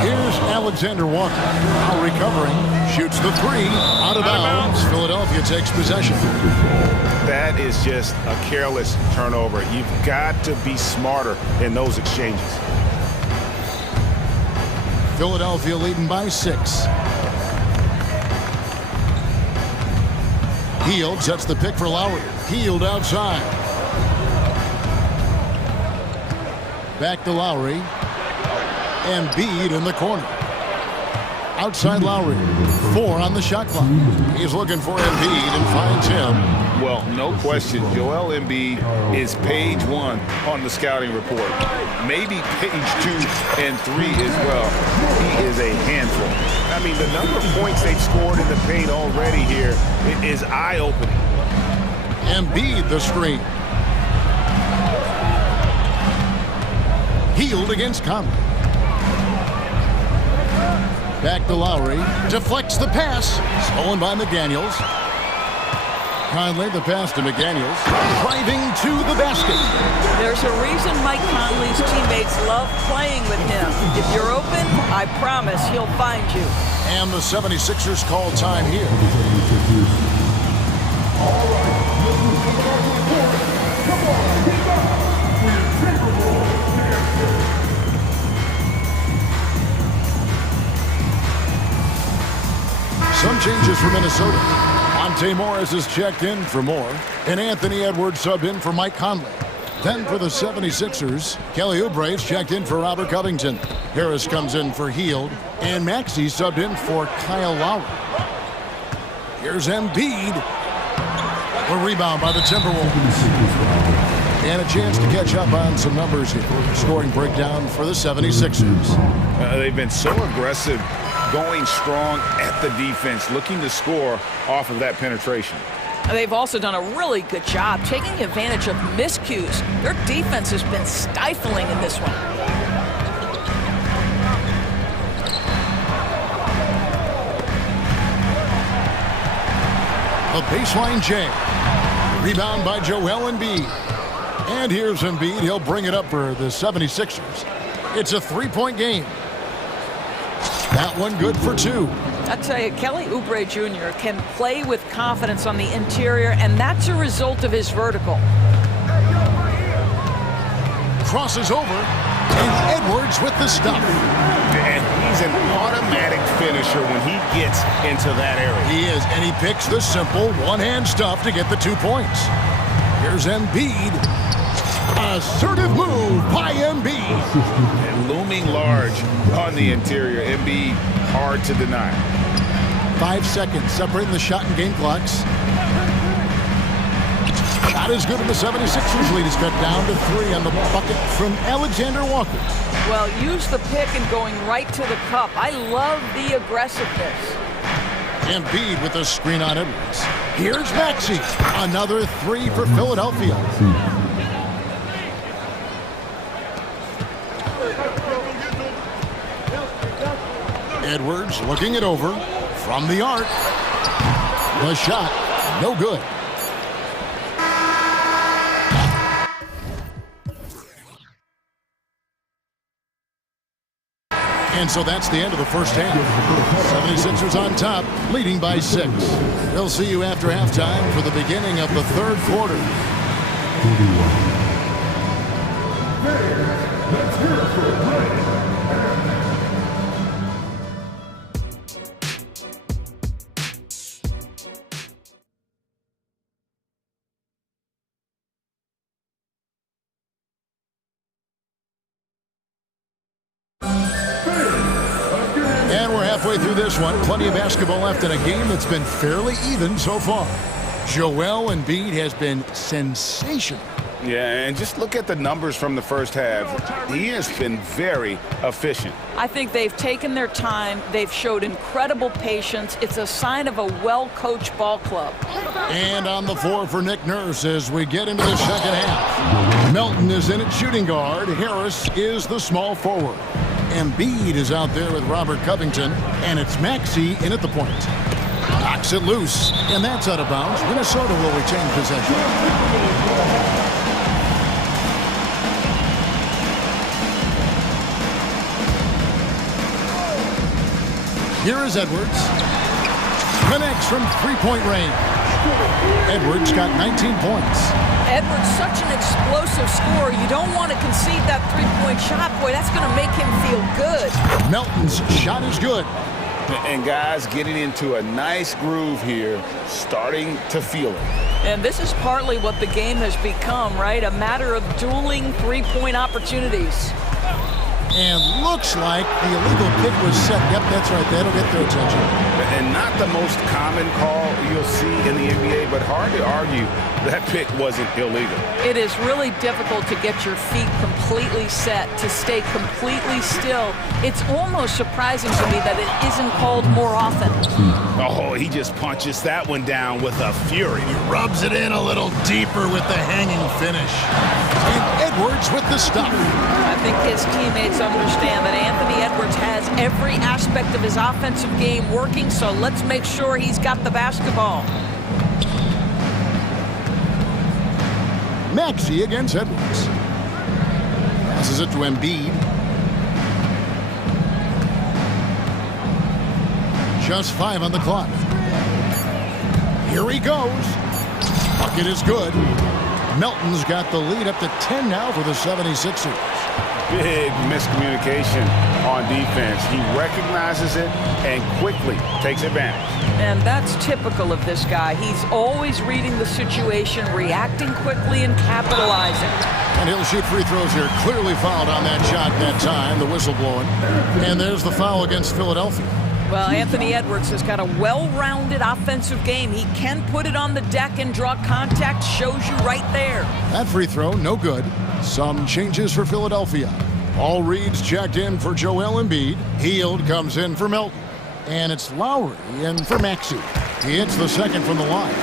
Here's Alexander Walker. Now recovering. Shoots the 3. Out of bounds. Philadelphia takes possession. That is just a careless turnover. You've got to be smarter in those exchanges. Philadelphia leading by 6. Hield sets the pick for Lowry. Hield outside. Back to Lowry. Embiid in the corner. Outside Lowry. 4 on the shot clock. He's looking for Embiid and finds him. Well, no question, Joel Embiid is page 1 on the scouting report. Maybe page 2 and 3 as well. He is a handful. I mean, the number of points they've scored in the paint already here is eye-opening. Embiid the screen. Hield against Conley. Back to Lowry. Deflects the pass. Stolen by McDaniels. Conley the pass to McDaniels. Driving to the basket. There's a reason Mike Conley's teammates love playing with him. If you're open, I promise he'll find you. And the 76ers call time here. All right, come on, get back. We're capable. Some changes for Minnesota. Monte Morris is checked in for Moore, and Anthony Edwards subbed in for Mike Conley. Then for the 76ers, Kelly Oubre's checked in for Robert Covington. Harris comes in for Hield, and Maxey subbed in for Kyle Lowry. Here's Embiid. A rebound by the Timberwolves. And a chance to catch up on some numbers here. Scoring breakdown for the 76ers. They've been so aggressive, going strong at the defense, looking to score off of that penetration. They've also done a really good job taking advantage of miscues. Their defense has been stifling in this one. A baseline J. Rebound by Joel Embiid. And here's Embiid. He'll bring it up for the 76ers. It's a 3-point game. That one good for 2. I tell you, Kelly Oubre Jr. can play with confidence on the interior, and that's a result of his vertical. Crosses over, and Edwards with the stop. And he's an automatic finisher when he gets into that area. He is, and he picks the simple one-hand stuff to get the 2 points. Here's Embiid. Assertive move by Embiid. And looming large on the interior. Embiid, hard to deny. 5 seconds separating the shot and game clocks. Shot is good, and the 76ers lead is cut down to 3 on the bucket from Alexander Walker. Well, use the pick and going right to the cup. I love the aggressiveness. Embiid with a screen on Edwards. Here's Maxey. Another 3 for Philadelphia. Edwards looking it over from the arc. The shot, no good. And so that's the end of the first half. 76ers on top, leading by 6. We'll see you after halftime for the beginning of the third quarter. Let's hear it for Ray. halfway through this one. Plenty of basketball left in a game that's been fairly even so far. Joel Embiid has been sensational. Yeah, and just look at the numbers from the first half. He has been very efficient. I think they've taken their time. They've showed incredible patience. It's a sign of a well-coached ball club. And on the floor for Nick Nurse as we get into the second half. Melton is in at shooting guard. Harris is the small forward. Embiid is out there with Robert Covington, and it's Maxey in at the point. Knocks it loose, and that's out of bounds. Minnesota will retain possession. Here is Edwards. Connects from three-point range. Edwards got 19 points. Edwards, such an explosive scorer. You don't want to concede that three-point shot. Boy, that's going to make him feel good. Melton's shot is good. And guys getting into a nice groove here, starting to feel it. And this is partly what the game has become, right? A matter of dueling three-point opportunities. And looks like the illegal kick was set. Yep, that's right. That'll get their attention. And not the most common call you'll see in the NBA, but hard to argue that pick wasn't illegal. It is really difficult to get your feet completely set, to stay completely still. It's almost surprising to me that it isn't called more often. Oh, he just punches that one down with a fury. He rubs it in a little deeper with the hanging finish. And Edwards with the stop. I think his teammates understand that Anthony Edwards has every aspect of his offensive game working, so let's make sure he's got the basketball. Maxey against Edwards. Passes it to Embiid. Just 5 on the clock. Here he goes. Bucket is good. Melton's got the lead up to 10 now for the 76ers. Big miscommunication on defense. He recognizes it and quickly takes advantage. And that's typical of this guy. He's always reading the situation, reacting quickly, and capitalizing. And he'll shoot free throws here. Clearly fouled on that shot that time, the whistle blowing. And there's the foul against Philadelphia. Well, Anthony Edwards has got a well-rounded offensive game. He can put it on the deck and draw contact. Shows you right there. That free throw, no good. Some changes for Philadelphia. All reads checked in for Joel Embiid. Hield comes in for Melton. And it's Lowry in for Maxey. He hits the second from the line.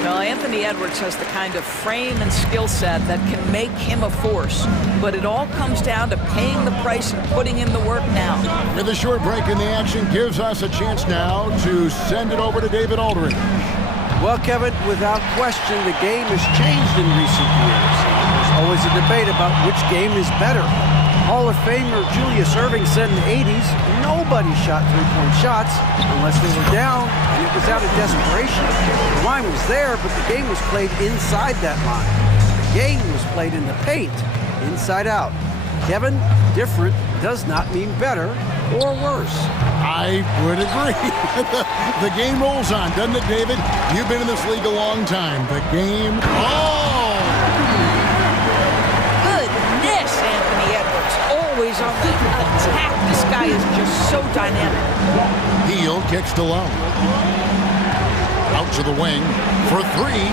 Well, Anthony Edwards has the kind of frame and skill set that can make him a force. But it all comes down to paying the price and putting in the work now. And the short break in the action gives us a chance now to send it over to David Aldridge. Well, Kevin, without question, the game has changed in recent years. There's always a debate about which game is better. Hall of Famer Julius Erving said in the 80s, nobody shot three-point shots unless they were down, and it was out of desperation. The line was there, but the game was played inside that line. The game was played in the paint, inside out. Kevin, different does not mean better or worse. I would agree. The game rolls on, doesn't it, David? You've been in this league a long time. The game... Oh! Goodness, Anthony Edwards. Always on the attack. This guy is just so dynamic. Hield kicks to Lowry. Out to the wing for three.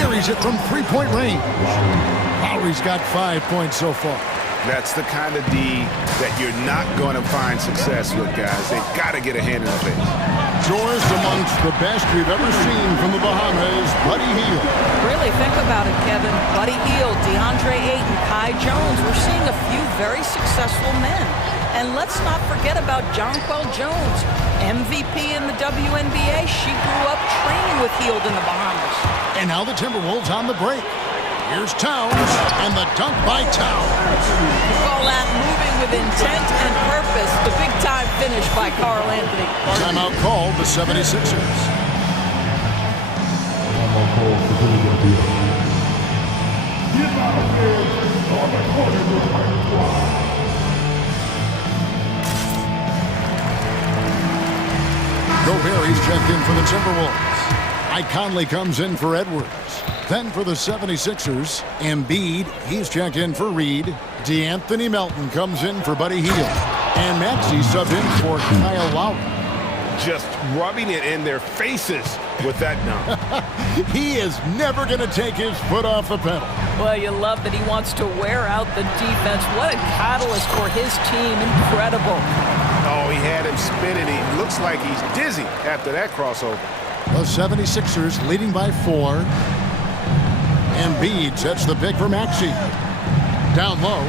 Buries it from three-point range. Lowry's got 5 points so far. That's the kind of D that you're not going to find success with, guys. They've got to get a hand in the face. Doors amongst the best we've ever seen from the Bahamas, Buddy Hield. Really think about it, Kevin. Buddy Hield, DeAndre Ayton, Kai Jones. We're seeing a few very successful men. And let's not forget about Jonquel Jones, MVP in the WNBA. She grew up training with Hield in the Bahamas. And now the Timberwolves on the break. Here's Towns, and the dunk by Towns. Call that moving with intent and purpose. The big-time finish by Karl Anthony. Timeout called the 76ers. Gobert checked in for the Timberwolves. Mike Conley comes in for Edwards. Then for the 76ers, Embiid, he's checked in for Reed. DeAnthony Melton comes in for Buddy Hield. And Maxey subbed in for Kyle Lowry. just rubbing it in their faces with that dunk. He is never going to take his foot off the pedal. Well, you love that he wants to wear out the defense. What a catalyst for his team. Incredible. Oh, he had him spinning. He looks like he's dizzy after that crossover. The 76ers leading by 4. Embiid sets the pick for Maxey. Down low.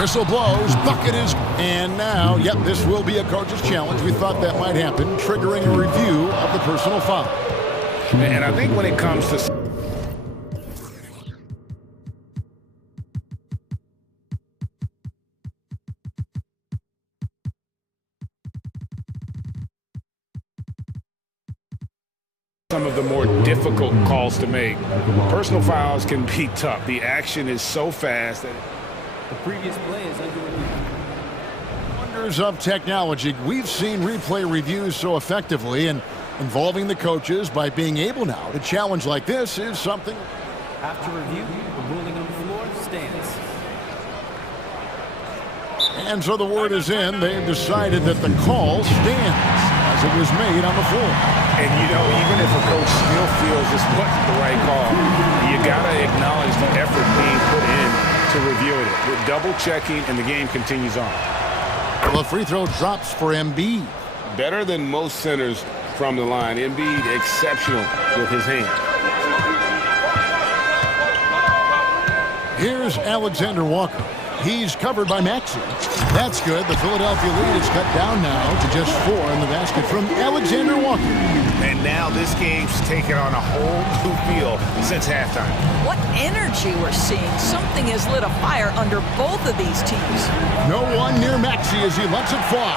Whistle blows. Bucket is... And now, yep, this will be a coach's challenge. We thought that might happen, triggering a review of the personal foul. And I think when it comes to... some of the more difficult calls to make. Personal fouls can be tough. The action is so fast that the previous play is under review. Wonders of technology. We've seen replay reviews so effectively, and involving the coaches by being able now to challenge like this is something. After review, the ruling on the floor stands. And so the word is in. They've decided that the call stands as it was made on the floor. And, you know, even if a coach still feels this wasn't the right call, you got to acknowledge the effort being put in to reviewing it. With double-checking, and the game continues on. The free throw drops for Embiid. Better than most centers from the line. Embiid exceptional with his hand. Here's Alexander Walker. He's covered by Maxey. That's good. The Philadelphia lead is cut down now to just 4 in the basket from Alexander Walker. And now this game's taken on a whole new feel since halftime. What energy we're seeing. Something has lit a fire under both of these teams. No one near Maxey as he lets it fly.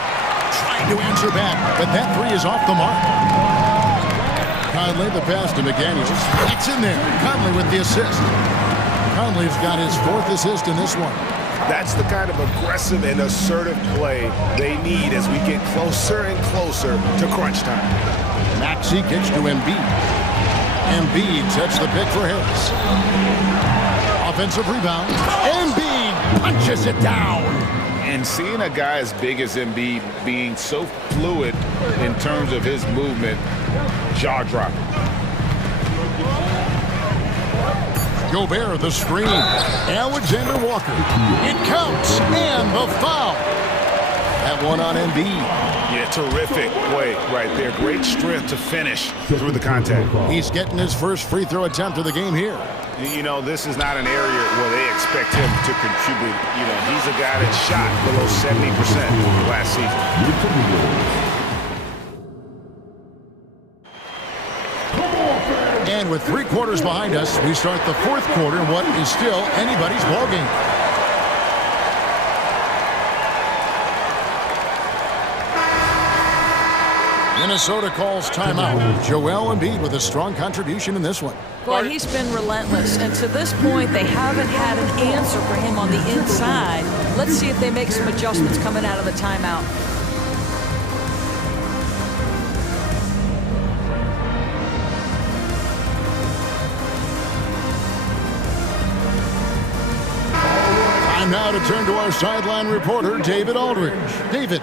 Trying to answer back, but that 3 is off the mark. Conley, the pass to McDaniels. That's in there. Conley with the assist. Conley's got his 4th assist in this one. That's the kind of aggressive and assertive play they need as we get closer and closer to crunch time. Maxey kicks to Embiid. Embiid sets the pick for Harris. Offensive rebound. Embiid punches it down. And seeing a guy as big as Embiid being so fluid in terms of his movement, jaw-dropping. Gobert, the screen. Alexander Walker. It counts, and the foul. That one on Embiid. Yeah, terrific play right there. Great strength to finish through the contact. He's getting his first free throw attempt of the game here. You know, this is not an area where they expect him to contribute. You know, he's a guy that shot below 70% last season. And with 3 quarters behind us, we start the 4th quarter in what is still anybody's ballgame. Minnesota calls timeout. Joel Embiid with a strong contribution in this one. Well, he's been relentless, and to this point, they haven't had an answer for him on the inside. Let's see if they make some adjustments coming out of the timeout. Time now to turn to our sideline reporter, David Aldridge. David.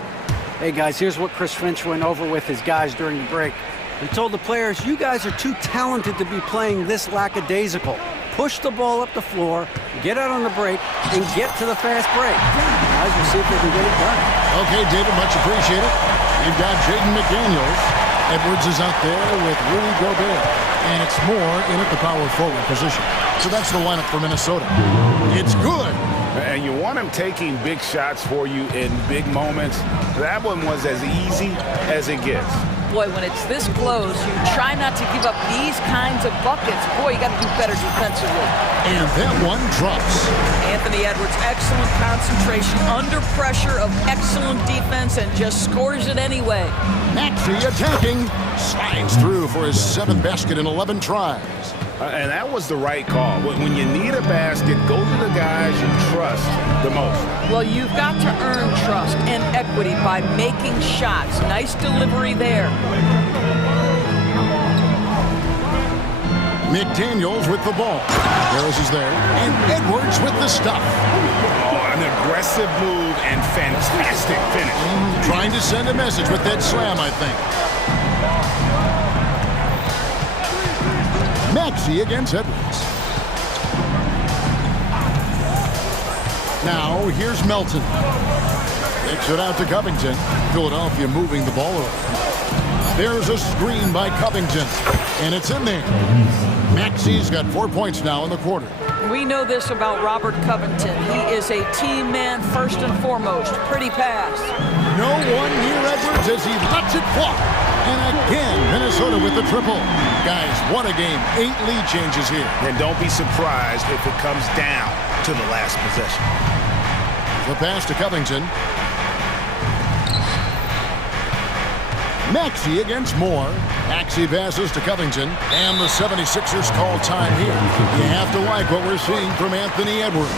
Hey, guys, here's what Chris Finch went over with his guys during the break. He told the players, you guys are too talented to be playing this lackadaisical. Push the ball up the floor, get out on the break, and get to the fast break. Guys, we'll see if they can get it done. Okay, David, much appreciated. You've got Jaden McDaniels. Edwards is out there with Rudy Gobert. And it's Moore in at the power forward position. So that's the lineup for Minnesota. It's good. And you want him taking big shots for you in big moments. That one was as easy as it gets. Boy, when it's this close, you try not to give up these kinds of buckets. Boy, you got to do better defensively. And that one drops. Anthony Edwards, excellent concentration under pressure of excellent defense and just scores it anyway. Maxey attacking. Slides through for his 7th basket in 11 tries. And that was the right call. When you need a basket, go to the guys you trust the most. Well, you've got to earn trust and equity by making shots. Nice delivery there. McDaniels with the ball. Harris is there. And Edwards with the stuff. Oh, an aggressive move and fantastic finish. Trying to send a message with that slam, I think. Maxey against Edwards. Now, here's Melton. Takes it out to Covington. Philadelphia moving the ball around. There's a screen by Covington, and it's in there. Maxey's got 4 points now in the quarter. We know this about Robert Covington. He is a team man first and foremost. Pretty pass. No one near Edwards as he lets it fly. And again, Minnesota with the triple. Guys, what a game. 8 lead changes here. And don't be surprised if it comes down to the last possession. The pass to Covington. Maxey against Moore. Maxey passes to Covington. And the 76ers call time here. You have to like what we're seeing from Anthony Edwards.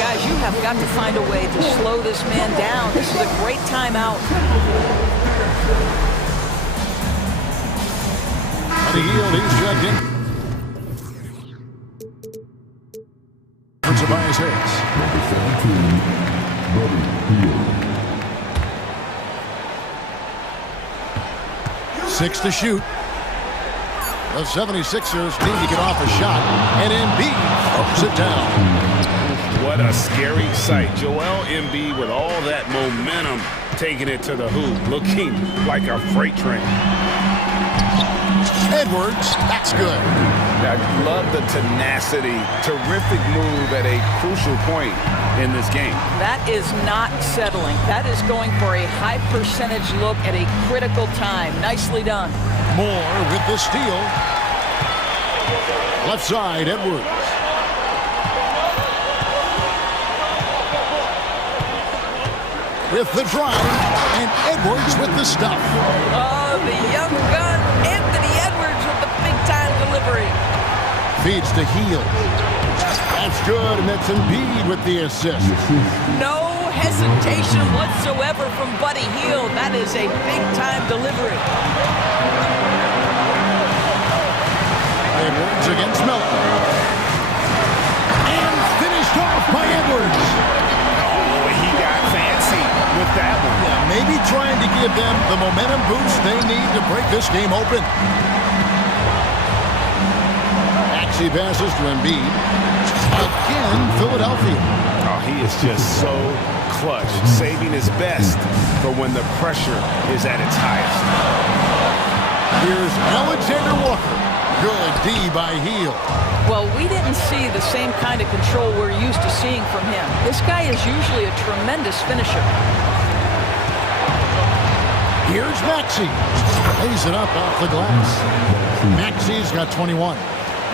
Guys, you have got to find a way to slow this man down. This is a great timeout. On the heel, he's checked in. For Tobias Harris. Number 17, Buddy Hield. 6 to shoot. The 76ers need to get off a shot, and Embiid throws it down. What a scary sight. Joel Embiid with all that momentum taking it to the hoop, looking like a freight train. Edwards, that's good. I love the tenacity. Terrific move at a crucial point in this game. That is not settling. That is going for a high percentage look at a critical time. Nicely done. Moore with the steal. Left side, Edwards. With the drive, and Edwards with the stuff. Oh, the young gun, Anthony Edwards with the big-time delivery. Feeds to Hield. That's good, and that's Embiid with the assist. No hesitation whatsoever from Buddy Hield. That is a big-time delivery. Edwards against Melton. And finished off by Edwards. Oh, he got fancy with that one. Yeah, maybe trying to give them the momentum boost they need to break this game open. Maxey passes to Embiid. Again, Philadelphia. Oh, he is just so clutch, saving his best for when the pressure is at its highest. Here's Alexander Walker. Good D by Hield. Well, we didn't see the same kind of control we're used to seeing from him. This guy is usually a tremendous finisher. Here's Maxey. Lays it up off the glass. Maxey's got 21.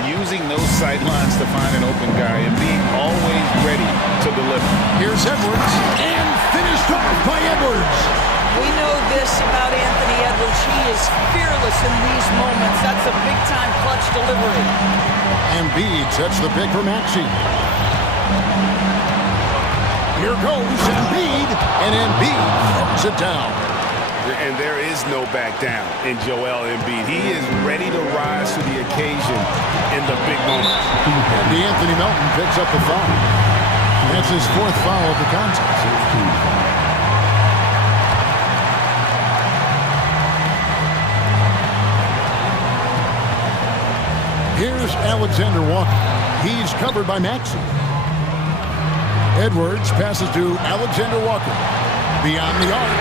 Using those sidelines to find an open guy and being always ready to deliver. Here's Edwards. And finished off by Edwards. We know this about Anthony Edwards. He is fearless in these moments. That's a big-time clutch delivery. Embiid sets the pick for Maxey. Here goes Embiid, and Embiid throws it down. And there is no back down in Joel Embiid. He is ready to rise to the occasion in the big moments. And Anthony Melton picks up the foul. That's his 4th foul of the contest. Here's Alexander Walker. He's covered by Maxey. Edwards passes to Alexander Walker. Beyond the arc.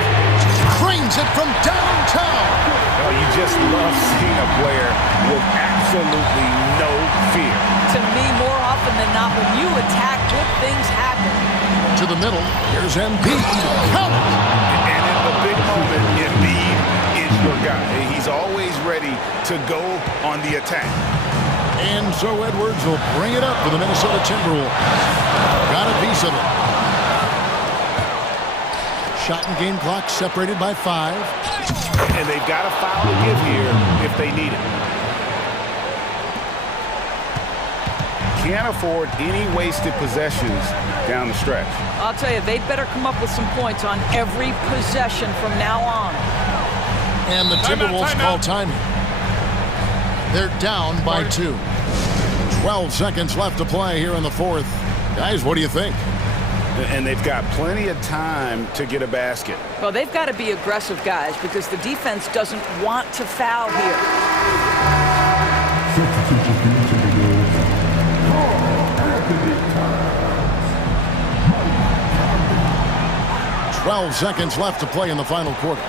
Cranes it from downtown. Oh, you just love seeing a player with absolutely no fear. To me, more often than not, when you attack, good things happen. To the middle. Here's Embiid. Count it. And in the big moment, Embiid is your guy. He's always ready to go on the attack. And so Edwards will bring it up for the Minnesota Timberwolves. Got a piece of it. Shot and game clock separated by 5. And they've got a foul to give here if they need it. Can't afford any wasted possessions down the stretch. I'll tell you, they'd better come up with some points on every possession from now on. And the Timberwolves call timing. They're down by 2. 12 seconds left to play here in the fourth. Guys, what do you think? And they've got plenty of time to get a basket. Well, they've got to be aggressive, guys, because the defense doesn't want to foul here. Substitution for each of the goals. Anthony Times. 12 seconds left to play in the final quarter.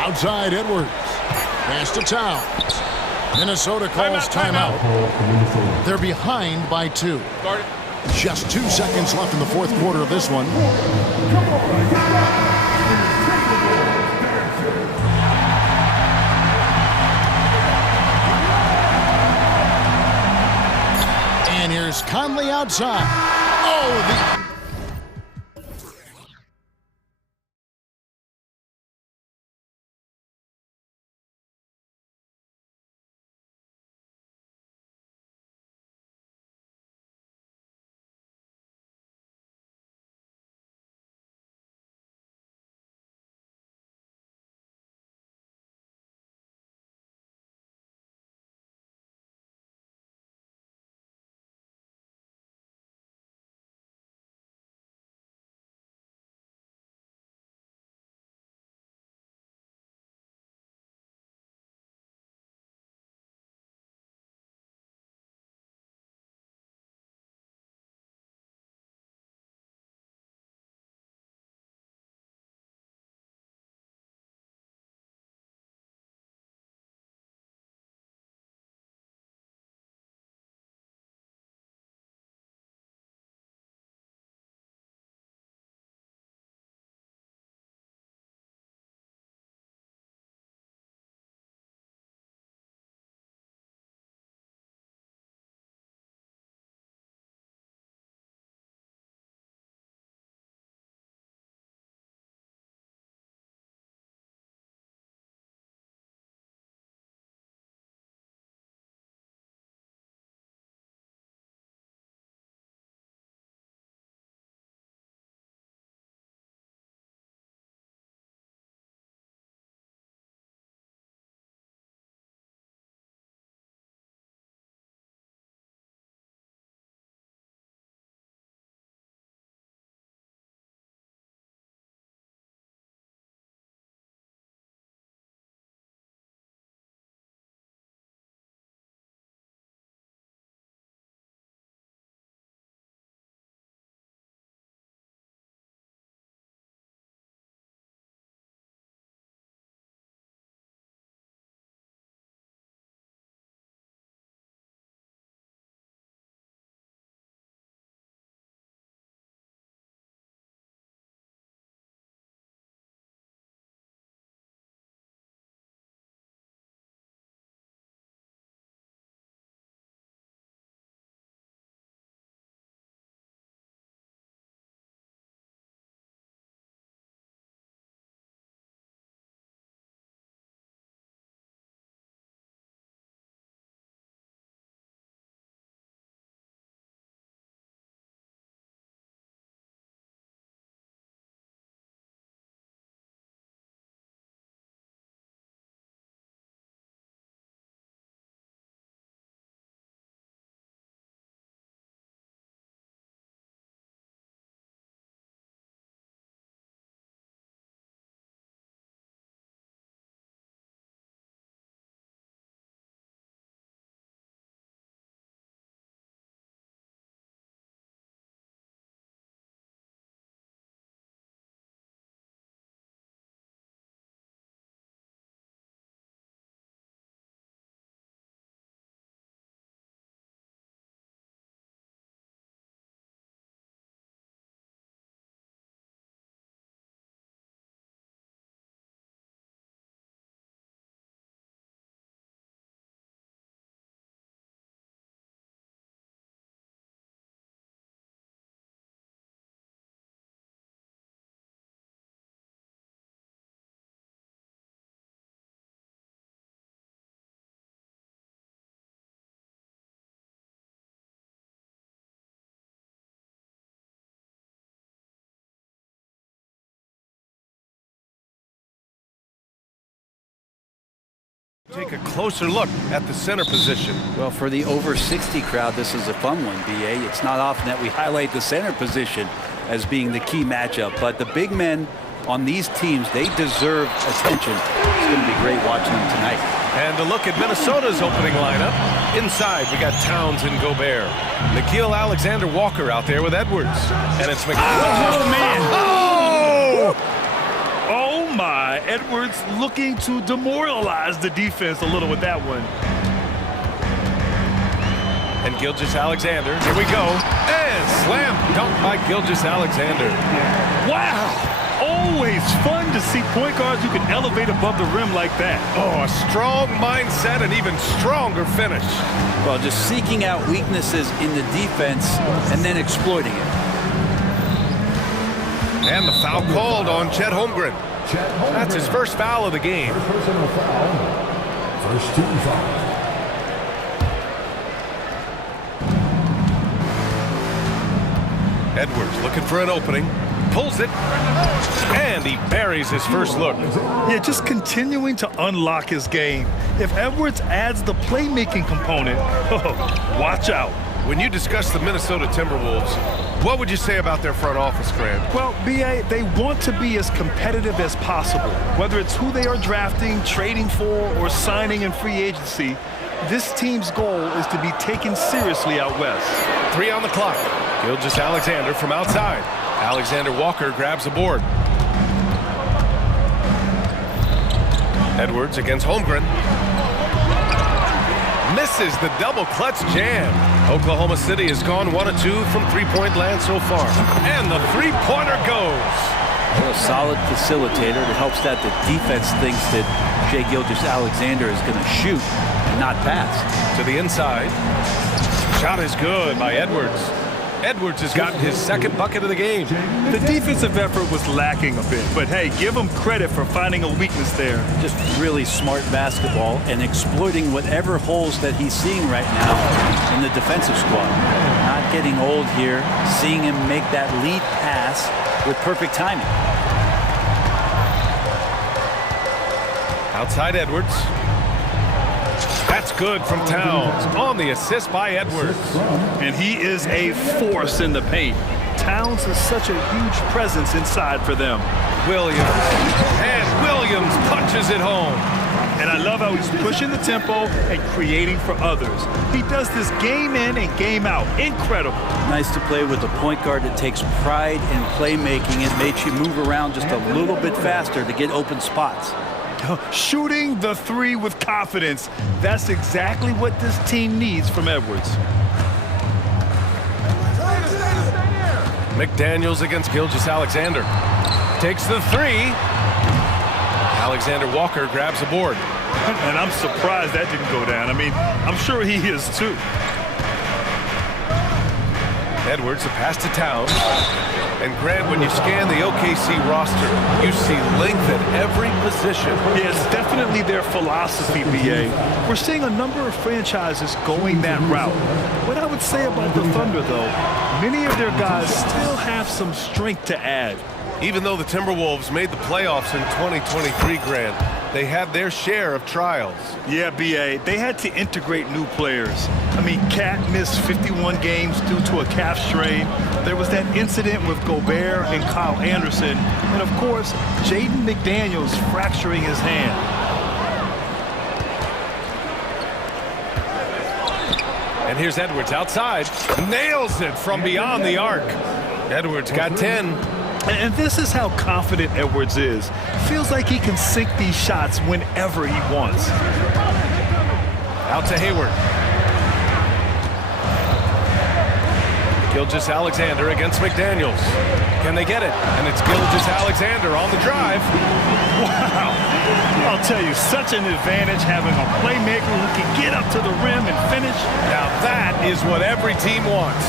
Outside Edwards. Pass to Towns. Minnesota calls timeout. They're behind by 2. Just 2 seconds left in the fourth quarter of this one. And here's Conley outside. Oh, the Take a closer look at the center position. Well, for the over 60 crowd, this is a fun one, BA. It's not often that we highlight the center position as being the key matchup, but the big men on these teams, they deserve attention. It's going to be great watching them tonight. And a look at Minnesota's opening lineup. Inside, we got Towns and Gobert. Nickeil Alexander-Walker out there with Edwards. And it's Oh, man! Oh! Oh, my. Edwards looking to demoralize the defense a little with that one. And Gilgeous-Alexander, here we go. And slam dunk by Gilgeous-Alexander. Wow! Always fun to see point guards who can elevate above the rim like that. Oh, a strong mindset and even stronger finish. Well, just seeking out weaknesses in the defense and then exploiting it. And the foul called on Chet Holmgren. That's his first foul of the game. Personal foul. First team foul. Edwards looking for an opening. Pulls it. And he buries his first look. Yeah, just continuing to unlock his game. If Edwards adds the playmaking component, watch out. When you discuss the Minnesota Timberwolves, what would you say about their front office, Grant? Well, BA, they want to be as competitive as possible. Whether it's who they are drafting, trading for, or signing in free agency, this team's goal is to be taken seriously out west. 3 on the clock. Gilgeous-Alexander from outside. Alexander-Walker grabs the board. Edwards against Holmgren. Misses the double clutch jam. Oklahoma City has gone 1 of 2 from three-point land so far. And the three-pointer goes. A solid facilitator that helps that the defense thinks that Shai Gilgeous-Alexander is going to shoot and not pass. To the inside. Shot is good by Edwards. Edwards has gotten his second bucket of the game. The defensive effort was lacking a bit, but hey, give him credit for finding a weakness there. Just really smart basketball and exploiting whatever holes that he's seeing right now in the defensive squad. Not getting old here, seeing him make that lead pass with perfect timing. Outside Edwards. That's good from Towns on the assist by Edwards. And he is a force in the paint. Towns is such a huge presence inside for them. Williams. And Williams punches it home. And I love how he's pushing the tempo and creating for others. He does this game in and game out. Incredible. Nice to play with a point guard that takes pride in playmaking. It makes you move around just a little bit faster to get open spots. Shooting the three with confidence. That's exactly what this team needs from Edwards. McDaniels against Gilgeous-Alexander. Takes the three. Alexander-Walker grabs the board. And I'm surprised that didn't go down. I mean, I'm sure he is too. Edwards, the pass to Towns. And Grant, when you scan the OKC roster, you see length at every position. Yeah, it's definitely their philosophy, BA. We're seeing a number of franchises going that route. What I would say about the Thunder, though, many of their guys still have some strength to add. Even though the Timberwolves made the playoffs in 2023, Grant, they had their share of trials. Yeah, BA, they had to integrate new players. I mean, Cat missed 51 games due to a calf strain. There was that incident with Gobert and Kyle Anderson. And, of course, Jaden McDaniels fracturing his hand. And here's Edwards outside. Nails it from beyond the arc. Edwards got 10. And this is how confident Edwards is. Feels like he can sink these shots whenever he wants. Out to Hayward. Gilgeous-Alexander against McDaniels. Can they get it? And it's Gilgeous-Alexander on the drive. Wow. I'll tell you, such an advantage having a playmaker who can get up to the rim and finish. Now that is what every team wants.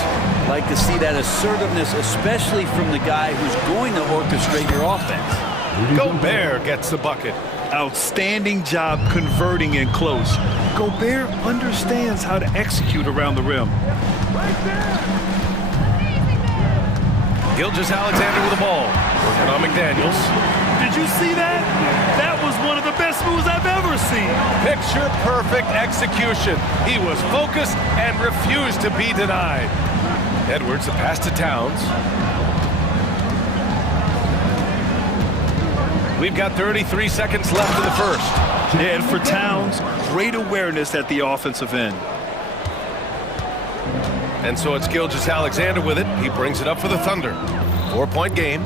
Like to see that assertiveness, especially from the guy who's going to orchestrate your offense. Gobert gets the bucket. Outstanding job converting in close. Gobert understands how to execute around the rim. Gilgeous-Alexander with the ball. Working on McDaniels. Did you see that? That was one of the best moves I've ever see. Picture-perfect execution. He was focused and refused to be denied. Edwards, the pass to Towns. We've got 33 seconds left in the first. Yeah, and for Towns, great awareness at the offensive end. And so it's Gilgeous-Alexander with it. He brings it up for the Thunder. 4-point game.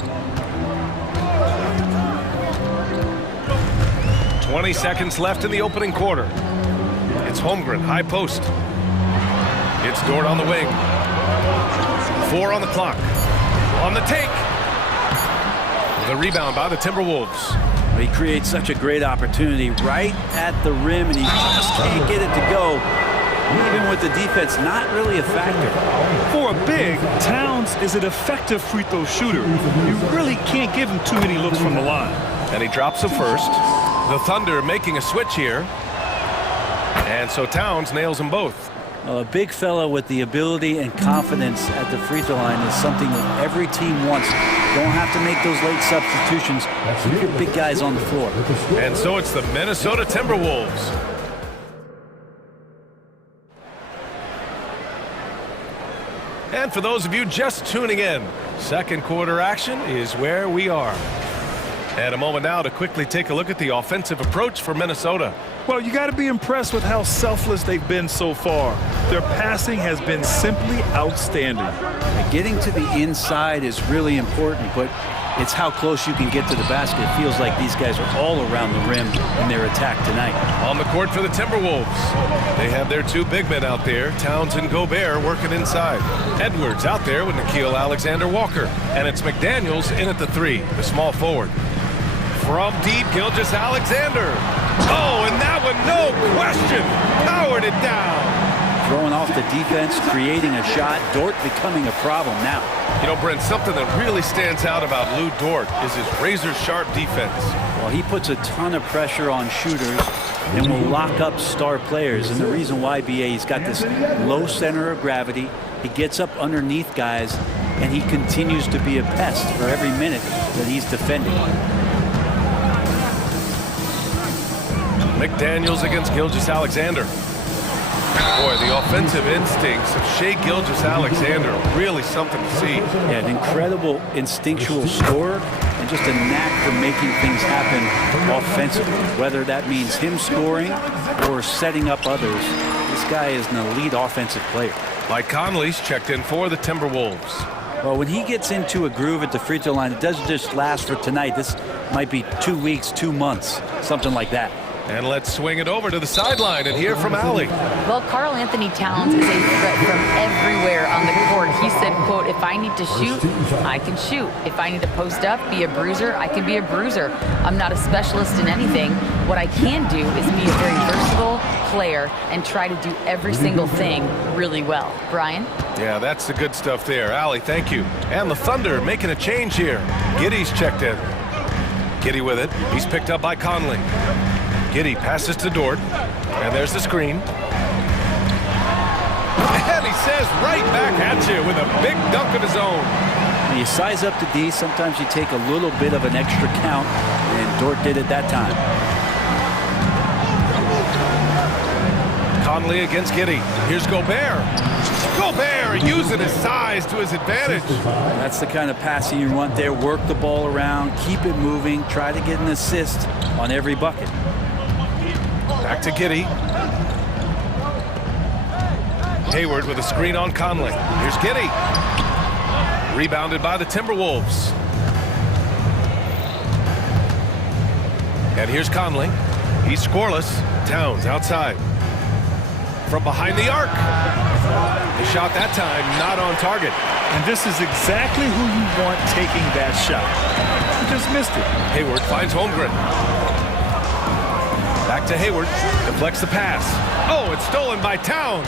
20 seconds left in the opening quarter. It's Holmgren, high post. It's Dort on the wing. 4 on the clock. On the take. The rebound by the Timberwolves. He creates such a great opportunity right at the rim, and he just can't get it to go. Even with the defense not really a factor. For a big, Towns is an effective free throw shooter. You really can't give him too many looks from the line. And he drops them first. The Thunder making a switch here. And so Towns nails them both. A big fella with the ability and confidence at the free throw line is something that every team wants. Don't have to make those late substitutions. Keep your big guys on the floor. And so it's the Minnesota Timberwolves. And for those of you just tuning in, second quarter action is where we are. And a moment now to quickly take a look at the offensive approach for Minnesota. Well, you got to be impressed with how selfless they've been so far. Their passing has been simply outstanding. Getting to the inside is really important, but it's how close you can get to the basket. It feels like these guys are all around the rim in their attack tonight. On the court for the Timberwolves. They have their two big men out there, Towns and Gobert, working inside. Edwards out there with Nickeil Alexander-Walker. And it's McDaniels in at the 3, the small forward. From deep, Gilgeous-Alexander. Oh, and that one, no question, powered it down. Throwing off the defense, creating a shot. Dort becoming a problem now. You know, Brent, something that really stands out about Lou Dort is his razor-sharp defense. Well, he puts a ton of pressure on shooters and will lock up star players. And the reason why, BA, he's got this low center of gravity. He gets up underneath guys, and he continues to be a pest for every minute that he's defending. McDaniels against Gilgeous-Alexander. Boy, the offensive instincts of Shai Gilgeous-Alexander are really something to see. Yeah, an incredible instinctual scorer and just a knack for making things happen offensively. Whether that means him scoring or setting up others, this guy is an elite offensive player. Mike Conley's checked in for the Timberwolves. Well, when he gets into a groove at the free throw line, it doesn't just last for tonight. This might be 2 weeks, 2 months, something like that. And let's swing it over to the sideline and hear from Allie. Well, Karl Anthony Towns is a threat from everywhere on the court. He said, quote, if I need to shoot, I can shoot. If I need to post up, be a bruiser, I can be a bruiser. I'm not a specialist in anything. What I can do is be a very versatile player and try to do every single thing really well. Brian? Yeah, that's the good stuff there. Allie, thank you. And the Thunder making a change here. Giddey's checked in. Giddey with it. He's picked up by Conley. Giddey passes to Dort, and there's the screen. And he says right back at you with a big dunk of his own. When you size up the D, sometimes you take a little bit of an extra count, and Dort did it that time. Conley against Giddey. Here's Gobert. Gobert using his size to his advantage. That's the kind of passing you want there. Work the ball around, keep it moving, try to get an assist on every bucket. Back to Giddey. Hayward with a screen on Conley. Here's Giddey. Rebounded by the Timberwolves. And here's Conley. He's scoreless. Towns outside. From behind the arc. The shot that time not on target. And this is exactly who you want taking that shot. He just missed it. Hayward finds Holmgren. Back to Hayward, deflects the pass. Oh, it's stolen by Towns.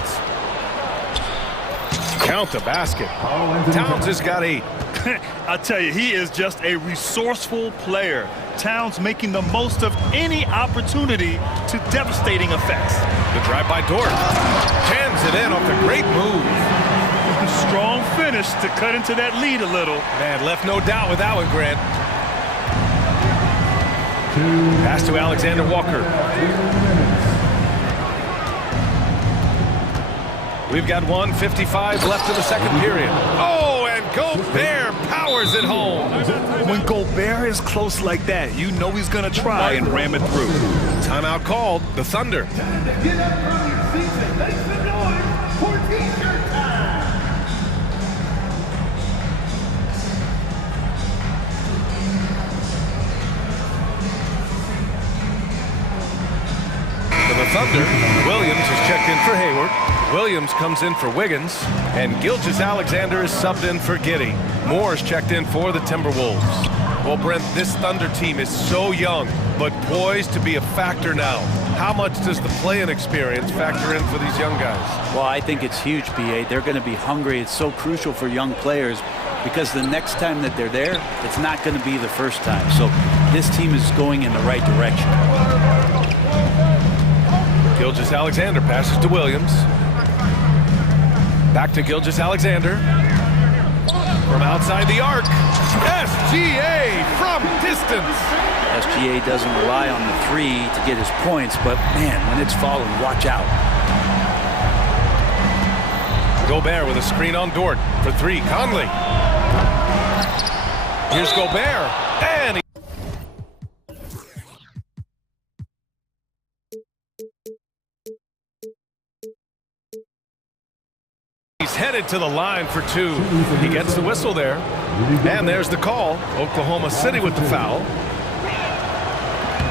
Count the basket. Towns has got 8. I tell you, he is just a resourceful player. Towns making the most of any opportunity to devastating effects. The drive by Dort. Jams it in off the great move. Strong finish to cut into that lead a little. Man, left no doubt with that one, Grant. Pass to Alexander Walker. We've got 1:55 left in the second period. Oh, and Gobert powers it home. When Gobert is close like that, you know he's going to try and ram it through. Timeout called, the Thunder. Get up from your seats and make some noise for T-shirt time. For the Thunder, Williams is checked in for Hayward. Williams comes in for Wiggins, and Gilgeous-Alexander is subbed in for Giddey. Moore is checked in for the Timberwolves. Well, Brent, this Thunder team is so young, but poised to be a factor now. How much does the play-in experience factor in for these young guys? Well, I think it's huge, B.A. They're going to be hungry. It's so crucial for young players because the next time that they're there, it's not going to be the first time. So this team is going in the right direction. Gilgeous-Alexander passes to Williams. Back to Gilgeous-Alexander. From outside the arc. SGA from distance. SGA doesn't rely on the three to get his points, but man, when it's falling, watch out. Gobert with a screen on Dort for three. Conley. Here's Gobert. And he He's headed to the line for two. He gets the whistle there. And there's the call. Oklahoma City with the foul.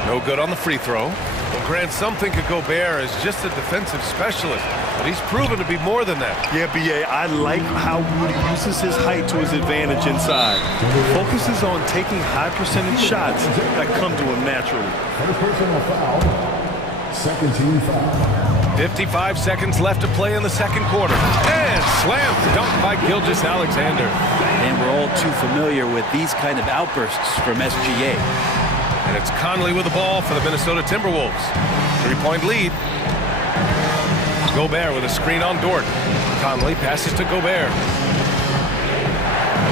No good on the free throw. Well, Grant, some think of Gobert as just a defensive specialist, but he's proven to be more than that. Yeah, B.A., I like how Rudy uses his height to his advantage inside. Focuses on taking high percentage shots that come to him naturally. First personal foul. Second team foul. 55 seconds left to play in the second quarter. And slam dunk by Gilgeous-Alexander. And we're all too familiar with these kind of outbursts from SGA. And it's Conley with the ball for the Minnesota Timberwolves. 3-point lead. Gobert with a screen on Dort. Conley passes to Gobert.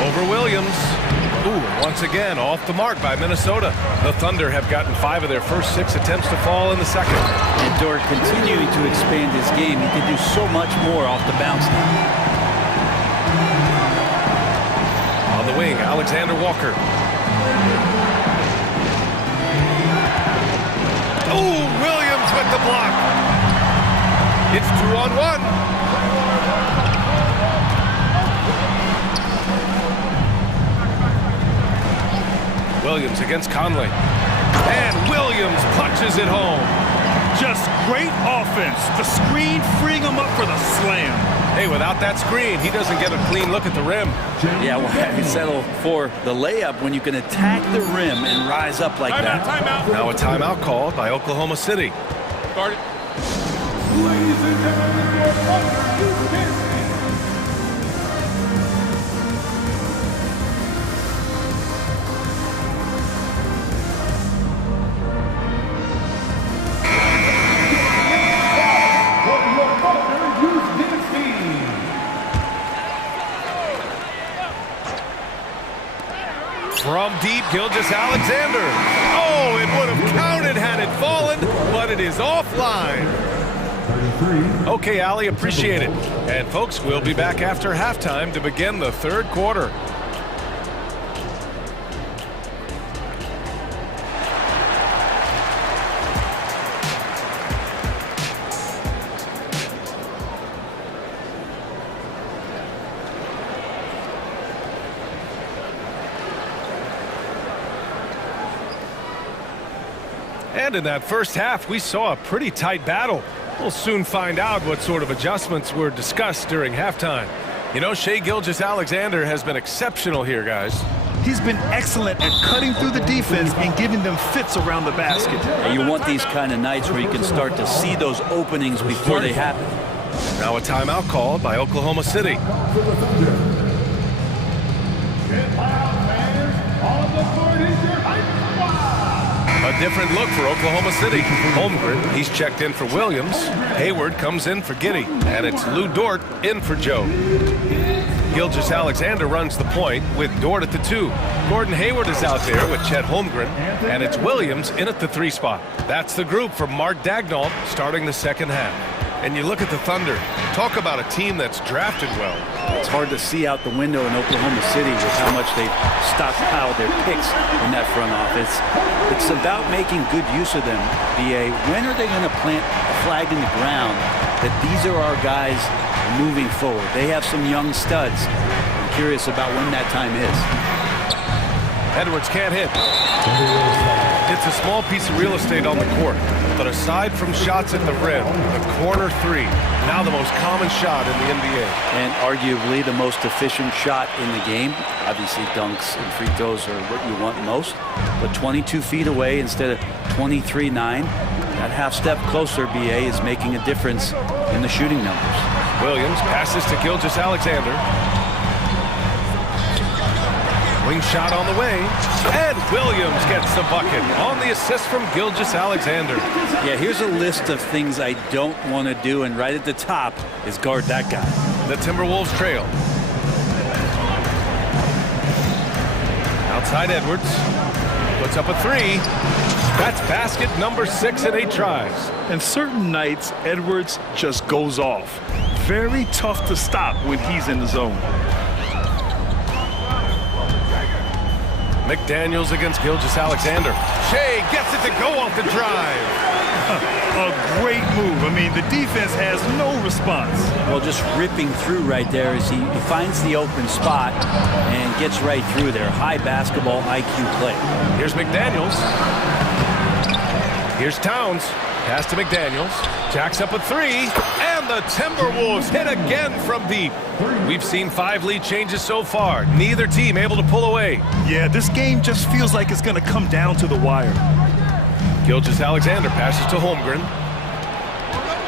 Over Williams. Ooh, once again, off the mark by Minnesota. The Thunder have gotten 5 of their first 6 attempts to fall in the second. And Dort continuing to expand his game. He can do so much more off the bounce now. On the wing, Alexander Walker. Oh, Williams with the block. It's 2-on-1. Williams against Conley. And Williams punches it home. Just great offense. The screen freeing him up for the slam. Hey, without that screen, he doesn't get a clean look at the rim. Yeah, well, you settle for the layup when you can attack the rim and rise up like that. Timeout. Now a timeout called by Oklahoma City. Start it. Ladies and gentlemen, your Thunder is From deep, Gilgeous-Alexander. Oh, it would have counted had it fallen, but it is offline. Okay, Ali, appreciate it. And folks, we'll be back after halftime to begin the third quarter. And in that first half, we saw a pretty tight battle. We'll soon find out what sort of adjustments were discussed during halftime. You know, Shai Gilgeous-Alexander has been exceptional here, guys. He's been excellent at cutting through the defense and giving them fits around the basket. And you want these kind of nights where you can start to see those openings before they happen. Now a timeout called by Oklahoma City. A different look for Oklahoma City. Holmgren, he's checked in for Williams. Hayward comes in for Giddey. And it's Lou Dort in for Joe. Gilgeous-Alexander runs the point with Dort at the 2. Gordon Hayward is out there with Chet Holmgren, and it's Williams in at the 3 spot. That's the group from Mark Dagnall starting the second half. And you look at the Thunder, talk about a team that's drafted well. It's hard to see out the window in Oklahoma City with how much they've stockpiled their picks in that front office. It's about making good use of them, BA. When are they going to plant a flag in the ground that these are our guys moving forward? They have some young studs. I'm curious about when that time is. Edwards can't hit. It's a small piece of real estate on the court, but aside from shots at the rim, the corner 3, now the most common shot in the NBA. And arguably the most efficient shot in the game. Obviously dunks and free throws are what you want most, but 22 feet away instead of 23-9. That half step closer, BA, is making a difference in the shooting numbers. Williams passes to Gilgeous-Alexander. Wing shot on the way, and Williams gets the bucket on the assist from Gilgeous-Alexander. Yeah, here's a list of things I don't want to do, and right at the top is guard that guy. The Timberwolves trail. Outside Edwards, puts up a 3. That's basket number 6 in 8 tries. And certain nights, Edwards just goes off. Very tough to stop when he's in the zone. McDaniels against Gilgeous-Alexander. Shea gets it to go off the drive. A great move. I mean, the defense has no response. Well, just ripping through right there as he finds the open spot and gets right through there. High basketball IQ play. Here's McDaniels. Here's Towns. Pass to McDaniels. Jacks up a 3. And the Timberwolves hit again from deep. We've seen 5 lead changes so far. Neither team able to pull away. Yeah, this game just feels like it's going to come down to the wire. Gilgeous-Alexander passes to Holmgren.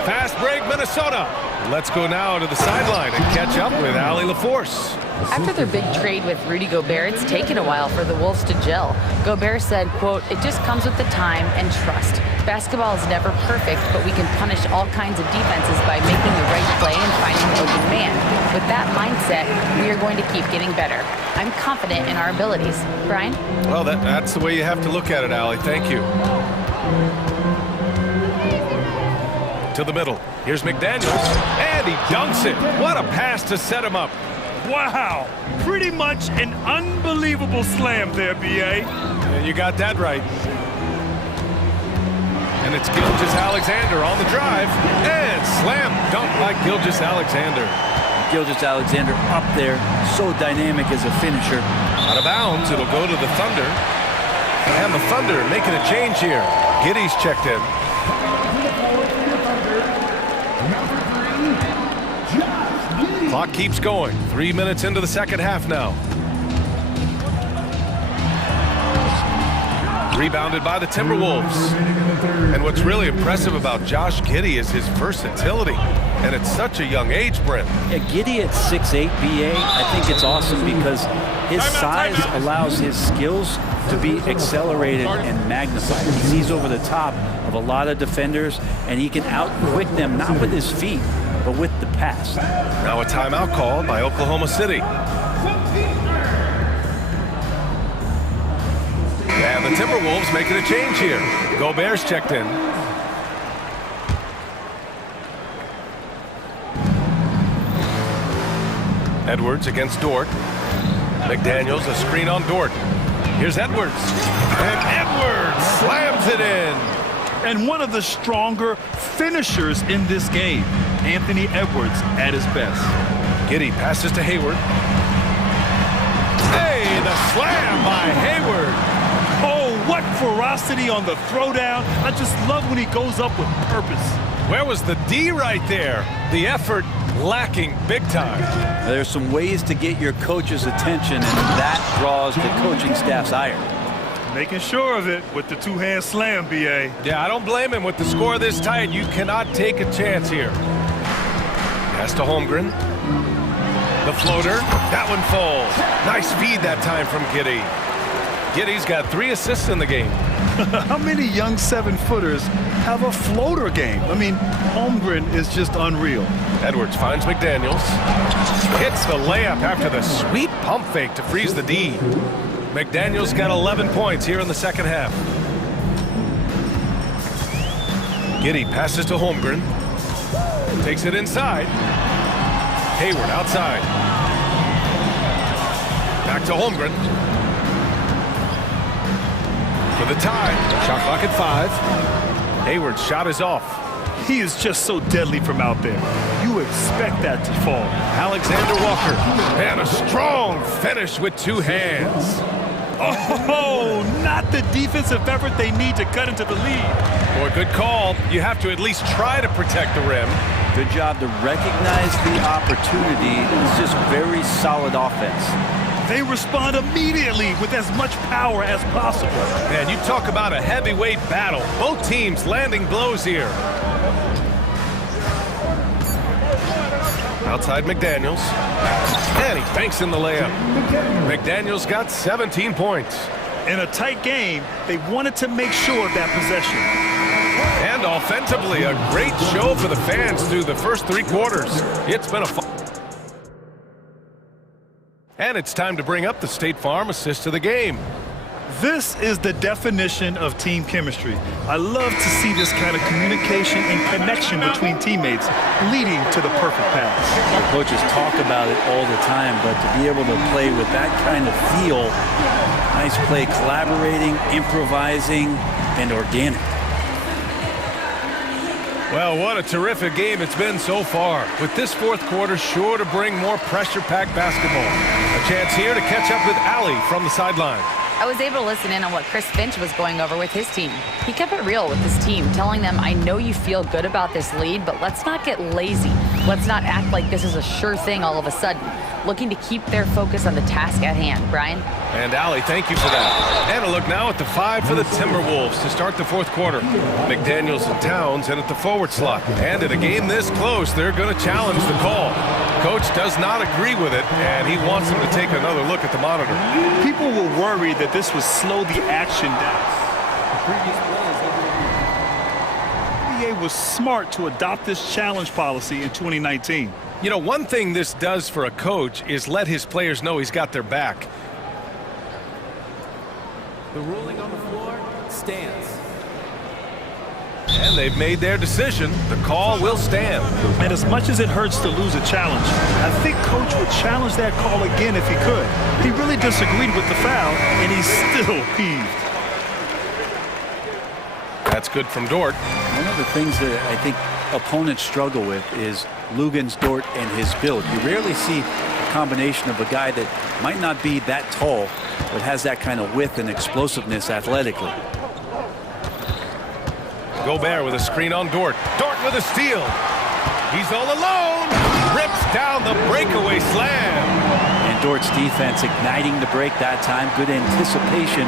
Fast break, Minnesota. Let's go now to the sideline and catch up with Allie LaForce. After their big trade with Rudy Gobert, it's taken a while for the Wolves to gel. Gobert said, quote, "It just comes with the time and trust. Basketball is never perfect, but we can punish all kinds of defenses by making the right play and finding the open man. With that mindset, we are going to keep getting better. I'm confident in our abilities." Brian? Well, that's the way you have to look at it, Allie. Thank you. To the middle. Here's McDaniels. And he dunks it. What a pass to set him up. Wow. Pretty much an unbelievable slam there, BA. And you got that right. And it's Gilgeous-Alexander on the drive. And slam dunk by Gilgeous-Alexander. Gilgeous-Alexander up there, so dynamic as a finisher. Out of bounds, it'll go to the Thunder. And the Thunder making a change here. Giddey's checked in. Clock keeps going. 3 minutes into the second half now. Rebounded by the Timberwolves. And what's really impressive about Josh Giddey is his versatility. And at such a young age, Brent. Yeah, Giddey at 6'8", BA, I think it's awesome because his size allows his skills to be accelerated and magnified. He sees over the top of a lot of defenders, and he can out-quick them, not with his feet, but with the pass. Now a timeout called by Oklahoma City. And the Timberwolves making a change here. Gobert's checked in. Edwards against Dort. McDaniels, a screen on Dort. Here's Edwards. And Edwards slams it in. And one of the stronger finishers in this game, Anthony Edwards at his best. Giddey passes to Hayward. Hey, the slam by Hayward. Oh, what ferocity on the throwdown. I just love when he goes up with purpose. Where was the D right there? The effort lacking big time. There's some ways to get your coach's attention, and that draws the coaching staff's ire. Making sure of it with the two-hand slam, BA. Yeah, I don't blame him. With the score this tight, you cannot take a chance here. Pass to Holmgren. The floater. That one falls. Nice feed that time from Giddey. Giddy's got 3 assists in the game. How many young 7-footers have a floater game? I mean, Holmgren is just unreal. Edwards finds McDaniels. Hits the layup after the sweet pump fake to freeze the D. McDaniels got 11 points here in the second half. Giddy passes to Holmgren. Takes it inside. Hayward outside. Back to Holmgren. For the tie. Shot clock at 5. Hayward's shot is off. He is just so deadly from out there. You expect that to fall. Alexander Walker. And a strong finish with 2 hands. Oh, not the defensive effort they need to cut into the lead. Boy, good call. You have to at least try to protect the rim. Good job to recognize the opportunity. It's just very solid offense. They respond immediately with as much power as possible. Man, you talk about a heavyweight battle. Both teams landing blows here. Outside McDaniels. And he banks in the layup. McDaniels got 17 points. In a tight game, they wanted to make sure of that possession. And offensively, a great show for the fans through the first 3 quarters. It's been a fun. And it's time to bring up the State Farm assist of the game. This is the definition of team chemistry. I love to see this kind of communication and connection between teammates leading to the perfect pass. Our coaches talk about it all the time, but to be able to play with that kind of feel, nice play, collaborating, improvising, and organic. Well, what a terrific game it's been so far. With this fourth quarter sure to bring more pressure-packed basketball. A chance here to catch up with Allie from the sideline. I was able to listen in on what Chris Finch was going over with his team. He kept it real with his team, telling them, I know you feel good about this lead, but let's not get lazy. Let's not act like this is a sure thing all of a sudden. Looking to keep their focus on the task at hand. Brian? And Allie, thank you for that. And a look now at the 5 for the Timberwolves to start the fourth quarter. McDaniels and Towns in at the forward slot. And in a game this close, they're going to challenge the call. Coach does not agree with it, and he wants them to take another look at the monitor. People were worried that this would slow the action down. The NBA was smart to adopt this challenge policy in 2019. You know, one thing this does for a coach is let his players know he's got their back. The ruling on the floor stands. And they've made their decision. The call will stand. And as much as it hurts to lose a challenge, I think Coach would challenge that call again if he could. He really disagreed with the foul, and he's still peeved. That's good from Dort. One of the things that I think opponents struggle with is Lugan's Dort and his build. You rarely see a combination of a guy that might not be that tall, but has that kind of width and explosiveness athletically. Gobert with a screen on Dort. Dort with a steal. He's all alone. Rips down the breakaway slam. And Dort's defense igniting the break that time. Good anticipation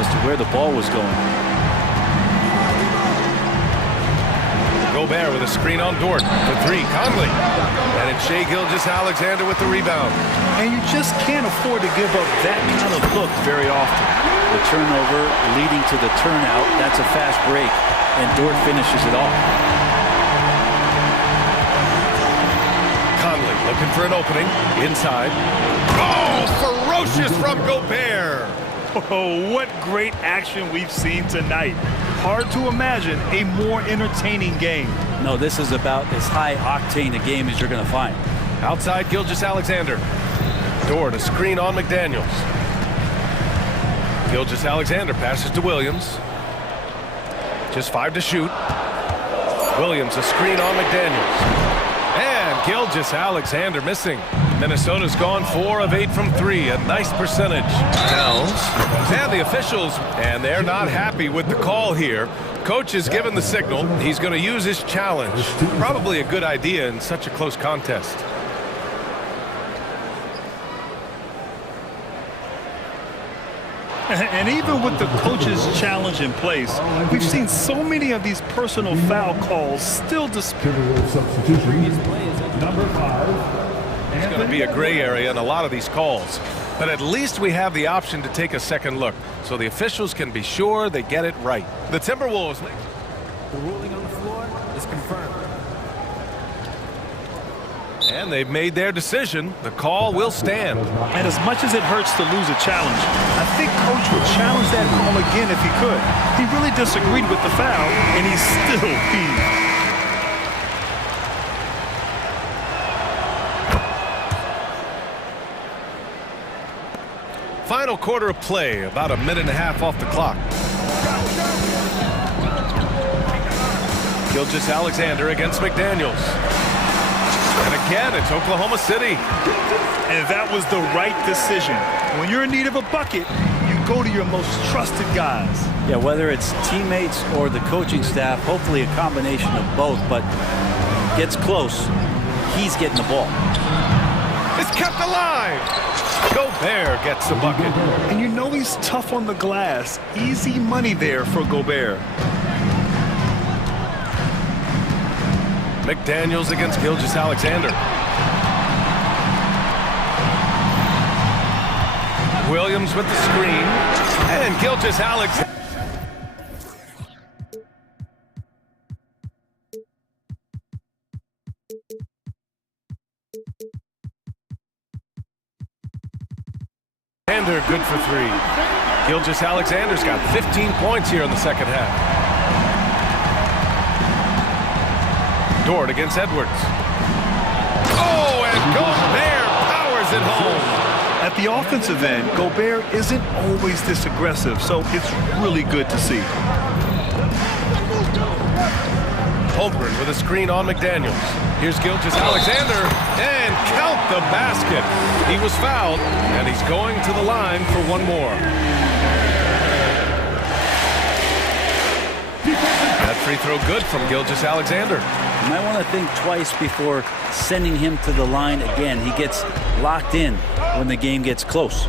as to where the ball was going. Gobert with a screen on Dort for 3. Conley. And it's Shai Gilgeous-Alexander with the rebound. And you just can't afford to give up that kind of look very often. The turnover leading to the turnout. That's a fast break. And Dort finishes it off. Conley looking for an opening. Inside. Oh, ferocious from Gobert. Oh, what great action we've seen tonight. Hard to imagine a more entertaining game. No, this is about as high-octane a game as you're going to find. Outside Gilgeous-Alexander. Dort, a screen on McDaniels. Gilgeous-Alexander passes to Williams. Just 5 to shoot. Williams, a screen on McDaniels. And Gilgeous-Alexander missing. Minnesota's gone 4 of 8 from 3. A nice percentage. Towns. And the officials, and they're not happy with the call here. Coach has given the signal. He's going to use his challenge. Probably a good idea in such a close contest. And even with the coach's challenge in place, we've seen so many of these personal foul calls still disputed. Substitution. Number 5. It's going to be a gray area in a lot of these calls. But at least we have the option to take a second look, so the officials can be sure they get it right. The Timberwolves. The ruling on the floor is confirmed. And they've made their decision. The call will stand. And as much as it hurts to lose a challenge, I think Coach would challenge that call again if he could. He really disagreed with the foul, and he's still peeved. Final quarter of play, about a minute and a half off the clock. Gilgeous-Alexander against McDaniels. And again, it's Oklahoma City. And that was the right decision. When you're in need of a bucket, you go to your most trusted guys. Yeah, whether it's teammates or the coaching staff, hopefully a combination of both, but gets close, he's getting the ball. It's kept alive. Gobert gets the bucket. And you know he's tough on the glass. Easy money there for Gobert. McDaniels against Gilgeous-Alexander. Williams with the screen. And Gilgeous-Alexander. Good for three. Gilgeous-Alexander's got 15 points here in the second half. Dort against Edwards. Oh, and Gobert powers it home. At the offensive end, Gobert isn't always this aggressive, so it's really good to see. Holmgren with a screen on McDaniels. Here's Gilgeous-Alexander, and count the basket. He was fouled, and he's going to the line for one more. That free throw good from Gilgeous-Alexander. You might want to think twice before sending him to the line again. He gets locked in when the game gets close.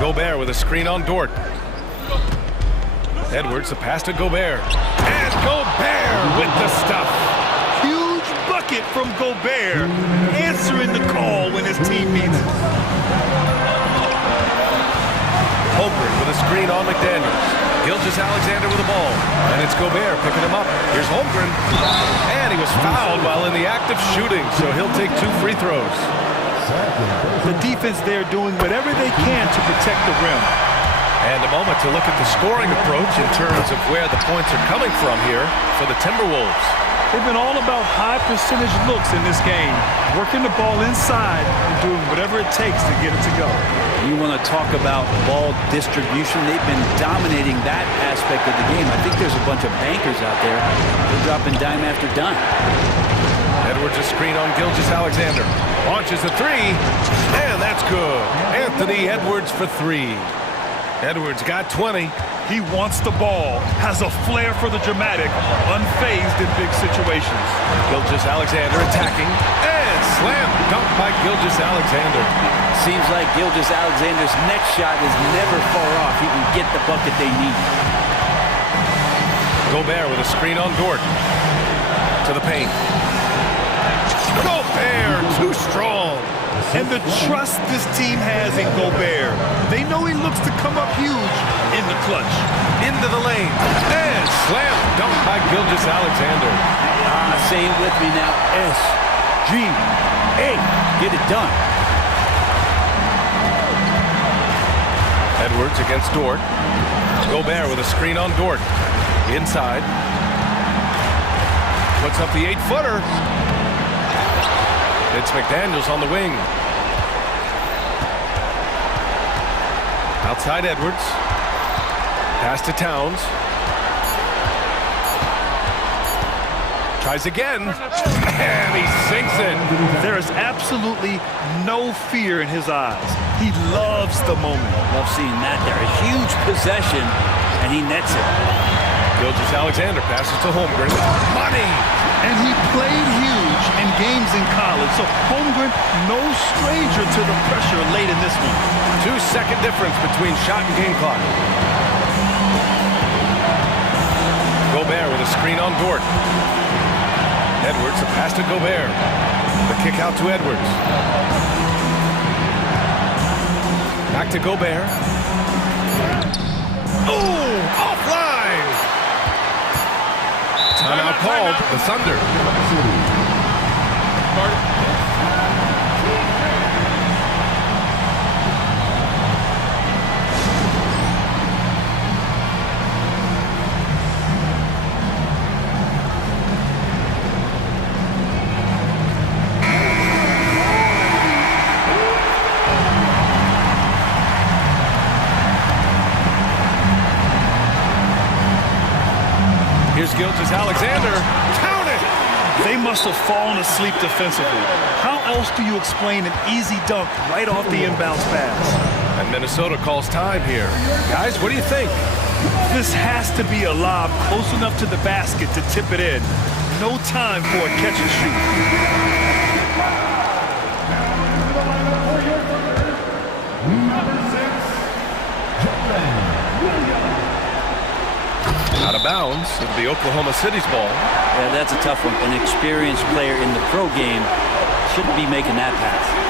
Gobert with a screen on Dort. Edwards, the pass to Gobert. And Gobert with the stuff. Huge bucket from Gobert, answering the call when his team needs it. Holmgren with a screen on McDaniels. Gilgeous-Alexander with the ball. And it's Gobert picking him up. Here's Holmgren. And he was fouled while in the act of shooting, so he'll take 2 free throws. The defense there doing whatever they can to protect the rim. And a moment to look at the scoring approach in terms of where the points are coming from here for the Timberwolves. They've been all about high percentage looks in this game, working the ball inside and doing whatever it takes to get it to go. You want to talk about ball distribution. They've been dominating that aspect of the game. I think there's a bunch of bankers out there. They're dropping dime after dime. Edwards a screen on Gilgeous-Alexander. Launches a three, and that's good. Anthony Edwards for 3. Edwards got 20. He wants the ball, has a flair for the dramatic, unfazed in big situations. Gilgeous-Alexander attacking, and slam dunk by Gilgeous-Alexander. Seems like Gilgeous-Alexander's next shot is never far off. He can get the bucket they need. Gobert with a screen on Dort. To the paint. Gobert, too strong. And the trust this team has in Gobert. They know he looks to come up huge in the clutch. Into the lane. And slam dunk by Gilgeous-Alexander. Say it with me now. S-G-A. Get it done. Edwards against Dort. Gobert with a screen on Dort. Inside. Puts up the 8-footer. It's McDaniels on the wing. Outside Edwards. Pass to Towns. Tries again. And he sinks it. There is absolutely no fear in his eyes. He loves the moment. Love seeing that there. A huge possession, and he nets it. Gilgeous-Alexander passes to Holmgren. Money! And he played huge in games in college, so Holmgren no stranger to the pressure late in this one. 2-second difference between shot and game clock. Gobert with a screen on Dort. Edwards, a pass to Gobert. The kick out to Edwards. Back to Gobert. Oh, offline. Timeout called. The Thunder. Here's Gilgeous-Alexander. Count it! They must have fallen asleep defensively. How else do you explain an easy dunk right off the inbounds pass? And Minnesota calls time here. Guys, what do you think? This has to be a lob close enough to the basket to tip it in. No time for a catch and shoot. Out of bounds. It'll be Oklahoma City's ball. Yeah, that's a tough one. An experienced player in the pro game shouldn't be making that pass.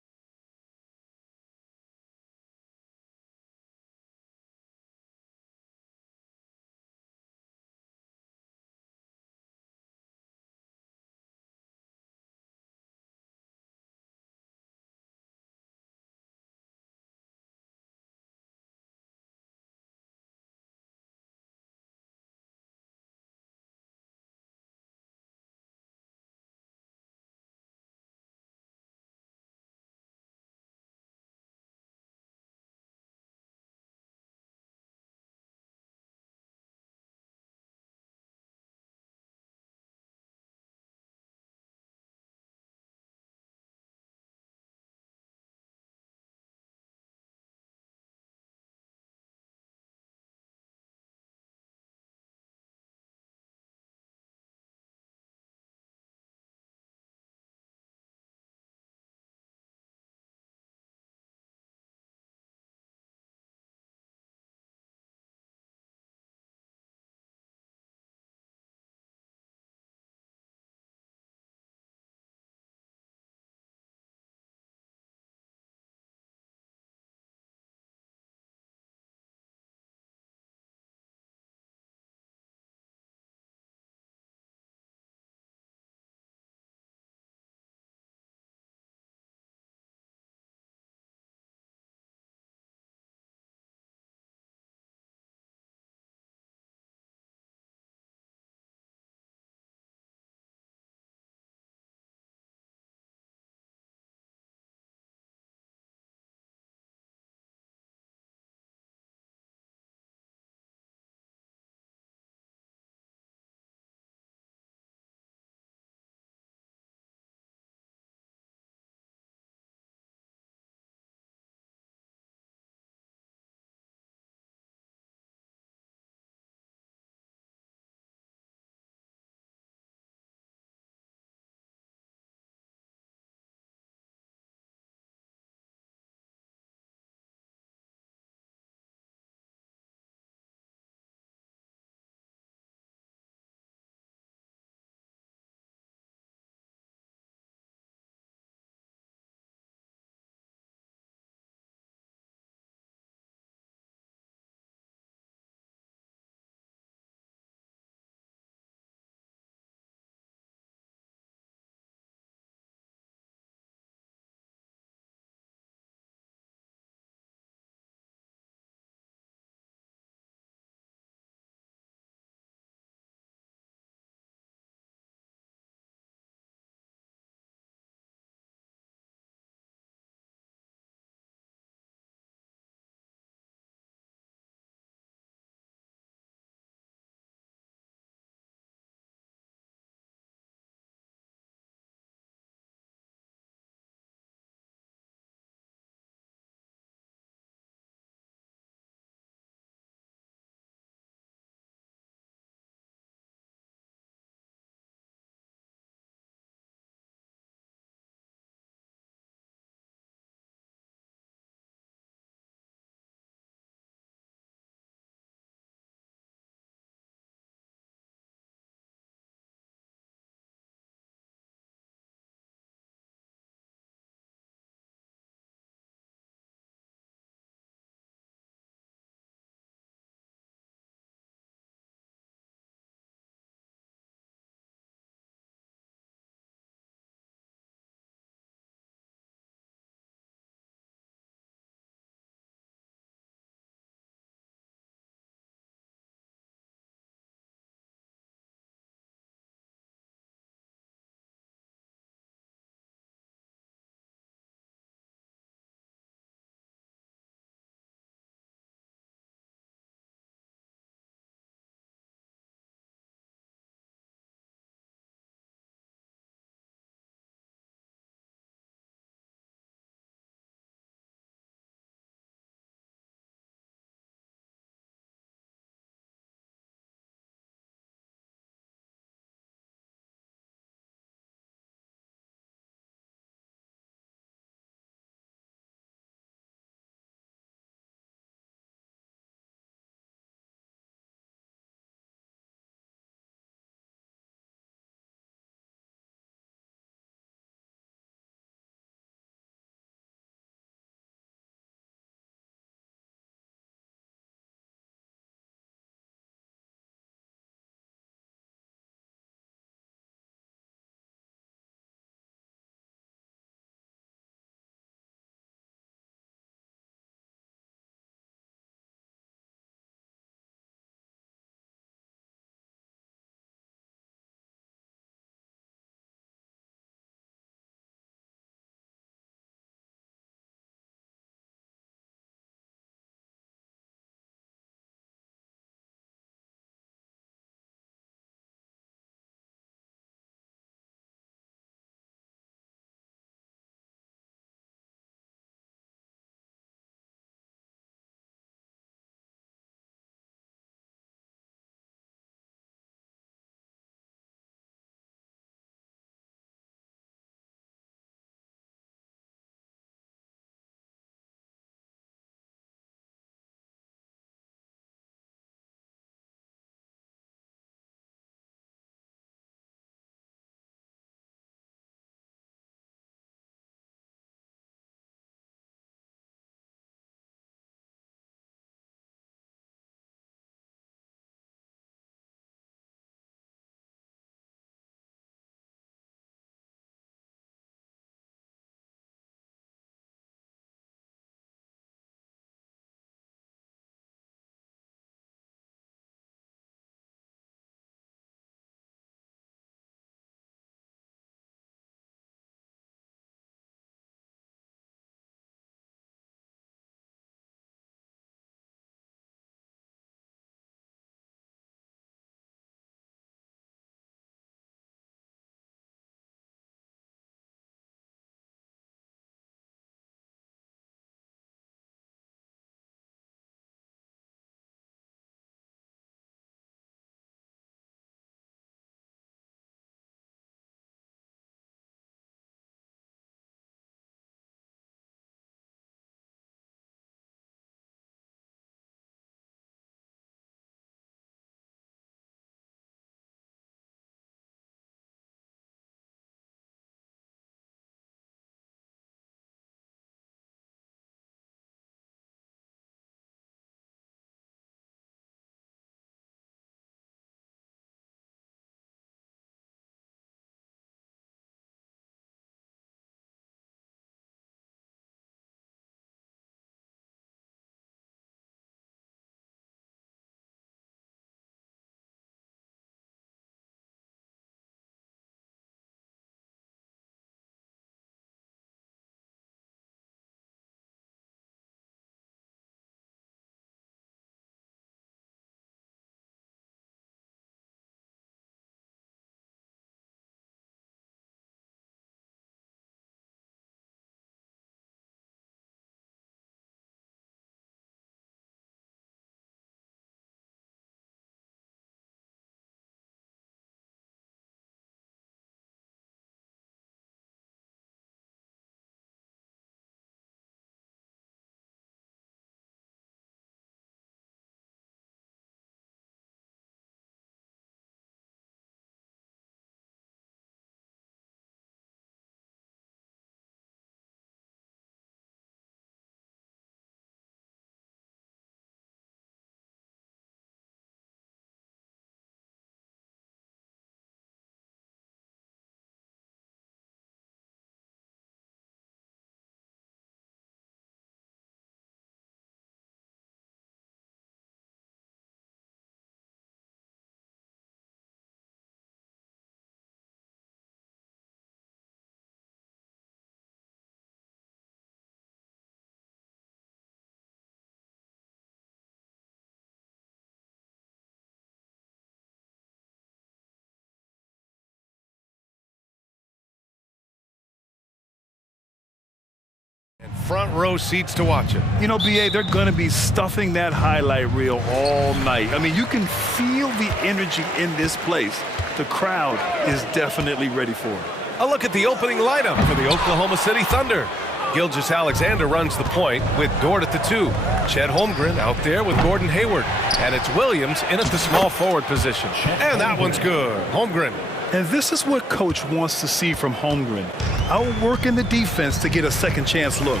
front row seats to watch it. You know, BA, they're going to be stuffing that highlight reel all night. I mean, you can feel the energy in this place. The crowd is definitely ready for it. A look at the opening lineup for the Oklahoma City Thunder. Gilgeous-Alexander runs the point with Dort at the 2. Chet Holmgren out there with Gordon Hayward. And it's Williams in at the small forward position. And that one's good. Holmgren. And this is what Coach wants to see from Holmgren. Outworking the defense to get a second chance look.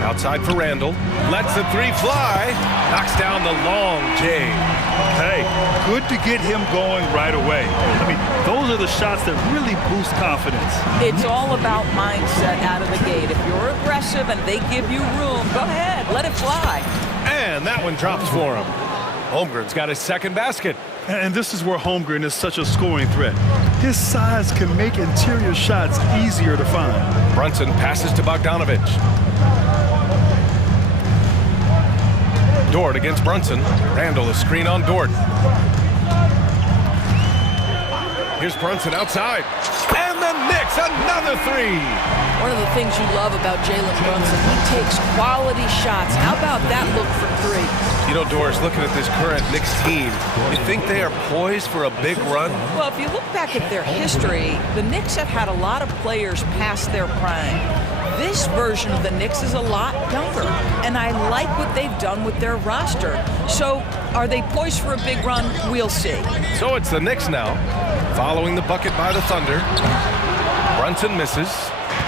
Outside for Randall. Lets the 3 fly. Knocks down the long J. Hey, good to get him going right away. I mean, those are the shots that really boost confidence. It's all about mindset out of the gate. If you're aggressive and they give you room, go ahead, let it fly. And that one drops for him. Holmgren's got his second basket. And this is where Holmgren is such a scoring threat. His size can make interior shots easier to find. Brunson passes to Bogdanovic. Dort against Brunson. Randall a screen on Dort. Here's Brunson outside. And the Knicks, another 3. One of the things you love about Jalen Brunson, he takes quality shots. How about that look for 3? You know, Doris, looking at this current Knicks team, you think they are poised for a big run? Well, if you look back at their history, the Knicks have had a lot of players past their prime. This version of the Knicks is a lot younger, and I like what they've done with their roster. So, are they poised for a big run? We'll see. So it's the Knicks now, following the bucket by the Thunder. Brunson misses.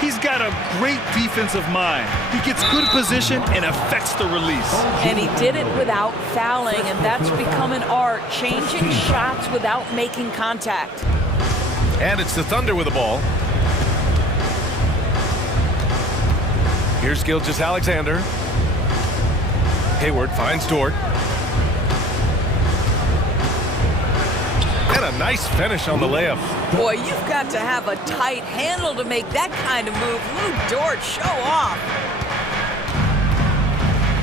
He's got a great defensive mind. He gets good position and affects the release. And he did it without fouling, and that's become an art, changing shots without making contact. And it's the Thunder with the ball. Here's Gilgeous-Alexander. Hayward finds Dort. And a nice finish on the layup. Boy, you've got to have a tight handle to make that kind of move. Lou Dort, show off.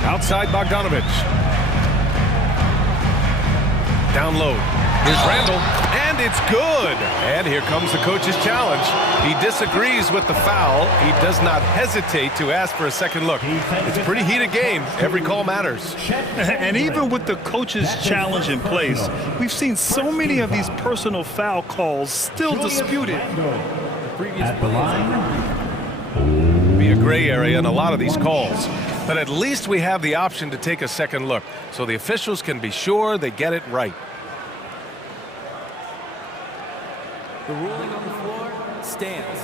Outside Bogdanovic. Down low. Here's Randall, and it's good. And here comes the coach's challenge. He disagrees with the foul. He does not hesitate to ask for a second look. It's a pretty heated game. Every call matters. And even with the coach's challenge in place, we've seen so many of these personal foul calls still disputed. At the line. Be a gray area in a lot of these calls. But at least we have the option to take a second look, so the officials can be sure they get it right. The ruling on the floor stands.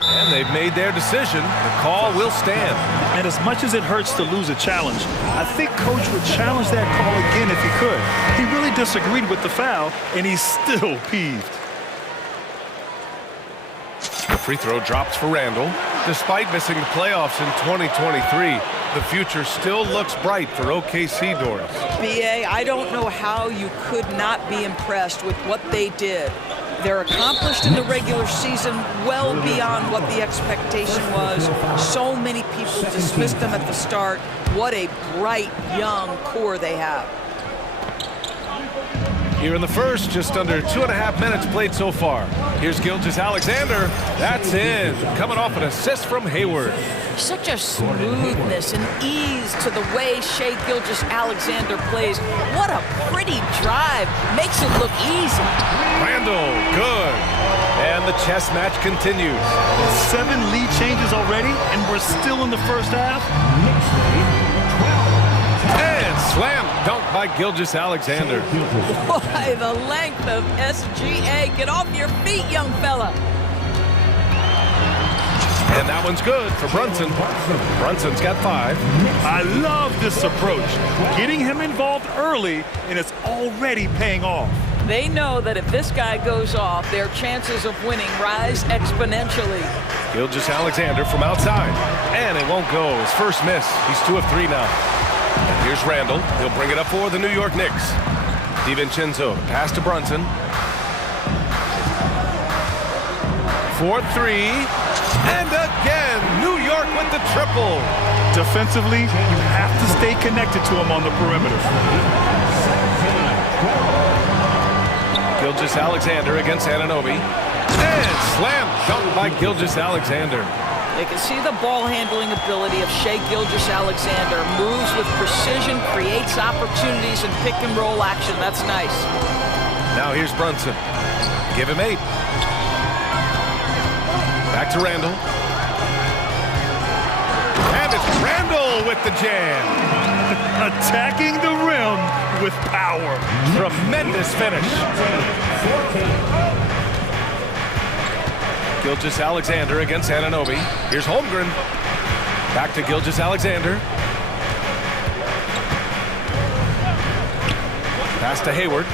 And they've made their decision. The call will stand. And as much as it hurts to lose a challenge, I think Coach would challenge that call again if he could. He really disagreed with the foul, and he's still peeved. The free throw drops for Randall. Despite missing the playoffs in 2023, the future still looks bright for OKC, Doris. BA, I don't know how you could not be impressed with what they did. They're accomplished in the regular season well beyond what the expectation was. So many people dismissed them at the start. What a bright, young core they have. Here in the first, just under 2.5 minutes played so far. Here's Gilgeous-Alexander. That's in. Coming off an assist from Hayward. Such a smoothness and ease to the way Shai Gilgeous-Alexander plays. What a pretty drive. Makes it look easy. Randall, good. And the chess match continues. 7 lead changes already, and we're still in the first half. And slam dunk by Gilgeous-Alexander. Boy, the length of SGA. Get off your feet, young fella. And that one's good for Brunson. Brunson's got 5. I love this approach. Getting him involved early, and it's already paying off. They know that if this guy goes off, their chances of winning rise exponentially. Gilgeous-Alexander from outside. And it won't go. His first miss. He's 2 of 3 now. And here's Randall. He'll bring it up for the New York Knicks. DiVincenzo, pass to Brunson. 4-3. And again, New York with the triple. Defensively, you have to stay connected to him on the perimeter. Gilgeous-Alexander against Anunoby. And slam dunk by Gilgeous-Alexander. You can see the ball handling ability of Shai Gilgeous-Alexander. Moves with precision, creates opportunities in pick and roll action. That's nice. Now here's Brunson. Give him 8. Back to Randall. And it's Randall with the jam. Attacking the rim with power. Tremendous finish. Gilgeous-Alexander against Anunoby. Here's Holmgren. Back to Gilgeous-Alexander. Pass to Hayward.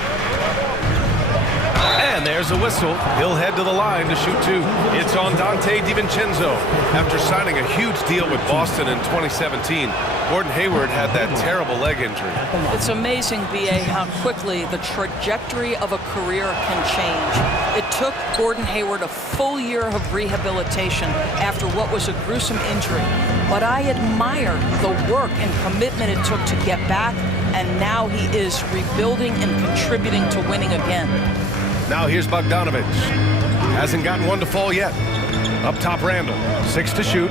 And there's a whistle. He'll head to the line to shoot 2. It's on Dante DiVincenzo. After signing a huge deal with Boston in 2017, Gordon Hayward had that terrible leg injury. It's amazing, B.A., how quickly the trajectory of a career can change. It took Gordon Hayward a full year of rehabilitation after what was a gruesome injury. But I admire the work and commitment it took to get back, and now he is rebuilding and contributing to winning again. Now here's Bogdanovic. Hasn't gotten one to fall yet. Up top, Randall. 6 to shoot.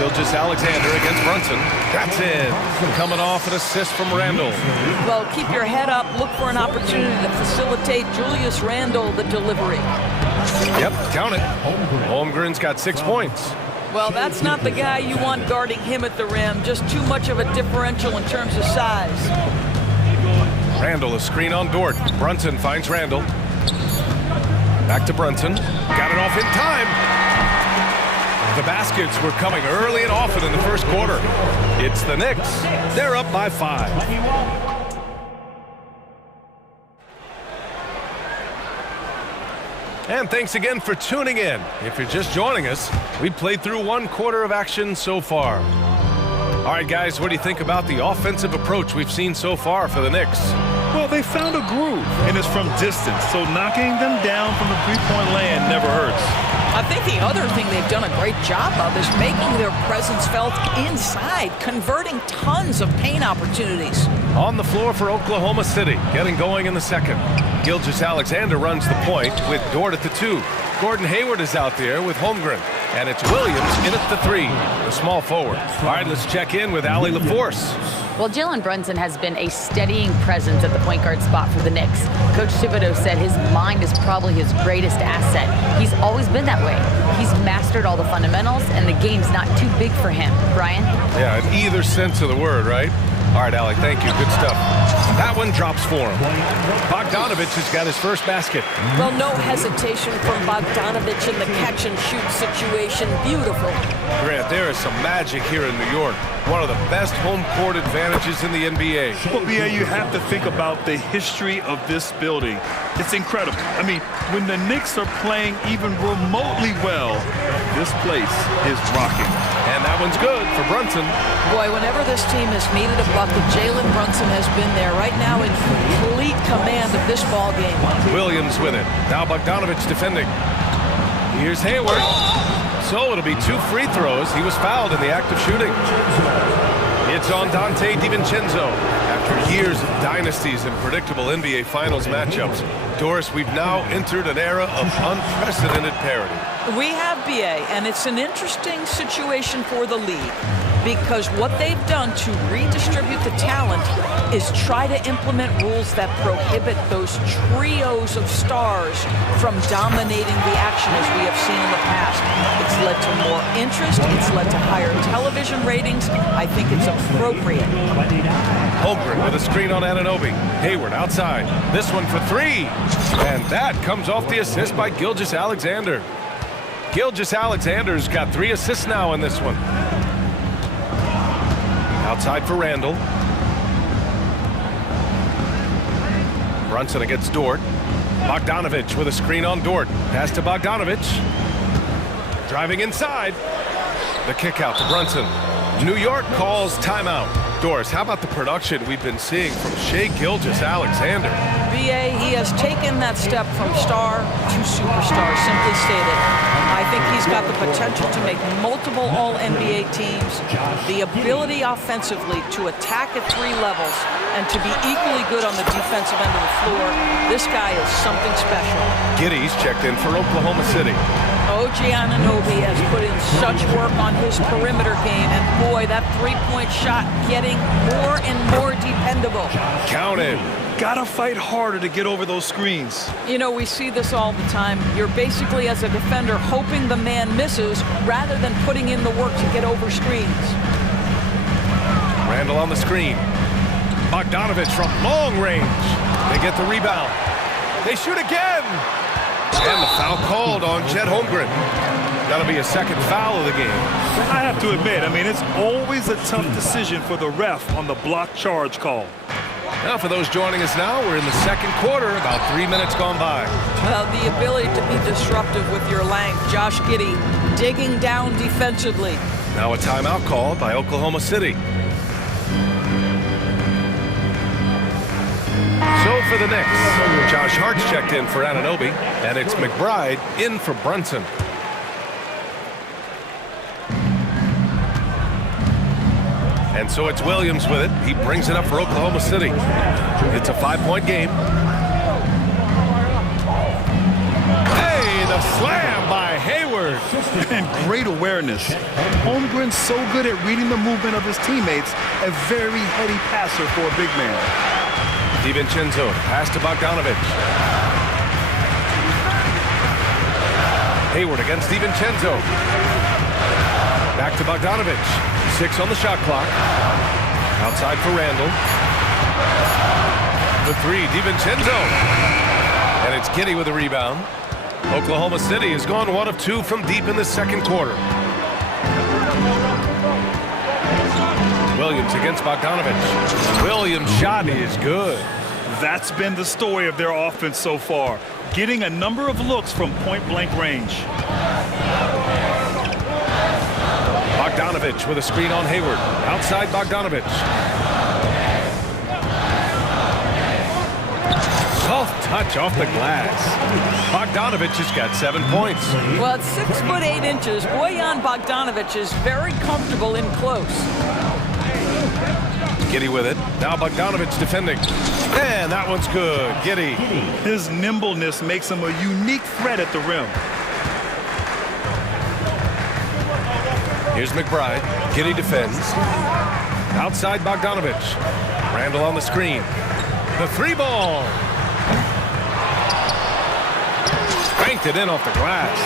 Gilgeous-Alexander against Brunson. That's in. Coming off an assist from Randall. Well, keep your head up. Look for an opportunity to facilitate Julius Randle the delivery. Yep, count it. Holmgren's got 6 points. Well, that's not the guy you want guarding him at the rim. Just too much of a differential in terms of size. Randall, a screen on Dort. Brunson finds Randall. Back to Brunson. Got it off in time. The baskets were coming early and often in the first quarter. It's the Knicks. They're up by 5. And thanks again for tuning in. If you're just joining us, we played through 1 quarter of action so far. All right, guys, what do you think about the offensive approach we've seen so far for the Knicks? Well, they found a groove, and it's from distance, so knocking them down from the three-point land never hurts. I think the other thing they've done a great job of is making their presence felt inside, converting tons of paint opportunities. On the floor for Oklahoma City, getting going in the second. Gilgeous-Alexander runs the point with Dort at the 2. Gordon Hayward is out there with Holmgren. And it's Williams in at the 3, the small forward. All right, let's check in with Allie LaForce. Well, Jalen Brunson has been a steadying presence at the point guard spot for the Knicks. Coach Thibodeau said his mind is probably his greatest asset. He's always been that way. He's mastered all the fundamentals, and the game's not too big for him. Brian? Yeah, in either sense of the word, right? All right, Allie, thank you. Good stuff. That one drops for him. Bogdanovic has got his first basket. Well, no hesitation from Bogdanovic in the catch-and-shoot situation. Beautiful. Grant, there is some magic here in New York. One of the best home court advantages in the NBA. Well, B.A., you have to think about the history of this building. It's incredible. I mean, when the Knicks are playing even remotely well, this place is rocking. And that one's good for Brunson. Boy, whenever this team has needed a bucket, Jalen Brunson has been there right now in complete command of this ball game. Williams with it. Now Bogdanovic defending. Here's Hayward. So it'll be 2 free throws. He was fouled in the act of shooting. It's on Dante DiVincenzo. After years of dynasties and predictable NBA Finals matchups, Doris, we've now entered an era of unprecedented parity. We have, BA, and it's an interesting situation for the league because what they've done to redistribute the talent is try to implement rules that prohibit those trios of stars from dominating the action as we have seen in the past. It's led to more interest. It's led to higher television ratings. I think it's appropriate. Holmgren with a screen on Anunoby. Hayward outside. This one for 3. And that comes off the assist by Gilgeous-Alexander. Gilgeous-Alexander's got 3 assists now in this one. Outside for Randall. Brunson against Dort. Bogdanovic with a screen on Dort. Pass to Bogdanovic. Driving inside. The kick out to Brunson. New York calls timeout. Doris, how about the production we've been seeing from Shai Gilgeous-Alexander? BA, he has taken that step from star to superstar, simply stated. I think he's got the potential to make multiple All-NBA teams, the ability offensively to attack at 3 levels, and to be equally good on the defensive end of the floor. This guy is something special. Giddy's checked in for Oklahoma City. OG Anunoby has put in such work on his perimeter game, and boy, that three-point shot getting more and more dependable. Counted. Gotta fight harder to get over those screens. You know, we see this all the time. You're basically, as a defender, hoping the man misses rather than putting in the work to get over screens. Randall on the screen. Bogdanovich from long range. They get the rebound. They shoot again. And the foul called on Chet Holmgren. That'll be a second foul of the game. I have to admit, I mean, it's always a tough decision for the ref on the block charge call. Now, for those joining us now, we're in the second quarter, about 3 minutes gone by. Well, the ability to be disruptive with your length. Josh Giddey digging down defensively. Now a timeout called by Oklahoma City. So for the Knicks, Josh Hart's checked in for Anunoby, and it's McBride in for Brunson. And so it's Williams with it. He brings it up for Oklahoma City. It's a 5-point game. Hey, the slam by Hayward. And great awareness. Holmgren's so good at reading the movement of his teammates, a very heady passer for a big man. DiVincenzo, pass to Bogdanovich. Hayward against DiVincenzo. Back to Bogdanovich. 6 on the shot clock. Outside for Randall. The 3, DiVincenzo. And it's Giddey with a rebound. Oklahoma City has gone 1 of 2 from deep in the second quarter. Williams against Bogdanovich. Williams' shot is good. That's been the story of their offense so far, getting a number of looks from point-blank range. Bogdanovich with a screen on Hayward. Outside Bogdanovich. Soft touch off the glass. Bogdanovich has got 7 points. Well, at 6'8", Bojan Bogdanovich is very comfortable in close. Giddey with it. Now Bogdanovich defending. And that one's good. Giddey. His nimbleness makes him a unique threat at the rim. Here's McBride. Giddey defends. Outside Bogdanovich. Randall on the screen. The 3-ball. Banked it in off the glass.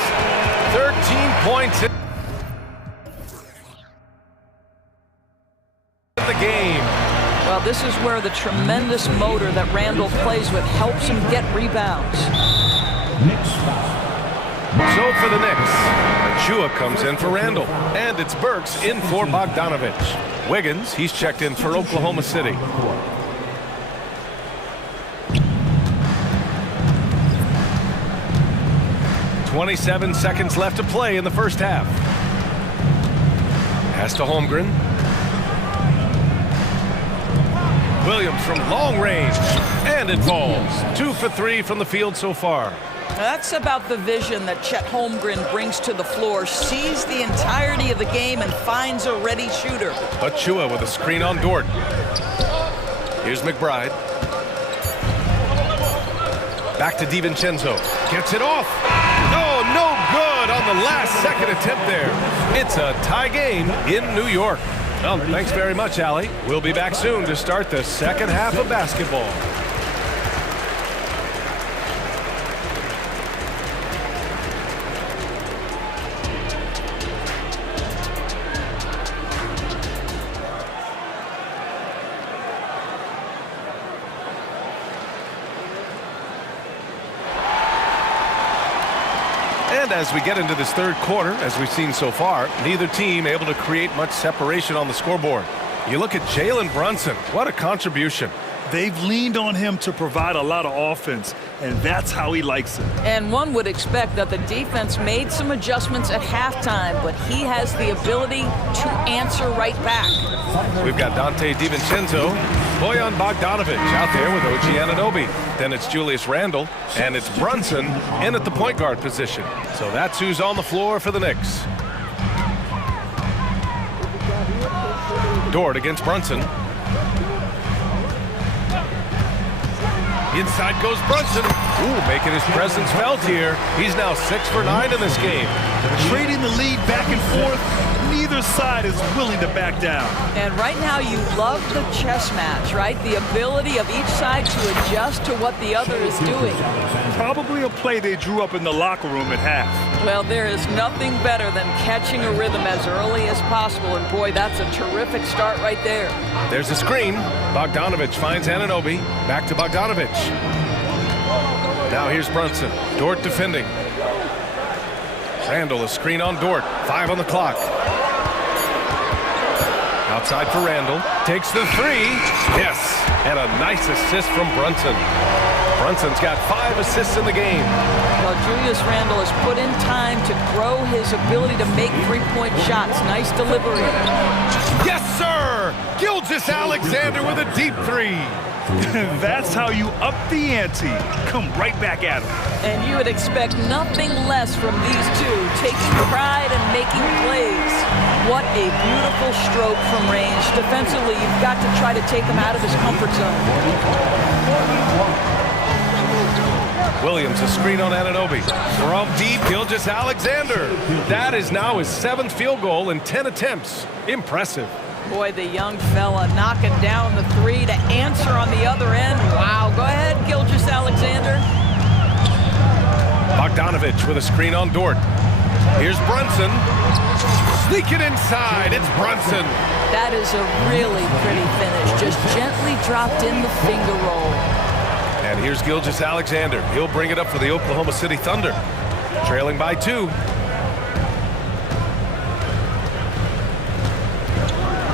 13 points in the game. Well, this is where the tremendous motor that Randall plays with helps him get rebounds. So for the Knicks, Achua comes in for Randall. And it's Burks in for Bogdanovich. Wiggins, he's checked in for Oklahoma City. "27 seconds left to play in the first half. Pass to Holmgren. Williams from long range. And it falls. 2 for 3 from the field so far. That's about the vision that Chet Holmgren brings to the floor. Sees the entirety of the game and finds a ready shooter. Achua with a screen on Dort. Here's McBride. Back to DiVincenzo. Gets it off. Oh, no good on the last second attempt there. It's a tie game in New York. Well, thanks very much, Allie. We'll be back soon to start the second half of basketball. And as we get into this third quarter, as we've seen so far, neither team able to create much separation on the scoreboard. You look at Jalen Brunson, what a contribution. They've leaned on him to provide a lot of offense, and that's how he likes it. And one would expect that the defense made some adjustments at halftime, but he has the ability to answer right back. We've got Dante DiVincenzo, Bojan Bogdanovic out there with OG Anunoby. Then it's Julius Randle, and it's Brunson in at the point guard position. So that's who's on the floor for the Knicks. Dort against Brunson. Inside goes Brunson. Ooh, making his presence felt here. He's now 6 for 9 in this game. Trading the lead back and forth, neither side is willing to back down. And right now you love the chess match, right? The ability of each side to adjust to what the other is doing. Probably a play they drew up in the locker room at half. Well, there is nothing better than catching a rhythm as early as possible, and boy, that's a terrific start right there. There's a screen. Bogdanovic finds Anunoby. Back to Bogdanovic. Now here's Brunson. Dort defending. Randle, a screen on Dort. 5 on the clock. Outside for Randle. Takes the 3. Yes. And a nice assist from Brunson. Brunson's got 5 assists in the game. Well, Julius Randle has put in time to grow his ability to make three-point shots. Nice delivery. Yes, sir! Gilgeous-Alexander with a deep 3. That's how you up the ante. Come right back at him. And you would expect nothing less from these two, taking pride and making plays. What a beautiful stroke from range. Defensively, you've got to try to take him out of his comfort zone. Williams, a screen on Anunoby. From deep, Gilgeous-Alexander. That is now his 7th field goal in 10 attempts. Impressive. Boy, the young fella knocking down the 3 to answer on the other end. Wow, go ahead, Gilgeous-Alexander. Bogdanovic with a screen on Dort. Here's Brunson. Sneaking inside, it's Brunson. That is a really pretty finish. Just gently dropped in the finger roll. And here's Gilgeous-Alexander. He'll bring it up for the Oklahoma City Thunder. Trailing by 2.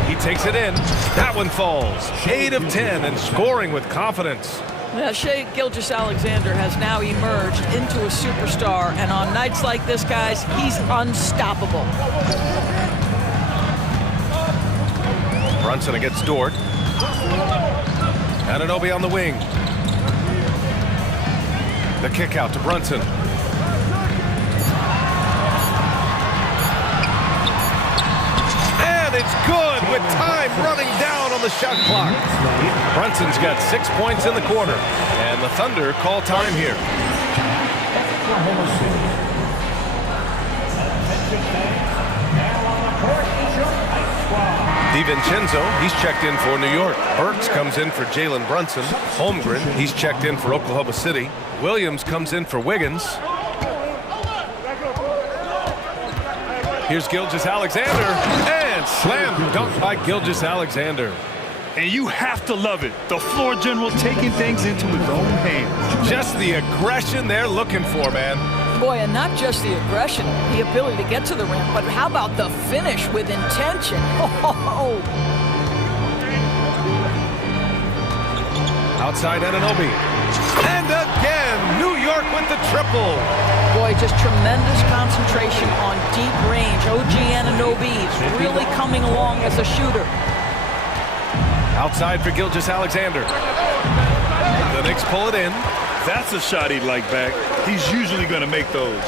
He takes it in. That one falls. 8 of 10 and scoring with confidence. Now, Shai Gilgeous-Alexander has now emerged into a superstar, and on nights like this, guys, he's unstoppable. Brunson against Dort. Anunoby on the wing. The kick out to Brunson. And it's good with time running down on the shot clock. Brunson's got 6 points in the quarter, and the Thunder call time here. DiVincenzo, he's checked in for New York. Burks comes in for Jalen Brunson. Holmgren, he's checked in for Oklahoma City. Williams comes in for Wiggins. Here's Gilgeous-Alexander, and slam dunk by Gilgeous-Alexander. And you have to love it. The floor general taking things into his own hands. Just the aggression they're looking for, man. Boy, and not just the aggression, the ability to get to the rim, but how about the finish with intention? Oh. Outside Anunoby. And again, New York with the triple. Boy, just tremendous concentration on deep range. OG Anunoby is really coming along as a shooter. Outside for Gilgeous-Alexander. The Knicks pull it in. That's a shot he'd like back. He's usually going to make those.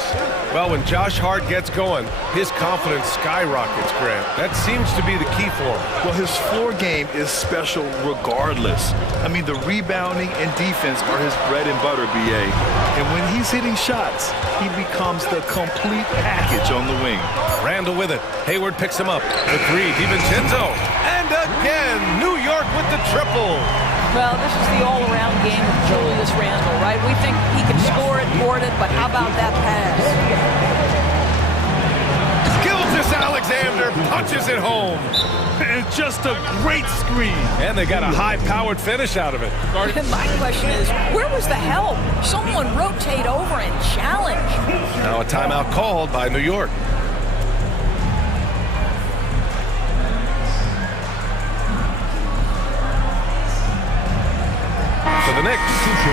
Well, when Josh Hart gets going, his confidence skyrockets, Grant. That seems to be the key for him. Well, his floor game is special regardless. I mean, the rebounding and defense are his bread and butter, BA. And when he's hitting shots, he becomes the complete package on the wing. Randle with it. Hayward picks him up. The 3, DiVincenzo. And again, New York with the triple. Well, this is the all-around game of Julius Randle, right? We think he can score it, board it, but how about that pass? Gilgeous-Alexander punches it home. And just a great screen. And they got a high-powered finish out of it. And my question is, where was the help? Someone rotate over and challenge. Now a timeout called by New York. For the Knicks,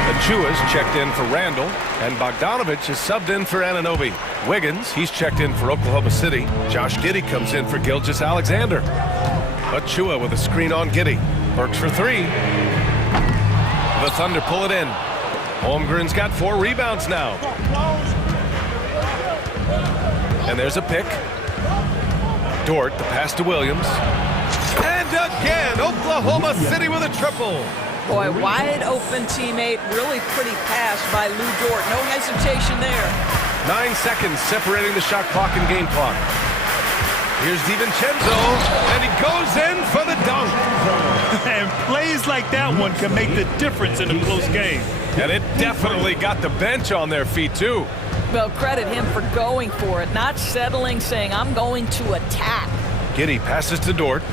Achua's checked in for Randall, and Bogdanovich is subbed in for Anunoby. Wiggins, he's checked in for Oklahoma City. Josh Giddey comes in for Gilgeous-Alexander. Achua with a screen on Giddey. Works for three. The Thunder pull it in. Holmgren's got 4 rebounds now. And there's a pick. Dort, the pass to Williams. And again, Oklahoma City with a triple. Boy, wide open teammate, really pretty pass by Lou Dort. No hesitation there. 9 seconds separating the shot clock and game clock. Here's DiVincenzo, and he goes in for the dunk. And plays like that one can make the difference in a close game. And it definitely got the bench on their feet, too. Well, credit him for going for it, not settling, saying, I'm going to attack. Giddey passes to Dort.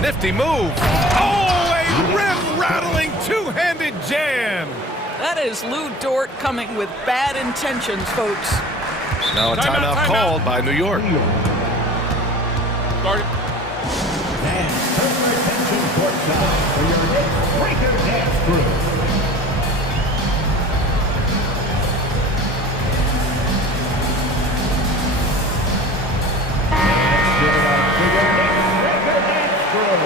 Nifty move. Oh, a rim-rattling two-handed jam. That is Lou Dort coming with bad intentions, folks. Now a timeout called by New York. And turn your attention courtside for your next breaker dance crew. Let's give it up for your next breaker dance crew.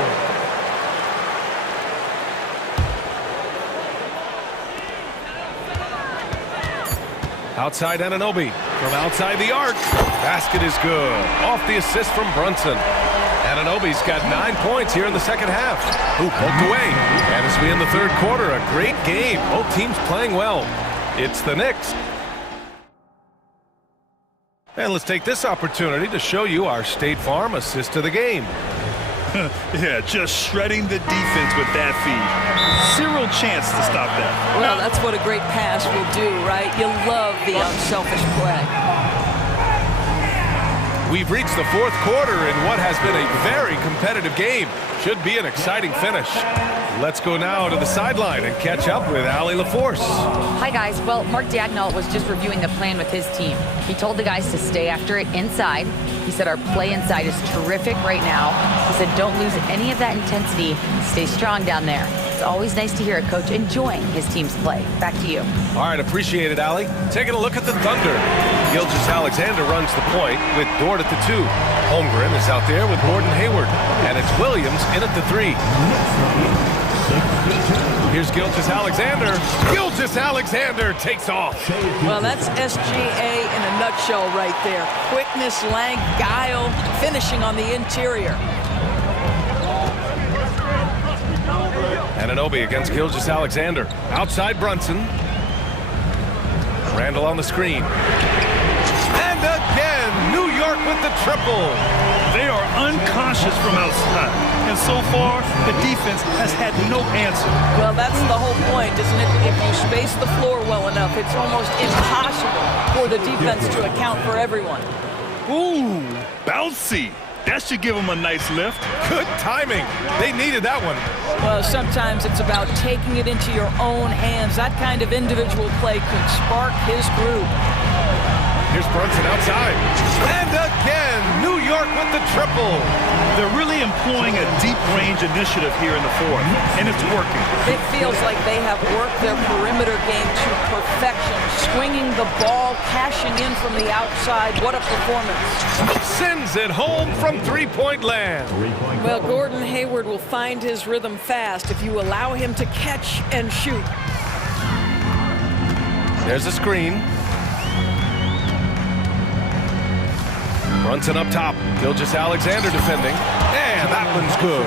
Outside Anunoby. From outside the arc. Basket is good. Off the assist from Brunson. Anunoby's got 9 points here in the second half. Ooh, poked away. And as we end the third quarter, a great game. Both teams playing well. It's the Knicks. And let's take this opportunity to show you our State Farm assist to the game. Yeah, just shredding the defense with that feed. Zero chance to stop that. Well, that's what a great pass will do, right? You love the unselfish play. We've reached the fourth quarter in what has been a very competitive game. Should be an exciting finish. Let's go now to the sideline and catch up with Allie LaForce. Hi, guys. Well, Mark Dagnall was just reviewing the plan with his team. He told the guys to stay after it inside. He said our play inside is terrific right now. He said don't lose any of that intensity. Stay strong down there. It's always nice to hear a coach enjoying his team's play. Back to you. All right, appreciate it, Allie. Taking a look at the Thunder. Gilgeous-Alexander runs the point with Dort at the 2. Holmgren is out there with Gordon Hayward. And it's Williams in at the 3. Here's Gilgeous-Alexander. Gilgeous-Alexander takes off. Well, that's SGA in a nutshell right there. Quickness, length, guile, finishing on the interior. Anunoby against Gilgeous-Alexander. Outside Brunson. Randall on the screen. And again, New York with the triple. They are unconscious from outside. And so far, the defense has had no answer. Well, that's the whole point, isn't it? If you space the floor well enough, it's almost impossible for the defense to account for everyone. Ooh, bouncy. That should give them a nice lift. Good timing. They needed that one. Well, sometimes it's about taking it into your own hands. That kind of individual play could spark his group. Here's Brunson outside. And again, New York with the triple. They're really employing a deep range initiative here in the fourth, and it's working. It feels like they have worked their perimeter game to perfection, swinging the ball, cashing in from the outside. What a performance. Sends it home from three-point land. Well, Gordon Hayward will find his rhythm fast if you allow him to catch and shoot. There's a screen. Brunson up top. Gilgeous-Alexander defending. And that one's good.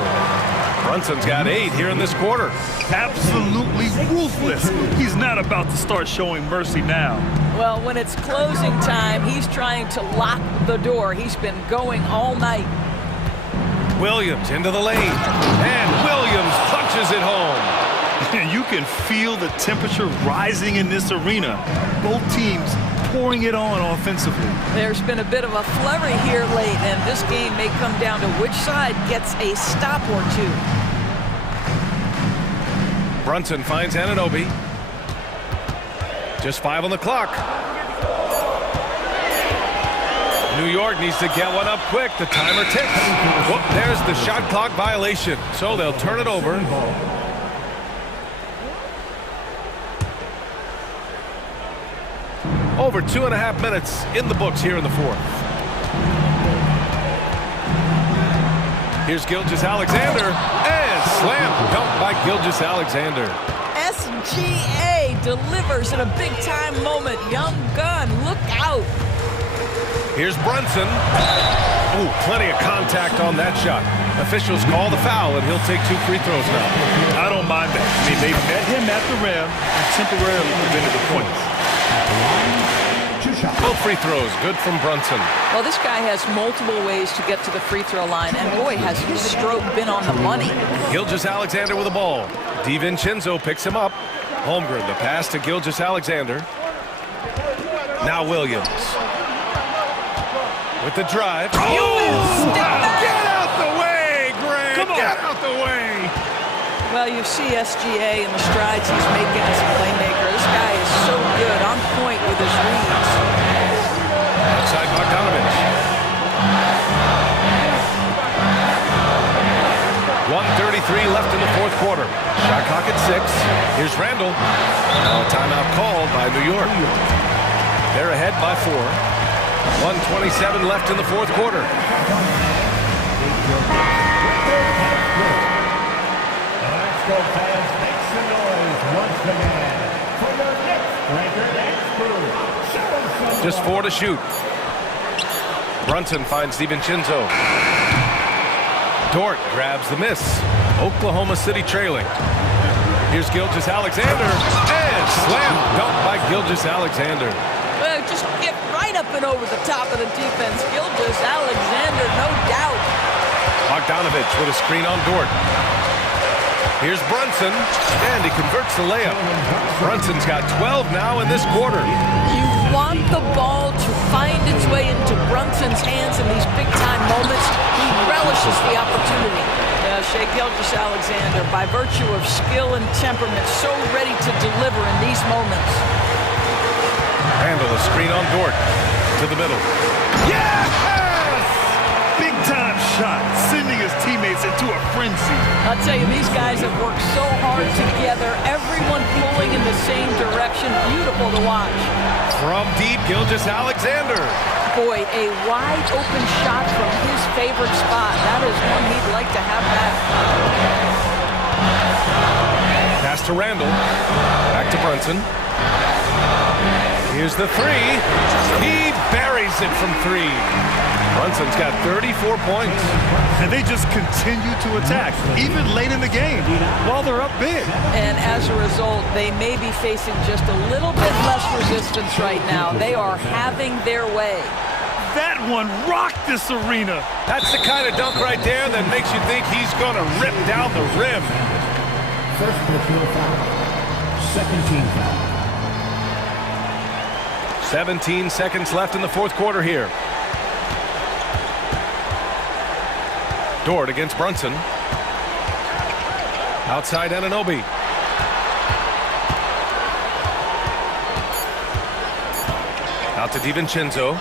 Brunson's got 8 here in this quarter. Absolutely ruthless. He's not about to start showing mercy now. Well, when it's closing time, he's trying to lock the door. He's been going all night. Williams into the lane. And Williams punches it home. And you can feel the temperature rising in this arena. Both teams pouring it on offensively. There's been a bit of a flurry here late, and this game may come down to which side gets a stop or two. Brunson finds Anunoby. Just 5 on the clock. New York needs to get one up quick. The timer ticks. Whoop, there's the shot clock violation. So they'll turn it over. Over 2.5 minutes in the books here in the fourth. Here's Gilgeous-Alexander, and slam dunk by Gilgeous-Alexander. SGA delivers in a big-time moment. Young gun, look out. Here's Brunson. Ooh, plenty of contact on that shot. Officials call the foul, and he'll take 2 free throws now. I don't mind that. I mean, they met him at the rim and temporarily prevented the points. Both free throws, good from Brunson. Well, this guy has multiple ways to get to the free throw line, and boy, has his stroke been on the money. Gilgeous-Alexander with the ball. DiVincenzo picks him up. Holmgren, the pass to Gilgeous-Alexander. Now Williams. With the drive. Oh! Get out the way, Grant! Come on. Get out the way! Well, you see SGA and the strides he's making as a playmaker. This guy is so good, on point with his reads. Outside Bogdanovich. 1:33 left in the fourth quarter. Shot clock at 6. Here's Randall. Now a timeout called by New York. They're ahead by 4. 1:27 left in the fourth quarter. Let's go, fans. Make some noise once again for the next ranker next crew. Just 4 to shoot. Brunson finds DiVincenzo. Dort grabs the miss. Oklahoma City trailing. Here's Gilgeous-Alexander. And slam dunk by Gilgeous-Alexander. Well, just get right up and over the top of the defense. Gilgeous-Alexander, no doubt. Bogdanovich with a screen on Dort. Here's Brunson, and he converts the layup. Brunson's got 12 now in this quarter. You want the ball to find its way into Brunson's hands in these big-time moments. He relishes the opportunity. Shai Gilgeous-Alexander, by virtue of skill and temperament, so ready to deliver in these moments. Randall, a screen on Dort. To the middle. Yes! Big-time shot, sending his teammates into a frenzy. I'll tell you, these guys have worked so hard together, everyone pulling in the same direction. Beautiful to watch. From deep, Gilgeous-Alexander. Boy, a wide-open shot from his favorite spot. That is one he'd like to have back. Pass to Randall. Back to Brunson. Here's the 3. He buries it from 3. Brunson's got 34 points. And they just continue to attack, even late in the game, while they're up big. And as a result, they may be facing just a little bit less resistance right now. They are having their way. That one rocked this arena. That's the kind of dunk right there that makes you think he's going to rip down the rim. First personal foul. Second team foul. 17 seconds left in the fourth quarter here. Dort against Brunson. Outside Anunoby. Out to DiVincenzo.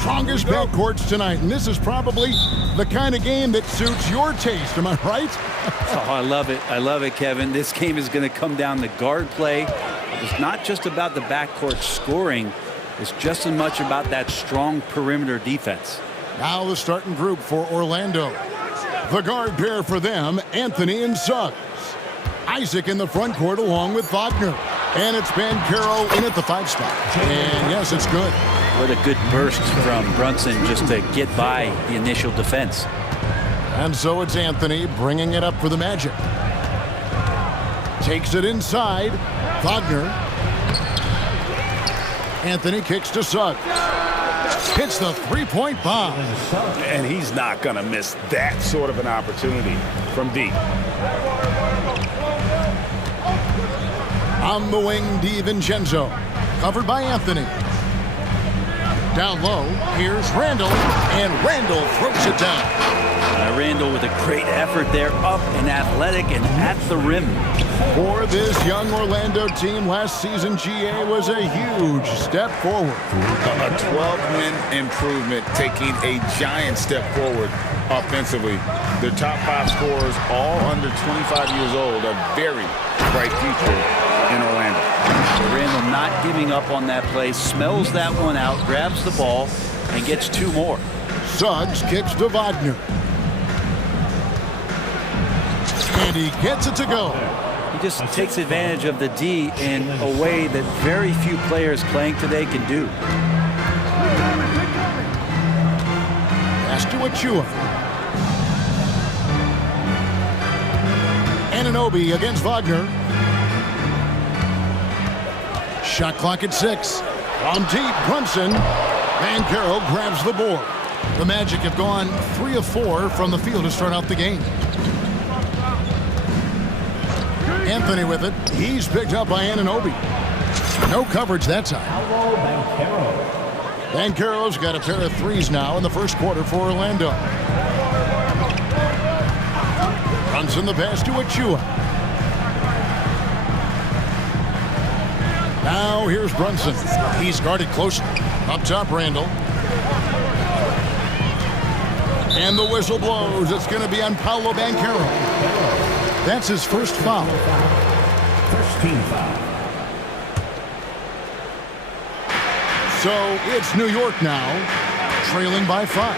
Strongest backcourts tonight, and this is probably the kind of game that suits your taste. Am I right? Oh, I love it. I love it, Kevin. This game is going to come down to guard play. It's not just about the backcourt scoring. It's just as much about that strong perimeter defense. Now the starting group for Orlando. The guard pair for them, Anthony and Suggs. Isaac in the front court along with Wagner. And it's Bancaro in at the 5 spot. And yes, it's good. What a good burst from Brunson just to get by the initial defense. And so it's Anthony bringing it up for the Magic. Takes it inside. Wagner. Anthony kicks to Suggs. Hits the three-point bomb. And he's not going to miss that sort of an opportunity from deep. On the wing, DiVincenzo. Covered by Anthony. Down low, here's Randall. And Randall throws it down. Randall with a great effort there, up and athletic and at the rim. For this young Orlando team, last season GA was a huge step forward. A 12-win improvement, taking a giant step forward offensively. Their top 5 scorers, all under 25 years old, a very bright future in Orlando. Randall not giving up on that play, smells that one out, grabs the ball, and gets 2 more. Suggs kicks to Wagner. And he gets it to go. He just takes advantage of the D in a way that very few players playing today can do. Pass to Achua. Anunoby against Wagner. Shot clock at 6. From deep, Brunson. Bancaro grabs the board. The Magic have gone 3 of 4 from the field to start out the game. Anthony with it. He's picked up by Anunoby. No coverage that time. Bancaro's got a pair of 3s now in the first quarter for Orlando. Runs in the pass to Achua. Now here's Brunson. He's guarded closely. Up top, Randall. And the whistle blows. It's going to be on Paolo Bancaro. That's his first foul. First team foul. So it's New York now, trailing by 5.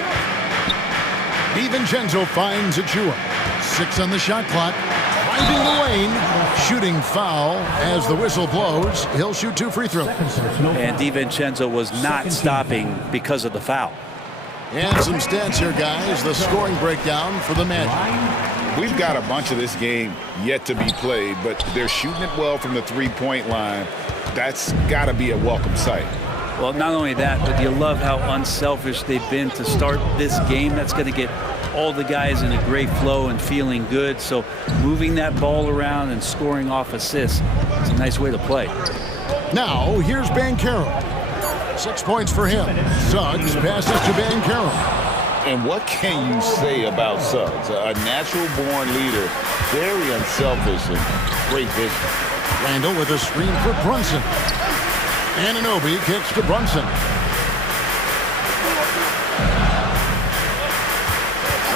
DiVincenzo finds Achua. 6 on the shot clock. Driving the lane. Shooting foul as the whistle blows. He'll shoot 2 free throws. And DiVincenzo was not stopping because of the foul. And some stats here, guys. The scoring breakdown for the Magic. We've got a bunch of this game yet to be played, but they're shooting it well from the 3-point line. That's got to be a welcome sight. Well, not only that, but you love how unselfish they've been to start this game. That's going to get all the guys in a great flow and feeling good. So moving that ball around and scoring off assists, it's a nice way to play. Now, here's Bancaro. 6 points for him. Suggs passes to Bancaro. And what can you say about Suggs? A natural-born leader, very unselfish and great vision. Randall with a screen for Brunson. Anunoby kicks to Brunson.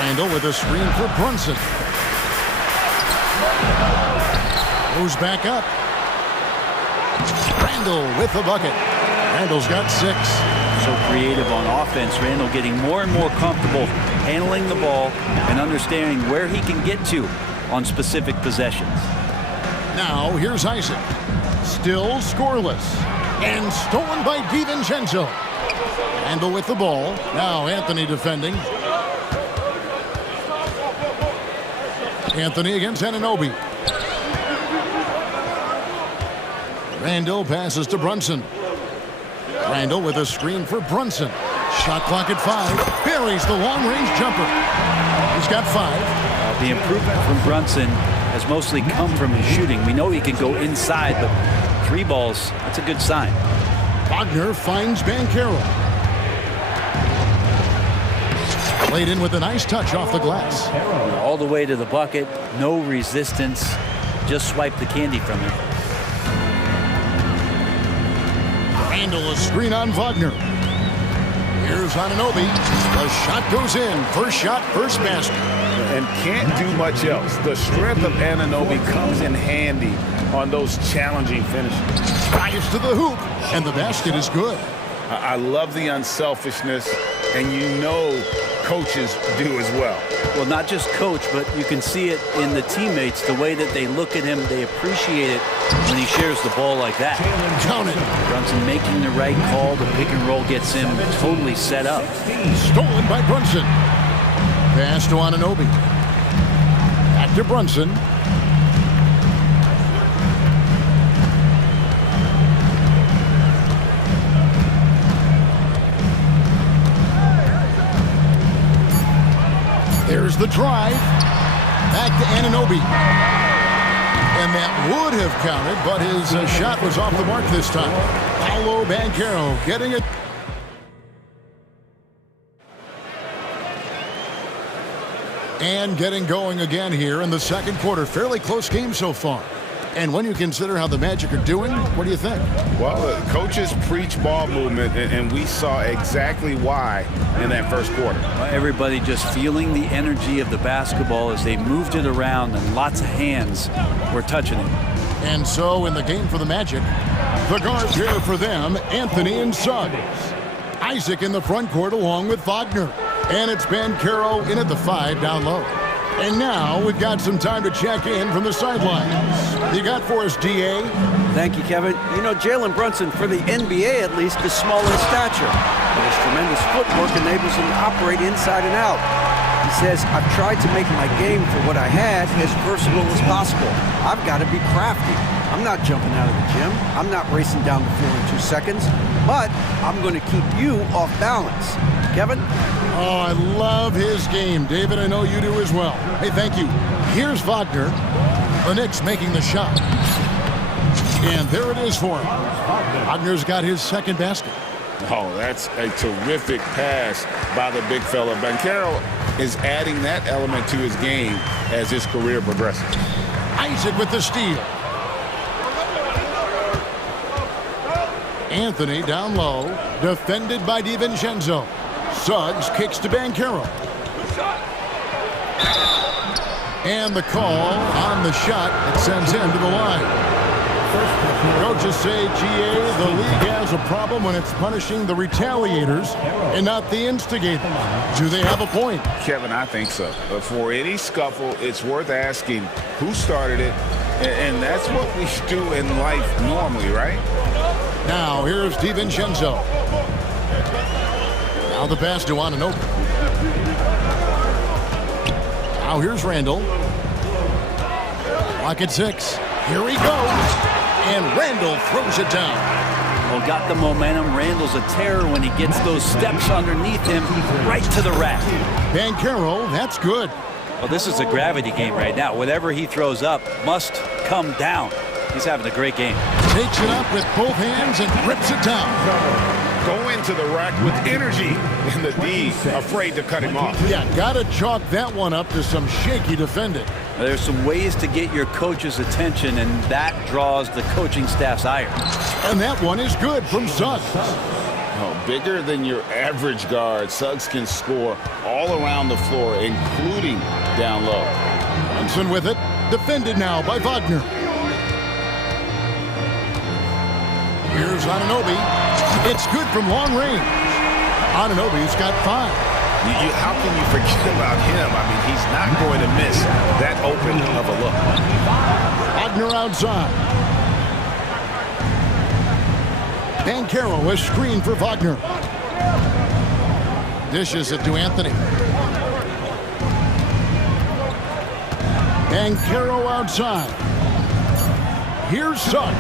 Randall with a screen for Brunson. Goes back up. Randall with the bucket. Randall's got 6. So creative on offense. Randall getting more and more comfortable handling the ball and understanding where he can get to on specific possessions. Now here's Isaac. Still scoreless. And stolen by DiVincenzo. Randall with the ball. Now Anthony defending. Anthony against Anunoby. Randall passes to Brunson. Randall with a screen for Brunson. Shot clock at 5. Buries the long-range jumper. He's got 5. The improvement from Brunson has mostly come from his shooting. We know he can go inside, but 3 balls, that's a good sign. Wagner finds Bancaro. Played in with a nice touch off the glass. All the way to the bucket, no resistance. Just swipe the candy from it. Randall a screen on Wagner. Here's Anunoby. The shot goes in. First shot, first basket. And can't do much else. The strength of Anunoby comes in handy on those challenging finishes. Drives to the hoop, and the basket is good. I love the unselfishness, and you know coaches do as well. Well, not just coach, but you can see it in the teammates, the way that they look at him, they appreciate it when he shares the ball like that. Count it. Brunson making the right call. The pick and roll gets him totally set up. Stolen by Brunson. Pass to Anunoby. Back to Brunson. There's the drive. Back to Anunoby. And that would have counted, but his shot was off the mark this time. Paolo Banchero getting it. And getting going again here in the second quarter. Fairly close game so far. And when you consider how the Magic are doing, what do you think? Well, coaches preach ball movement, and we saw exactly why in that first quarter. Everybody just feeling the energy of the basketball as they moved it around, and lots of hands were touching it. And so in the game for the Magic, the guards here for them, Anthony and Suggs. Isaac in the front court along with Wagner. And it's Banchero in at the 5 down low. And now we've got some time to check in from the sidelines. You got for us, D.A.? Thank you, Kevin. You know, Jalen Brunson, for the NBA at least, is small in stature. But his tremendous footwork enables him to operate inside and out. He says, I've tried to make my game for what I had as versatile as possible. I've got to be crafty. I'm not jumping out of the gym. I'm not racing down the floor in 2 seconds. But I'm going to keep you off balance. Kevin? Oh, I love his game. David, I know you do as well. Hey, thank you. Here's Wagner. The Knicks making the shot. And there it is for him. Wagner's got his second basket. Oh, that's a terrific pass by the big fella. Banchero is adding that element to his game as his career progresses. Isaac with the steal. Anthony down low, defended by DiVincenzo. Suggs kicks to Banchero. And the call on the shot that sends him to the line. Coaches say, GA, the league has a problem when it's punishing the retaliators and not the instigators. Do they have a point? Kevin, I think so. But for any scuffle, it's worth asking who started it, and that's what we do in life normally, right? Now, here's DiVincenzo. Now the pass to Anunoby. Now here's Randall. Clock at 6. Here he goes. And Randall throws it down. Well, got the momentum. Randall's a terror when he gets those steps underneath him right to the rack. Banchero, that's good. Well, this is a gravity game right now. Whatever he throws up must come down. He's having a great game. Takes it up with both hands and rips it down. Go into the rack with energy, and the D afraid to cut him off. Yeah, gotta chalk that one up to some shaky defending. There's some ways to get your coach's attention, and that draws the coaching staff's ire. And that one is good from Suggs. Oh, bigger than your average guard, Suggs can score all around the floor, including down low. Brunson with it, defended now by Wagner. Here's Anunoby. It's good from long range. Anunoby's got 5. How can you forget about him? I mean, he's not going to miss that open of a look. Wagner outside. Banchero has screened for Wagner. Dishes it to Anthony. Banchero outside. Here's Suggs.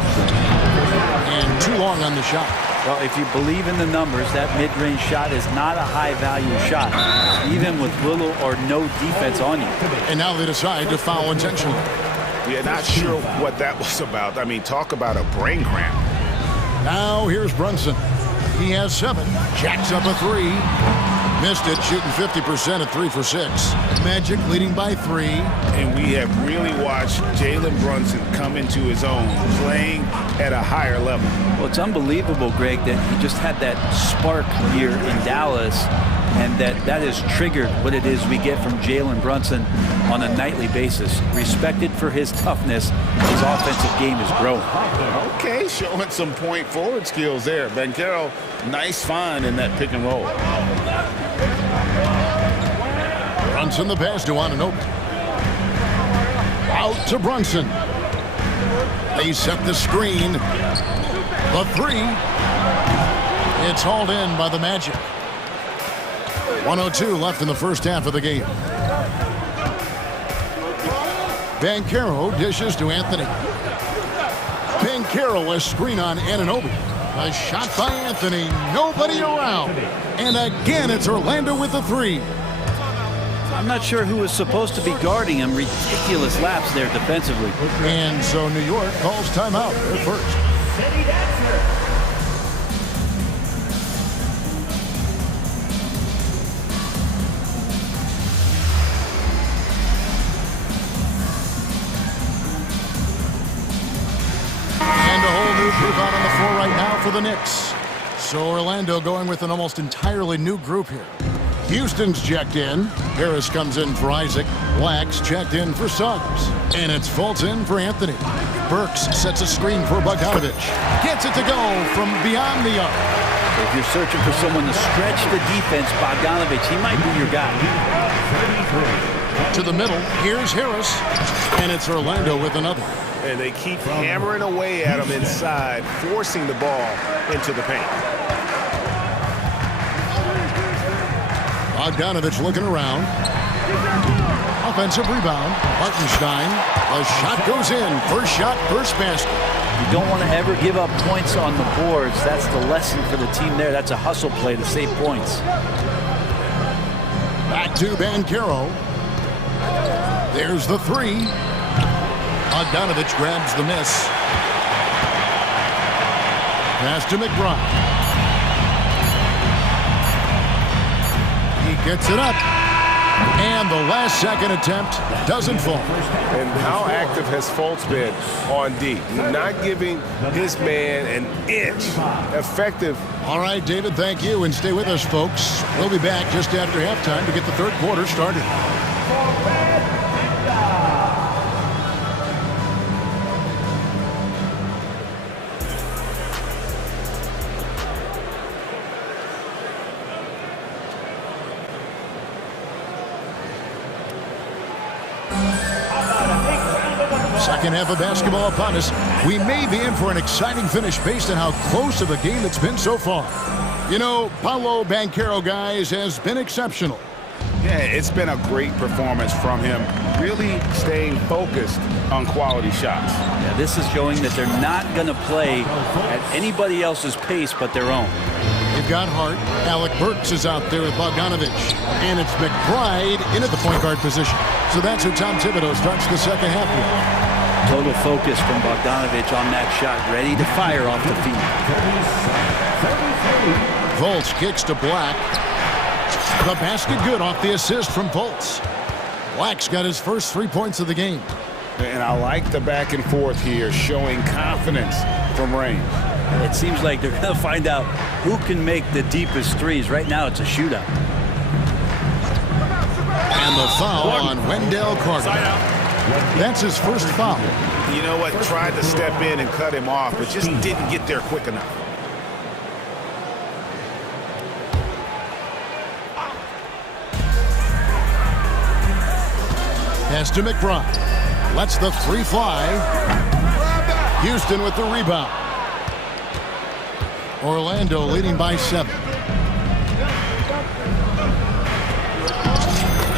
And too long on the shot. Well, if you believe in the numbers, that mid-range shot is not a high-value shot, even with little or no defense on you. And now they decide to foul intentionally. Yeah, not sure what that was about. I mean, talk about a brain cramp. Now here's Brunson. He has 7. Jacks up a 3. Missed it, shooting 50% at 3 for 6. Magic leading by 3. And we have really watched Jalen Brunson come into his own, playing at a higher level. Well, it's unbelievable, Greg, that he just had that spark here in Dallas, and that has triggered what it is we get from Jalen Brunson on a nightly basis. Respected for his toughness, his offensive game is growing. Okay, showing some point forward skills there. Banchero, nice find in that pick and roll. Brunson the pass to Anunoby. Out to Brunson. They set the screen. The 3. It's hauled in by the Magic. 1:02 left in the first half of the game. Banchero dishes to Anthony. Banchero a screen on Anunoby. A shot by Anthony. Nobody around. And again, it's Orlando with the 3. I'm not sure who was supposed to be guarding him. Ridiculous lapse there defensively. And so New York calls timeout. They're first. And a whole new group out on the floor right now for the Knicks. So Orlando going with an almost entirely new group here. Houston's checked in. Harris comes in for Isaac. Black's checked in for Suggs. And it's Fultz in for Anthony. Burks sets a screen for Bogdanovic. Gets it to go from beyond the arc. If you're searching for someone to stretch the defense, Bogdanovic, he might be your guy. To the middle, here's Harris. And it's Orlando with another. And they keep hammering away at him inside, forcing the ball into the paint. Bogdanovic looking around. Offensive rebound. Hartenstein. A shot goes in. First shot, first basket. You don't want to ever give up points on the boards. That's the lesson for the team there. That's a hustle play to save points. Back to Banchero. There's the 3. Bogdanovic grabs the miss. Pass to McBride. He gets it up. And the last second attempt doesn't fall. And how active has Fultz been on D? Not giving his man an inch. Effective. All right, David, thank you. And stay with us, folks. We'll be back just after halftime to get the third quarter started. Second half of basketball upon us. We may be in for an exciting finish based on how close of a game it's been so far. You know, Paolo Banchero, guys, has been exceptional. Yeah, it's been a great performance from him, really staying focused on quality shots. Yeah, this is showing that they're not going to play at anybody else's pace but their own. They've got Hart. Alec Burks is out there with Bogdanovic. And it's McBride in at the point guard position. So that's who Tom Thibodeau starts the second half with. Total focus from Bogdanovic on that shot, ready to fire off the feet. Fultz kicks to Black. The basket good off the assist from Fultz. Black's got his first 3 points of the game. And I like the back and forth here, showing confidence from range. It seems like they're going to find out who can make the deepest threes. Right now, it's a shootout. And the foul on Wendell Carter. That's his first foul. You know what? Tried to step in and cut him off, but just didn't get there quick enough. Pass to McBride. Lets the 3 fly. Houston with the rebound. Orlando leading by 7.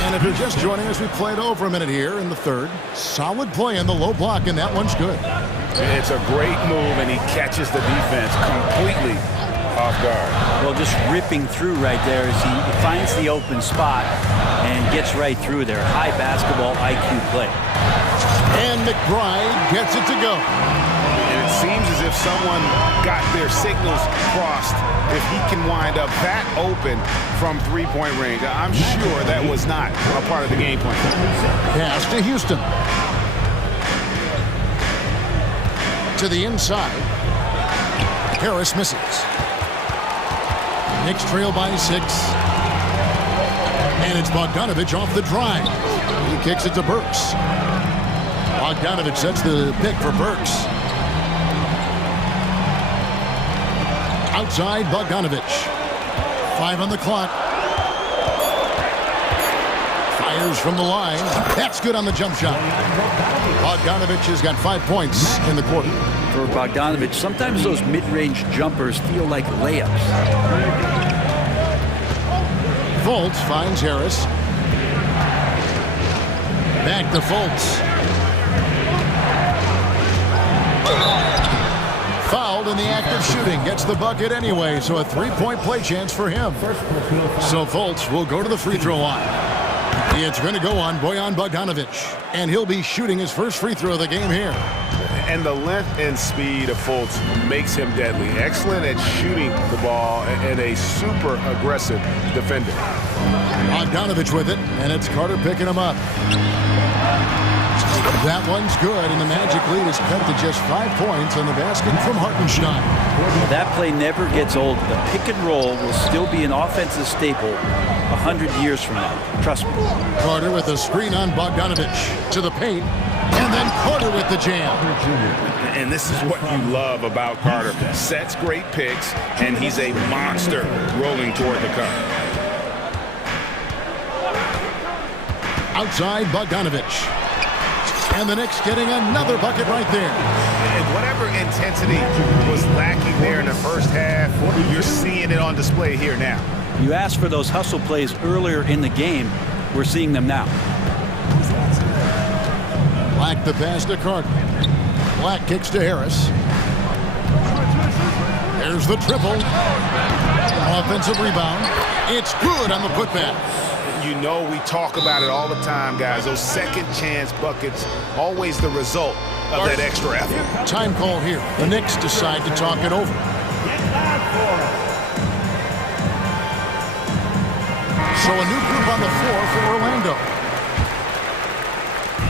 And if you're just joining us, we played over a minute here in the third. Solid play in the low block, and that one's good. It's a great move, and he catches the defense completely off guard. Well, just ripping through right there as he finds the open spot and gets right through there. High basketball IQ play. And McBride gets it to go. And it seems as if someone got their signals crossed. If he can wind up that open from three-point range, I'm sure that was not a part of the game plan. Pass to Houston. To the inside. Harris misses. Knicks trail by 6. And it's Bogdanovich off the drive. He kicks it to Burks. Bogdanovich sets the pick for Burks. Outside Bogdanovich. 5 on the clock. Fires from the line. That's good on the jump shot. Bogdanovich has got 5 points in the quarter. For Bogdanovich, sometimes those mid-range jumpers feel like layups. Fultz finds Harris. Back to Fultz. Fouled in the act of shooting. Gets the bucket anyway, so a 3-point play chance for him. So Fultz will go to the free throw line. It's going to go on Bojan Bogdanovich, and he'll be shooting his first free throw of the game here. And the length and speed of Fultz makes him deadly. Excellent at shooting the ball and a super aggressive defender. Bogdanovich with it, and it's Carter picking him up. That one's good, and the Magic lead is cut to just 5 points on the basket from Hartenstein. That play never gets old. The pick and roll will still be an offensive staple 100 years from now. Trust me. Carter with a screen on Bogdanovich to the paint, and then Carter with the jam. And this is what you love about Carter. Sets great picks, and he's a monster rolling toward the cup. Outside Bogdanovich. And the Knicks getting another bucket right there. And whatever intensity was lacking there in the first half, you're seeing it on display here now. You asked for those hustle plays earlier in the game. We're seeing them now. Black the pass to Carter. Black kicks to Harris. There's the triple. Offensive rebound. It's good on the putback. You know we talk about it all the time, guys. Those second chance buckets, always the result of that extra effort. Time call here. The Knicks decide to talk it over. So a new group on the floor for Orlando.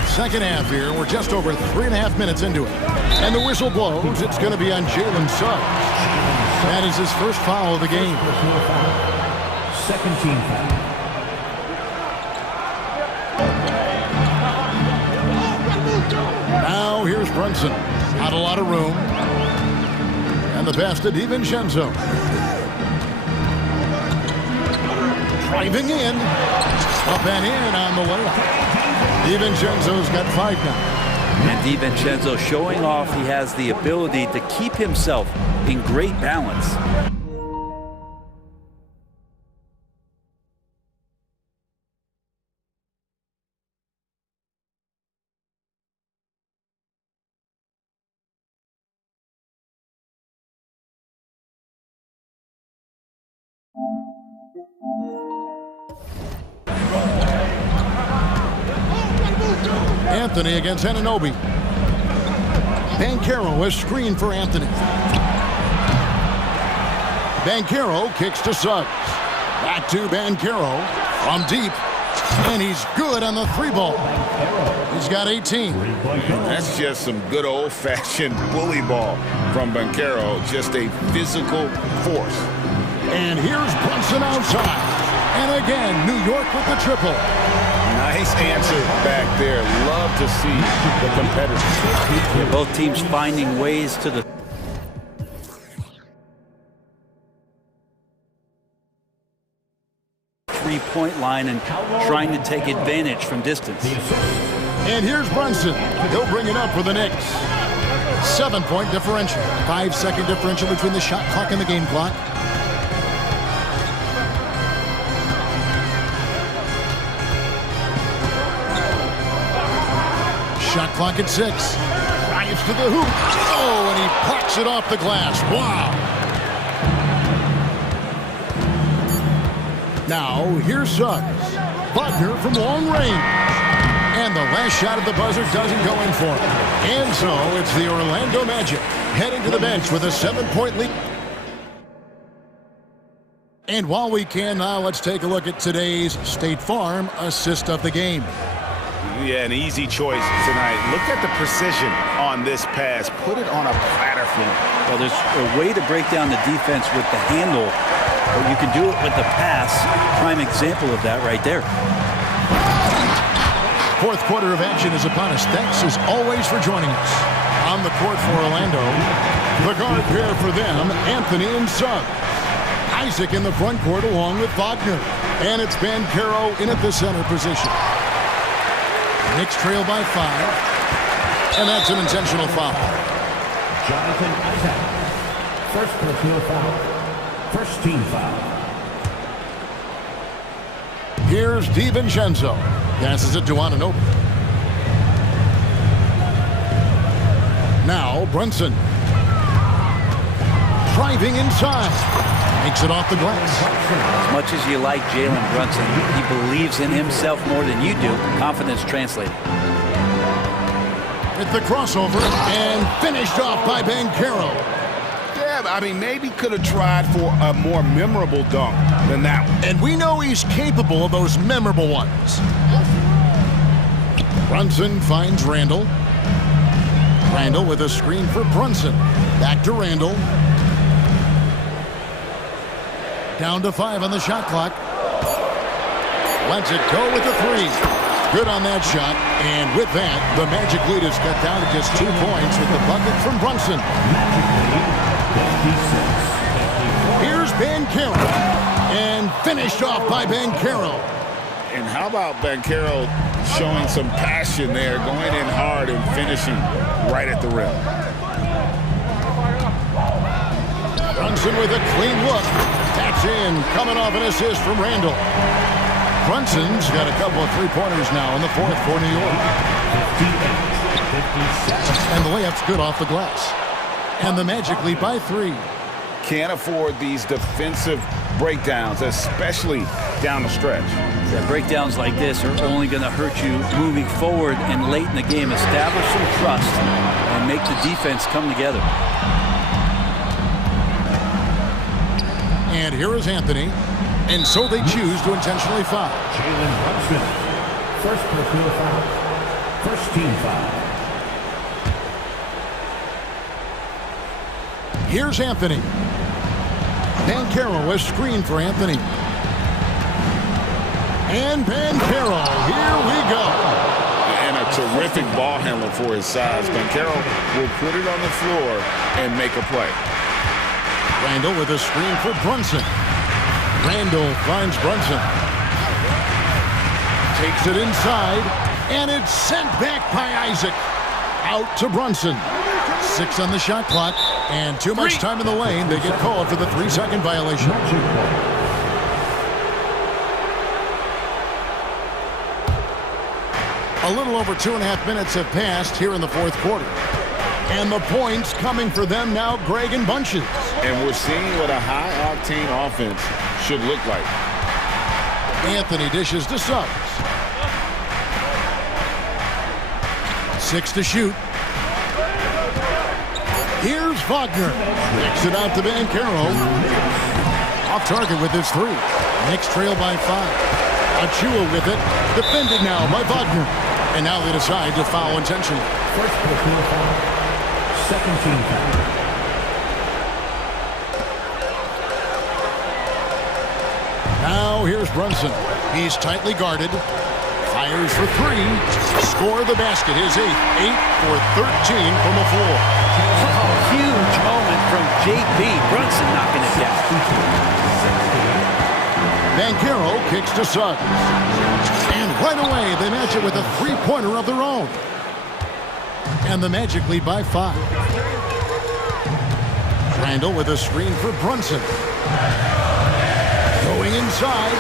Second half here. We're just over 3.5 minutes into it. And the whistle blows. It's going to be on Jalen Suggs. That is his first foul of the game. Second team foul. Now here's Brunson. Not a lot of room. And the pass to DiVincenzo. Driving in. Up and in on the layup. DiVincenzo's got 5 now. And DiVincenzo showing off he has the ability to keep himself in great balance. Anthony against Anunoby. Banchero is screen for Anthony. Banchero kicks to Suggs. Back to Banchero from deep. And he's good on the 3-ball. He's got 18. That's just some good old-fashioned bully ball from Banchero. Just a physical force. And here's Brunson outside. And again, New York with the triple. Nice answer back there. Love to see the competitors. Yeah, both teams finding ways to the three-point line and trying to take advantage from distance. And here's Brunson. He'll bring it up for the Knicks. 7-point differential. 5-second differential between the shot clock and the game clock. Shot clock at 6. Drives to the hoop. Oh, and he pops it off the glass. Wow. Now, here's Suggs. Wagner from long range. And the last shot at the buzzer doesn't go in for him. And so it's the Orlando Magic heading to the bench with a 7-point lead. And while we can now, let's take a look at today's State Farm assist of the game. Yeah, an easy choice tonight. Look at the precision on this pass. Put it on a platter for him. Well, there's a way to break down the defense with the handle, but you can do it with the pass. Prime example of that right there. Fourth quarter of action is upon us. Thanks as always for joining us. On the court for Orlando, the guard pair for them, Anthony and Suggs. Isaac in the front court along with Wagner. And it's Bancaro in at the center position. Knicks trail by 5. And that's an intentional foul. Jonathan Isaac. First personal foul. First team foul. Here's DiVincenzo. Passes it to Anunoby. Now Brunson. Driving inside. Makes it off the glass. As much as you like Jalen Brunson, he believes in himself more than you do. Confidence translated. With the crossover and finished off by Bancaro. Yeah, I mean, maybe could have tried for a more memorable dunk than that one. And we know he's capable of those memorable ones. Brunson finds Randall. Randall with a screen for Brunson. Back to Randall. Down to 5 on the shot clock. Lets it go with the 3. Good on that shot. And with that, the Magic lead is cut down to just 2 points with the bucket from Brunson. Here's Bancaro. And finished off by Bancaro. And how about Bancaro showing some passion there, going in hard and finishing right at the rim. Brunson with a clean look. That's in, coming off an assist from Randall. Brunson's got a couple of three-pointers now in the fourth for New York. And the layup's good off the glass. And the Magic lead by 3. Can't afford these defensive breakdowns, especially down the stretch. Yeah, breakdowns like this are only going to hurt you moving forward and late in the game. Establish some trust and make the defense come together. And here is Anthony. And so they choose to intentionally foul. Jalen Brunson. First personal foul. First team foul. Here's Anthony. Bancaro, a screen for Anthony. And Bancaro, here we go. And a terrific ball handler for his size. Bancaro will put it on the floor and make a play. Randall with a screen for Brunson. Randall finds Brunson. Takes it inside, and it's sent back by Isaac. Out to Brunson. 6 on the shot clock, and too much time in the lane. They get called for the 3-second violation. A little over 2.5 minutes have passed here in the fourth quarter. And the points coming for them now, Greg in bunches. And we're seeing what a high-octane offense should look like. Anthony dishes to Suggs. 6 to shoot. Here's Wagner. Kicks it out to Bancaro. Off target with his 3. Knicks trail by 5. Achua with it. Defended now by Wagner. And now they decide to foul intentionally. First personal foul. Second team foul. Now here's Brunson. He's tightly guarded. Fires for 3. Score the basket. His 8th. 8 for 13 from the floor. Oh, huge moment from JP. Brunson knocking it down. Bancaro kicks to Suggs. And right away they match it with a 3-pointer of their own. And the Magic lead by 5. Randall with a screen for Brunson. Going inside.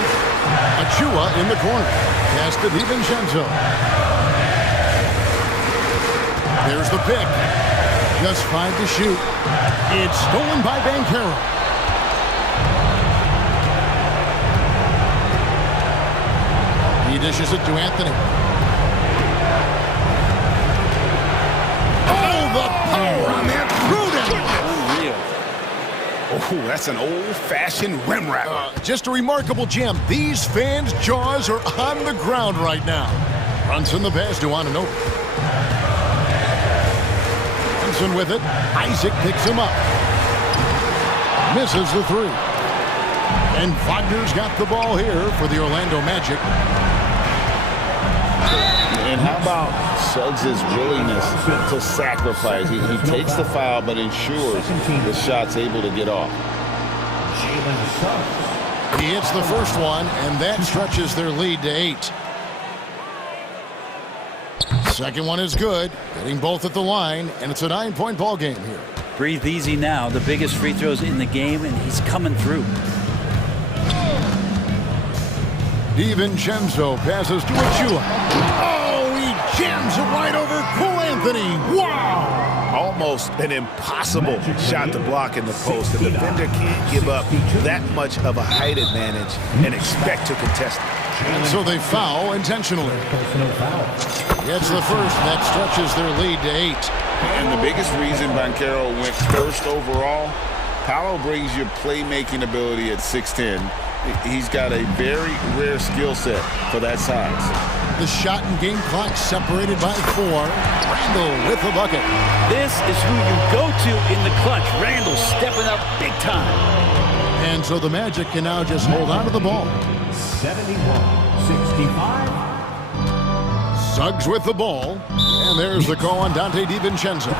Achua in the corner. Pass to DiVincenzo. There's the pick. Just 5 to shoot. It's stolen by Bancaro. He dishes it to Anthony. Oh, that's an old-fashioned rim wrapper. Just a remarkable gem. These fans' jaws are on the ground right now. Brunson the pass to Anunoby. Brunson with it. Isaac picks him up. Misses the three. And Wagner's got the ball here for the Orlando Magic. And how about Suggs' willingness to sacrifice? He takes the foul but ensures the shot's able to get off. He hits the first one, and that stretches their lead to 8. Second one is good, getting both at the line, and it's a 9-point ball game here. Breathe easy now. The biggest free throws in the game, and he's coming through. DiVincenzo passes to Achua. Oh, he jams it right over Cole Anthony. Wow! Almost an impossible shot to block in the post. The defender can't give up that much of a height advantage and expect to contest it. And so they foul intentionally. Gets the first, and that stretches their lead to 8. And the biggest reason Banchero went first overall, Paolo brings you playmaking ability at 6'10". He's got a very rare skill set for that size. The shot and game clock separated by 4. Randall with the bucket. This is who you go to in the clutch. Randall stepping up big time. And so the Magic can now just hold on to the ball. 71-65. Suggs with the ball. And there's the call on Dante DiVincenzo.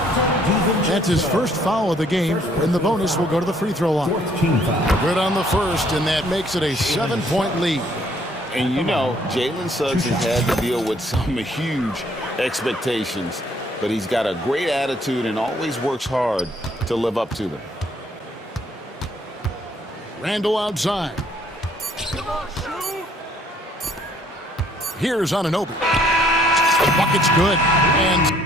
That's his first foul of the game, and the bonus will go to the free throw line. Good on the first, and that makes it a 7-point lead. And you know, Jalen Suggs has had to deal with some huge expectations, but he's got a great attitude and always works hard to live up to them. Randall outside. Here's Anunoby. The bucket's good, and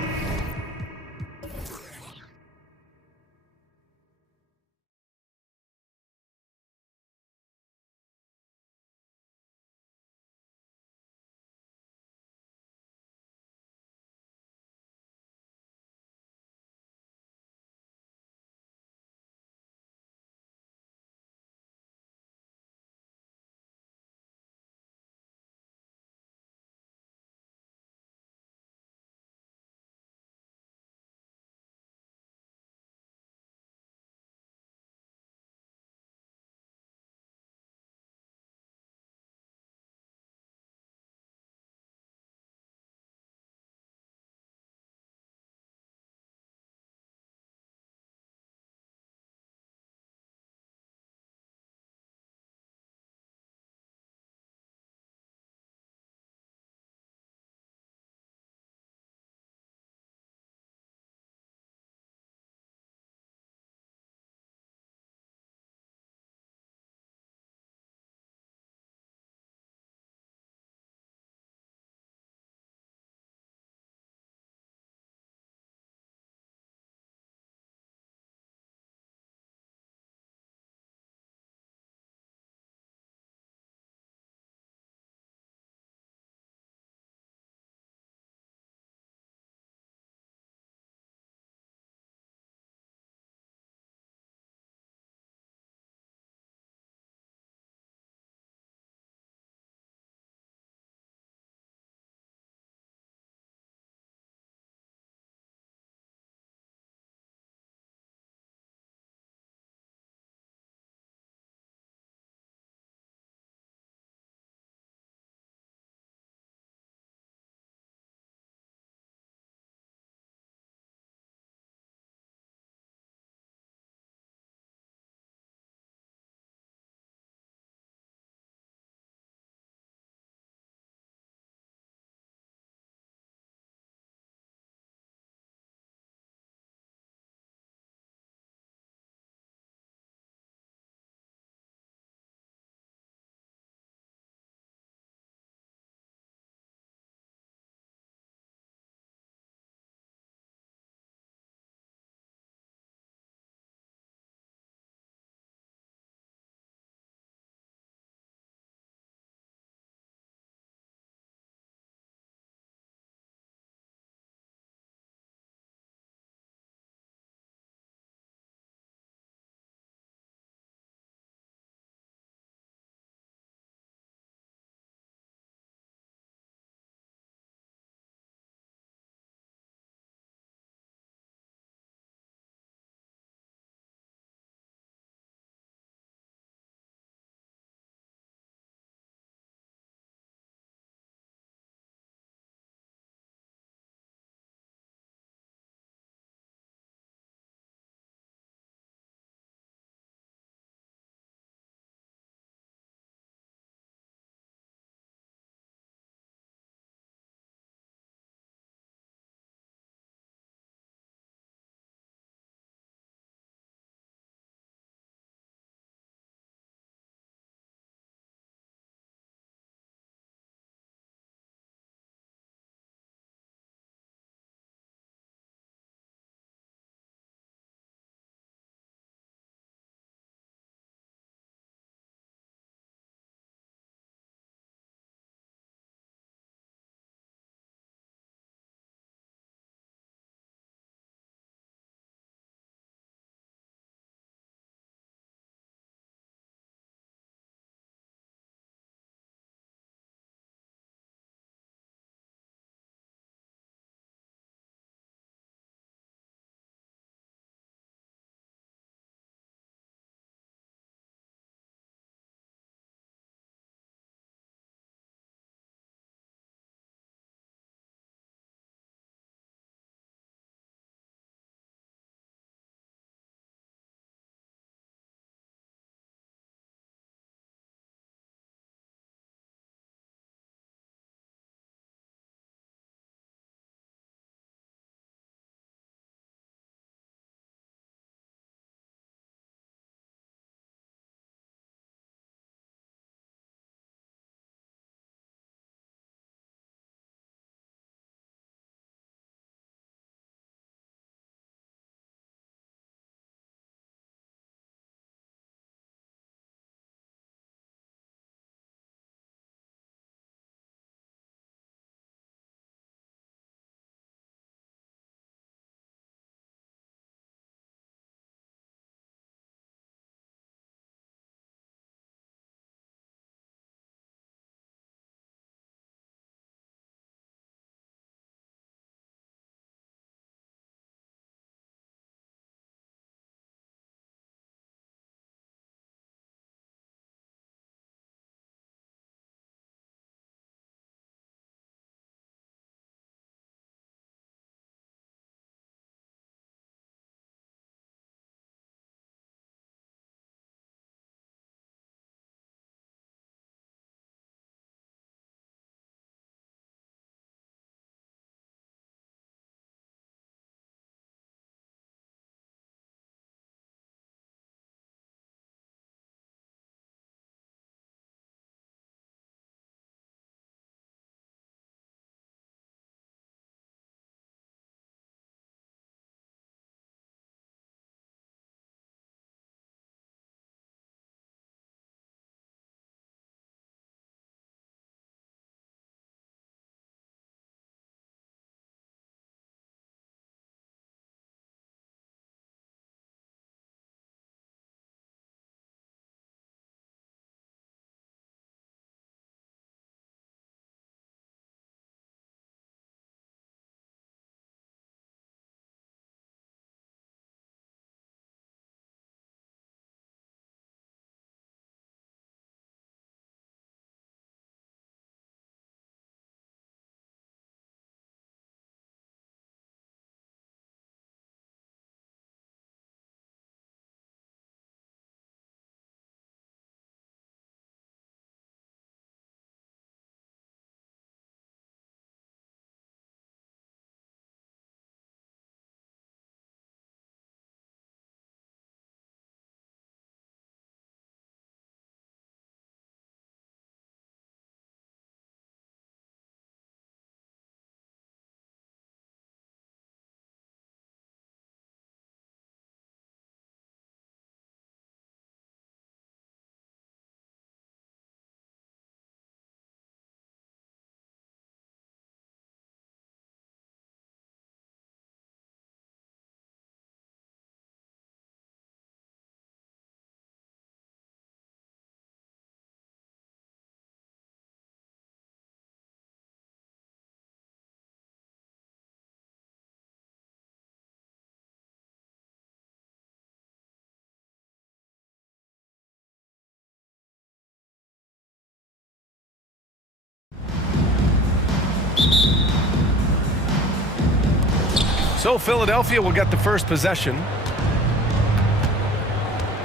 So Philadelphia will get the first possession.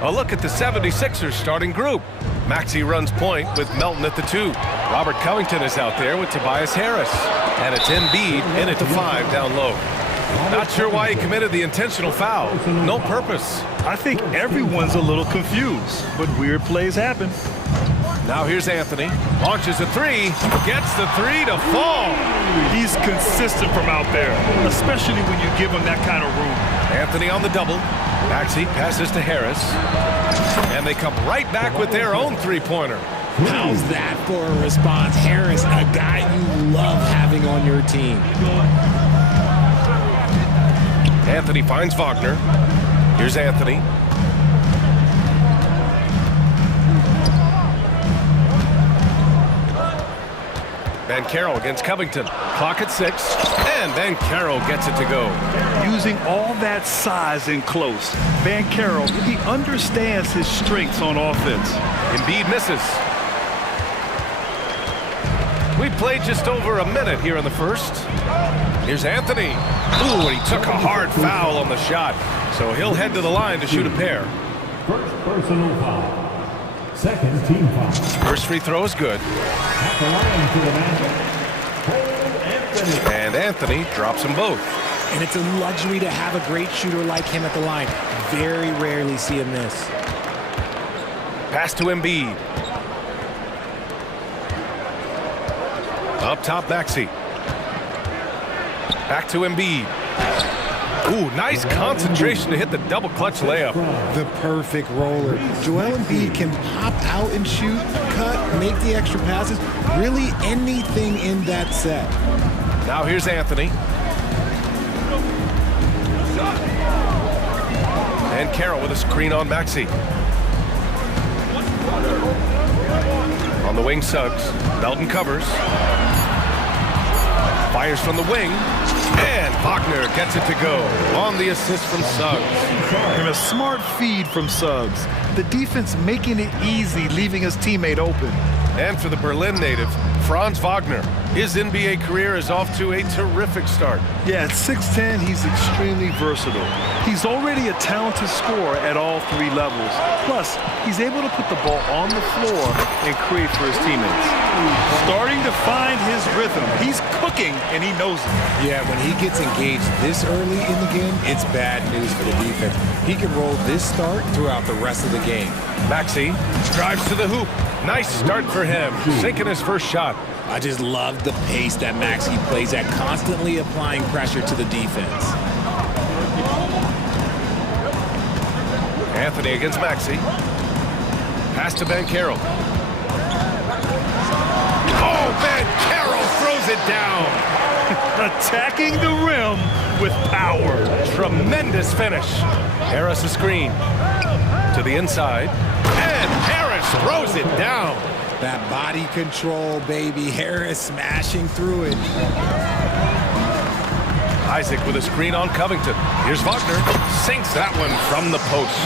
A look at the 76ers starting group. Maxey runs point with Melton at the 2. Robert Covington is out there with Tobias Harris. And it's Embiid in at the 5 down low. Not sure why he committed the intentional foul. No purpose. I think everyone's a little confused, but weird plays happen. Now here's Anthony. Launches a 3. Gets the 3 to fall. He's consistent from out there, especially when you give him that kind of room. Anthony on the double. Maxey passes to Harris. And they come right back with their own three-pointer. How's that for a response? Harris, a guy you love having on your team. Anthony finds Wagner. Here's Anthony. Banchero against Covington. Clock at 6. And Banchero gets it to go. Using all that size in close, Banchero, he understands his strengths on offense. Embiid misses. We played just over a minute here in the first. Here's Anthony. Ooh, and he took a hard foul on the shot. So he'll head to the line to shoot a pair. First personal foul. Second team foul. First free throw is good. At the line to the Magic, Anthony. And Anthony drops them both. And it's a luxury to have a great shooter like him at the line. Very rarely see him miss. Pass to Embiid. Up top, Maxey. Back to Embiid. Ooh, nice concentration to hit the double clutch layup. The perfect roller. Joel Embiid can pop out and shoot, cut, make the extra passes. Really anything in that set. Now here's Anthony. And Carroll with a screen on Maxey. On the wing, Suggs. Melton covers. Fires from the wing. And Wagner gets it to go on the assist from Suggs. And a smart feed from Suggs. The defense making it easy, leaving his teammate open. And for the Berlin native, Franz Wagner. His NBA career is off to a terrific start. Yeah, at 6'10", he's extremely versatile. He's already a talented scorer at all 3 levels. Plus, he's able to put the ball on the floor and create for his teammates. Starting to find his rhythm. He's cooking, and he knows it. Yeah, when he gets engaged this early in the game, it's bad news for the defense. He can roll this start throughout the rest of the game. Maxey drives to the hoop. Nice start for him, sinking his first shot. I just love the pace that Maxey plays at, constantly applying pressure to the defense. Anthony against Maxey. Pass to Banchero. Oh, Banchero throws it down. Attacking the rim with power. Tremendous finish. Harris a screen. To the inside. And Harris throws it down. That body control, baby. Harris smashing through it. Isaac with a screen on Covington. Here's Wagner. Sinks that one from the post.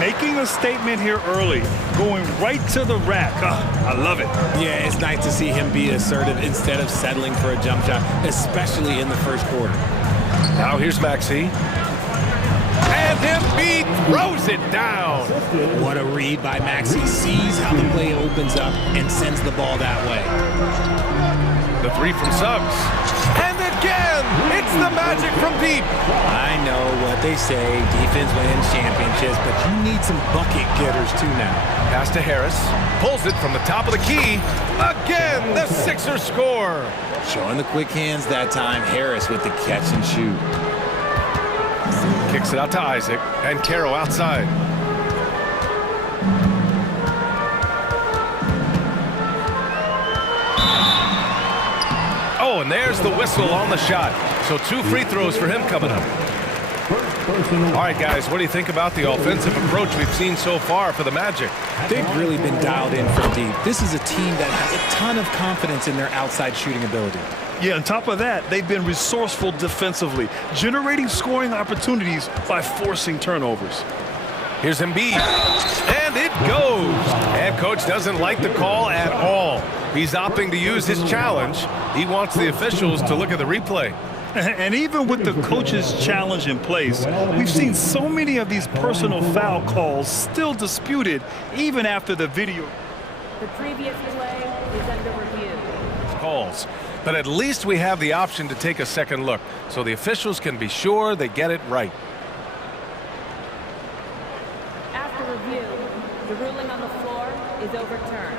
Making a statement here early. Going right to the rack. I love it. Yeah, it's nice to see him be assertive instead of settling for a jump shot, especially in the first quarter. Now here's Maxey. And Embiid throws it down. What a read by Maxey. Sees how the play opens up and sends the ball that way. The 3 from Suggs. And again, it's the Magic from deep. I know what they say, defense wins championships, but you need some bucket getters too now. Pass to Harris. Pulls it from the top of the key. Again, the Sixers score. Showing the quick hands that time. Harris with the catch and shoot. Kicks it out to Isaac, and Carroll outside. Oh, and there's the whistle on the shot. So 2 free throws for him coming up. All right, guys, what do you think about the offensive approach we've seen so far for the Magic? They've really been dialed in from deep. This is a team that has a ton of confidence in their outside shooting ability. Yeah, on top of that, they've been resourceful defensively, generating scoring opportunities by forcing turnovers. Here's Embiid, and it goes. And coach doesn't like the call at all. He's opting to use his challenge. He wants the officials to look at the replay. And even with the coach's challenge in place, we've seen so many of these personal foul calls still disputed even after the video. The previous play is under review. Calls. But at least we have the option to take a second look, so the officials can be sure they get it right. After review, the ruling on the floor is overturned.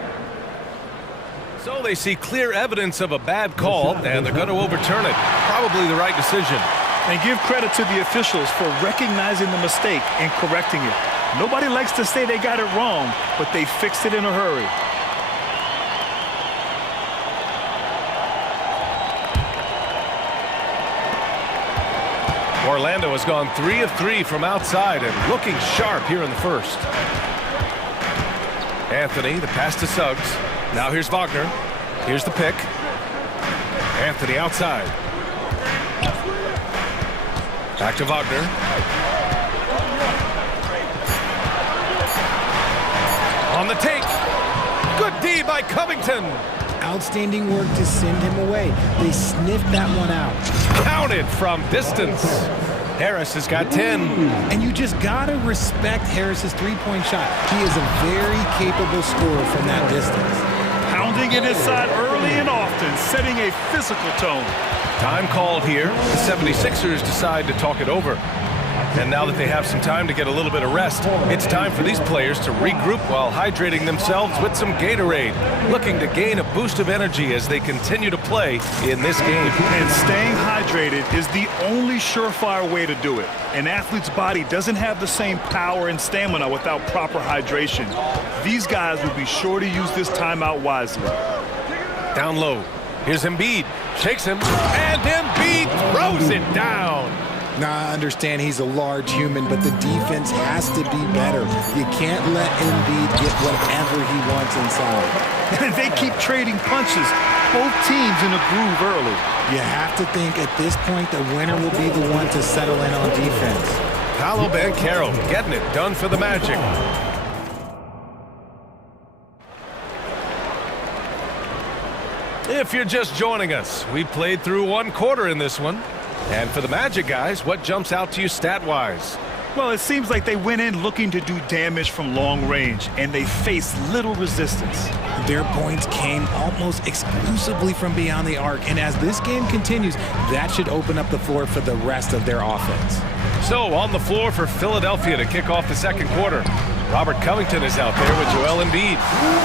So they see clear evidence of a bad call, and they're going to overturn it. Probably the right decision. And give credit to the officials for recognizing the mistake and correcting it. Nobody likes to say they got it wrong, but they fixed it in a hurry. Orlando has gone 3 of 3 from outside and looking sharp here in the first. Anthony, the pass to Suggs. Now here's Wagner. Here's the pick. Anthony outside. Back to Wagner. On the take. Good D by Covington. Outstanding work to send him away. They sniffed that one out. Counted from distance. Harris has got 10. And you just gotta respect Harris's three-point shot. He is a very capable scorer from that distance. Pounding it inside early and often, setting a physical tone. Time called here. The 76ers decide to talk it over. And now that they have some time to get a little bit of rest, it's time for these players to regroup while hydrating themselves with some Gatorade, looking to gain a boost of energy as they continue to play in this game. And staying hydrated is the only surefire way to do it. An athlete's body doesn't have the same power and stamina without proper hydration. These guys will be sure to use this timeout wisely. Down low. Here's Embiid. Shakes him. And Embiid throws it down. Now, I understand he's a large human, but the defense has to be better. You can't let Embiid get whatever he wants inside. And they keep trading punches. Both teams in a groove early. You have to think at this point the winner will be the one to settle in on defense. Paolo Banchero getting it done for the Magic. If you're just joining us, we played through one quarter in this one. And for the Magic guys, what jumps out to you stat-wise? Well, it seems like they went in looking to do damage from long range, and they faced little resistance. Their points came almost exclusively from beyond the arc, and as this game continues, that should open up the floor for the rest of their offense. So, on the floor for Philadelphia to kick off the second quarter. Robert Covington is out there with Joel Embiid.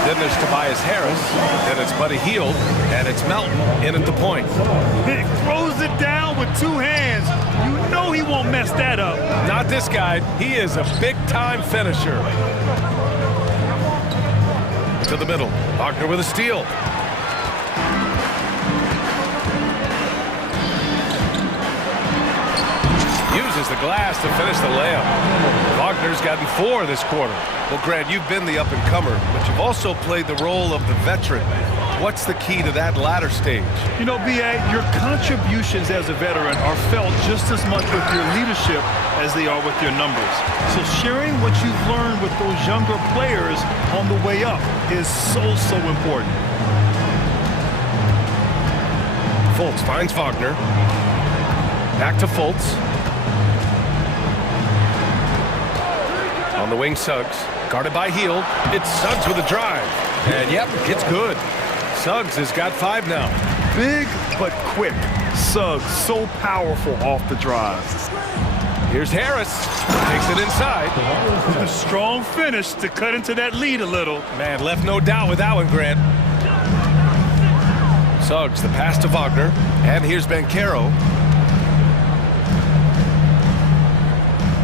Then there's Tobias Harris. Then it's Buddy Hield. And it's Melton in at the point. He throws it down with two hands. You know he won't mess that up. Not this guy. He is a big-time finisher. To the middle. Wagner with a steal. Uses the glass to finish the layup. Wagner's gotten 4 this quarter. Well, Grant, you've been the up-and-comer, but you've also played the role of the veteran. What's the key to that latter stage? You know, B.A., your contributions as a veteran are felt just as much with your leadership as they are with your numbers. So sharing what you've learned with those younger players on the way up is so important. Fultz finds Wagner. Back to Fultz. On the wing, Suggs. Guarded by Hield. It's Suggs with a drive. And yep, it's good. Suggs has got 5 now. Big but quick. Suggs so powerful off the drive. Here's Harris. Takes it inside. A strong finish to cut into that lead a little. Man, left no doubt with that one, Grant. Suggs, the pass to Wagner. And here's Banchero.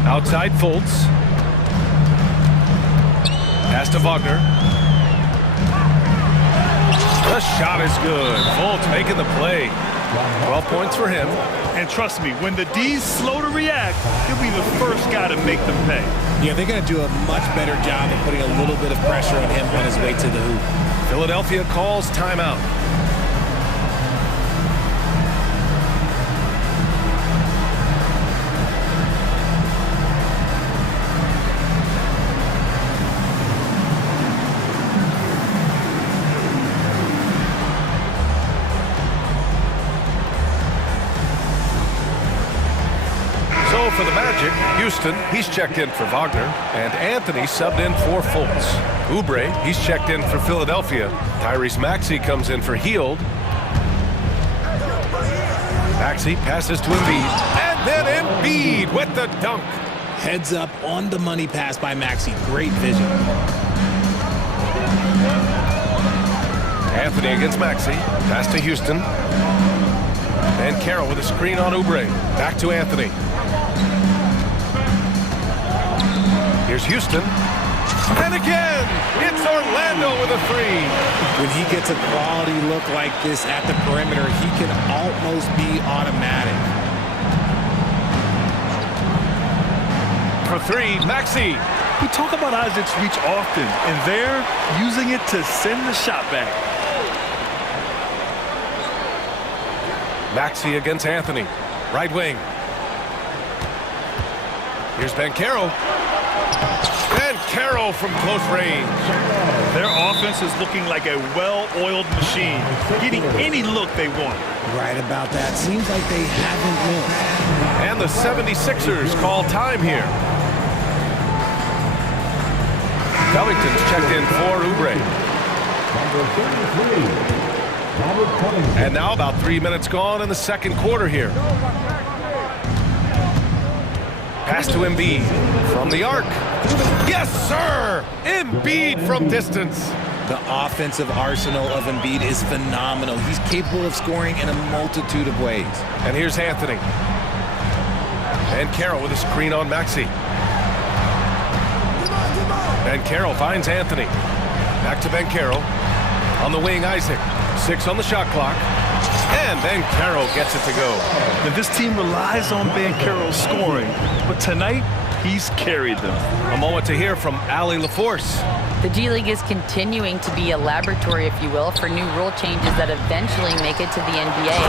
Outside Fultz. Pass to Wagner. The shot is good. Fultz making the play. 12 points for him. And trust me, when the D's slow to react, he'll be the first guy to make them pay. Yeah, they're going to do a much better job of putting a little bit of pressure on him on his way to the hoop. Philadelphia calls timeout. Houston, he's checked in for Wagner, and Anthony subbed in for Fultz. Oubre, he's checked in for Philadelphia. Tyrese Maxey comes in for Hield. Maxey passes to Embiid, and then Embiid with the dunk. Heads up on the money pass by Maxey. Great vision. Anthony against Maxey. Pass to Houston. And Carroll with a screen on Oubre. Back to Anthony. Here's Houston. And again, it's Orlando with a three. When he gets a quality look like this at the perimeter, he can almost be automatic. For three, Maxey. We talk about Isaac's reach often, and they're using it to send the shot back. Maxey against Anthony. Right wing. Here's Banchero. Banchero from close range. Their offense is looking like a well-oiled machine, getting any look they want. Right about that. Seems like they haven't missed. And the 76ers call time here. Covington's checked in for Oubre. And now about 3 minutes gone in the second quarter here. Pass to Embiid from the arc. Yes, sir! Embiid from distance. The offensive arsenal of Embiid is phenomenal. He's capable of scoring in a multitude of ways. And here's Anthony. And Carroll with a screen on Maxey. And Carroll finds Anthony. Back to Banchero. On the wing, Isaac. 6 on the shot clock. And Banchero gets it to go. Now, this team relies on Banchero's scoring, but tonight, he's carried them. A moment to hear from Allie LaForce. The G League is continuing to be a laboratory, if you will, for new rule changes that eventually make it to the NBA,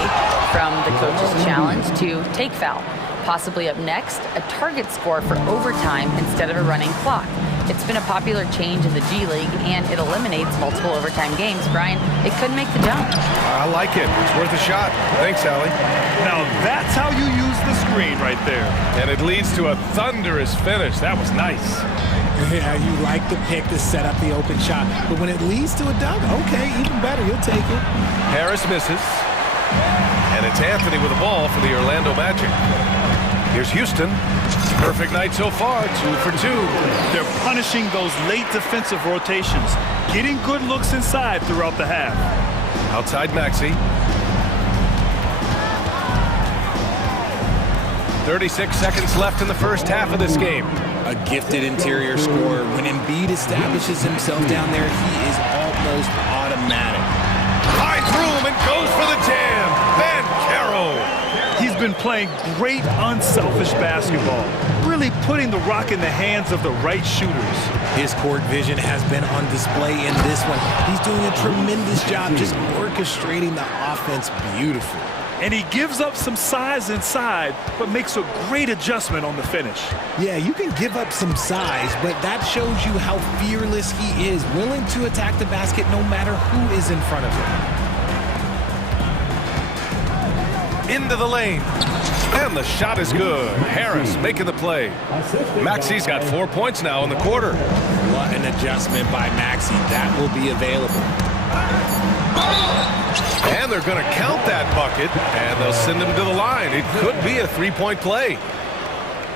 from the coach's challenge to take foul. Possibly up next, a target score for overtime instead of a running clock. It's been a popular change in the G League, and it eliminates multiple overtime games. Brian, it could make the jump. I like it. It's worth a shot. Thanks, Allie. Now that's how you use the screen right there. And it leads to a thunderous finish. That was nice. Yeah, you like the pick to set up the open shot, but when it leads to a dunk, okay, even better, you'll take it. Harris misses. And it's Anthony with the ball for the Orlando Magic. Here's Houston. Perfect night so far, 2 for 2. They're punishing those late defensive rotations, getting good looks inside throughout the half. Outside Maxey. 36 seconds left in the first half of this game. A gifted interior scorer. When Embiid establishes himself down there, he is almost automatic. Finds room and goes for the jam. Banchero. He's been playing great, unselfish basketball, really putting the rock in the hands of the right shooters. His court vision has been on display in this one. He's doing a tremendous job just orchestrating the offense beautifully. And he gives up some size inside, but makes a great adjustment on the finish. Yeah, you can give up some size, but that shows you how fearless he is, willing to attack the basket no matter who is in front of him. Into the lane. And the shot is good. Harris making the play. Maxey's got 4 points now in the quarter. What an adjustment by Maxey. That will be available. And they're going to count that bucket, and they'll send him to the line. It could be a three-point play.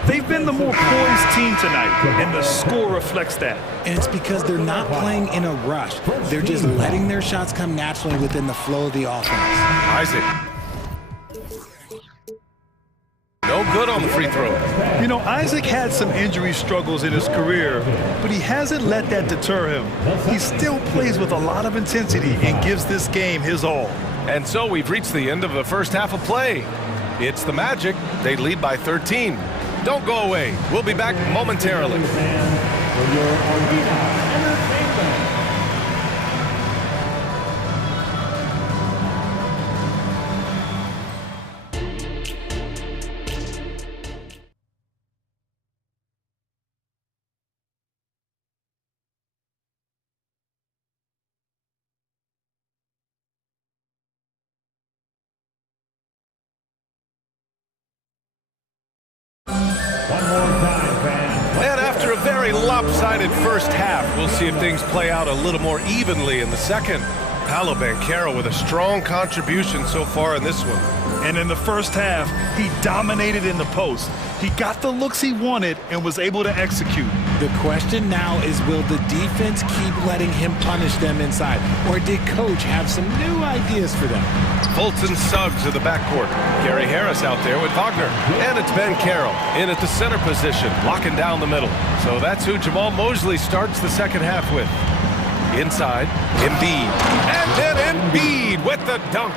They've been the more poised team tonight, and the score reflects that. And it's because they're not playing in a rush. They're just letting their shots come naturally within the flow of the offense. Isaac. No good on the free throw. You know, Isaac had some injury struggles in his career, but he hasn't let that deter him. He still plays with a lot of intensity and gives this game his all. And so we've reached the end of the first half of play. It's the Magic. They lead by 13. Don't go away. We'll be back momentarily. One more time. very lopsided first half. We'll see if things play out a little more evenly in the second. Paolo Banchero with a strong contribution so far in this one. And in the first half, he dominated in the post. He got the looks he wanted and was able to execute. The question now is, will the defense keep letting him punish them inside? Or did coach have some new ideas for them? Fultz and Suggs in the backcourt. Gary Harris out there with Wagner. And it's Ben Carroll in at the center position, locking down the middle. So that's who Jamal Mosley starts the second half with. Inside, Embiid. And then Embiid with the dunk.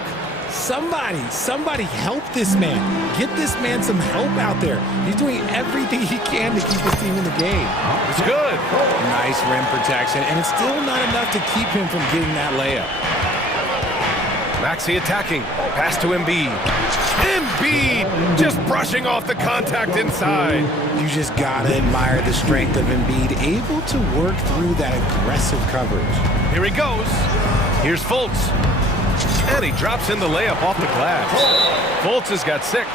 Somebody help this man. Get this man some help out there. He's doing everything he can to keep his team in the game. It's good. Nice rim protection, and it's still not enough to keep him from getting that layup. Maxey attacking. Pass to Embiid. Embiid just brushing off the contact inside. You just gotta admire the strength of Embiid, able to work through that aggressive coverage. Here he goes. Here's Fultz. And he drops in the layup off the glass. Fultz has got 6.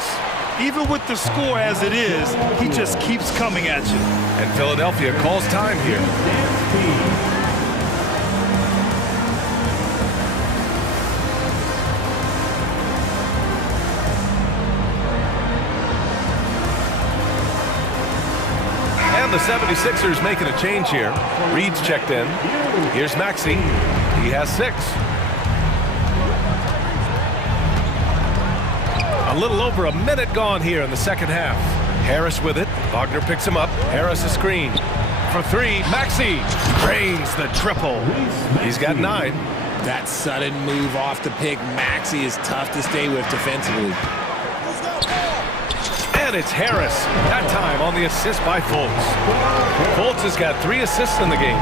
Even with the score as it is, he just keeps coming at you. And Philadelphia calls time here. And the 76ers making a change here. Reed's checked in. Here's Maxey. He has 6. A little over a minute gone here in the second half. Harris with it. Wagner picks him up. Harris a screen. For 3, Maxey drains the triple. He's got 9. That sudden move off the pick, Maxey, is tough to stay with defensively. And it's Harris. That time on the assist by Fultz. Fultz has got 3 assists in the game.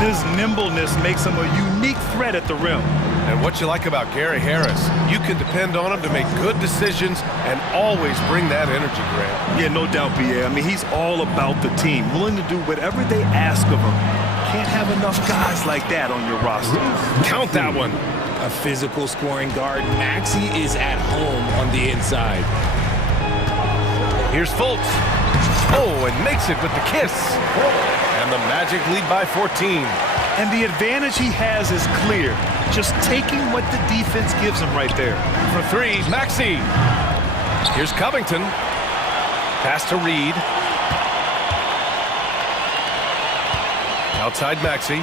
His nimbleness makes him a unique threat at the rim. And what you like about Gary Harris, you can depend on him to make good decisions and always bring that energy, Grant. Yeah, no doubt, B.A. I mean, he's all about the team, willing to do whatever they ask of him. Can't have enough guys like that on your roster. Count that one. A physical scoring guard, Maxey is at home on the inside. Here's Fultz. Oh, and makes it with the kiss. And the Magic lead by 14. And the advantage he has is clear. Just taking what the defense gives him right there. For 3, Maxey. Here's Covington. Pass to Reed. Outside Maxey.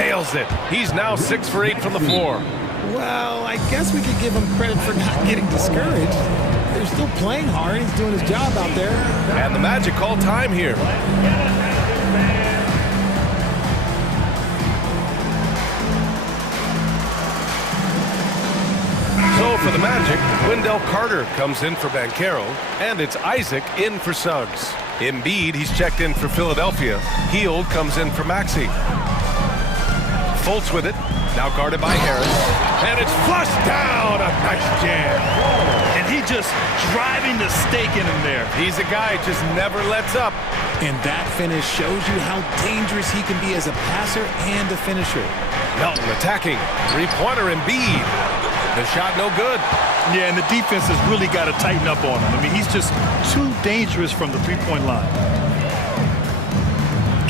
Nails it. He's now 6 for 8 from the floor. Well, I guess we could give him credit for not getting discouraged. They're still playing hard. He's doing his job out there. And the Magic call time here. So for the Magic, Wendell Carter comes in for Banchero, and it's Isaac in for Suggs. Embiid, he's checked in for Philadelphia. Hield comes in for Maxey. Fultz with it, now guarded by Harris. And it's flushed down, a nice jam. And he just driving the stake in him there. He's a guy who just never lets up. And that finish shows you how dangerous he can be as a passer and a finisher. Melton attacking, 3-pointer Embiid. The shot no good. Yeah, and the defense has really got to tighten up on him. I mean, he's just too dangerous from the three-point line.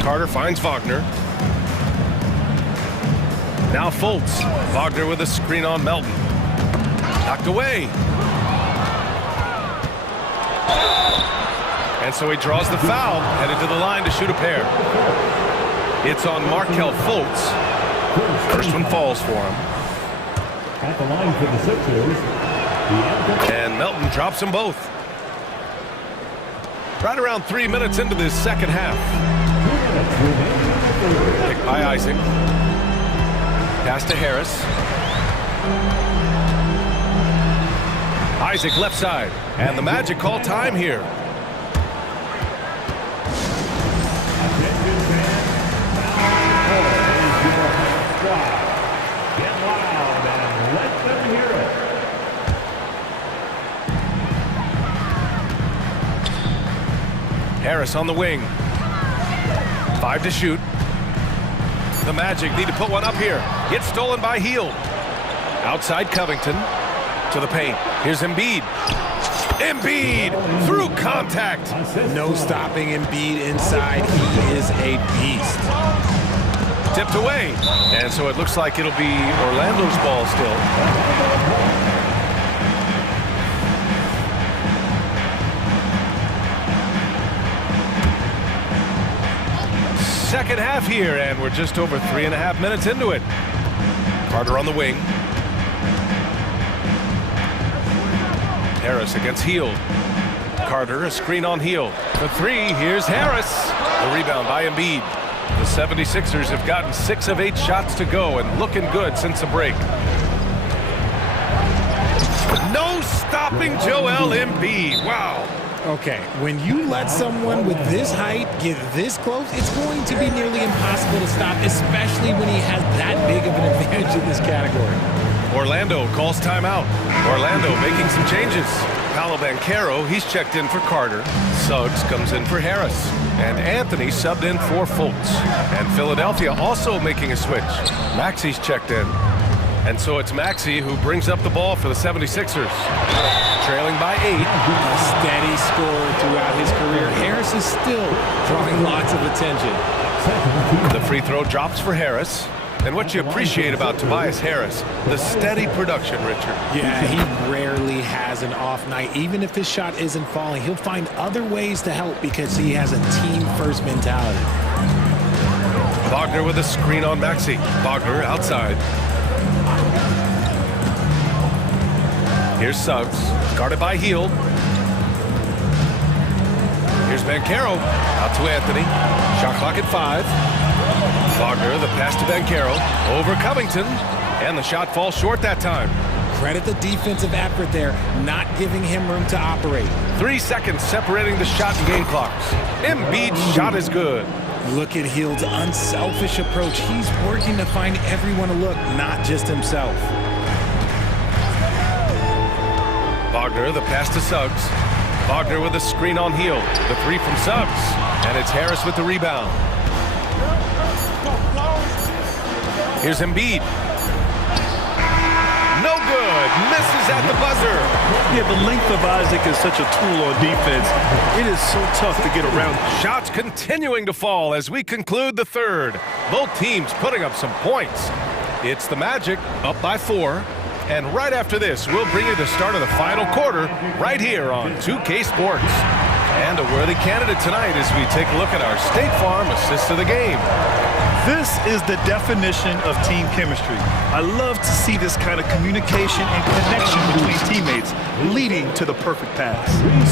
Carter finds Wagner. Now Fultz. Wagner with a screen on Melton. Knocked away. And so he draws the foul, headed to the line to shoot a pair. It's on Markelle Fultz. First one falls for him. At the line for the Sixers. And Melton drops them both. Right around 3 minutes into this second half. Picked by Isaac. Pass to Harris. Isaac left side. And the Magic call time here. Get loud and let them hear it. Harris on the wing. 5 to shoot. The Magic need to put one up here. Gets stolen by Hield. Outside Covington. To the paint. Here's Embiid. Embiid through contact. No stopping Embiid inside. He is a beast. Tipped away. And so it looks like it'll be Orlando's ball still. Second half here, and we're just over 3.5 minutes into it. Carter on the wing. Harris against Hield. Carter, a screen on Hield. For three, here's Harris. The rebound by Embiid. The 76ers have gotten 6 of 8 shots to go and looking good since the break. No stopping Joel Embiid. Wow. Okay, when you let someone with this height get this close, it's going to be nearly impossible to stop, especially when he has that big of an advantage in this category. Orlando calls timeout. Orlando making some changes. Paolo Banchero, he's checked in for Carter. Suggs comes in for Harris. And Anthony subbed in for Fultz. And Philadelphia also making a switch. Maxi's checked in. And so it's Maxi who brings up the ball for the 76ers. Trailing by 8. A steady scorer throughout his career. Harris is still drawing lots of attention. The free throw drops for Harris. And what you appreciate about Tobias Harris, the steady production, Richard. Yeah, he rarely has an off night. Even if his shot isn't falling, he'll find other ways to help because he has a team-first mentality. Wagner with a screen on Maxi. Wagner outside. Here's Suggs, guarded by Hield. Here's Banchero, out to Anthony. Shot clock at 5. Wagner, the pass to Banchero, over Covington, and the shot falls short that time. Credit the defensive effort there, not giving him room to operate. 3 seconds separating the shot and game clocks. Embiid's shot is good. Look at Hield's unselfish approach. He's working to find everyone to look, not just himself. Wagner, the pass to Suggs. Wagner with a screen on Hield. The three from Suggs. And it's Harris with the rebound. Here's Embiid. No good. Misses at the buzzer. Yeah, the length of Isaac is such a tool on defense. It is so tough to get around. Shots continuing to fall as we conclude the third. Both teams putting up some points. It's the Magic up by 4. And right after this, we'll bring you the start of the final quarter right here on 2K Sports. And a worthy candidate tonight as we take a look at our State Farm assist of the game. This is the definition of team chemistry. I love to see this kind of communication and connection between teammates, leading to the perfect pass.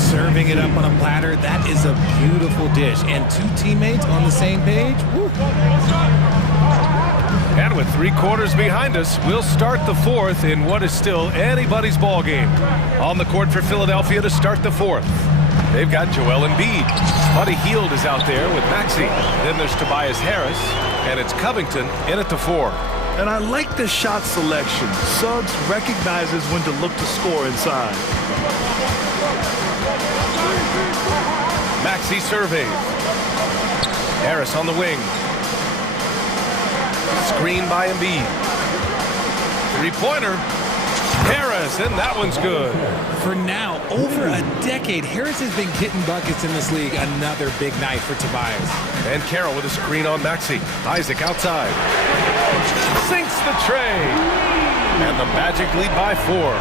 Serving it up on a platter, that is a beautiful dish. And 2 teammates on the same page, woo. And with 3 quarters behind us, we'll start the 4th in what is still anybody's ball game. On the court for Philadelphia to start the 4th. They've got Joel Embiid. Buddy Hield is out there with Maxi. Then there's Tobias Harris, and it's Covington in at the 4. And I like the shot selection. Suggs recognizes when to look to score inside. Maxi surveys. Harris on the wing. Screen by Embiid. 3-pointer. Harris, and that one's good. For now, over a decade, Harris has been getting buckets in this league. Another big night for Tobias. And Carroll with a screen on Maxi. Isaac outside. Sinks the tray. And the Magic lead by 4.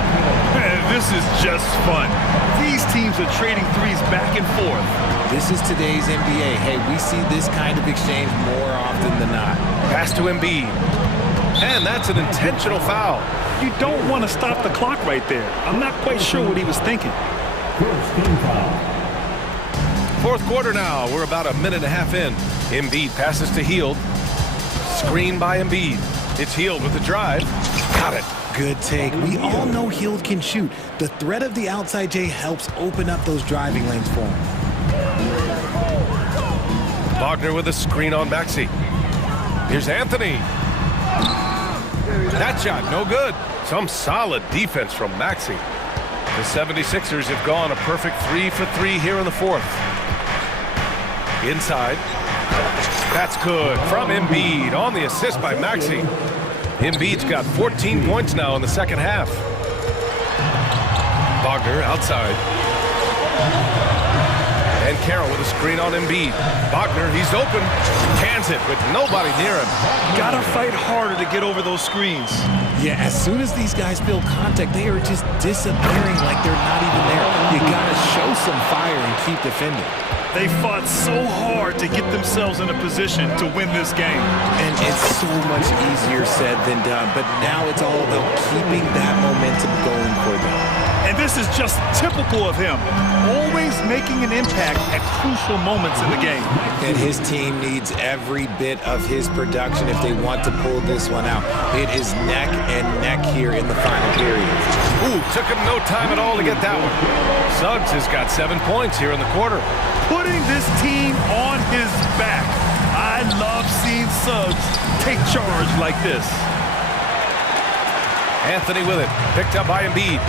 This is just fun. These teams are trading threes back and forth. This is today's NBA. Hey, we see this kind of exchange more often than not. Pass to Embiid. And that's an intentional foul. You don't want to stop the clock right there. I'm not quite sure what he was thinking. 4th quarter now. We're about a minute and a half in. Embiid passes to Hield. Screen by Embiid. It's Hield with the drive. Got it. Good take. We all know Hield can shoot. The threat of the outside J helps open up those driving lanes for him. Wagner with a screen on Maxi. Here's Anthony. That shot, no good. Some solid defense from Maxi. The 76ers have gone a perfect 3 for 3 here in the 4th. Inside. That's good from Embiid on the assist by Maxi. Embiid's got 14 points now in the second half. Wagner outside. And Carroll with a screen on Embiid. Wagner, he's open. Cans it with nobody near him. Gotta fight harder to get over those screens. Yeah, as soon as these guys feel contact, they are just disappearing like they're not even there. You gotta show some fire and keep defending. They fought so hard to get themselves in a position to win this game. And it's so much easier said than done, but now it's all about keeping that momentum going for them. And this is just typical of him, always making an impact at crucial moments in the game. And his team needs every bit of his production if they want to pull this one out. It is neck and neck here in the final period. Ooh, took him no time at all to get that one. Suggs has got 7 points here in the quarter. Putting this team on his back. I love seeing Suggs take charge like this. Anthony with it, picked up by Embiid.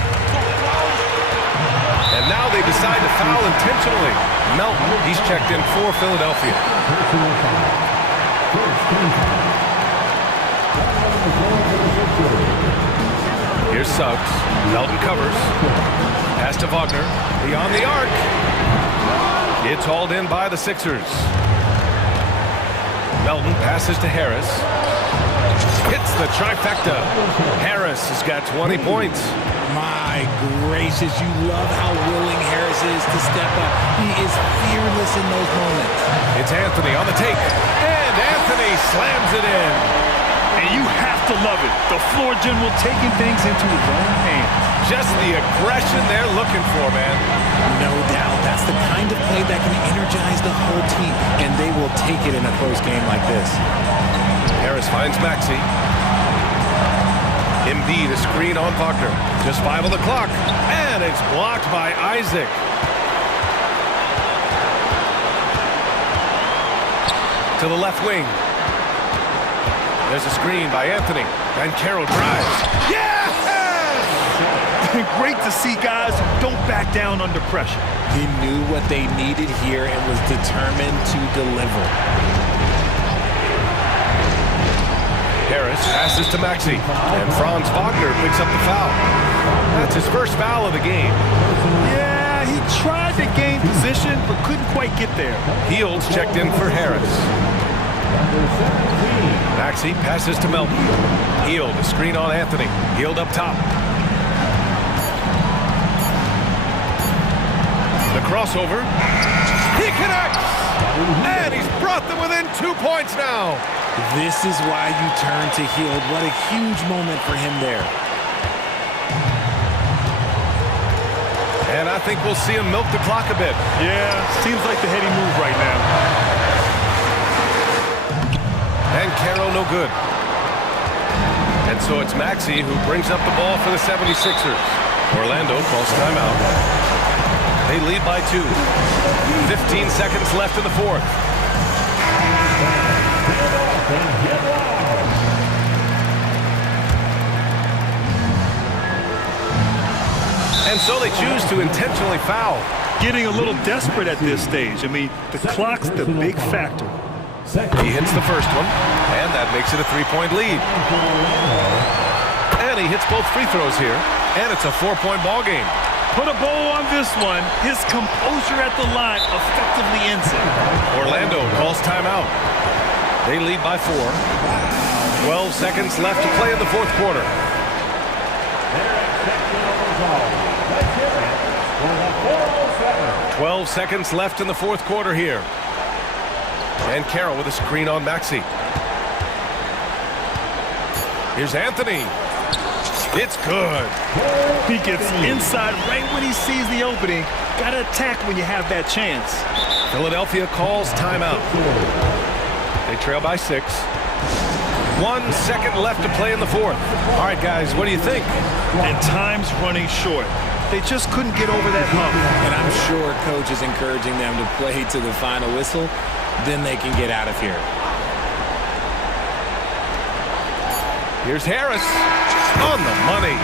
And now they decide to foul intentionally. Melton, he's checked in for Philadelphia. Here's Suggs. Melton covers. Pass to Wagner. Beyond the arc. It's hauled in by the Sixers. Melton passes to Harris. Hits the trifecta. Harris has got 20 points. My gracious, you love how willing Harris is to step up. He is fearless in those moments. It's Anthony on the take. And Anthony slams it in. And you have to love it. The floor general taking things into his own hands. Just the aggression they're looking for, man. No doubt. That's the kind of play that can energize the whole team, and they will take it in a close game like this. Harris finds Maxey. Embiid, a screen on Wagner. Just 5 on the clock. And it's blocked by Isaac. To the left wing. There's a screen by Anthony. And Carroll drives. Yes! Great to see guys who don't back down under pressure. He knew what they needed here and was determined to deliver. Harris passes to Maxey. And Franz Wagner picks up the foul. That's his first foul of the game. Yeah, he tried to gain position, but couldn't quite get there. Heald's checked in for Harris. Maxey passes to Melton. Hield, a screen on Anthony. Hield up top. The crossover. He connects! And he's brought them within 2 points now. This is why you turn to Hield. What a huge moment for him there. And I think we'll see him milk the clock a bit. Yeah, seems like the heady move right now. And Carroll no good. And so it's Maxey who brings up the ball for the 76ers. Orlando calls timeout. They lead by 2. 15 seconds left in the fourth. And so they choose to intentionally foul. Getting a little desperate at this stage. I mean, the clock's the big factor. He hits the first one, and that makes it a 3-point lead. And he hits both free throws here, and it's a 4-point ball game. Put a bow on this one. His composure at the line effectively ends it. Orlando calls timeout. They lead by 4. 12 seconds left to play in the fourth quarter. 12 seconds left in the fourth quarter here. And Carroll with a screen on Maxey. Here's Anthony. It's good. He gets inside right when he sees the opening. Got to attack when you have that chance. Philadelphia calls timeout. They trail by 6. 1 second left to play in the fourth. All right, guys, what do you think? And time's running short. They just couldn't get over that hump. And I'm sure coach is encouraging them to play to the final whistle. Then they can get out of here. Here's Harris on the money.